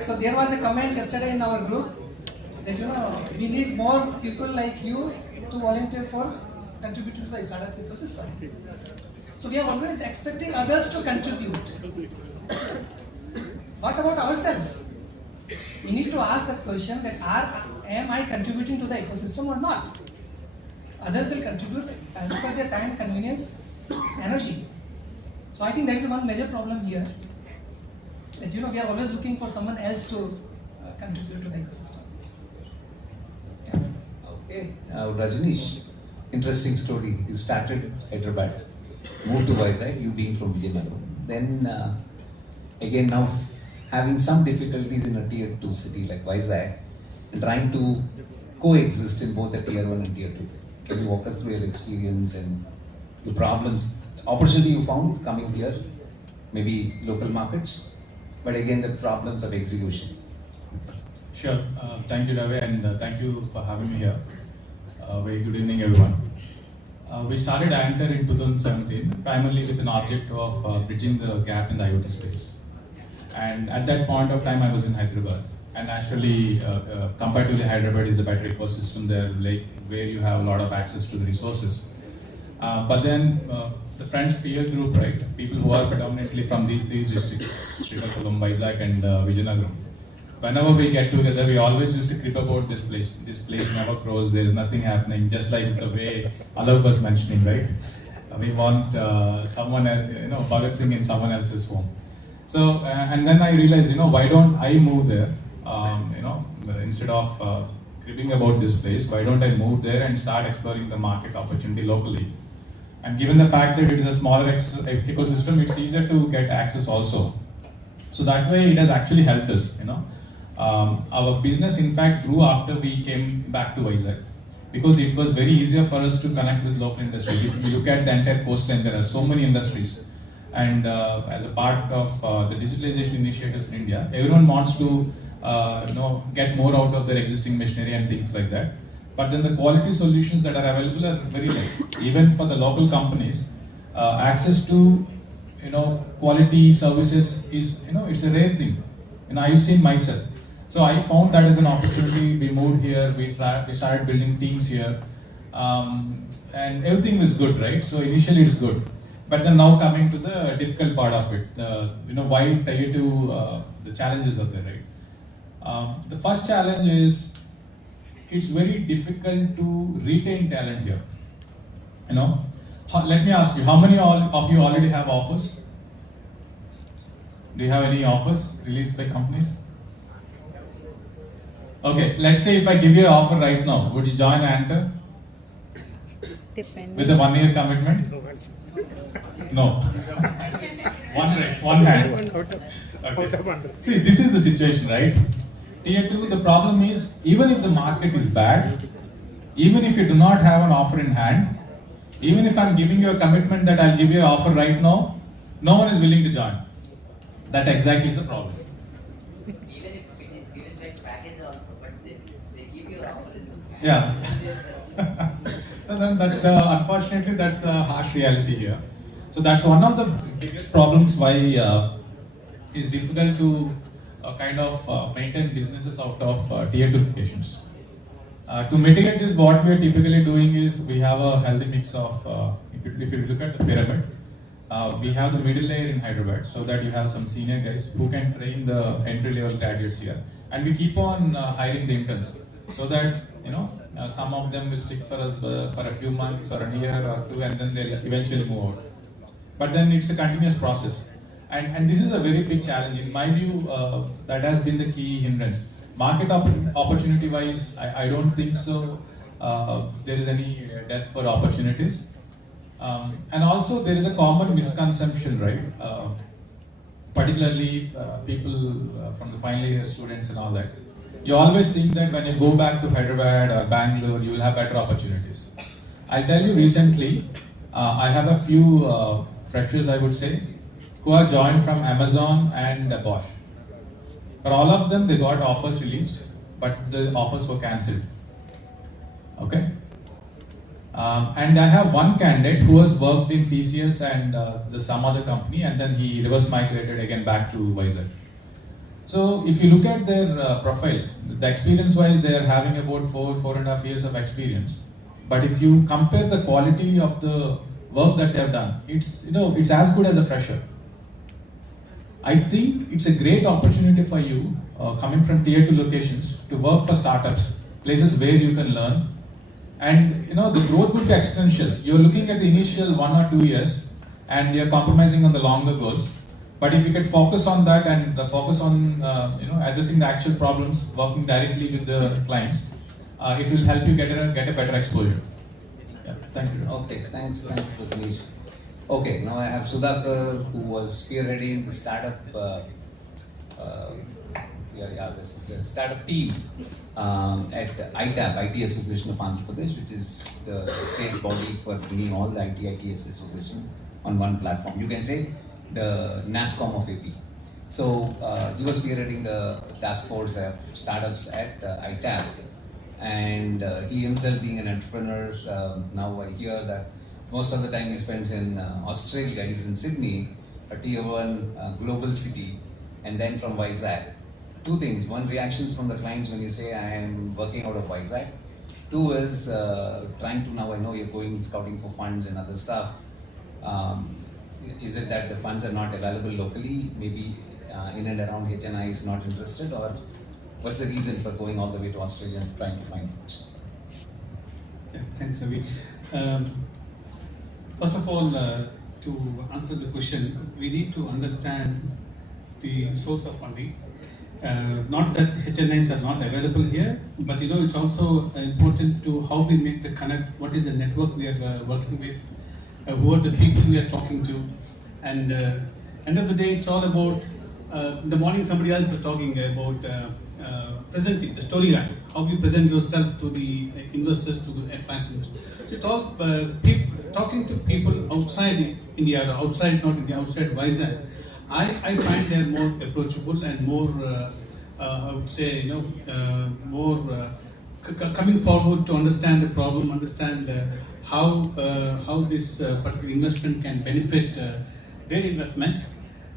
So there was a comment yesterday in our group that we need more people like you to volunteer for contributing to the startup ecosystem. So we are always expecting others to contribute. What about ourselves? We need to ask that question that am I contributing to the ecosystem or not? Others will contribute as per their time, convenience, energy. So I think that is one major problem here. That we are always looking for someone else to contribute to the ecosystem. Okay, Rajnish, interesting story. You started Hyderabad, moved to Vizag, you being from Vijayanagar. Then again now having some difficulties in a tier 2 city like Vizag and trying to coexist in both the tier 1 and tier 2. Can you walk us through your experience and your problems, opportunity you found coming here, maybe local markets, but again the problems of execution? Sure. Thank you, Ravi, and thank you for having me here. Very good evening, everyone. We started Anchor in 2017, primarily with an objective of bridging the gap in the IoT space. And at that point of time, I was in Hyderabad. And actually, comparatively, Hyderabad is a better ecosystem there, like where you have a lot of access to the resources. But then the friends peer group, right? People who are predominantly from these districts, Srikakulam, Vizag, and Vijayanagar. whenever we get together, we always used to crib about this place. This place never grows. There is nothing happening. Just like the way Alok was mentioning, right? We want someone else, Bhagat Singh in someone else's home. So, and then I realized, why don't I move there? Instead of cribbing about this place, why don't I move there and start exploring the market opportunity locally? And given the fact that it is a smaller ecosystem, it's easier to get access also. So that way, it has actually helped us. Our business, in fact, grew after we came back to Vizag, because it was very easier for us to connect with local industries. If you look at the entire coastline, there are so many industries. And as a part of the digitalization initiatives in India, everyone wants to get more out of their existing machinery and things like that. But then the quality solutions that are available are very less. Even for the local companies, access to quality services is it's a rare thing. I've seen myself. So I found that as an opportunity. We moved here. We started building teams here, and everything was good, right? So initially it's good. But then now coming to the difficult part of it, why Tier 2, the challenges are there, right? The first challenge is it's very difficult to retain talent here. Let me ask you, how many of you already have offers? Do you have any offers released by companies? Okay, let's say if I give you an offer right now, would you join Anta? With a 1-year commitment? No. One hand. Okay. See, this is the situation, right? Tier 2, the problem is, even if the market is bad, even if you do not have an offer in hand, even if I'm giving you a commitment that I'll give you an offer right now, no one is willing to join. That exactly is the problem. Even if it is given by package also, but they give you an offer. Yeah. So then unfortunately, that's the harsh reality here. So that's one of the biggest problems why it's difficult to maintain businesses out of Tier 2 locations. To mitigate this, what we are typically doing is we have a healthy mix of, if you look at the pyramid, we have the middle layer in Hyderabad, so that you have some senior guys who can train the entry-level graduates here. And we keep on hiring the interns, so that some of them will stick for us for a few months or a year or two, and then they'll eventually move out. But then it's a continuous process. And this is a very big challenge. In my view, that has been the key hindrance. Market opportunity wise, I don't think so. There is any depth for opportunities. And also there is a common misconception, right? Particularly people from the final year students and all that. You always think that when you go back to Hyderabad or Bangalore, you will have better opportunities. I'll tell you recently, I have a few freshers, I would say, who are joined from Amazon and Bosch. For all of them, they got offers released, but the offers were cancelled. Okay? And I have one candidate who has worked in TCS and some other company, and then he reverse migrated again back to Vizag. So if you look at their profile, the experience-wise, they are having about 4.5 years of experience. But if you compare the quality of the work that they have done, it's as good as a fresher. I think it's a great opportunity for you, coming from Tier 2 locations, to work for startups, places where you can learn. And the growth will be exponential. You're looking at the initial 1 or 2 years, and you're compromising on the longer goals. But if you can focus on that and focus on addressing the actual problems, working directly with the clients, it will help you get a better exposure. Yeah, thank you. Okay, thanks, Prathamesh. Okay, now I have Sudhakar, who was spearheading the startup, the startup team at ITAB, IT Association of Andhra Pradesh, which is the state body for bringing all the ITS association on one platform. You can say the NASCOM of AP. So he was spearheading the task force of startups at ITAB, and he himself being an entrepreneur, now I hear that most of the time he spends in Australia. He's in Sydney, a Tier 1 global city, and then from Vizag. Two things. One, reactions from the clients when you say I am working out of Vizag. Two is trying to, now I know you're going scouting for funds and other stuff. Is it that the funds are not available locally? Maybe in and around HNI is not interested, or what's the reason for going all the way to Australia and trying to find funds? Yeah, thanks, Ravi. First of all, to answer the question, we need to understand the source of funding. Not that HNIs are not available here, but it's also important to how we make the connect. What is the network we are working with? Who are the people we are talking to? And end of the day, it's all about. In the morning, somebody else was talking about presenting the storyline. How you present yourself to the investors, to the advisors. So it's all talking to people outside India, or outside not India, outside Vizag. I find they're more approachable and more, I would say, more coming forward to understand the problem, understand how this particular investment can benefit their investment.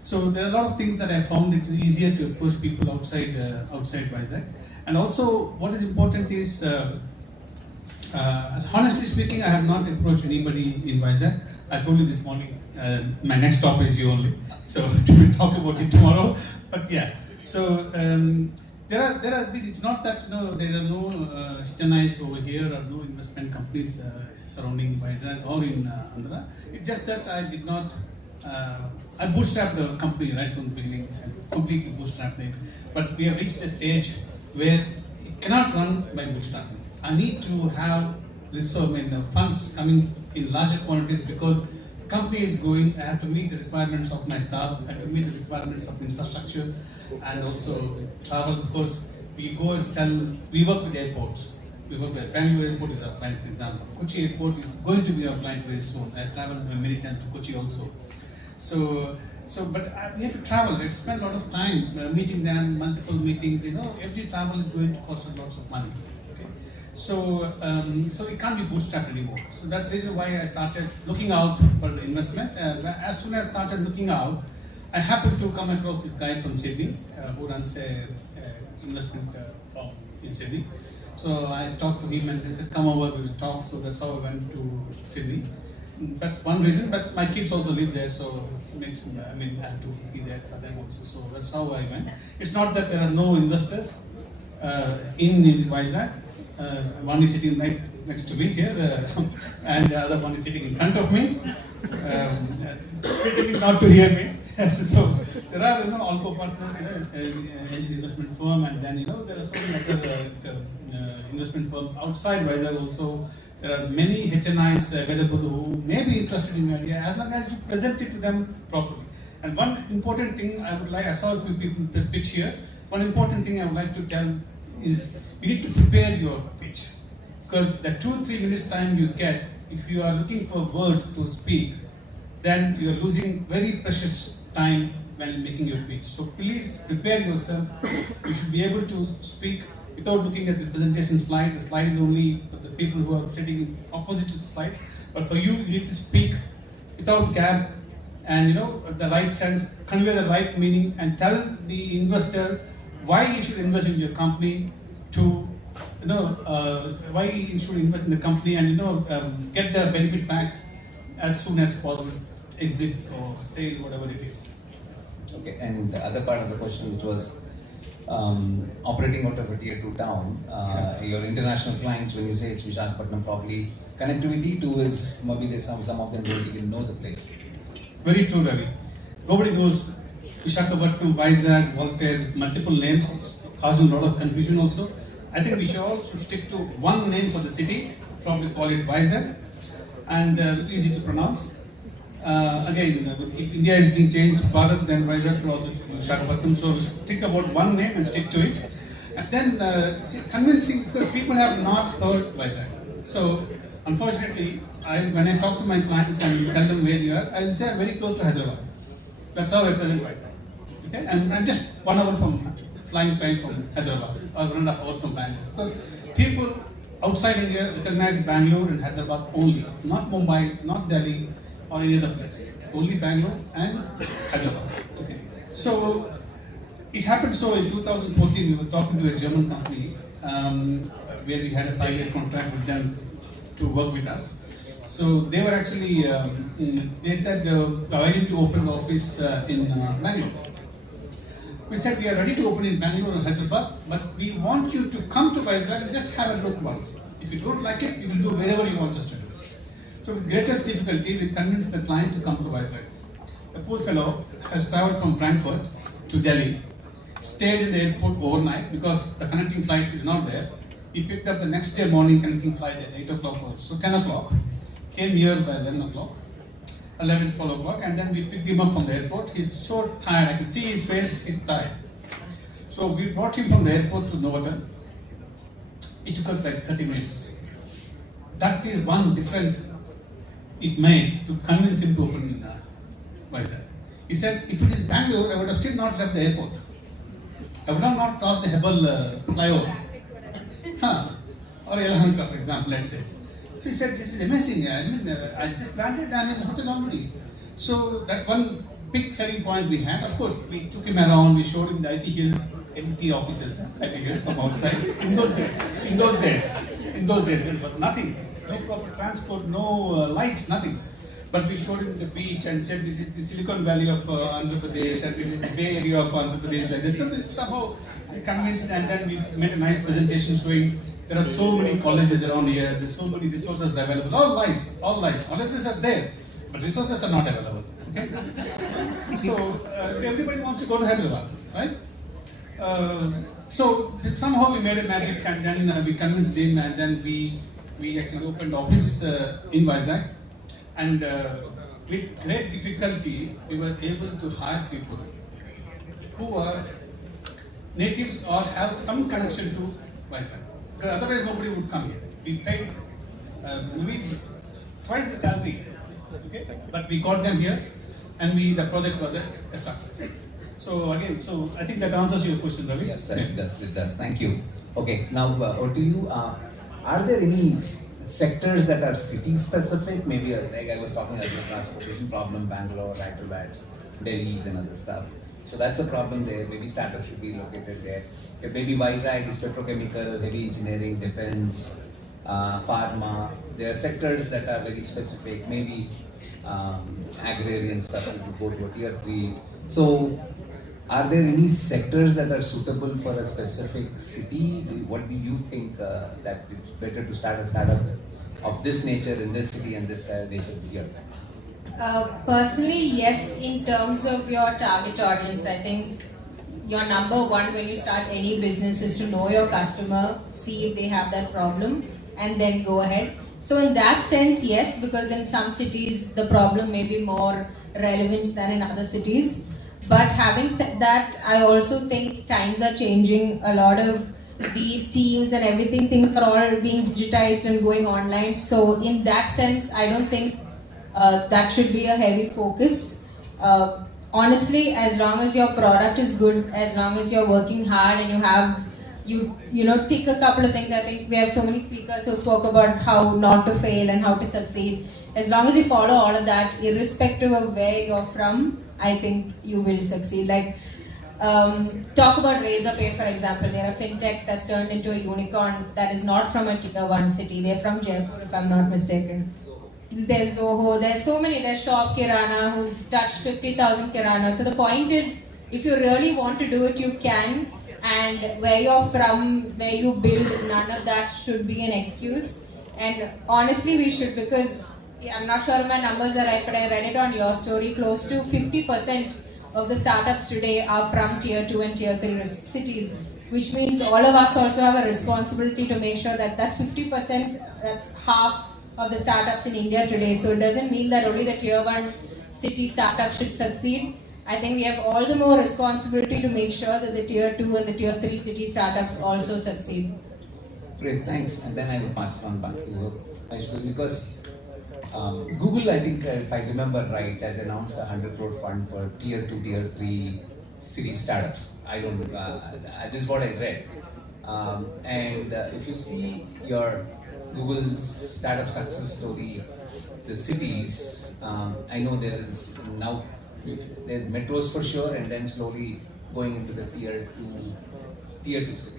So there are a lot of things that I found it's easier to approach people outside Vizag. And also, what is important is, honestly speaking, I have not approached anybody in Vizag. I told you this morning, my next stop is you only. So we'll talk about it tomorrow. But yeah, so there are. It's not that there are no HNIs over here or no investment companies surrounding Vizag or in Andhra. It's just that I did not. I bootstrapped the company right from the beginning. I completely bootstrapped it. But we have reached a stage where it cannot run by bootstrapping. I need to have funds coming in larger quantities because the company is growing. I have to meet the requirements of my staff. I have to meet the requirements of infrastructure and also travel because we go and sell. We work with airports. We work with Bangalore Airport is our client, for example. Kochi Airport is going to be our client very soon. I traveled many times to Kochi also. But we have to travel. Let's spend a lot of time meeting them, multiple meetings. Every travel is going to cost us lots of money. Okay, so it can't be bootstrapped anymore. So that's the reason why I started looking out for the investment. As soon as I started looking out, I happened to come across this guy from Sydney who runs a investment firm in Sydney. So I talked to him and they said, "Come over, we will talk." So that's how I went to Sydney. That's one reason, but my kids also live there, so it makes me, I have to be there for them also. So that's how I went. It's not that there are no investors in Vizag. One is sitting right next to me here, and the other one is sitting in front of me, pretending not to hear me. So there are Alco partners, angel investment firm, and then there are so many other investment firms outside Vizag also. There are many HNIs available who may be interested in your idea as long as you present it to them properly. And one important thing I saw a few people pitch here. One important thing I would like to tell is you need to prepare your pitch. Because the 2-3 minutes time you get, if you are looking for words to speak, then you are losing very precious time when making your pitch. So please prepare yourself. You should be able to speak without looking at the presentation slide. The slide is only for the people who are sitting opposite to the slide. But for you, you need to speak without gap and the right sense, convey the right meaning, and tell the investor why he should invest in your company, to why he should invest in the company, and get the benefit back as soon as possible, exit or sale, whatever it is. Okay, and the other part of the question, which was operating out of a tier 2 town, your international clients, when you say it's Visakhapatnam, probably connectivity to is maybe some of them don't even know the place. Very true, Ravi. Nobody knows Visakhapatnam, Vizag, Voltaire, multiple names. It's causing a lot of confusion also. I think we should stick to one name for the city, probably call it Vizag, and easy to pronounce. Again, if India is being changed to Bharat, then Vizag should also be Visakhapatnam. So we should think about one name and stick to it. And then convincing, because people have not heard Vizag. So unfortunately, when I talk to my clients and tell them where you are, I'll say I'm very close to Hyderabad. That's how I present Vizag. Okay, and I'm just 1 hour from flying plane from Hyderabad, or 1.5 hours from Bangalore. Because people outside India recognize Bangalore and Hyderabad only, not Mumbai, not Delhi, or any other place. Only Bangalore and Hyderabad. Okay. So it happened so in 2014 we were talking to a German company where we had a 5-year contract with them to work with us. So they were actually, they said, why didn't you open the office in Bangalore? We said we are ready to open in Bangalore and Hyderabad, but we want you to come to Vizag and just have a look once. If you don't like it, we will do wherever you want us to do. So with greatest difficulty, we convinced the client to come to Vizag. The poor fellow has travelled from Frankfurt to Delhi, stayed in the airport overnight because the connecting flight is not there. He picked up the next day morning connecting flight at 8 o'clock or so, 10 o'clock, came here by 11 o'clock, 11, 12 o'clock, and then we picked him up from the airport. He's so tired, I can see his face, he's tired. So we brought him from the airport to Novotel. It took us like 30 minutes. That is one difference it made to convince him to open Vizag. He said, if it is Bangalore, I would have still not left the airport. I would have not crossed the Hebbal flyover. Or Yelahanka, for example, let's say. So he said, this is amazing. I mean, I just landed, I'm in the hotel already. So that's one big selling point we had. Of course, we took him around, we showed him the IT Hills, empty offices, IT Hills from outside. In those days, there was nothing. No proper transport, no lights, nothing. But we showed him the beach and said this is the Silicon Valley of Andhra Pradesh and this is the Bay Area of Andhra Pradesh. Like that. Somehow we convinced, and then we made a nice presentation showing there are so many colleges around here, there's so many resources available. All lies. Colleges are there, but resources are not available. Okay? So everybody wants to go to Hyderabad, right? So somehow we made a magic, and then we convinced him, and then we actually opened office in Vizag. And with great difficulty, we were able to hire people who are natives or have some connection to Vizag. Because otherwise nobody would come here. We paid maybe twice the salary, okay? But we got them here, and the project was a success. So again, I think that answers your question, Ravi. Yes, it does. Thank you. Okay, now over to you. Are there any sectors that are city specific? Maybe like I was talking about the transportation problem, Bangalore, Hyderabad, Delhi's and other stuff. So that's a problem there. Maybe startup should be located there. Maybe Vizag is petrochemical, heavy engineering, defense, pharma. There are sectors that are very specific. Maybe agrarian stuff would go to a tier 3. So are there any sectors that are suitable for a specific city? What do you think that it's better to start a startup of this nature in this city and this nature here? Personally, yes, in terms of your target audience, I think your number one when you start any business is to know your customer, see if they have that problem, and then go ahead. So in that sense, yes, because in some cities the problem may be more relevant than in other cities. But having said that, I also think times are changing. A lot of the teams and everything, things are all being digitized and going online. So in that sense, I don't think that should be a heavy focus. Honestly, as long as your product is good, as long as you're working hard and you know tick a couple of things. I think we have so many speakers who spoke about how not to fail and how to succeed. As long as you follow all of that, irrespective of where you're from, I think you will succeed. Like, talk about Razorpay, for example. They're a fintech that's turned into a unicorn that is not from a tier 1 city. They're from Jaipur, if I'm not mistaken. There's Zoho, there's so many. There's Shop Kirana, who's touched 50,000 Kirana. So the point is, if you really want to do it, you can. And where you're from, where you build, none of that should be an excuse. And honestly, we should, because I'm not sure if my numbers are right, but I read it on your story. Close to 50% of the startups today are from tier 2 and tier 3 cities, which means all of us also have a responsibility to make sure that that's 50%, that's half of the startups in India today. So it doesn't mean that only the tier 1 city startup should succeed. I think we have all the more responsibility to make sure that the tier 2 and the tier 3 city startups also succeed. Great, thanks. And then I will pass it on back to Aishwarya, because Google, I think, if I remember right, has announced a 100 crore fund for tier 2, tier 3 city startups. I don't, this is what I read. And if you see your Google's startup success story, the cities, I know there's metros for sure, and then slowly going into the tier 2 cities.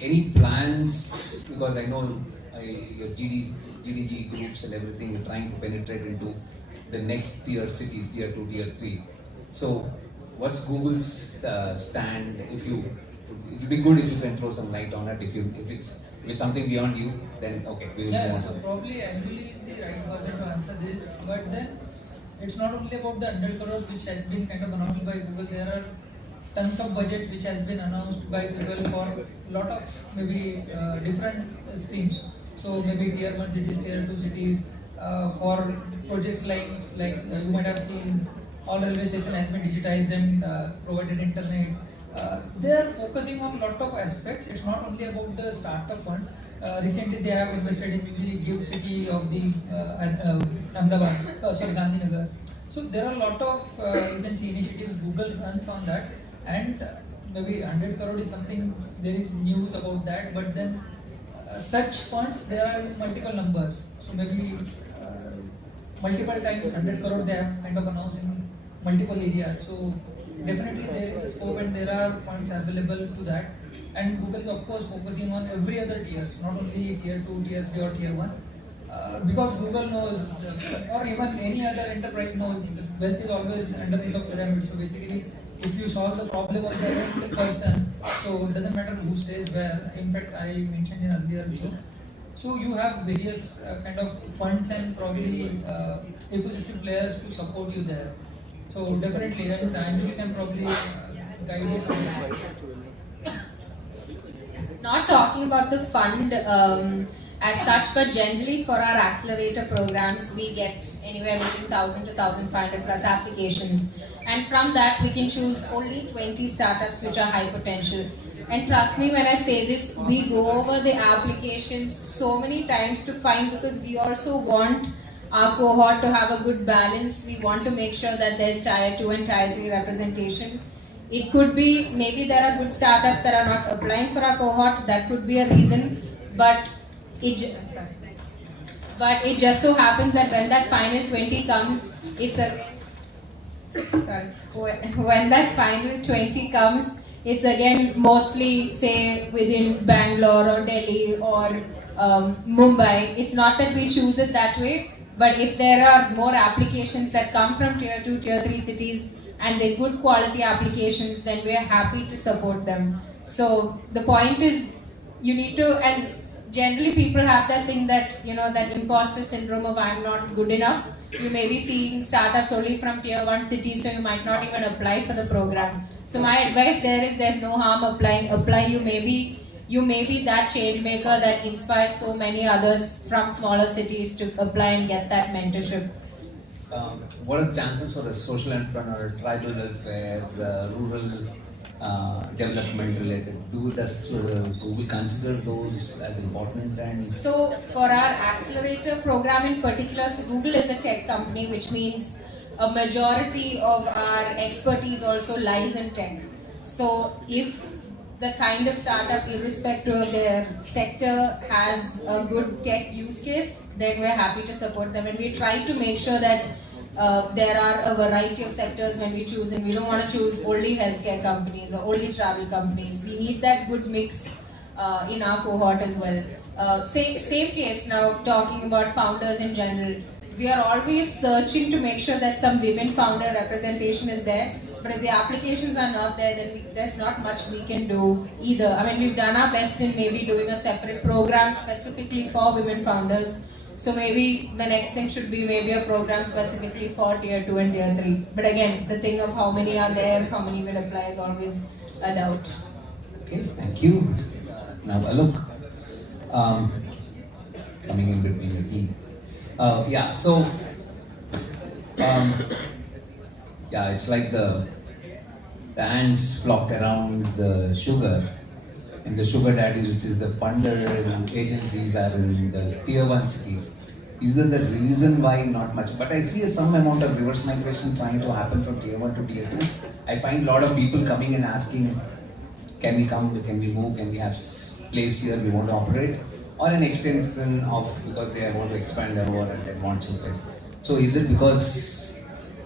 Any plans, because I know your GDG groups and everything, you're trying to penetrate into the next tier cities, tier 2, tier 3. So what's Google's stand? If you, it would be good if you can throw some light on it. If it's something beyond you, then okay, we will Yeah, move so on. probably Anjali is the right person to answer this. But then it's not only about the 100 crore which has been kind of announced by Google. There are tons of budgets which has been announced by Google for a lot of maybe different streams. So maybe tier 1 cities, tier 2 cities, for projects like you might have seen all railway station has been digitized and provided internet. They are focusing on a lot of aspects. It's not only about the startup funds. Recently, they have invested in the GIFT city of the Ahmedabad, Gandhinagar. So there are a lot of you can see initiatives Google runs on that, and maybe 100 crore is something. There is news about that, but then such funds there are multiple numbers. So maybe multiple times 100 crore they have kind of announced in multiple areas. So definitely there is a scope and there are funds available to that. And Google is of course focusing on every other tiers, not only tier 2, tier 3 or tier 1. Because Google knows, or even any other enterprise knows, wealth is always underneath the pyramid. So basically, if you solve the problem of the end person, so it doesn't matter who stays where. In fact, I mentioned in earlier also. So you have various kind of funds and probably ecosystem players to support you there. So definitely, and Anjali can probably guide you something. Not talking about the fund as such, but generally for our accelerator programs, we get anywhere between 1,000 to 1,500 plus applications. And from that, we can choose only 20 startups which are high potential. And trust me when I say this, we go over the applications so many times to find, because we also want our cohort to have a good balance. We want to make sure that there's tier 2 and tier 3 representation. It could be, maybe there are good startups that are not applying for our cohort, that could be a reason, but it just so happens that when that final 20 comes, it's when that final 20 comes, it's again mostly say within Bangalore or Delhi or Mumbai. It's not that we choose it that way, but if there are more applications that come from tier 2, tier 3 cities, and they're good quality applications, then we are happy to support them. So the point is, you need to, and generally people have that thing that, that imposter syndrome of I'm not good enough. You may be seeing startups only from tier 1 cities, so you might not even apply for the program. So my advice there is, there's no harm applying. Apply, you may be that change maker that inspires so many others from smaller cities to apply and get that mentorship. What are the chances for a social entrepreneur, tribal welfare, rural development related? Does Google consider those as important? And so for our accelerator program in particular, so Google is a tech company, which means a majority of our expertise also lies in tech. So if the kind of startup, irrespective of their sector, has a good tech use case, then we're happy to support them. And we try to make sure that there are a variety of sectors when we choose, and we don't want to choose only healthcare companies or only travel companies. We need that good mix in our cohort as well. Same case now, talking about founders in general. We are always searching to make sure that some women founder representation is there. But if the applications are not there, then there's not much we can do either. I mean, we've done our best in maybe doing a separate program specifically for women founders. So maybe the next thing should be maybe a program specifically for tier 2 and tier 3. But again, the thing of how many are there, how many will apply is always a doubt. okay, thank you. Now look, coming in between your teeth. It's like the ants flock around the sugar, and the sugar daddies, which is the funder and agencies, are in the tier 1 cities. Is that the reason why not much? But I see some amount of reverse migration trying to happen from tier 1 to tier 2. I find a lot of people coming and asking, can we come, can we move, can we have place here, we want to operate? Or an extension of, because they want to expand their work and they want some place. So is it because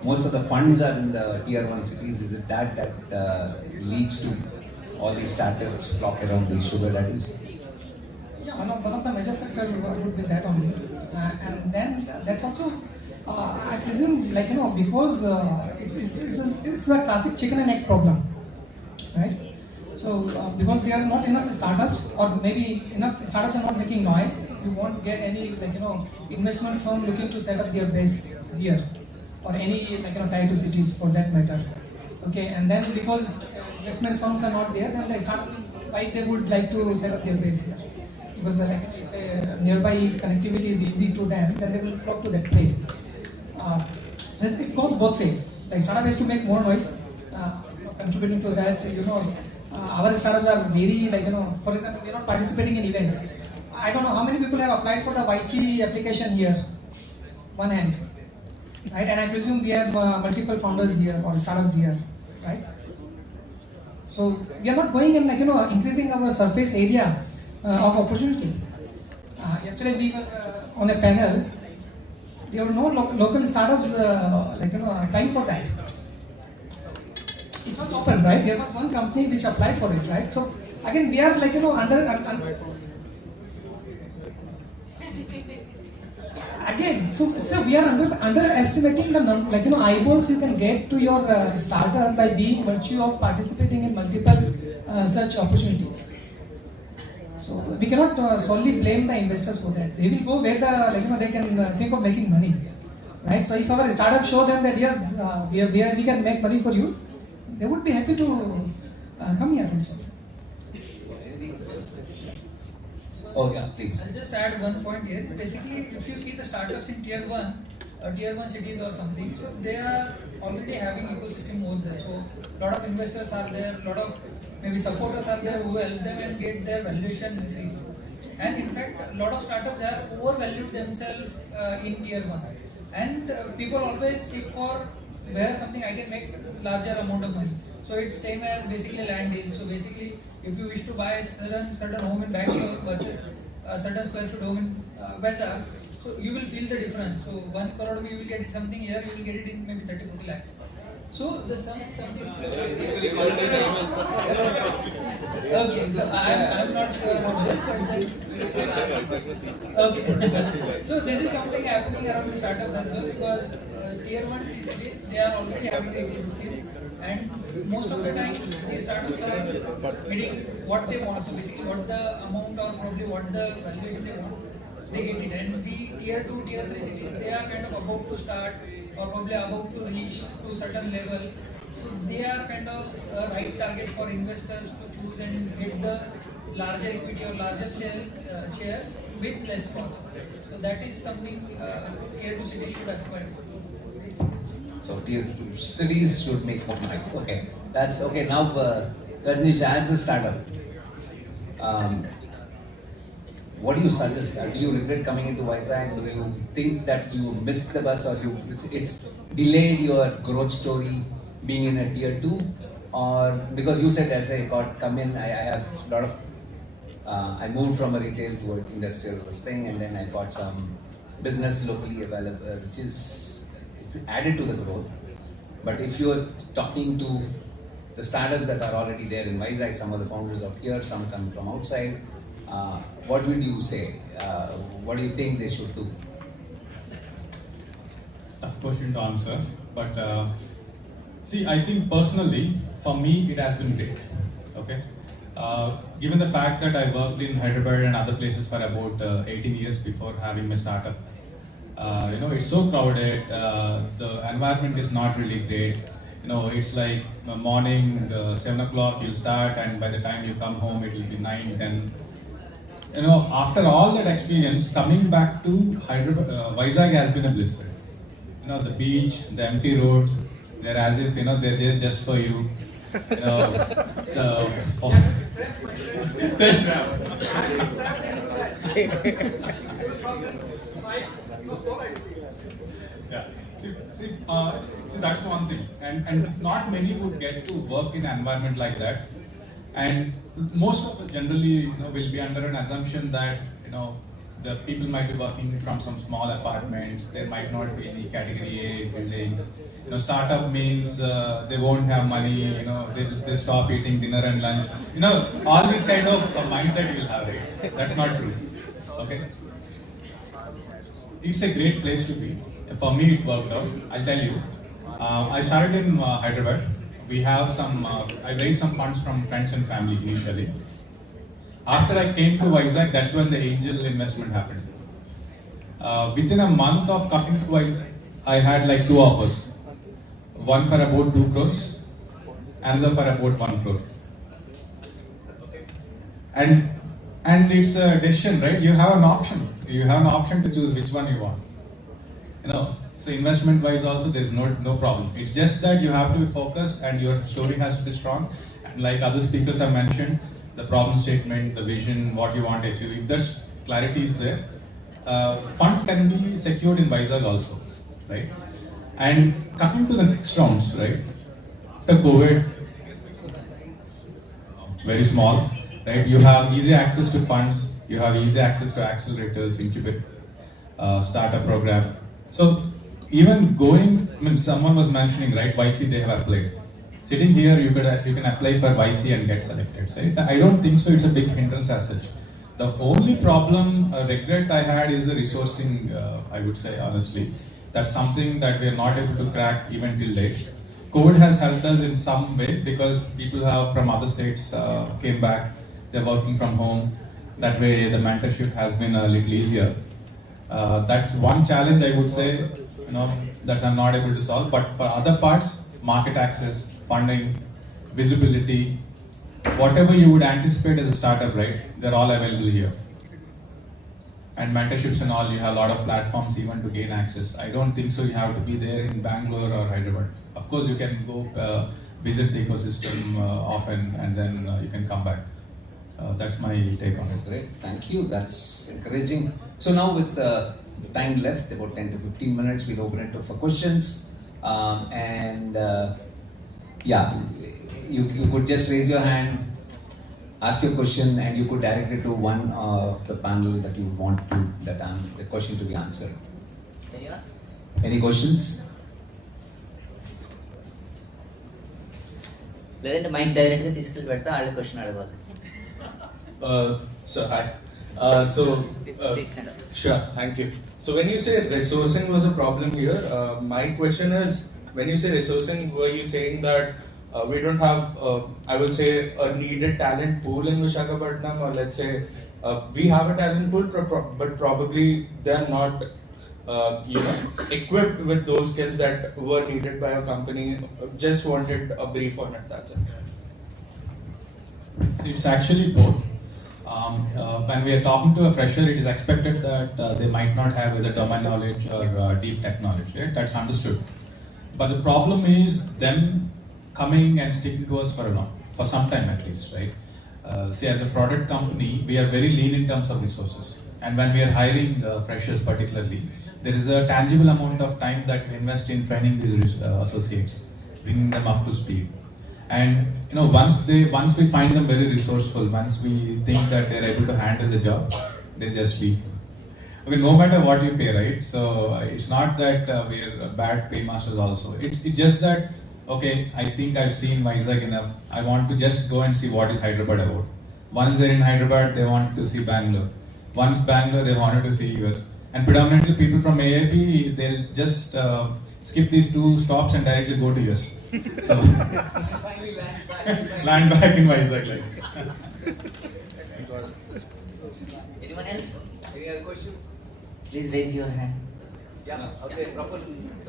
most of the funds are in the tier 1 cities, is it that leads to all these startups flock around these sugar daddies? Yeah, one of the major factors would be that only. And then that's also I presume, like, because it's a classic chicken and egg problem, right? So because there are not enough startups, or maybe enough startups are not making noise, you won't get any, like, investment firm looking to set up their base here, or any, like, tier 2 cities for that matter. Okay, and then because investment firms are not there, then the startup, why they would like to set up their base here? Because if nearby connectivity is easy to them, then they will flock to that place. It goes both ways. The startup has to make more noise, contributing to that. Our startups are very, like, for example, we are not participating in events. I don't know how many people have applied for the YC application here. One hand, right? And I presume we have multiple founders here or startups here, right? So we are not going and, like, increasing our surface area of opportunity. Yesterday we were on a panel. There were no local startups applying for that. It was open, right? There was one company which applied for it, right? So again, we are, like, again, so we are underestimating the eyeballs you can get to your startup by being virtue of participating in multiple such opportunities. So we cannot solely blame the investors for that. They will go where they can think of making money, right? So if our startup show them that yes, we can make money for you, they would be happy to come here also. Oh yeah, please. I'll just add one point here. So basically, if you see the startups in tier 1 cities or something, so they are already having ecosystem over there. So a lot of investors are there, a lot of maybe supporters are there who help them and get their valuation increased. And in fact, a lot of startups have overvalued themselves in tier 1. And people always seek for where something I can make larger amount of money. So it's same as basically land deal. So basically, if you wish to buy a certain home in Bangalore versus a certain square foot home in Bazaar, so you will feel the difference. So 1 crore you will get something here, you will get it in maybe 30-40 lakhs. So the something. Okay, so I'm not sure about this, but okay. So this is something happening around the startups as well, because tier 1 cities, they are already having the ecosystem, and most of the time these startups are bidding what they want. So basically, what the amount or probably what the valuation they want, they get it. And the tier 2, tier 3 cities, they are kind of about to start or probably about to reach to certain level. So they are kind of a right target for investors to choose and get the larger equity or larger shares with less cost. So that is something tier 2 cities should aspire to. So tier 2 cities should make more noise. Okay, that's okay. Now, Rajnish, as a startup, what do you suggest? Do you regret coming into Vizag? Do you think that you missed the bus, or it's delayed your growth story being in a tier 2? Or because you said as I come in, I have a lot of, I moved from a retail to an industrial thing, and then I got some business locally available, which is, it's added to the growth. But if you're talking to the startups that are already there in Vizag, some of the founders are here, some come from outside, what would you say? What do you think they should do? Tough question to answer, but see, I think personally, for me, it has been great. Okay, given the fact that I worked in Hyderabad and other places for about 18 years before having my startup, it's so crowded. The environment is not really great. It's like morning 7 o'clock you'll start, and by the time you come home, it will be 9, 10. After all that experience, coming back to Hyderabad, Vizag has been a blister. The beach, the empty roads, they're as if, they're there just for you. Yeah. See, that's one thing, and not many would get to work in an environment like that. And most of it generally, will be under an assumption that, the people might be working from some small apartments. There might not be any category A buildings. Startup means they won't have money. They'll stop eating dinner and lunch. All these kind of mindset you'll have. Right? That's not true. Okay. It's a great place to be. For me, it worked out. I'll tell you. I started in Hyderabad. We have some. I raised some funds from friends and family initially. After I came to Vizag, that's when the angel investment happened. Within a month of coming to Vizag, I had like 2 offers. One for about 2 crores, another for about 1 crore. And it's a decision, right? You have an option. You have an option to choose which one you want. So investment wise also there's no problem. It's just that you have to be focused and your story has to be strong. And like other speakers have mentioned, the problem statement, the vision, what you want to achieve, if that clarity is there, funds can be secured in Vizag also, right? And coming to the next rounds, right? After COVID, very small, right? You have easy access to funds, you have easy access to accelerators, incubator, startup program. So even someone was mentioning, right? YC they have applied. Sitting here, you can apply for YC and get selected, right? I don't think so. It's a big hindrance as such. The only problem, regret I had is the resourcing. I would say honestly, that's something that we are not able to crack even till date. COVID has helped us in some way because people have from other states came back. They're working from home. That way, the mentorship has been a little easier. That's one challenge I would say, that I'm not able to solve. But for other parts, market access, funding, visibility, whatever you would anticipate as a startup, right? They're all available here. And mentorships and all, you have a lot of platforms even to gain access. I don't think so you have to be there in Bangalore or Hyderabad. Of course, you can go visit the ecosystem often and then you can come back. That's my take on it. Great, thank you. That's encouraging. So now with the time left, about 10 to 15 minutes, we'll open it up for questions. Yeah, you could just raise your hand, ask your question, and you could direct it to one of the panel that you want the question to be answered. Any questions? లేదంటే mic డైరెక్ట్గా తీసుకెళ్ళి పెడతా వాళ్ళ question అడగాలి. So hi. Sure, thank you. So when you say resourcing was a problem here, my question is, when you say resourcing, were you saying that we don't have, I would say, a needed talent pool in Visakhapatnam, or let's say we have a talent pool, but probably they're not, equipped with those skills that were needed by a company? Just wanted a brief on it. That's it. See, it's actually both. When we are talking to a fresher, it is expected that they might not have either domain knowledge or deep tech knowledge, right? That's understood. But the problem is them coming and sticking to us for some time at least, right? See, as a product company, we are very lean in terms of resources. And when we are hiring freshers particularly, there is a tangible amount of time that we invest in training these associates, bringing them up to speed. And once we find them very resourceful, once we think that they're able to handle the job, they just leave. Okay, no matter what you pay, right? So it's not that we're bad paymasters also. It's just that, okay, I think I've seen Vizag enough. I want to just go and see what is Hyderabad about. Once they're in Hyderabad, they want to see Bangalore. Once Bangalore, they wanted to see US. And predominantly people from AIP, they'll just skip these 2 stops and directly go to US. So land back in Vizag. Anyone else? Any other questions? Please raise your hand. Yeah, okay, proper.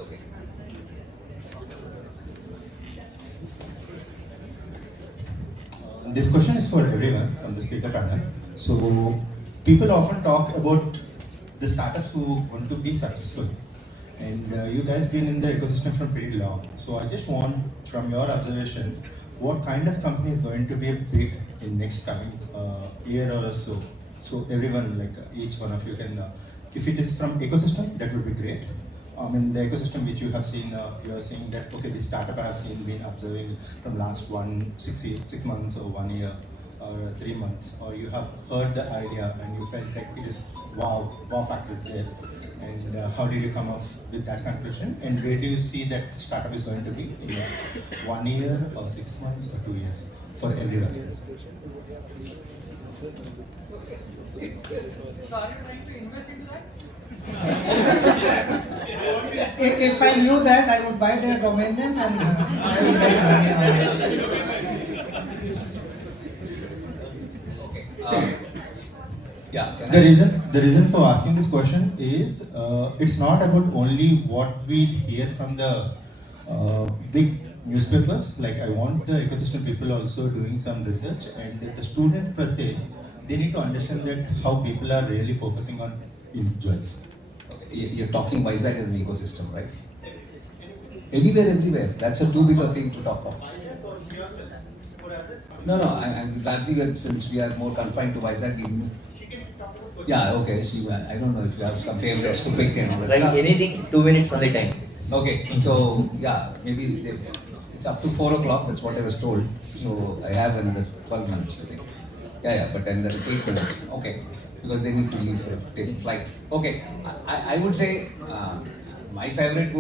Okay. This question is for everyone from the speaker panel. So people often talk about the startups who want to be successful, and you guys been in the ecosystem for pretty long. So I just want, from your observation, what kind of company is going to be big in next coming year or so? So everyone, like each one of you can, if it is from ecosystem, that would be great. The ecosystem which you have seen, you are saying that, okay, this startup I have seen, been observing from last 6 months or 1 year or 3 months, or you have heard the idea and you felt like it is wow factor is there. And how did you come up with that conclusion? And where do you see that startup is going to be in 1 year or 6 months or 2 years for everyone? So are you trying to invest into that? If I knew that, I would buy their domain name and I will make money out of it. The reason for asking this question is it's not about only what we hear from the big newspapers. Like I want the ecosystem people also doing some research, and the student per se, they need to understand that how people are really focusing on individuals. You're talking Vizag as an ecosystem, right? Everywhere. That's a too big a thing to talk of. No, I'm largely, since we are more confined to Vizag. Yeah, okay. I don't know if you have some favorites to pick and all that Like stuff. anything, 2 minutes only time. Okay, so yeah, maybe it's up to 4 o'clock. That's what I was told. So I have another 12 minutes. I think. Yeah, but then there's 8 minutes. Okay, because they need to leave for take flight. Okay, I would say my favorite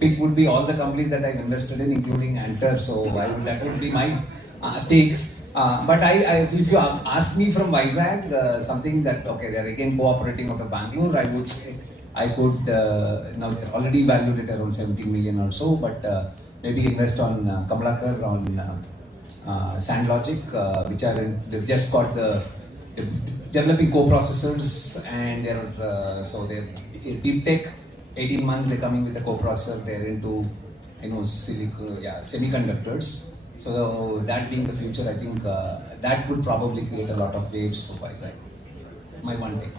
pick would be all the companies that I've invested in, including Anter. So that would be my take. But if you ask me from Vizag, something that, okay, they're again cooperating out of Bangalore, I would say I could, now they're already valued at around 17 million or so, but maybe invest on Kamalakar, on SandLogic, which they've just got they're developing co-processors, and they're deep tech. 18 months they're coming with a co-processor, they're into, semiconductors. So that being the future, I think that would probably create a lot of waves for Vizag. My one take.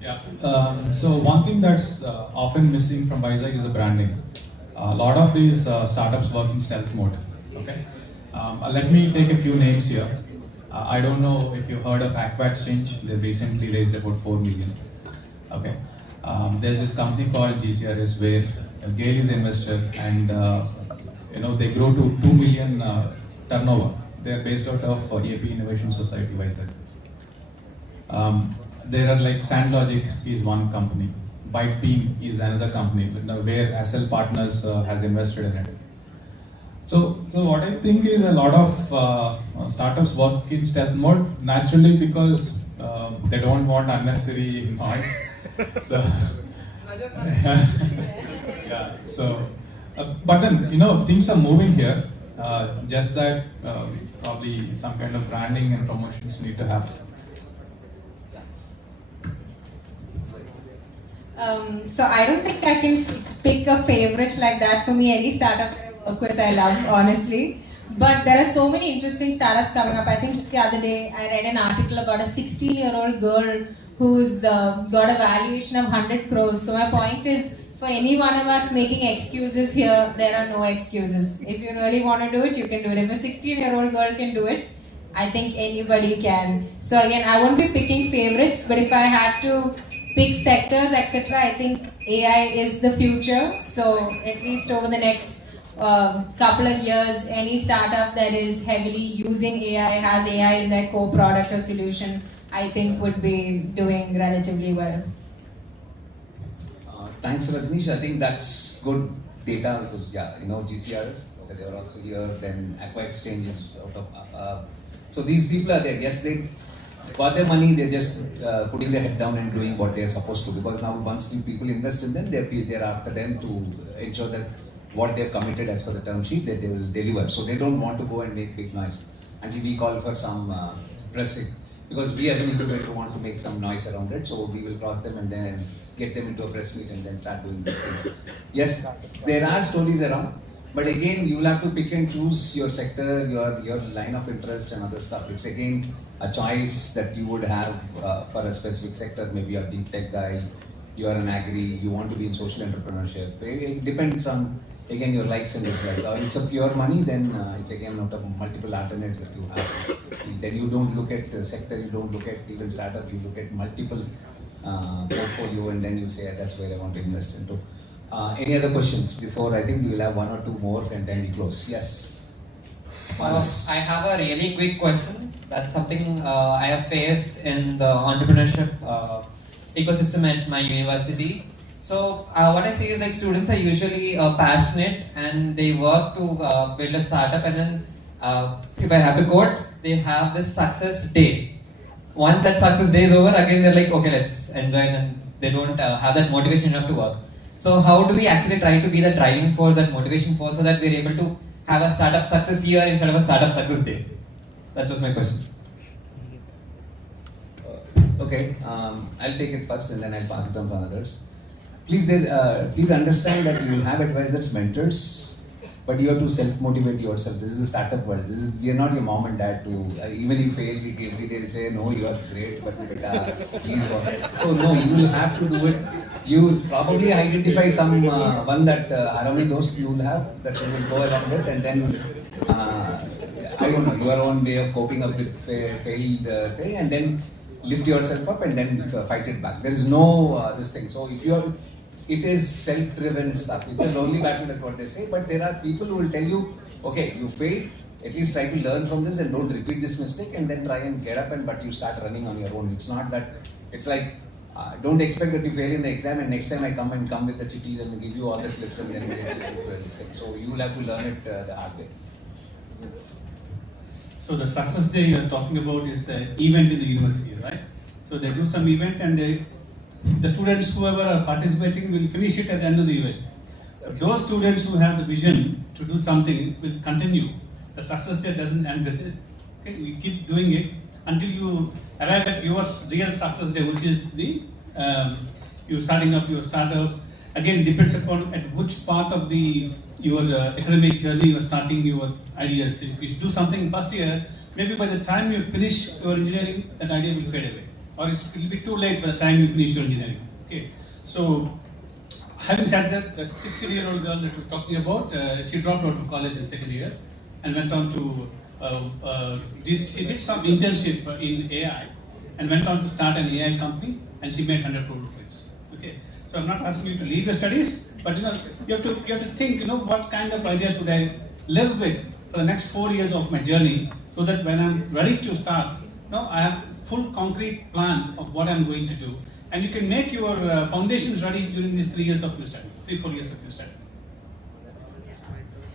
Yeah. So one thing that's often missing from Vizag is the branding. A lot of these startups work in stealth mode. Okay. Let me take a few names here. I don't know if you've heard of Aqua Exchange. They recently raised about 4 million. Okay. There's this company called GCRS where Gale is an investor, and they grow to 2 million turnover. They're based out of AP Innovation Society, Vizag. There are like SandLogic is one company, ByteBeam is another company where SL Partners has invested in it. So what I think is a lot of startups work in stealth mode naturally because they don't want unnecessary noise. So yeah. So, but then things are moving here. Just that probably some kind of branding and promotions need to happen. So I don't think I can pick a favorite like that. For me, any startup that I work with, I love, honestly. But there are so many interesting startups coming up. I think just the other day I read an article about a 16-year-old girl who's got a valuation of 100 crores. So my point is, for any one of us making excuses here, there are no excuses. If you really want to do it, you can do it. If a 16-year-old girl can do it, I think anybody can. So again, I won't be picking favorites, but if I had to pick sectors, etc., I think AI is the future. So at least over the next couple of years, any startup that is heavily using AI, has AI in their core product or solution, I think would be doing relatively well. Thanks, Rajneesh. I think that's good data because, GCRS, okay, they are also here. Then Aqua Exchange is out of. So these people are there. Yes, they got their money. They're just putting their head down and doing what they're supposed to. Because now, once the people invest in them, they're after them to ensure that what they're committed as per the term sheet, that they will deliver. So they don't want to go and make big noise until we call for some pressing. Because we as an incubator want to make some noise around it, so we will cross them and then get them into a press meet and then start doing these things. Yes, there are stories around, but again, you will have to pick and choose your sector, your line of interest and other stuff. It's again a choice that you would have for a specific sector. Maybe you're a deep tech guy, you are an agri, you want to be in social entrepreneurship. It depends on, again, your likes and dislikes. Or it's a pure money, then it's again out of multiple alternates that you have. Then you don't look at the sector, you don't look at even startup, you look at multiple portfolio, and then you say, that's where I want to invest into. Any other questions before? I think we will have one or two more and then we close. Yes. I have a really quick question. That's something I have faced in the entrepreneurship ecosystem at my university. So what I see is like students are usually passionate and they work to build a startup, and then if I have to quote, they have this success day. Once that success day is over, again they're like, okay, let's enjoy and they don't have that motivation enough to work. So how do we actually try to be the driving force, that motivation force, so that we're able to have a startup success year instead of a startup success day? That was my question. Okay, I'll take it first and then I'll pass it on to others. Please understand that you will have advisors, mentors, but you have to self-motivate yourself. This is the startup world. We are not your mom and dad too. Even if you fail, we every day say, no, you are great, but please work. So no, you will have to do it. You probably identify some one that Harami those you will have that you will go along with, and then I don't know, your own way of coping up with failed thing, and then lift yourself up and then fight it back. There is no this thing. So if you are, it is self-driven stuff. It's a lonely battle, that's what they say. But there are people who will tell you, okay, you failed. At least try to learn from this and don't repeat this mistake, and then try and get up but you start running on your own. It's not that. It's like don't expect that you fail in the exam and next time I come with the chitties and give you all the slips and then get this thing. So you will have to learn it the hard way. So the success day you are talking about is an event in the university, right? So they do some event and the students, whoever are participating, will finish it at the end of the event. Those students who have the vision to do something will continue. The success day doesn't end with it. Okay, we keep doing it until you arrive at your real success day, which is the you starting up your startup. Again, depends upon at which part of your academic journey you are starting your ideas. If you do something first year, maybe by the time you finish your engineering, that idea will fade away, or it will be too late by the time you finish your engineering. Okay, so having said that, the 16-year-old girl that we're talking about, she dropped out of college in second year and went on to she did some internship in AI and went on to start an AI company, and she made 100 crore rupees. Okay, so I'm not asking you to leave your studies, but you have to think, what kind of ideas should I live with for the next 4 years of my journey, so that when I'm ready to start, I have full concrete plan of what I'm going to do, and you can make your foundations ready during these 3 years of your study, 3-4 years of your study.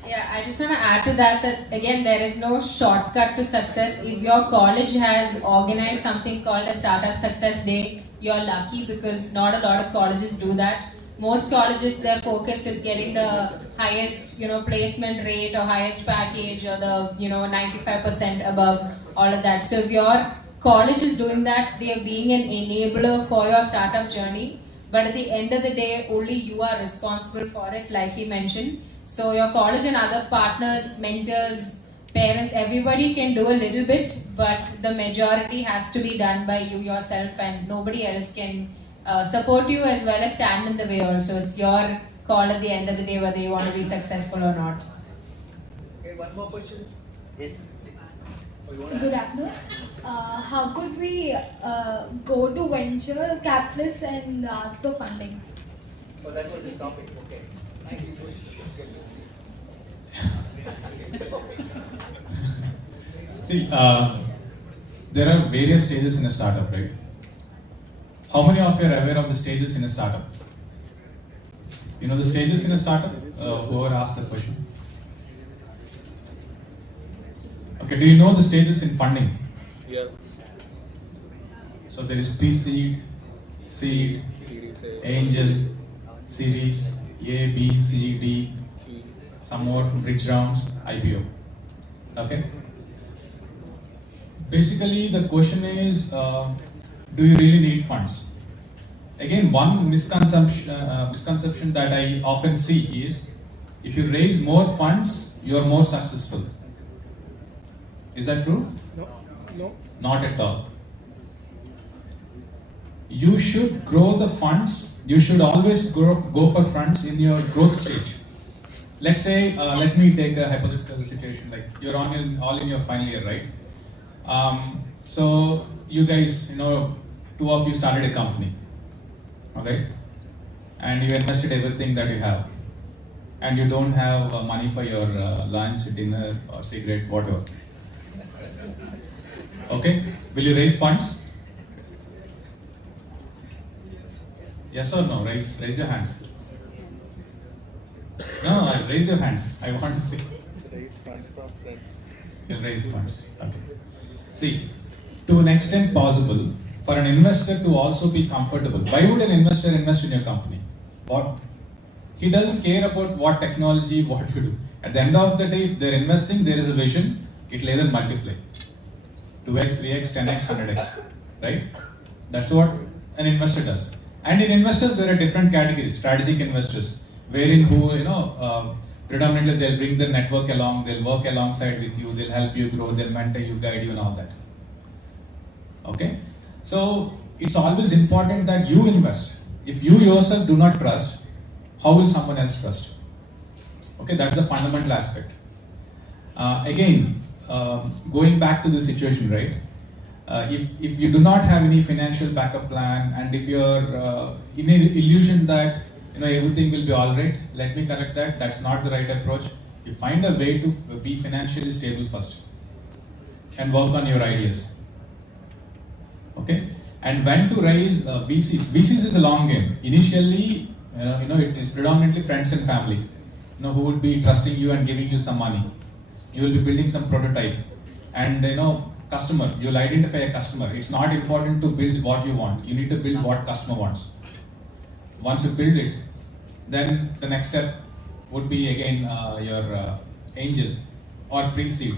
Yeah, I just want to add to that again, there is no shortcut to success. If your college has organized something called a Startup Success Day, you're lucky, because not a lot of colleges do that. Most colleges, their focus is getting the highest, placement rate or highest package, or the, 95% above, all of that. So if your college is doing that, they are being an enabler for your startup journey. But at the end of the day, only you are responsible for it, like he mentioned. So your college and other partners, mentors, parents, everybody can do a little bit, but the majority has to be done by you yourself, and nobody else can support you as well as stand in the way also. It's your call at the end of the day whether you want to be successful or not. Okay, one more question. Yes. Good afternoon. How could we go to venture capitalists and ask for funding? Oh, that was this topic. Okay. Thank you. See, there are various stages in a startup, right? How many of you are aware of the stages in a startup? You know the stages in a startup? Whoever asked the question. Okay, do you know the stages in funding? Yeah. So there is pre-seed, seed, angel, series, A, B, C, D, some more bridge rounds, IPO. Okay? Basically, the question is, do you really need funds? Again, one misconception that I often see is, if you raise more funds, you are more successful. Is that true? No. Not at all. You should grow the funds. You should always go for funds in your growth stage. Let's say, let me take a hypothetical situation, like you're all in your final year, right? So you guys, two of you started a company, okay? And you invested everything that you have. And you don't have money for your lunch, dinner, or cigarette, whatever. Okay? Will you raise funds? Yes or no? Raise your hands. No, raise your hands. I want to see. Raise funds from friends. You'll raise funds. Okay. See, to an extent possible, for an investor to also be comfortable. Why would an investor invest in your company? What? He doesn't care about what technology, what you do. At the end of the day, if they're investing, there is a vision, it will either multiply. 2x, 3x, 10x, 100x, right? That's what an investor does. And in investors, there are different categories. Strategic investors, wherein who, predominantly they'll bring their network along, they'll work alongside with you, they'll help you grow, they'll mentor you, guide you and all that. Okay? So, it's always important that you invest. If you yourself do not trust, how will someone else trust? Okay, that's the fundamental aspect. Again, going back to the situation, right? If you do not have any financial backup plan, and if you're in an illusion that everything will be all right, let me correct that. That's not the right approach. You find a way to be financially stable first, and work on your ideas. Okay, and when to raise VCs? VCs is a long game. Initially, it is predominantly friends and family, who would be trusting you and giving you some money. You will be building some prototype, and customer. You'll identify a customer. It's not important to build what you want. You need to build what customer wants. Once you build it, then the next step would be again your angel or pre-seed.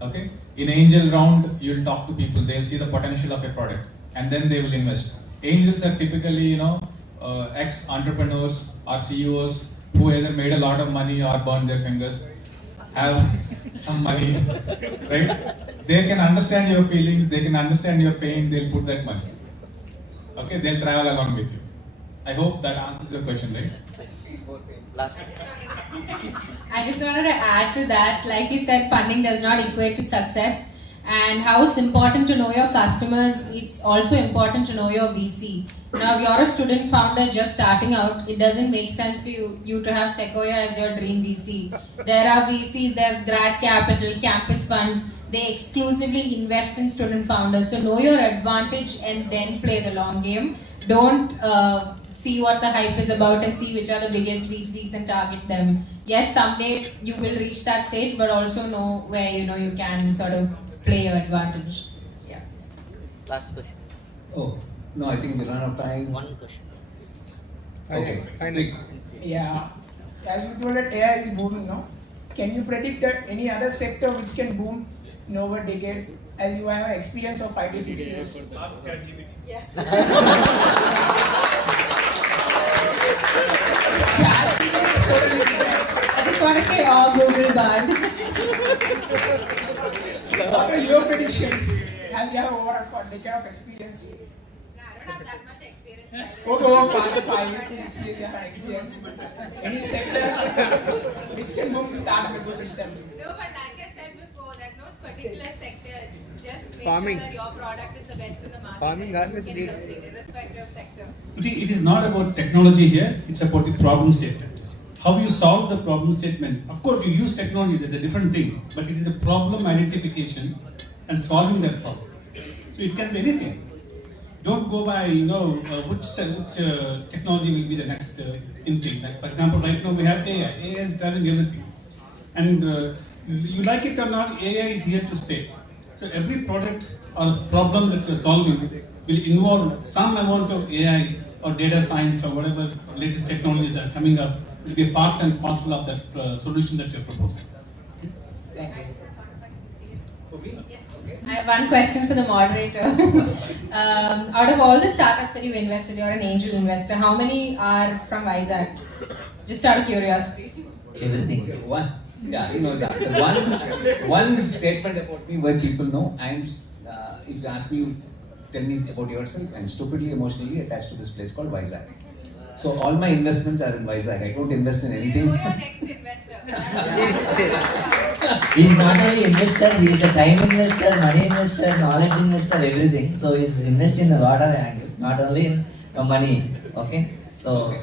Okay. In angel round, you'll talk to people. They'll see the potential of a product, and then they will invest. Angels are typically ex-entrepreneurs or CEOs who either made a lot of money or burned their fingers, have some money, right? They can understand your feelings, they can understand your pain, they'll put that money. Okay, they'll travel along with you. I hope that answers your question, right? I just wanted to add to that, like you said, funding does not equate to success, and how it's important to know your customers, it's also important to know your VC. Now, if you're a student founder just starting out, it doesn't make sense for you to have Sequoia as your dream VC. There are VCs, there's grad capital, campus funds, they exclusively invest in student founders. So know your advantage and then play the long game. Don't see what the hype is about and see which are the biggest VCs and target them. Yes, someday you will reach that stage, but also know where you can sort of play your advantage. Yeah. Last question. Oh, no, I think we run out of time. One question. Okay. Yeah. As we told that AI is booming now, can you predict that any other sector which can boom in over a decade, as you have an experience of 5 to 6 years? Yeah. I just want to say all Google bug. What are your predictions as you have over a decade of experience? I don't have that much experience. Okay, over 5 to 6 years you have an experience. Any sector which can boom startup ecosystem? No, but like I said before, there's no particular sector. It's just make Farming. sure that your product is the best in the market. Farming, and you can succeed irrespective of sector. It is not about technology here, it's about the problem statement. How you solve the problem statement. Of course, you use technology, there's a different thing, but it is the problem identification and solving that problem. So it can be anything. Don't go by, which technology will be the next in thing. Like, for example, right now we have AI. AI is driving everything. And you like it or not, AI is here to stay. So every product or problem that you're solving will involve some amount of AI or data science or whatever latest technologies that are coming up will be part and parcel of that solution that you're proposing. I have one question for the moderator. Out of all the startups that you've invested, you're an angel investor. How many are from Vizag? Just out of curiosity. Everything. Okay, one. Yeah, you know the answer. One statement about me where people know if you ask me, tell me about yourself, I'm stupidly emotionally attached to this place called Vizag. So all my investments are in Vizag. I don't invest in anything. Who your next investor? He's not only investor, he is a time investor, money investor, knowledge investor, everything. So he's investing in a lot of angles, not only in money. Okay? So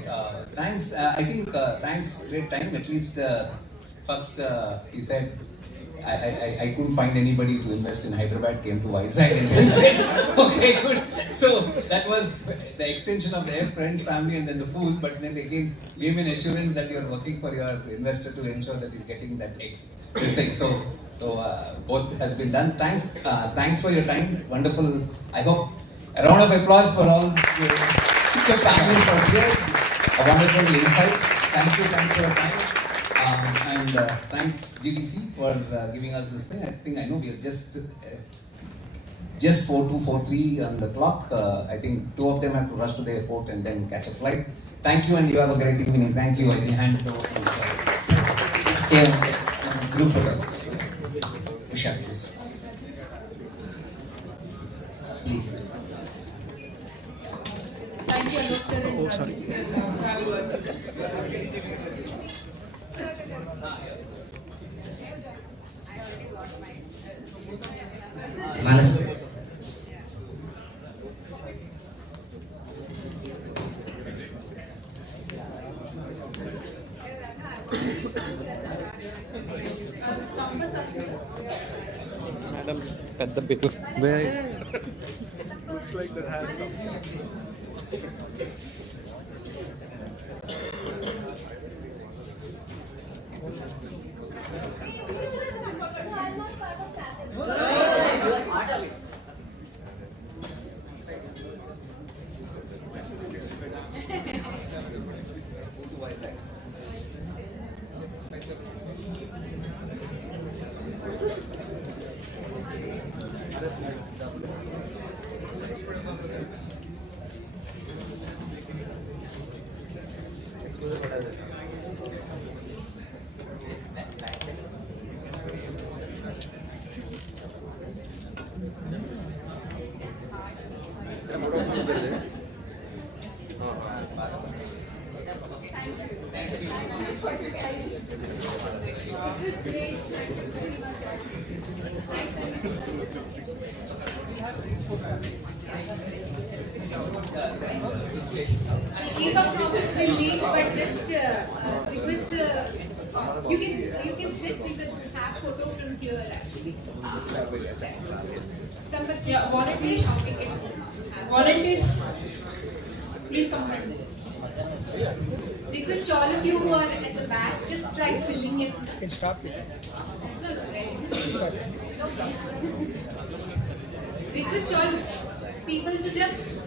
Thanks. I think thanks. Great time. At least first he said I couldn't find anybody to invest in Hyderabad. Came to Vizag and then said, okay, good. So that was the extension of their friend, family, and then the fool. But then they gave me an assurance that you're working for your investor to ensure that he's getting that this thing. So both has been done. Thanks for your time. Wonderful. I hope A round of applause for all the panelists out here. A wonderful insights. Thank you for your time. And thanks GDC for giving us this thing. I know we are just 4:43 on the clock. I think 2 of them have to rush to the airport and then catch a flight. Thank you, and you have a great evening. Thank you. I can hand it over to you. Stay on group photo. Usha, please. Thank you, Alok sir, and Rajesh sir, for having us. Manas. Madam, at the bill. Where? Looks like that has some. Keep up promise will leave, but just because you can sit, we will have photo from here actually. Somebody Yeah, volunteers. see how we can Volunteers, please come front. Request all of you who are at the back, just try filling in. You can stop here. No, right. No problem. Request all people to just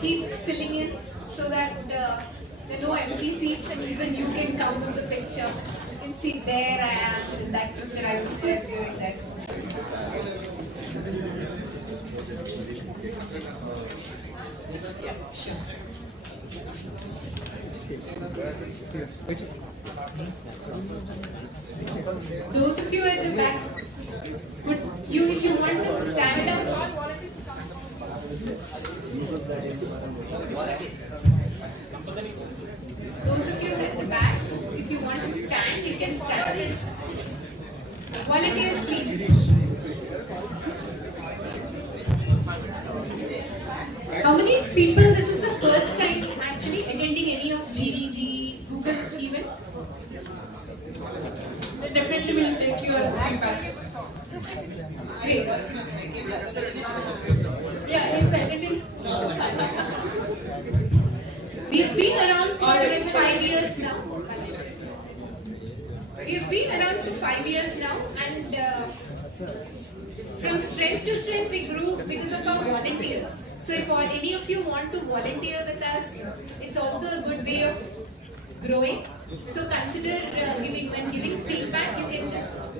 keep filling in so that there are no empty seats and even you can come to the picture. You can see there I am in that picture, I was there during that. Yeah, sure. Those of you at the back, would you, if you want to stand up, those of you at the back, if you want to stand, you can stand. Volunteers, please. How many people, this is the first time actually attending any of GDG Google event? They definitely will take your feedback. Great. Yeah, he's attending. We've been around for 5 years now. We've been around for 5 years now, and from strength to strength we grew because of our volunteers. So if any of you want to volunteer with us, it's also a good way of growing. So consider when giving feedback, you can just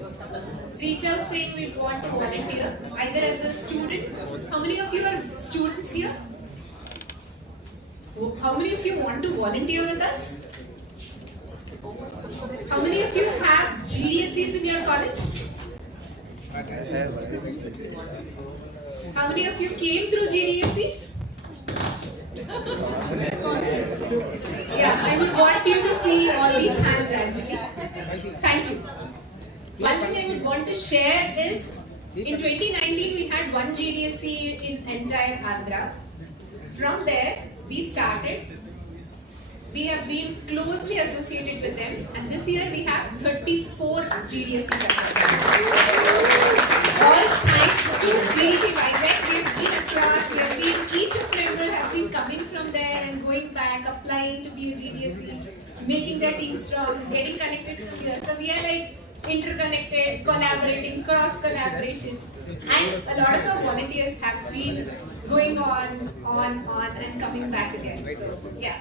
reach out saying we want to volunteer, either as a student. How many of you are students here? How many of you want to volunteer with us? How many of you have GDSEs in your college? How many of you came through GDSEs? Yeah, I would want you to see all these hands actually. Thank you. One thing I would want to share is, in 2019 we had one GDSE in entire Andhra. From there we started. We have been closely associated with them, and this year we have 34 GDSEs. All thanks to GDC Vizag, we have been across, we have been, each member has been coming from there and going back, applying to be a GDSE, making their team strong, getting connected from here. So we are like interconnected, collaborating, cross collaboration. And a lot of our volunteers have been going on, and coming back again. So, yeah.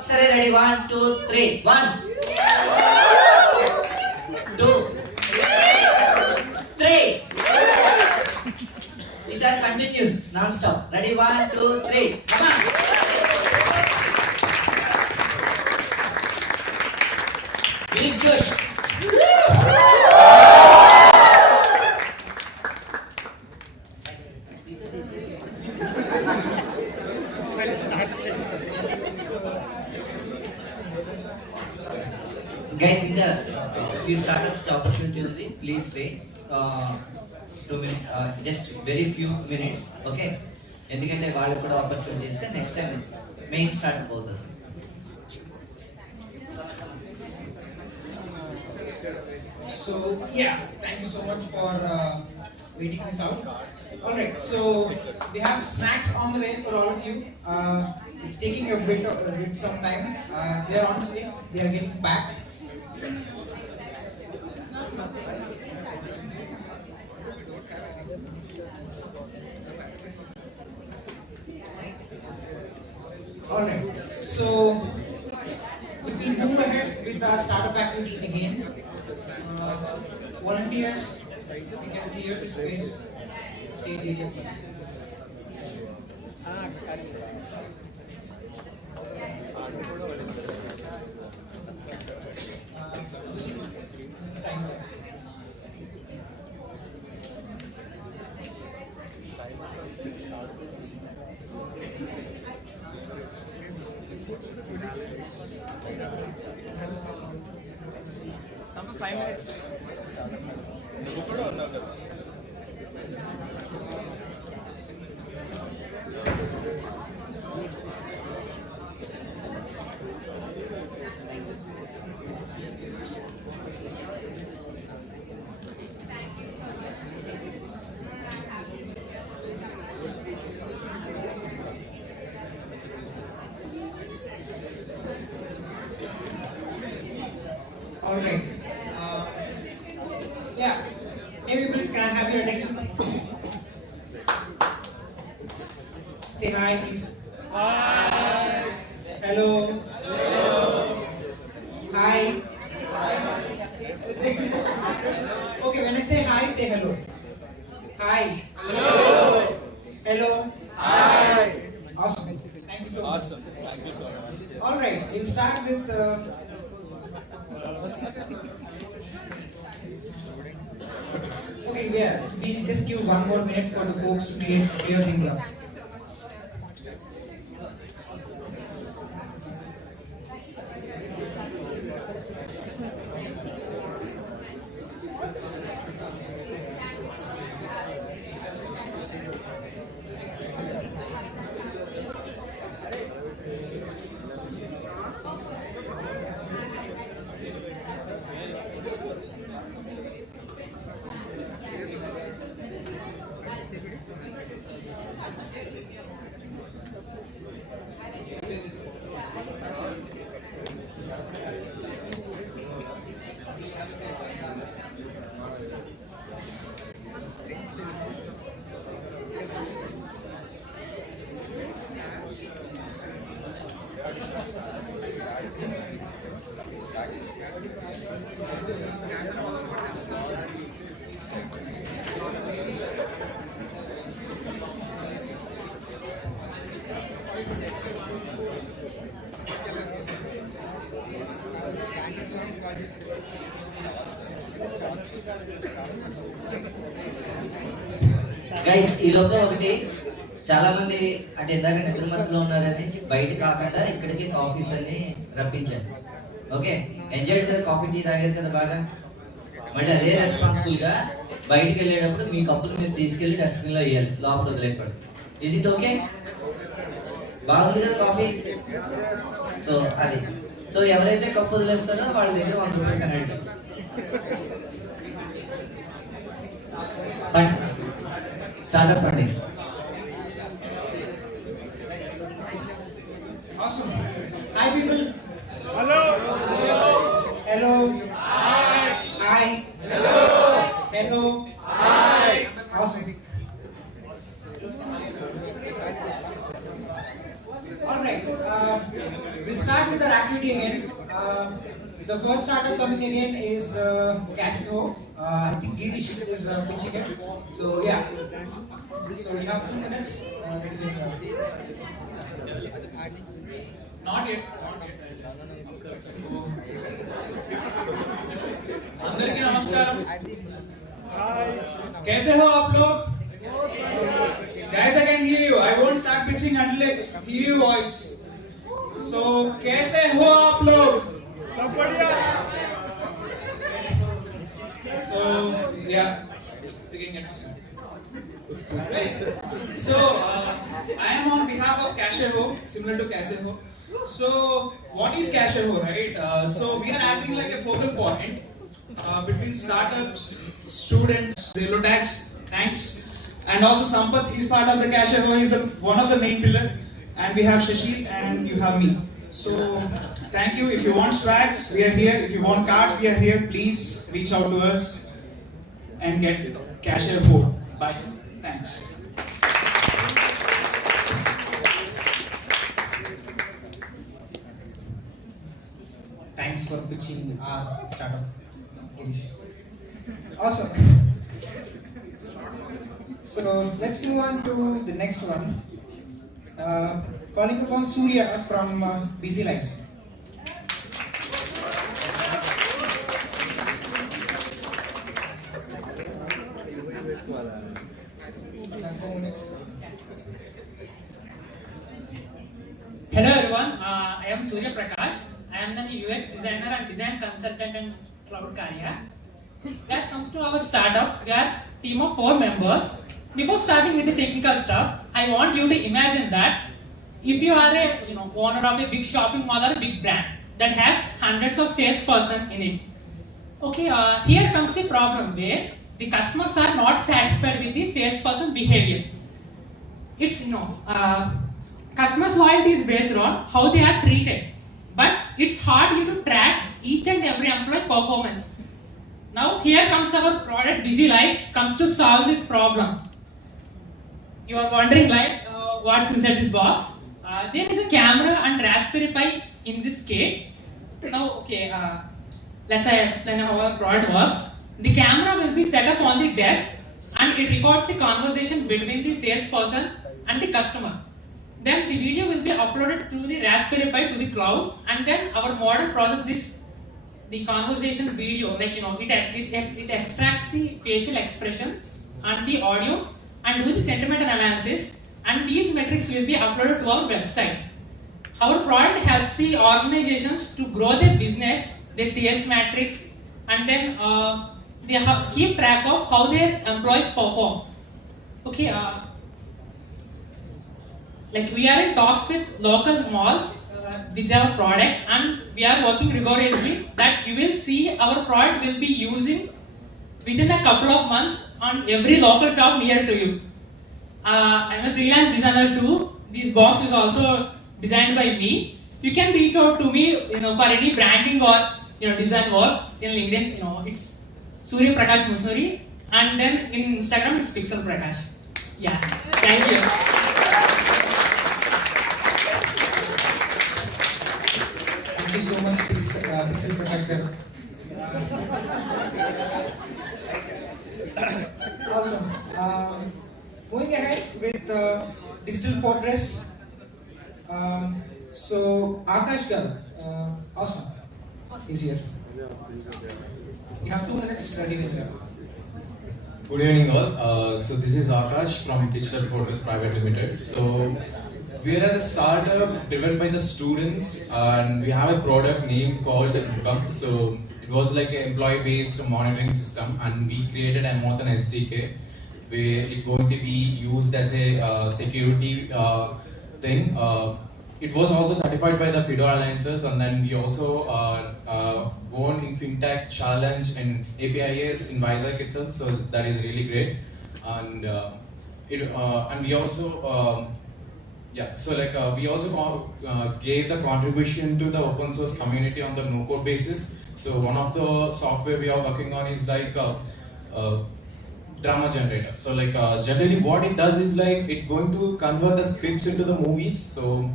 Sorry, ready? 1, 2, 3. 1, 2, 3. These are continuous, non-stop. Ready? 1, 2, 3. Come on. Big Josh. Guys, in the few startups, the opportunity only, please stay. 2 minutes, just very few minutes, okay? ఎందుకంటే వాళ్ళకి కూడా opportunity ఇస్తే next time main start అవుతుంది. So yeah, thank you so much for waiting this out. All right, so we have snacks on the way for all of you. It's taking a bit some time. They are on the way. They are getting packed. All right, so we move ahead with our startup activity again. Volunteers, we can clear the space, stage area, please. Some 5 minutes. All right. Yeah. Hey people, can I have your attention? Say hi, please. Hi. Hello. Hello. Hi. Okay, when I say hi, say hello. Hi. Hello. Hello. Hi. Awesome. Thank you so much. Awesome. Thank you so much. All right. We'll start with. Okay, yeah. We'll just give 1 more minute for the folks to clear things up. Guys ఈ లోపల ఒకటి చాలా మంది అటు ఇందాక నిద్ర మధ్యలో ఉన్నారని బయట కాకుండా ఇక్కడికి కాఫీస్ అన్ని రప్పించారు. ఓకే, ఎంజాయ్ కదా, కాఫీ టీ తాగారు కదా బాగా. మళ్ళీ అదే రెస్పాన్సిబుల్ గా బయటికి వెళ్ళేటప్పుడు మీ కప్పులు మీరు తీసుకెళ్లి డస్ట్బిన్ లో వేయాలి, లోపల వదిలేయకూడదు. Is it okay? బాగుంది కదా కాఫీ? సో అది, సో ఎవరైతే కప్పు వదిలేస్తారో వాళ్ళ దగ్గర 100 రూపాయలు penalty. Startup funding. Awesome. Hi people. Hello. Hello. Hi. Hi. Hello. Hello. Hi. Awesome. All right. We'll start with our activity again. The first startup coming again is Cashflow. I think Girish is pitching it. So yeah. So we have 2 minutes. Not yet. अंदरिकी नमस्कार. कैसे हो आप लोग? Guys, I can hear you. I won't start pitching until I hear your voice. So कैसे हो आप लोग? सब बढ़िया. So yeah, beginning it. Right. So I am on behalf of Casheho, similar to Casheho. So what is Casheho, right? So we are acting like a focal point between startups, students, the Lotax, thanks, and also Sampath. He's part of the Casheho. He's one of the main pillar, and we have Shashi and you have me. So thank you. If you want swags, we are here. If you want cards, we are here. Please reach out to us and get Casheho. Bye. Thanks. Thanks for pitching our startup, Girish. Awesome. So let's move on to the next one. Calling upon Surya from Busy Lives. Hello everyone, I am Surya Prakash. I am an UX designer and design consultant in Cloud Career. As comes to our startup, we are a team of 4 members. Before starting with the technical stuff, I want you to imagine that if you are a owner of a big shopping mall or a big brand that has hundreds of salesperson in it. Okay, here comes the problem where the customers are not satisfied with the salesperson behavior. It's customers' loyalty is based on how they are treated, but it's hard to track each and every employee performance. Now here comes our product Busy Lives comes to solve this problem. You are wondering like what's inside this box? There is a camera and Raspberry Pi in this kit. Now okay, let's explain how our product works. The camera will be set up on the desk and it records the conversation between the salesperson and the customer. Then the video will be uploaded through the Raspberry Pi to the cloud, and then our model processes the conversation video, like it extracts the facial expressions and the audio and do the sentiment analysis, and these metrics will be uploaded to our website. Our product helps the organizations to grow their business, their sales metrics, and then they keep track of how their employees perform. Okay, like we are in talks with local malls with our product, and we are working rigorously that you will see our product will be using within a couple of months on every local shop near to you. I'm a freelance designer too. This box is also designed by me. You can reach out to me, for any branding or design work in LinkedIn. It's Surya Prakash Musnuri, and then in Instagram it's Pixel Prakash. Yeah, thank you. Thank you so much, Pixel Protector. Awesome. Moving ahead with Digital Fortress. So Akash Gar, awesome. He's here. You have 2 minutes ready with you. Good evening all. So this is Akash from Digital Fortress Private Limited. So we are a startup driven by the students and we have a product name called Income. So it was like an employee-based monitoring system and we created a more than SDK where it's going to be used as a security thing. It was also certified by the FIDO Alliances, and then we also won in FinTech Challenge and APIS in Vizag itself, so that is really great. And and we also we also gave the contribution to the open source community on the no code basis. So one of the software we are working on is like drama generator. So like generally what it does is like it going to convert the scripts into the movies. So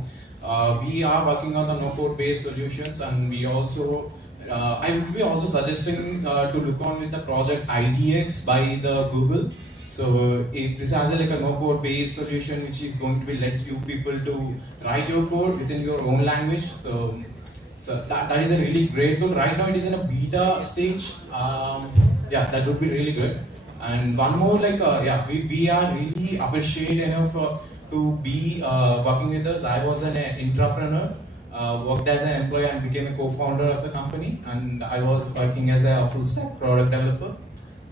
we are working on the no code based solutions, and we also I will be also suggesting to look on with the project IDX by the Google. So if this has like a no code based solution which is going to be let you people to write your code within your own language. So that is a really great tool. Right now it is in a beta stage. Yeah, that would be really good. And one more, like we are really appreciated enough to be working with us. I was an entrepreneur, worked as an employee and became a co-founder of the company, and I was working as a full stack product developer.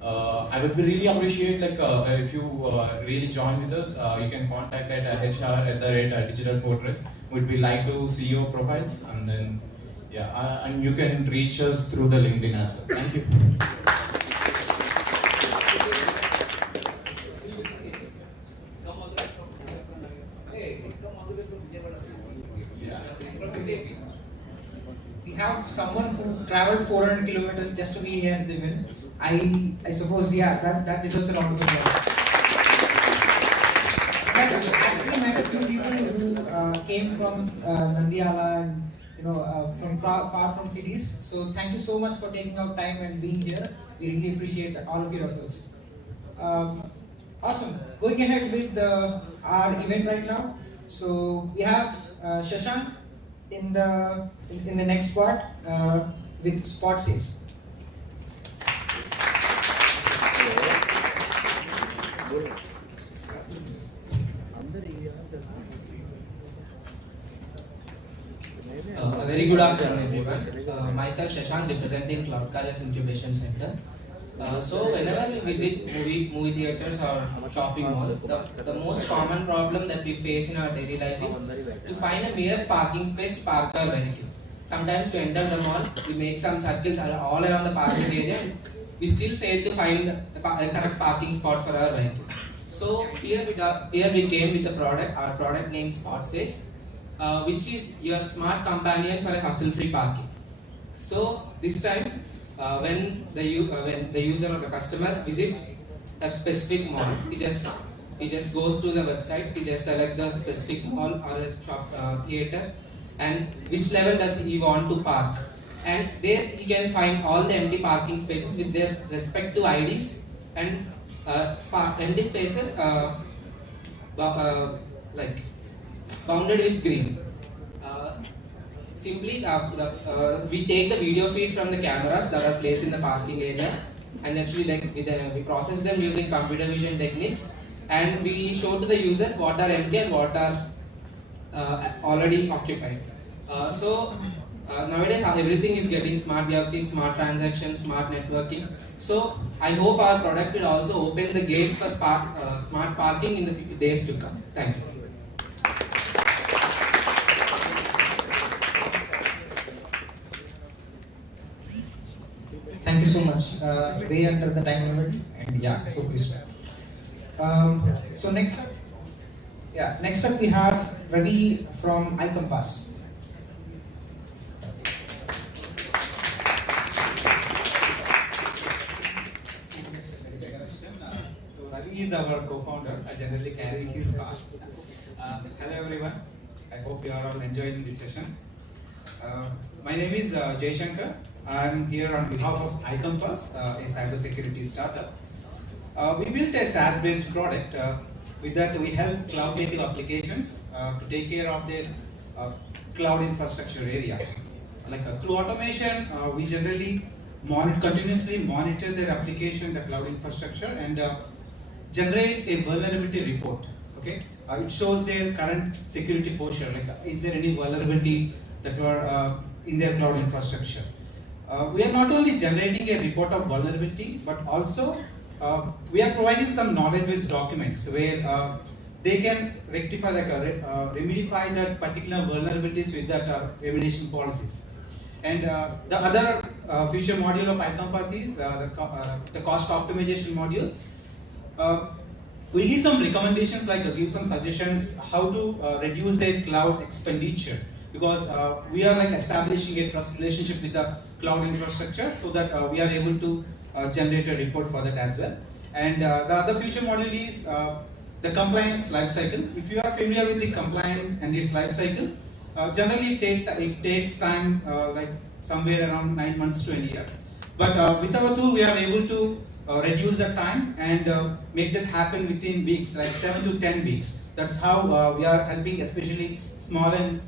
I would be really appreciate like if you really join with us. You can contact at HR@Digital Fortress. We'd be like to see your profiles, and then and you can reach us through the LinkedIn as well. Thank you. We have someone who traveled 400 kilometers just to be here in the event. I suppose, that deserves a round of applause. Actually, I met a few people who came from Nandiala and from far from cities. So thank you so much for taking out time and being here. We really appreciate all of your efforts. Awesome. Going ahead with our event right now. So we have Shashank in the next part with Spot Says. A very good afternoon, everyone. Myself, Shashank, representing Cloud Careers Incubation Center. So whenever we visit movie theaters or shopping malls, the most common problem that we face in our daily life is to find a mere parking space to park our vehicle. Sometimes we enter the mall, we make some circles all around the parking area, and we still fail to find the correct parking spot for our vehicle. So here we came with a product. Our product name Spot Says, which is your smart companion for a hassle-free parking. So this time, when the user or the customer visits a specific mall, he just goes to the website, he just selects the specific mall or a shop theater, and which level does he want to park, and there he can find all the empty parking spaces with their respective IDs, and empty spaces like bounded with green. Simply, we take the video feed from the cameras that are placed in the parking area, and actually we process them using computer vision techniques, and we show to the user what are empty and what are already occupied. So nowadays everything is getting smart. We have seen smart transactions, smart networking. So I hope our product will also open the gates for smart parking in the days to come. Thank you. Thank you so much. Way under the time limit, and so crisp. So next up we have Ravi from iCompass. So Ravi is our co-founder. I generally carry his car. Hello everyone. I hope you are all enjoying this session. My name is Jay Shankar. I'm here on behalf of iCompass, a cybersecurity startup. We built a SaaS-based product. With that, we help cloud-native applications to take care of their cloud infrastructure area. through automation, we generally continuously monitor their application, the cloud infrastructure, and generate a vulnerability report. Okay, it shows their current security posture. Is there any vulnerability that were in their cloud infrastructure? We are not only generating a report of vulnerability, but also we are providing some knowledge-based documents where they can rectify, remedify that particular vulnerabilities with that remediation policies. And the other feature module of iCompass is the cost optimization module. We give some recommendations, give some suggestions how to reduce their cloud expenditure, because we are establishing a trust relationship with the cloud infrastructure, so that we are able to generate a report for that as well. And the other feature module is the compliance lifecycle. If you are familiar with the compliance and its lifecycle, generally it takes time, somewhere around 9 months to a year. But with our tool, we are able to reduce the time and make that happen within weeks, like 7 to 10 weeks. That's how we are helping, especially small and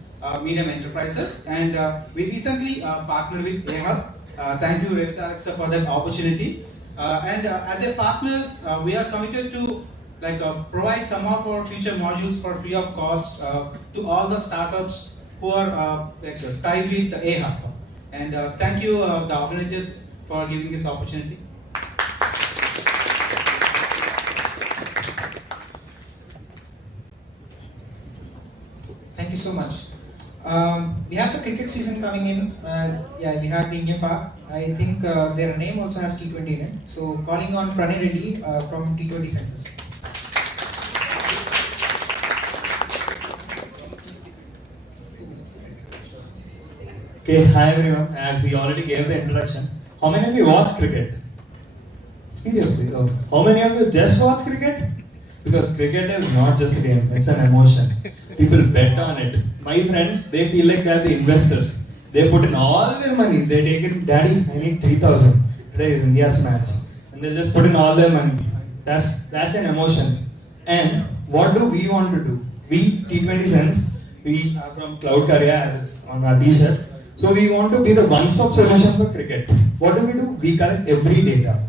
medium enterprises. And we recently partnered with AHub. Thank you, Revit Alexa, for that opportunity. And as a partners, we are committed to provide some of our future modules for free of cost to all the startups who are tied with the AHub. And thank you, the organizers, for giving this opportunity. Thank you so much. We have the cricket season coming in. Yeah, we have the Indian Park. I think their name also has T20 in it. So calling on Pranay Reddy from T20 Census. Okay, hi everyone. As he already gave the introduction, how many of you watch cricket? Seriously, how many of you just watch cricket? Because cricket is not just a game, it's an emotion. People bet on it. My friends, they feel like they're the investors. They put in all their money. They take it, Daddy, I need 3,000. Today is India's match. And they just put in all their money. That's an emotion. And what do we want to do? We, T20 Cents, we are from Cloud Career, as it's on our t-shirt. So we want to be the one-stop solution for cricket. What do? We collect every data.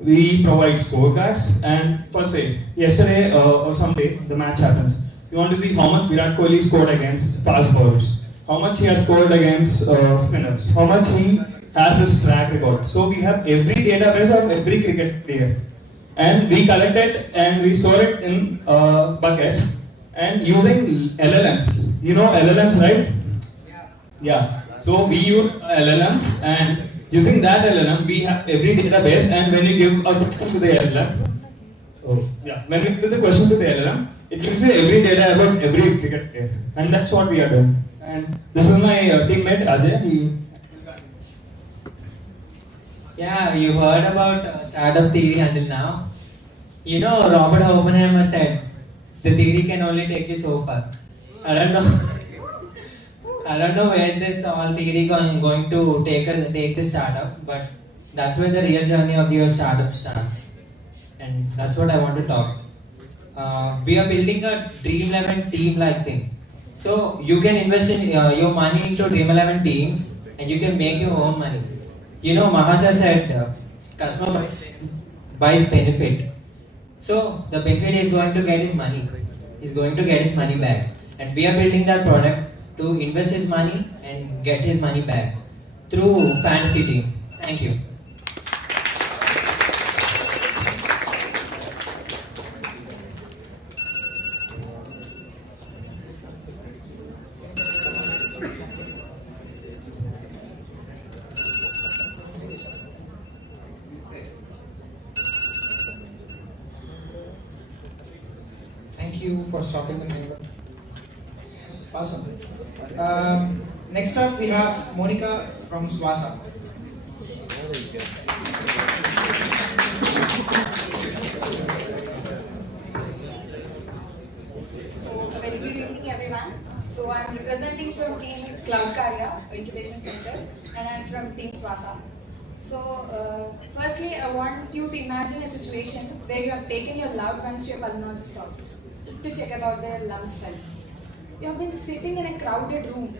We provide scorecards, and for say, yesterday or someday, the match happens. You want to see how much Virat Kohli scored against fast bowlers, how much he has scored against spinners, how much he has his track record. So we have every database of every cricket player, and we collect it and we store it in buckets, and using LLMs. You know LLMs, right? Yeah. So we use LLM, and using that LLM, we have every database, and when you give a question to the LLM, when we give the question to the LLM, it gives you every data about every cricket player, and that's what we are doing. And this is my teammate Ajay. Yeah, you heard about startup theory until now. You know, Robert Oppenheimer said, the theory can only take you so far. I don't know where this all theory going to take the startup, but that's where the real journey of your startup starts. And that's what I want to talk. We are building a Dream11 team-like thing. So you can invest in your money into Dream11 teams, and you can make your own money. You know, Mahasa said, customer buys benefit. So the benefit is going to get his money. He's going to get his money back. And we are building that product to invest his money and get his money back through fantasy team. Thank you. Thank you for stopping the member. Awesome. Next up, we have Monica from Swasa. So, a very good evening, everyone. So, I'm representing from Team Cloud Career Incubation Center, and I'm from Team Swasa. So, firstly, I want you to imagine a situation where you have taken your loved ones to a pulmonologist office to check about their lungs health. You have been sitting in a crowded room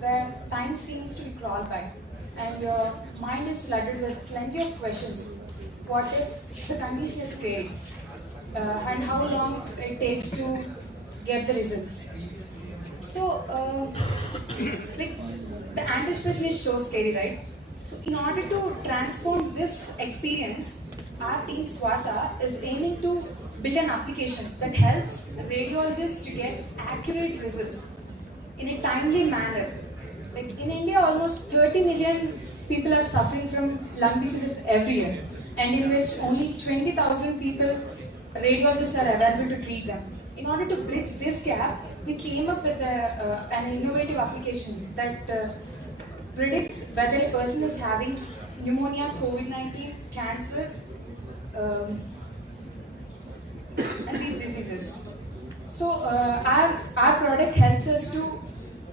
where time seems to be crawled by and your mind is flooded with plenty of questions. What if the condition is scary? And how long it takes to get the results. So, like the anticipation is so scary, right? So, in order to transform this experience, our team Swasa is aiming to build an application that helps radiologists to get accurate results in a timely manner. Like in India, almost 30 million people are suffering from lung diseases every year, and in which only 20,000 people, radiologists are available to treat them. In order to bridge this gap, we came up with an innovative application that predicts whether a person is having pneumonia, COVID-19, cancer, and these diseases. So our product helps us to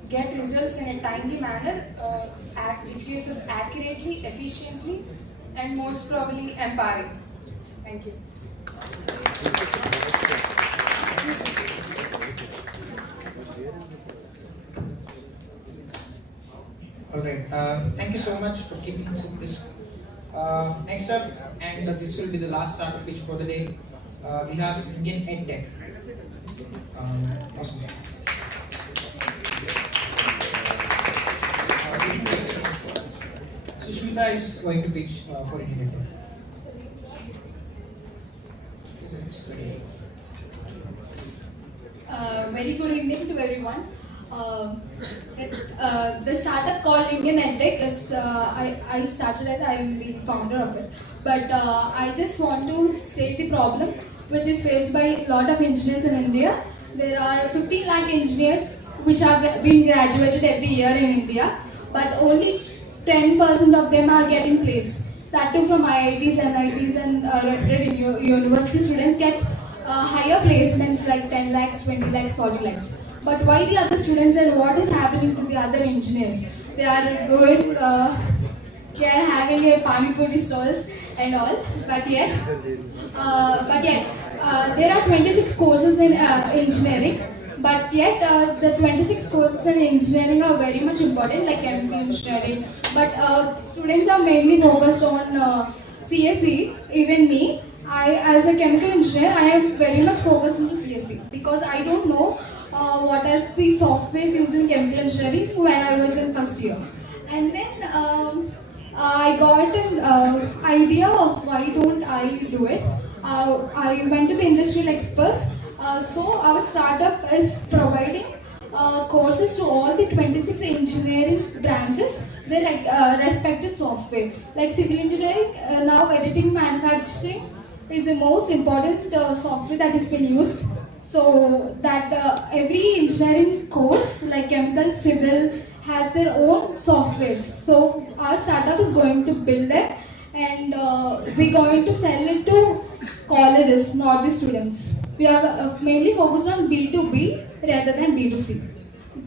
get results in a timely manner, which gives us accurately, efficiently, and most probably empowering. Thank you. Alright, thank you so much for keeping us in this. Next up, and this will be the last startup pitch for the day, we have Indian EdTech. Awesome. Sushmita is going to pitch for Indian EdTech. Very good evening to everyone. The startup called Indian EdTech is, I started it, I am the founder of it. But I just want to state the problem which is faced by a lot of engineers in India. There are 15 lakh engineers which have been graduated every year in India, but only 10% of them are getting placed. That too from IITs, NITs and reputed university students get higher placements like 10 lakhs, 20 lakhs, 40 lakhs. But why the other students and what is happening to the other engineers? They are going, they are having a pani puri stalls and all, but yet there are 26 courses in engineering, but yet the 26 courses in engineering are very much important, like chemical engineering, but students are mainly focused on CSE, even me. As a chemical engineer, I am very much focused into CSE because I don't know what is the software used in chemical engineering when I was in first year. And then I got an idea of why don't I do it. I went to the industrial experts. So our startup is providing courses to all the 26 engineering branches, their respected software. Like civil engineering, now editing, manufacturing is the most important software that is being used. So that every engineering course, like chemical, civil, has their own softwares. So our startup is going to build it, and we're going to sell it to colleges, not the students. We are mainly focused on B2B rather than B2C.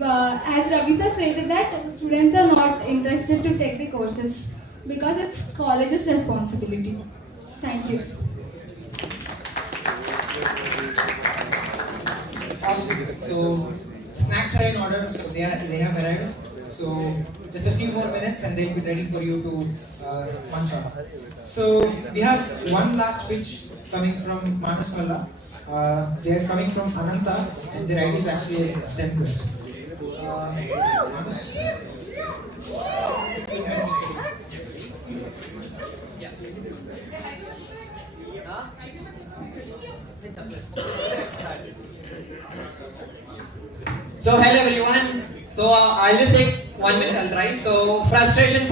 As Ravi sir stated that students are not interested to take the courses because it's college's responsibility. Thank you. Awesome. So snacks are in order, so they have arrived. So just a few more minutes and they'll be ready for you to punch on. So we have one last pitch coming from Manas Malla. They are coming from Ananta and their ID is actually a STEM quiz. Manas? 15 minutes. So hello everyone. So I'll just take 1 minute, I'll try. So frustration.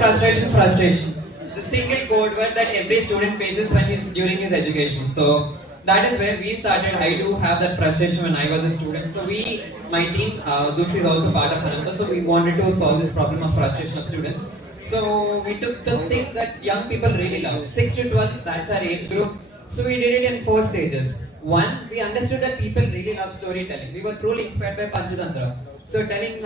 The single code word that every student faces when he's during his education. So that is where we started. I do have that frustration when I was a student. So my team, Duksh is also part of Ananta. So we wanted to solve this problem of frustration of students. So we took the things that young people really love. 6 to 12, that's our age group. So we did it in 4 stages. One, we understood that people really love storytelling. We were truly inspired by Panchatantra. So telling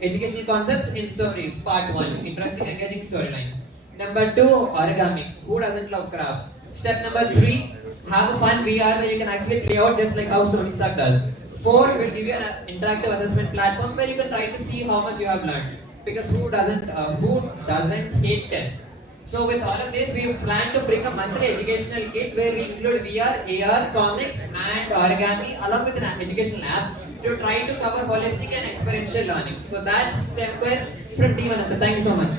educational concepts in stories, part 1, interesting, engaging storylines. Number 2, origami. Who doesn't love craft? Step number 3, have a fun VR where you can actually play out just like how Tony Stark does. 4 will give you an interactive assessment platform where you can try to see how much you have learned. Because who doesn't hate tests? So with all of this, we plan to bring a monthly educational kit where we include VR, AR, comics and origami along with an educational app to try to cover holistic and experiential learning. So that's a request from Team Ananda. Thank you so much.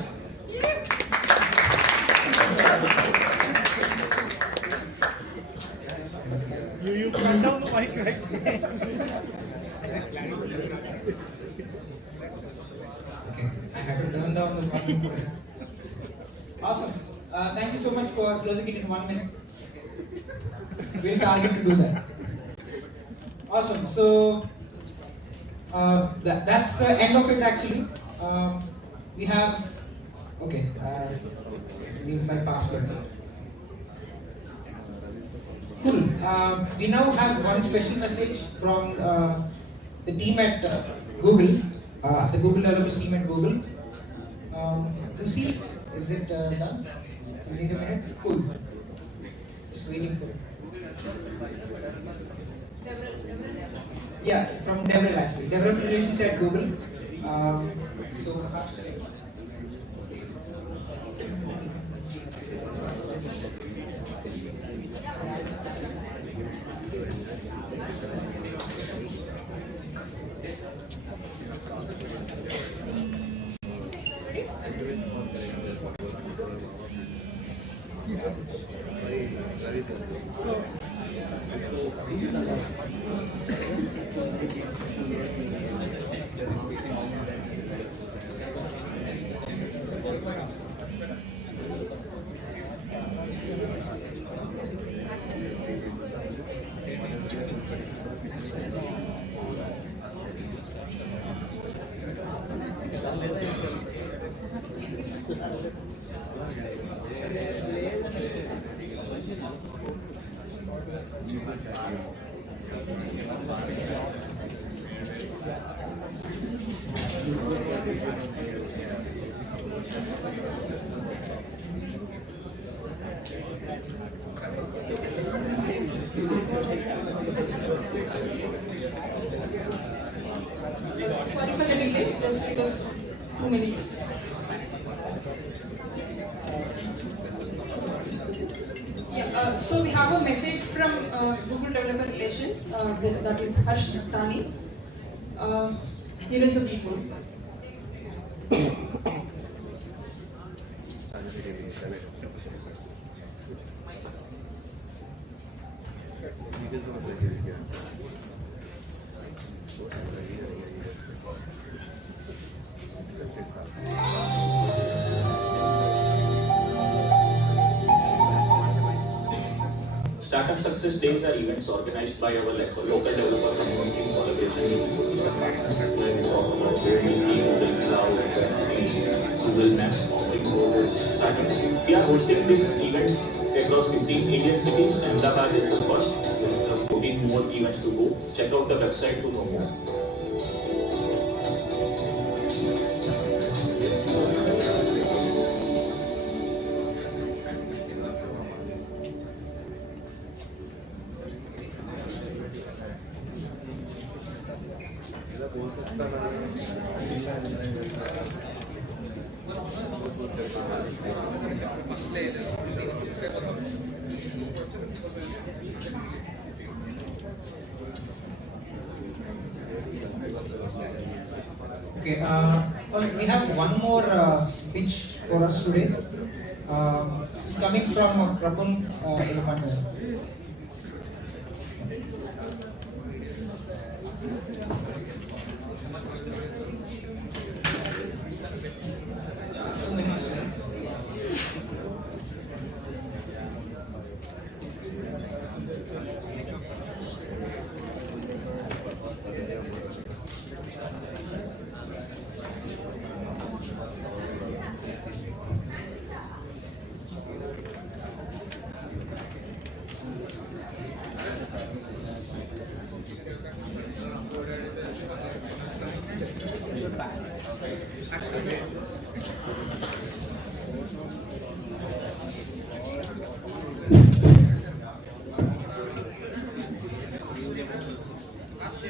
You cut down the mic right Okay, I had to turn down the mic. Awesome. Thank you so much for closing it in 1 minute. We'll target to do that. Awesome. So that's the end of it actually. We have, okay, leave my password. Cool. We now have one special message from the team at Google, the Google developers team at Google. Lucy, is it done? You need a minute? Cool. Just waiting for it. Yeah, from Devrel actually. Development relations at Google. So, sorry for the delay, just give us 2 minutes. Yeah, so we have a message from Google Developer Relations, that is Harsh Tani. Here is the people. Startup Success Days are events organized by our local developer community in collaboration with ecosystem partners, where we talk about where we see Google Cloud, Google Maps, offering for startups. We are hosting this event across 15 Indian cities. Ahmedabad is the first, with 14 more events to go. Check out the website to know more. okay, we have one more speech for us today. This is coming from Prabun Ilapanya.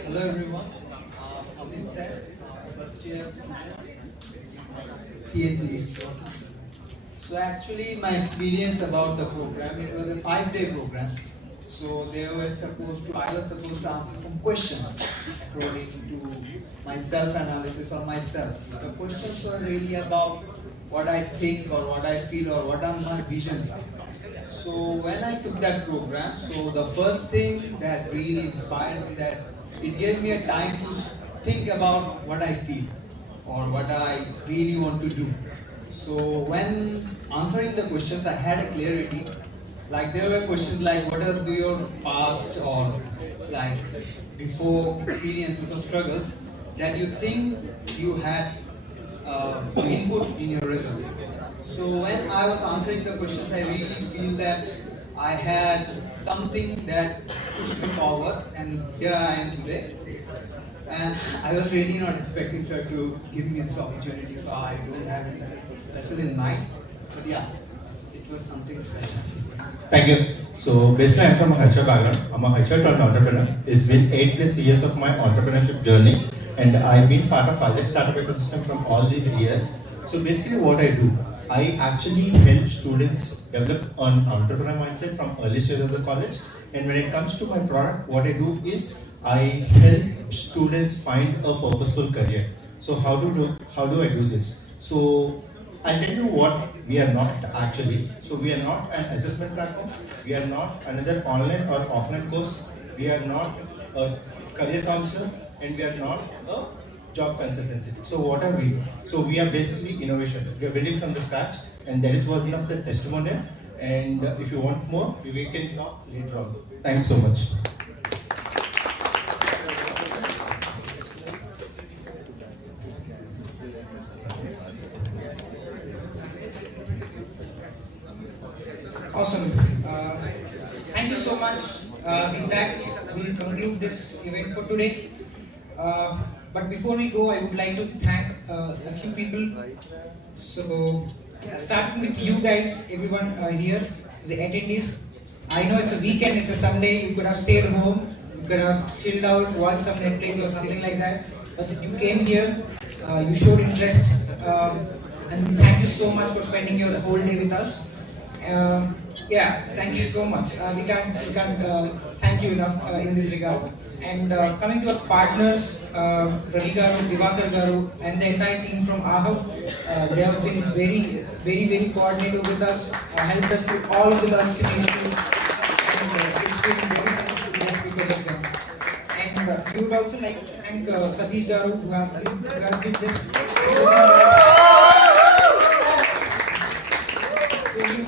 Hello first year CSE. So actually my experience about the program, it was a 5-day program. So I was supposed to answer some questions according to my self-analysis or myself. The questions were really about what I think or what I feel or what are my visions are. So when I took that program, so the first thing that really inspired me, that it gave me a time to think about what I feel or what I really want to do. So when answering the questions, I had a clarity. Like there were questions like what are your past or like before experiences or struggles that you think you had input in your results. So when I was answering the questions, I really feel that I had something that pushed me forward, and here I am today. And I was really not expecting sir to give me this opportunity, so I don't have anything special in mind. But yeah, it was something special. Thank you. So basically I'm from a HR background. I'm a HR turned entrepreneur. It's been 8+ years of my entrepreneurship journey, and I've been part of Project Startup ecosystem from all these years. So basically what I do, I actually help students develop an entrepreneur mindset from early stages of college. And when it comes to my product, what I do is I help students find a purposeful career. So how do I do this? So I'll tell you what we are not actually. So we are not an assessment platform. We are not another online or offline course. We are not a career counselor, and we are not a job consultancy. So what are we? So we are basically innovation. We are building from the scratch, and that is one of the testimonial. And if you want more, we can talk later on. Thanks so much. Awesome. Thank you so much. In that, we will conclude this event for today. But before we go, I would like to thank a few people. So, starting with you guys, everyone here, the attendees. I know it's a weekend, it's a Sunday, you could have stayed home, you could have chilled out, watched some Netflix or something like that. But you came here, you showed interest, and thank you so much for spending your whole day with us. Yeah, thank you so much. We can't thank you enough in this regard. And coming to our partners, Ravi Garu, Divakar Garu, and the entire team from AHAV, they have been very coordinated with us, helped us through all of the logistic issues, and it's been very successful because of them. And we would also like to thank Satish Garu, who has been just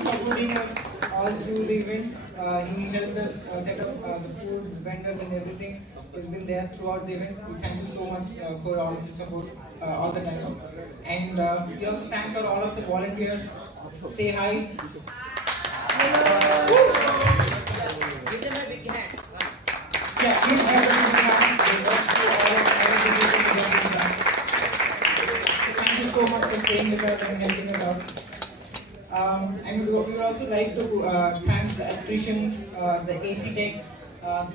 supporting us all through the event. He helped us set up the food, vendors and everything. He's been there throughout the event. We thank you so much for all of your support all the time. And we also thank all of the volunteers. Say hi. Give them a big hand. Yeah, please give them a big hand. Thank you so much for staying with us and helping us out. And we would also like to thank the electricians, the AC tech.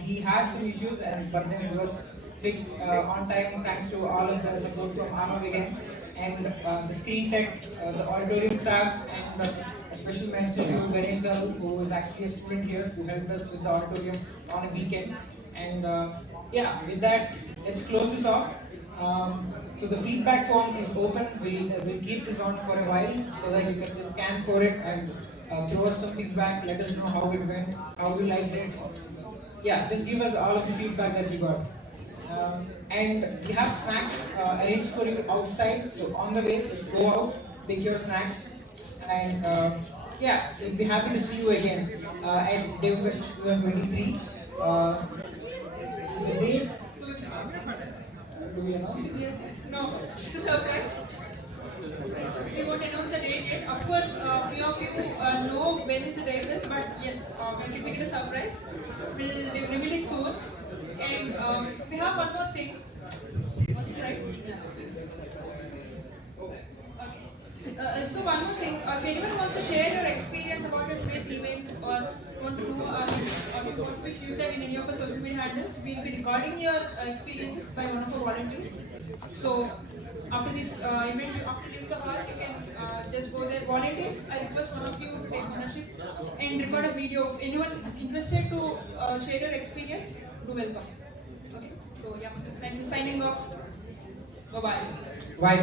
He had some issues, but then it was fixed on time thanks to all of the support from AHAV again. And the screen tech, the auditorium staff, and a special mention to Ganesh Garu, who is actually a student here, who helped us with the auditorium on a weekend. And yeah, with that, let's close this off. So the feedback form is open. We'll keep this on for a while so that you can just scan for it and throw us some feedback. Let us know how it went, how we liked it. Yeah, just give us all of the feedback that you got. And we have snacks arranged for you outside. So on the way, just go out, pick your snacks, and yeah, we'll be happy to see you again at DevFest 2023. The date. Do we announce it yet? No, it's a surprise. We won't announce the date yet. Of course, few of you know when is the date is, but yes, we'll keep it a surprise. We'll reveal it soon. And we have one more thing. Right? Okay. So one more thing. If anyone wants to share your experience about your today's event or want to know or you want to be featured in any of our social media handles, we'll be recording your experiences by one of our volunteers. So After this event, after leaving the hall, you can just go there. Volunteers, I request one of you to take ownership and record a video. If anyone is interested to share your experience, do welcome. Okay, so yeah, thank you. Signing off. Bye bye. Bye.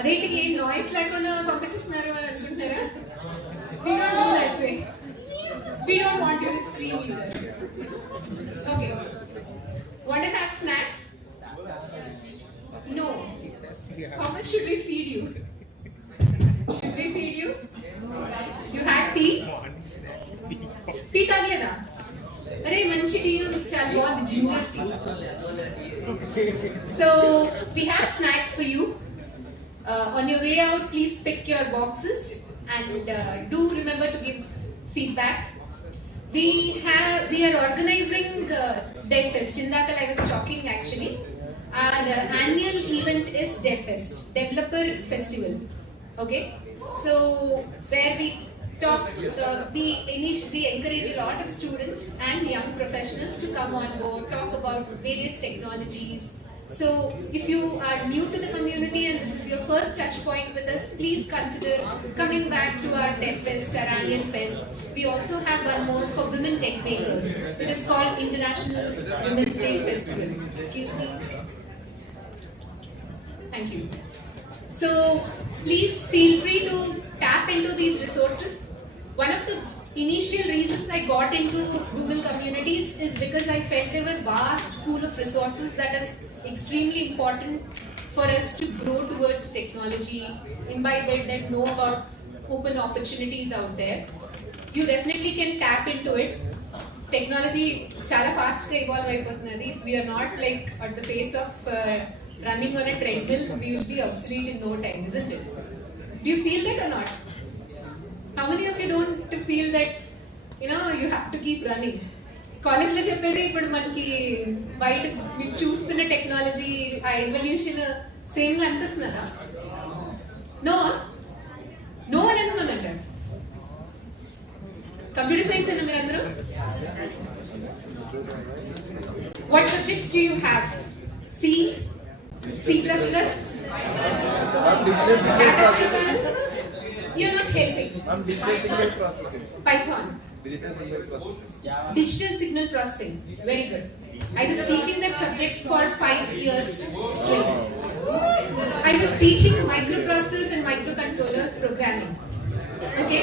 అదేంటి ఏం noise లేకుండా పంపించేస్తున్నారు అని అనుకుంటున్నారా? We don't do that way. We don't want you to scream either. Okay. Want to have snacks? No. How much should we feed you? Should we feed you? You had tea? Tea తాగలేదా? అరే మంచి tea చాలా బాగుంది, ginger tea. So we have snacks for you. On your way out, please pick your boxes and do remember to give feedback. We are organizing DevFest. Indaka I was talking actually. Our annual event is DevFest, Developer Festival. Okay, so where we talk, we encourage a lot of students and young professionals to come on board, talk about various technologies. So if you are new to the community and this is your first touch point with us, please consider coming back to our DevFest, our annual fest. We also have one more for women tech makers. It is called International Women's Day Festival. Excuse me. Thank you. So please feel free to tap into these resources. One of the initial reasons I got into Google Communities is because I felt there were vast pool of resources that is extremely important for us to grow towards technology, imbibe it and know about open opportunities out there. You definitely can tap into it. Technology chala fast ga evolve ayipotunnadi. If we are not like at the pace of running on a treadmill, we will be obsolete in no time, isn't it? Do you feel that or not? How many of you don't feel that, you have to keep running? College లో చెప్పేది ఇప్పుడు మనకి బయట మీరు చూస్తున్న technology ఆ evolution same గా అనిపిస్తున్నారా? No అని అనుకున్నానంట. కంప్యూటర్ సైన్స్ అన్న మీరు అందరూ what subjects do you have? C, C++, data structures. You're not helping. Python. Digital signal processing. Very good. I was teaching that subject for 5 years straight. I was teaching microprocessors and microcontrollers programming. Okay?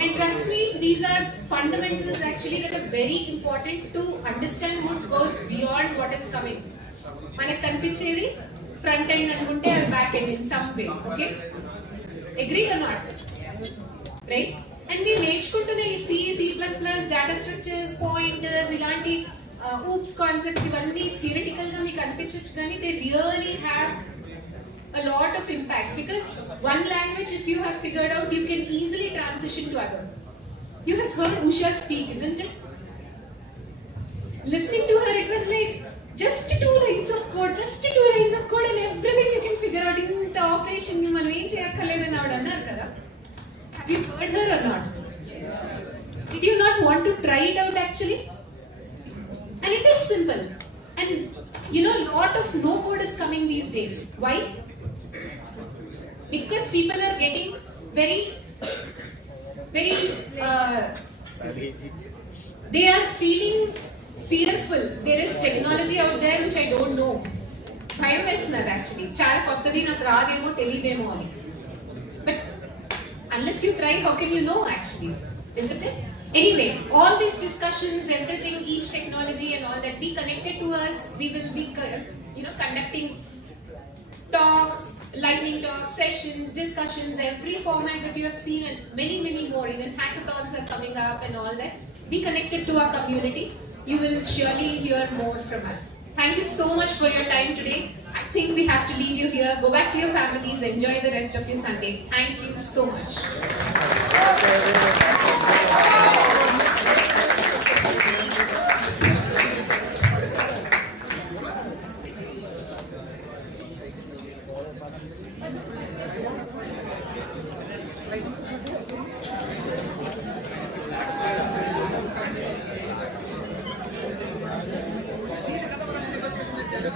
And trust me, these are fundamentals actually that are very important to understand what goes beyond what is coming. Manaku kanpichedi front end anukunte or back end in some way. Okay? Agree or not? Right? And we నేర్చుకుంటున్న ఈ C++, data structures, pointers, ఇలాంటి oops concept ఇవన్నీ theoretical గా మీకు అనిపించచ్చు కానీ they really have a lot of impact because one language if you have figured out you can easily transition to other. You have heard Usha speak, isn't it? Listening to her, it was like just 2 lines of code and everything you can figure out in the operation మనం ఏం చేయక్కర్లేదని ఆవిడ అన్నారు కదా. Have you heard her or not? Did you not want to try it out actually? And it is simple. And a lot of no code is coming these days. Why? Because people are getting very they are feeling fearful. There is technology out there which I don't know. భయం వేస్తున్నారు actually చాలా కొత్తది నాకు రాదేమో తెలియదేమో అని. But unless you try, how can you know actually? Isn't it? Anyway, all these discussions, everything, each technology and all that, be connected to us. We will be, conducting talks, lightning talks, sessions, discussions, every format that you have seen and many, many more. Even hackathons are coming up and all that. Be connected to our community. You will surely hear more from us. Thank you so much for your time today. I think we have to leave you here. Go back to your families. Enjoy the rest of your Sunday. Thank you so much. So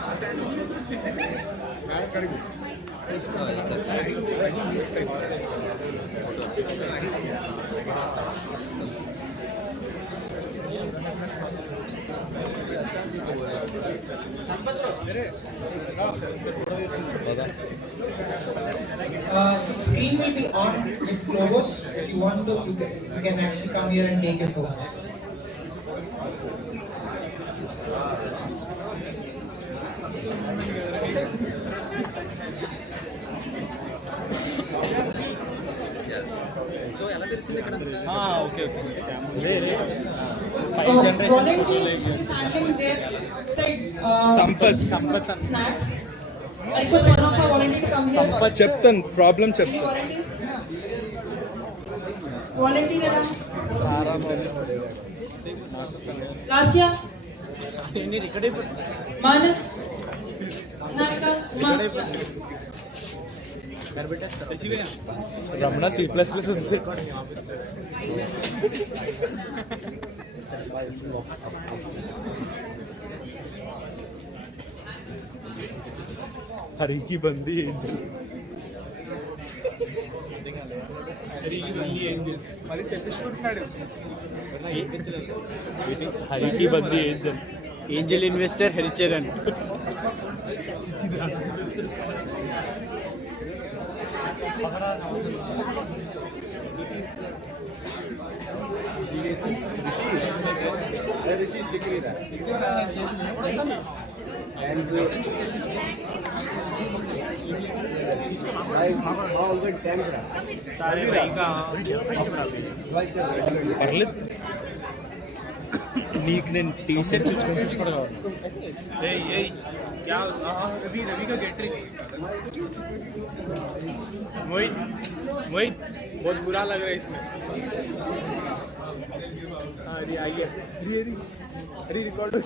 screen will be on with logos. If you want to, you can actually come here and take your photos. Volunteers is handling their side snacks. I request one of our volunteers to come here. చెప్తాను problem Any చెప్తాను volunteer? Volunteer around? Lasya? Manas? Narika? Ramana C plus plus హరికి బందీ Angel మరి చెప్పించుకుంటున్నాడు హరికి బందీ Angel Angel investor Haricharan పర్లేదు నీకు నేను టీ షర్ట్ చూసుకోవడం रवि रवि का गैटरिंग मोहित मोहित बहुत बुरा लग रहा है इसमें अरे आइए अरे अरे अरे रिकॉर्ड हो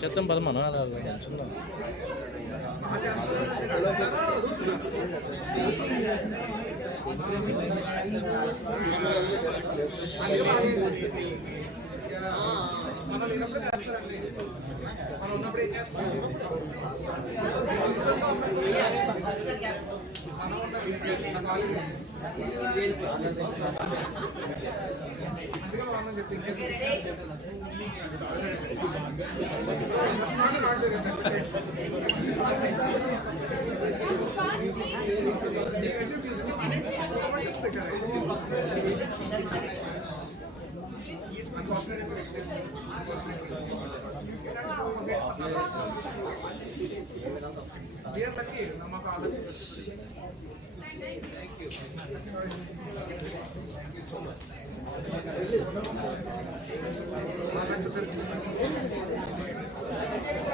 చెత్తం పద మనం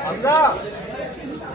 Hamza!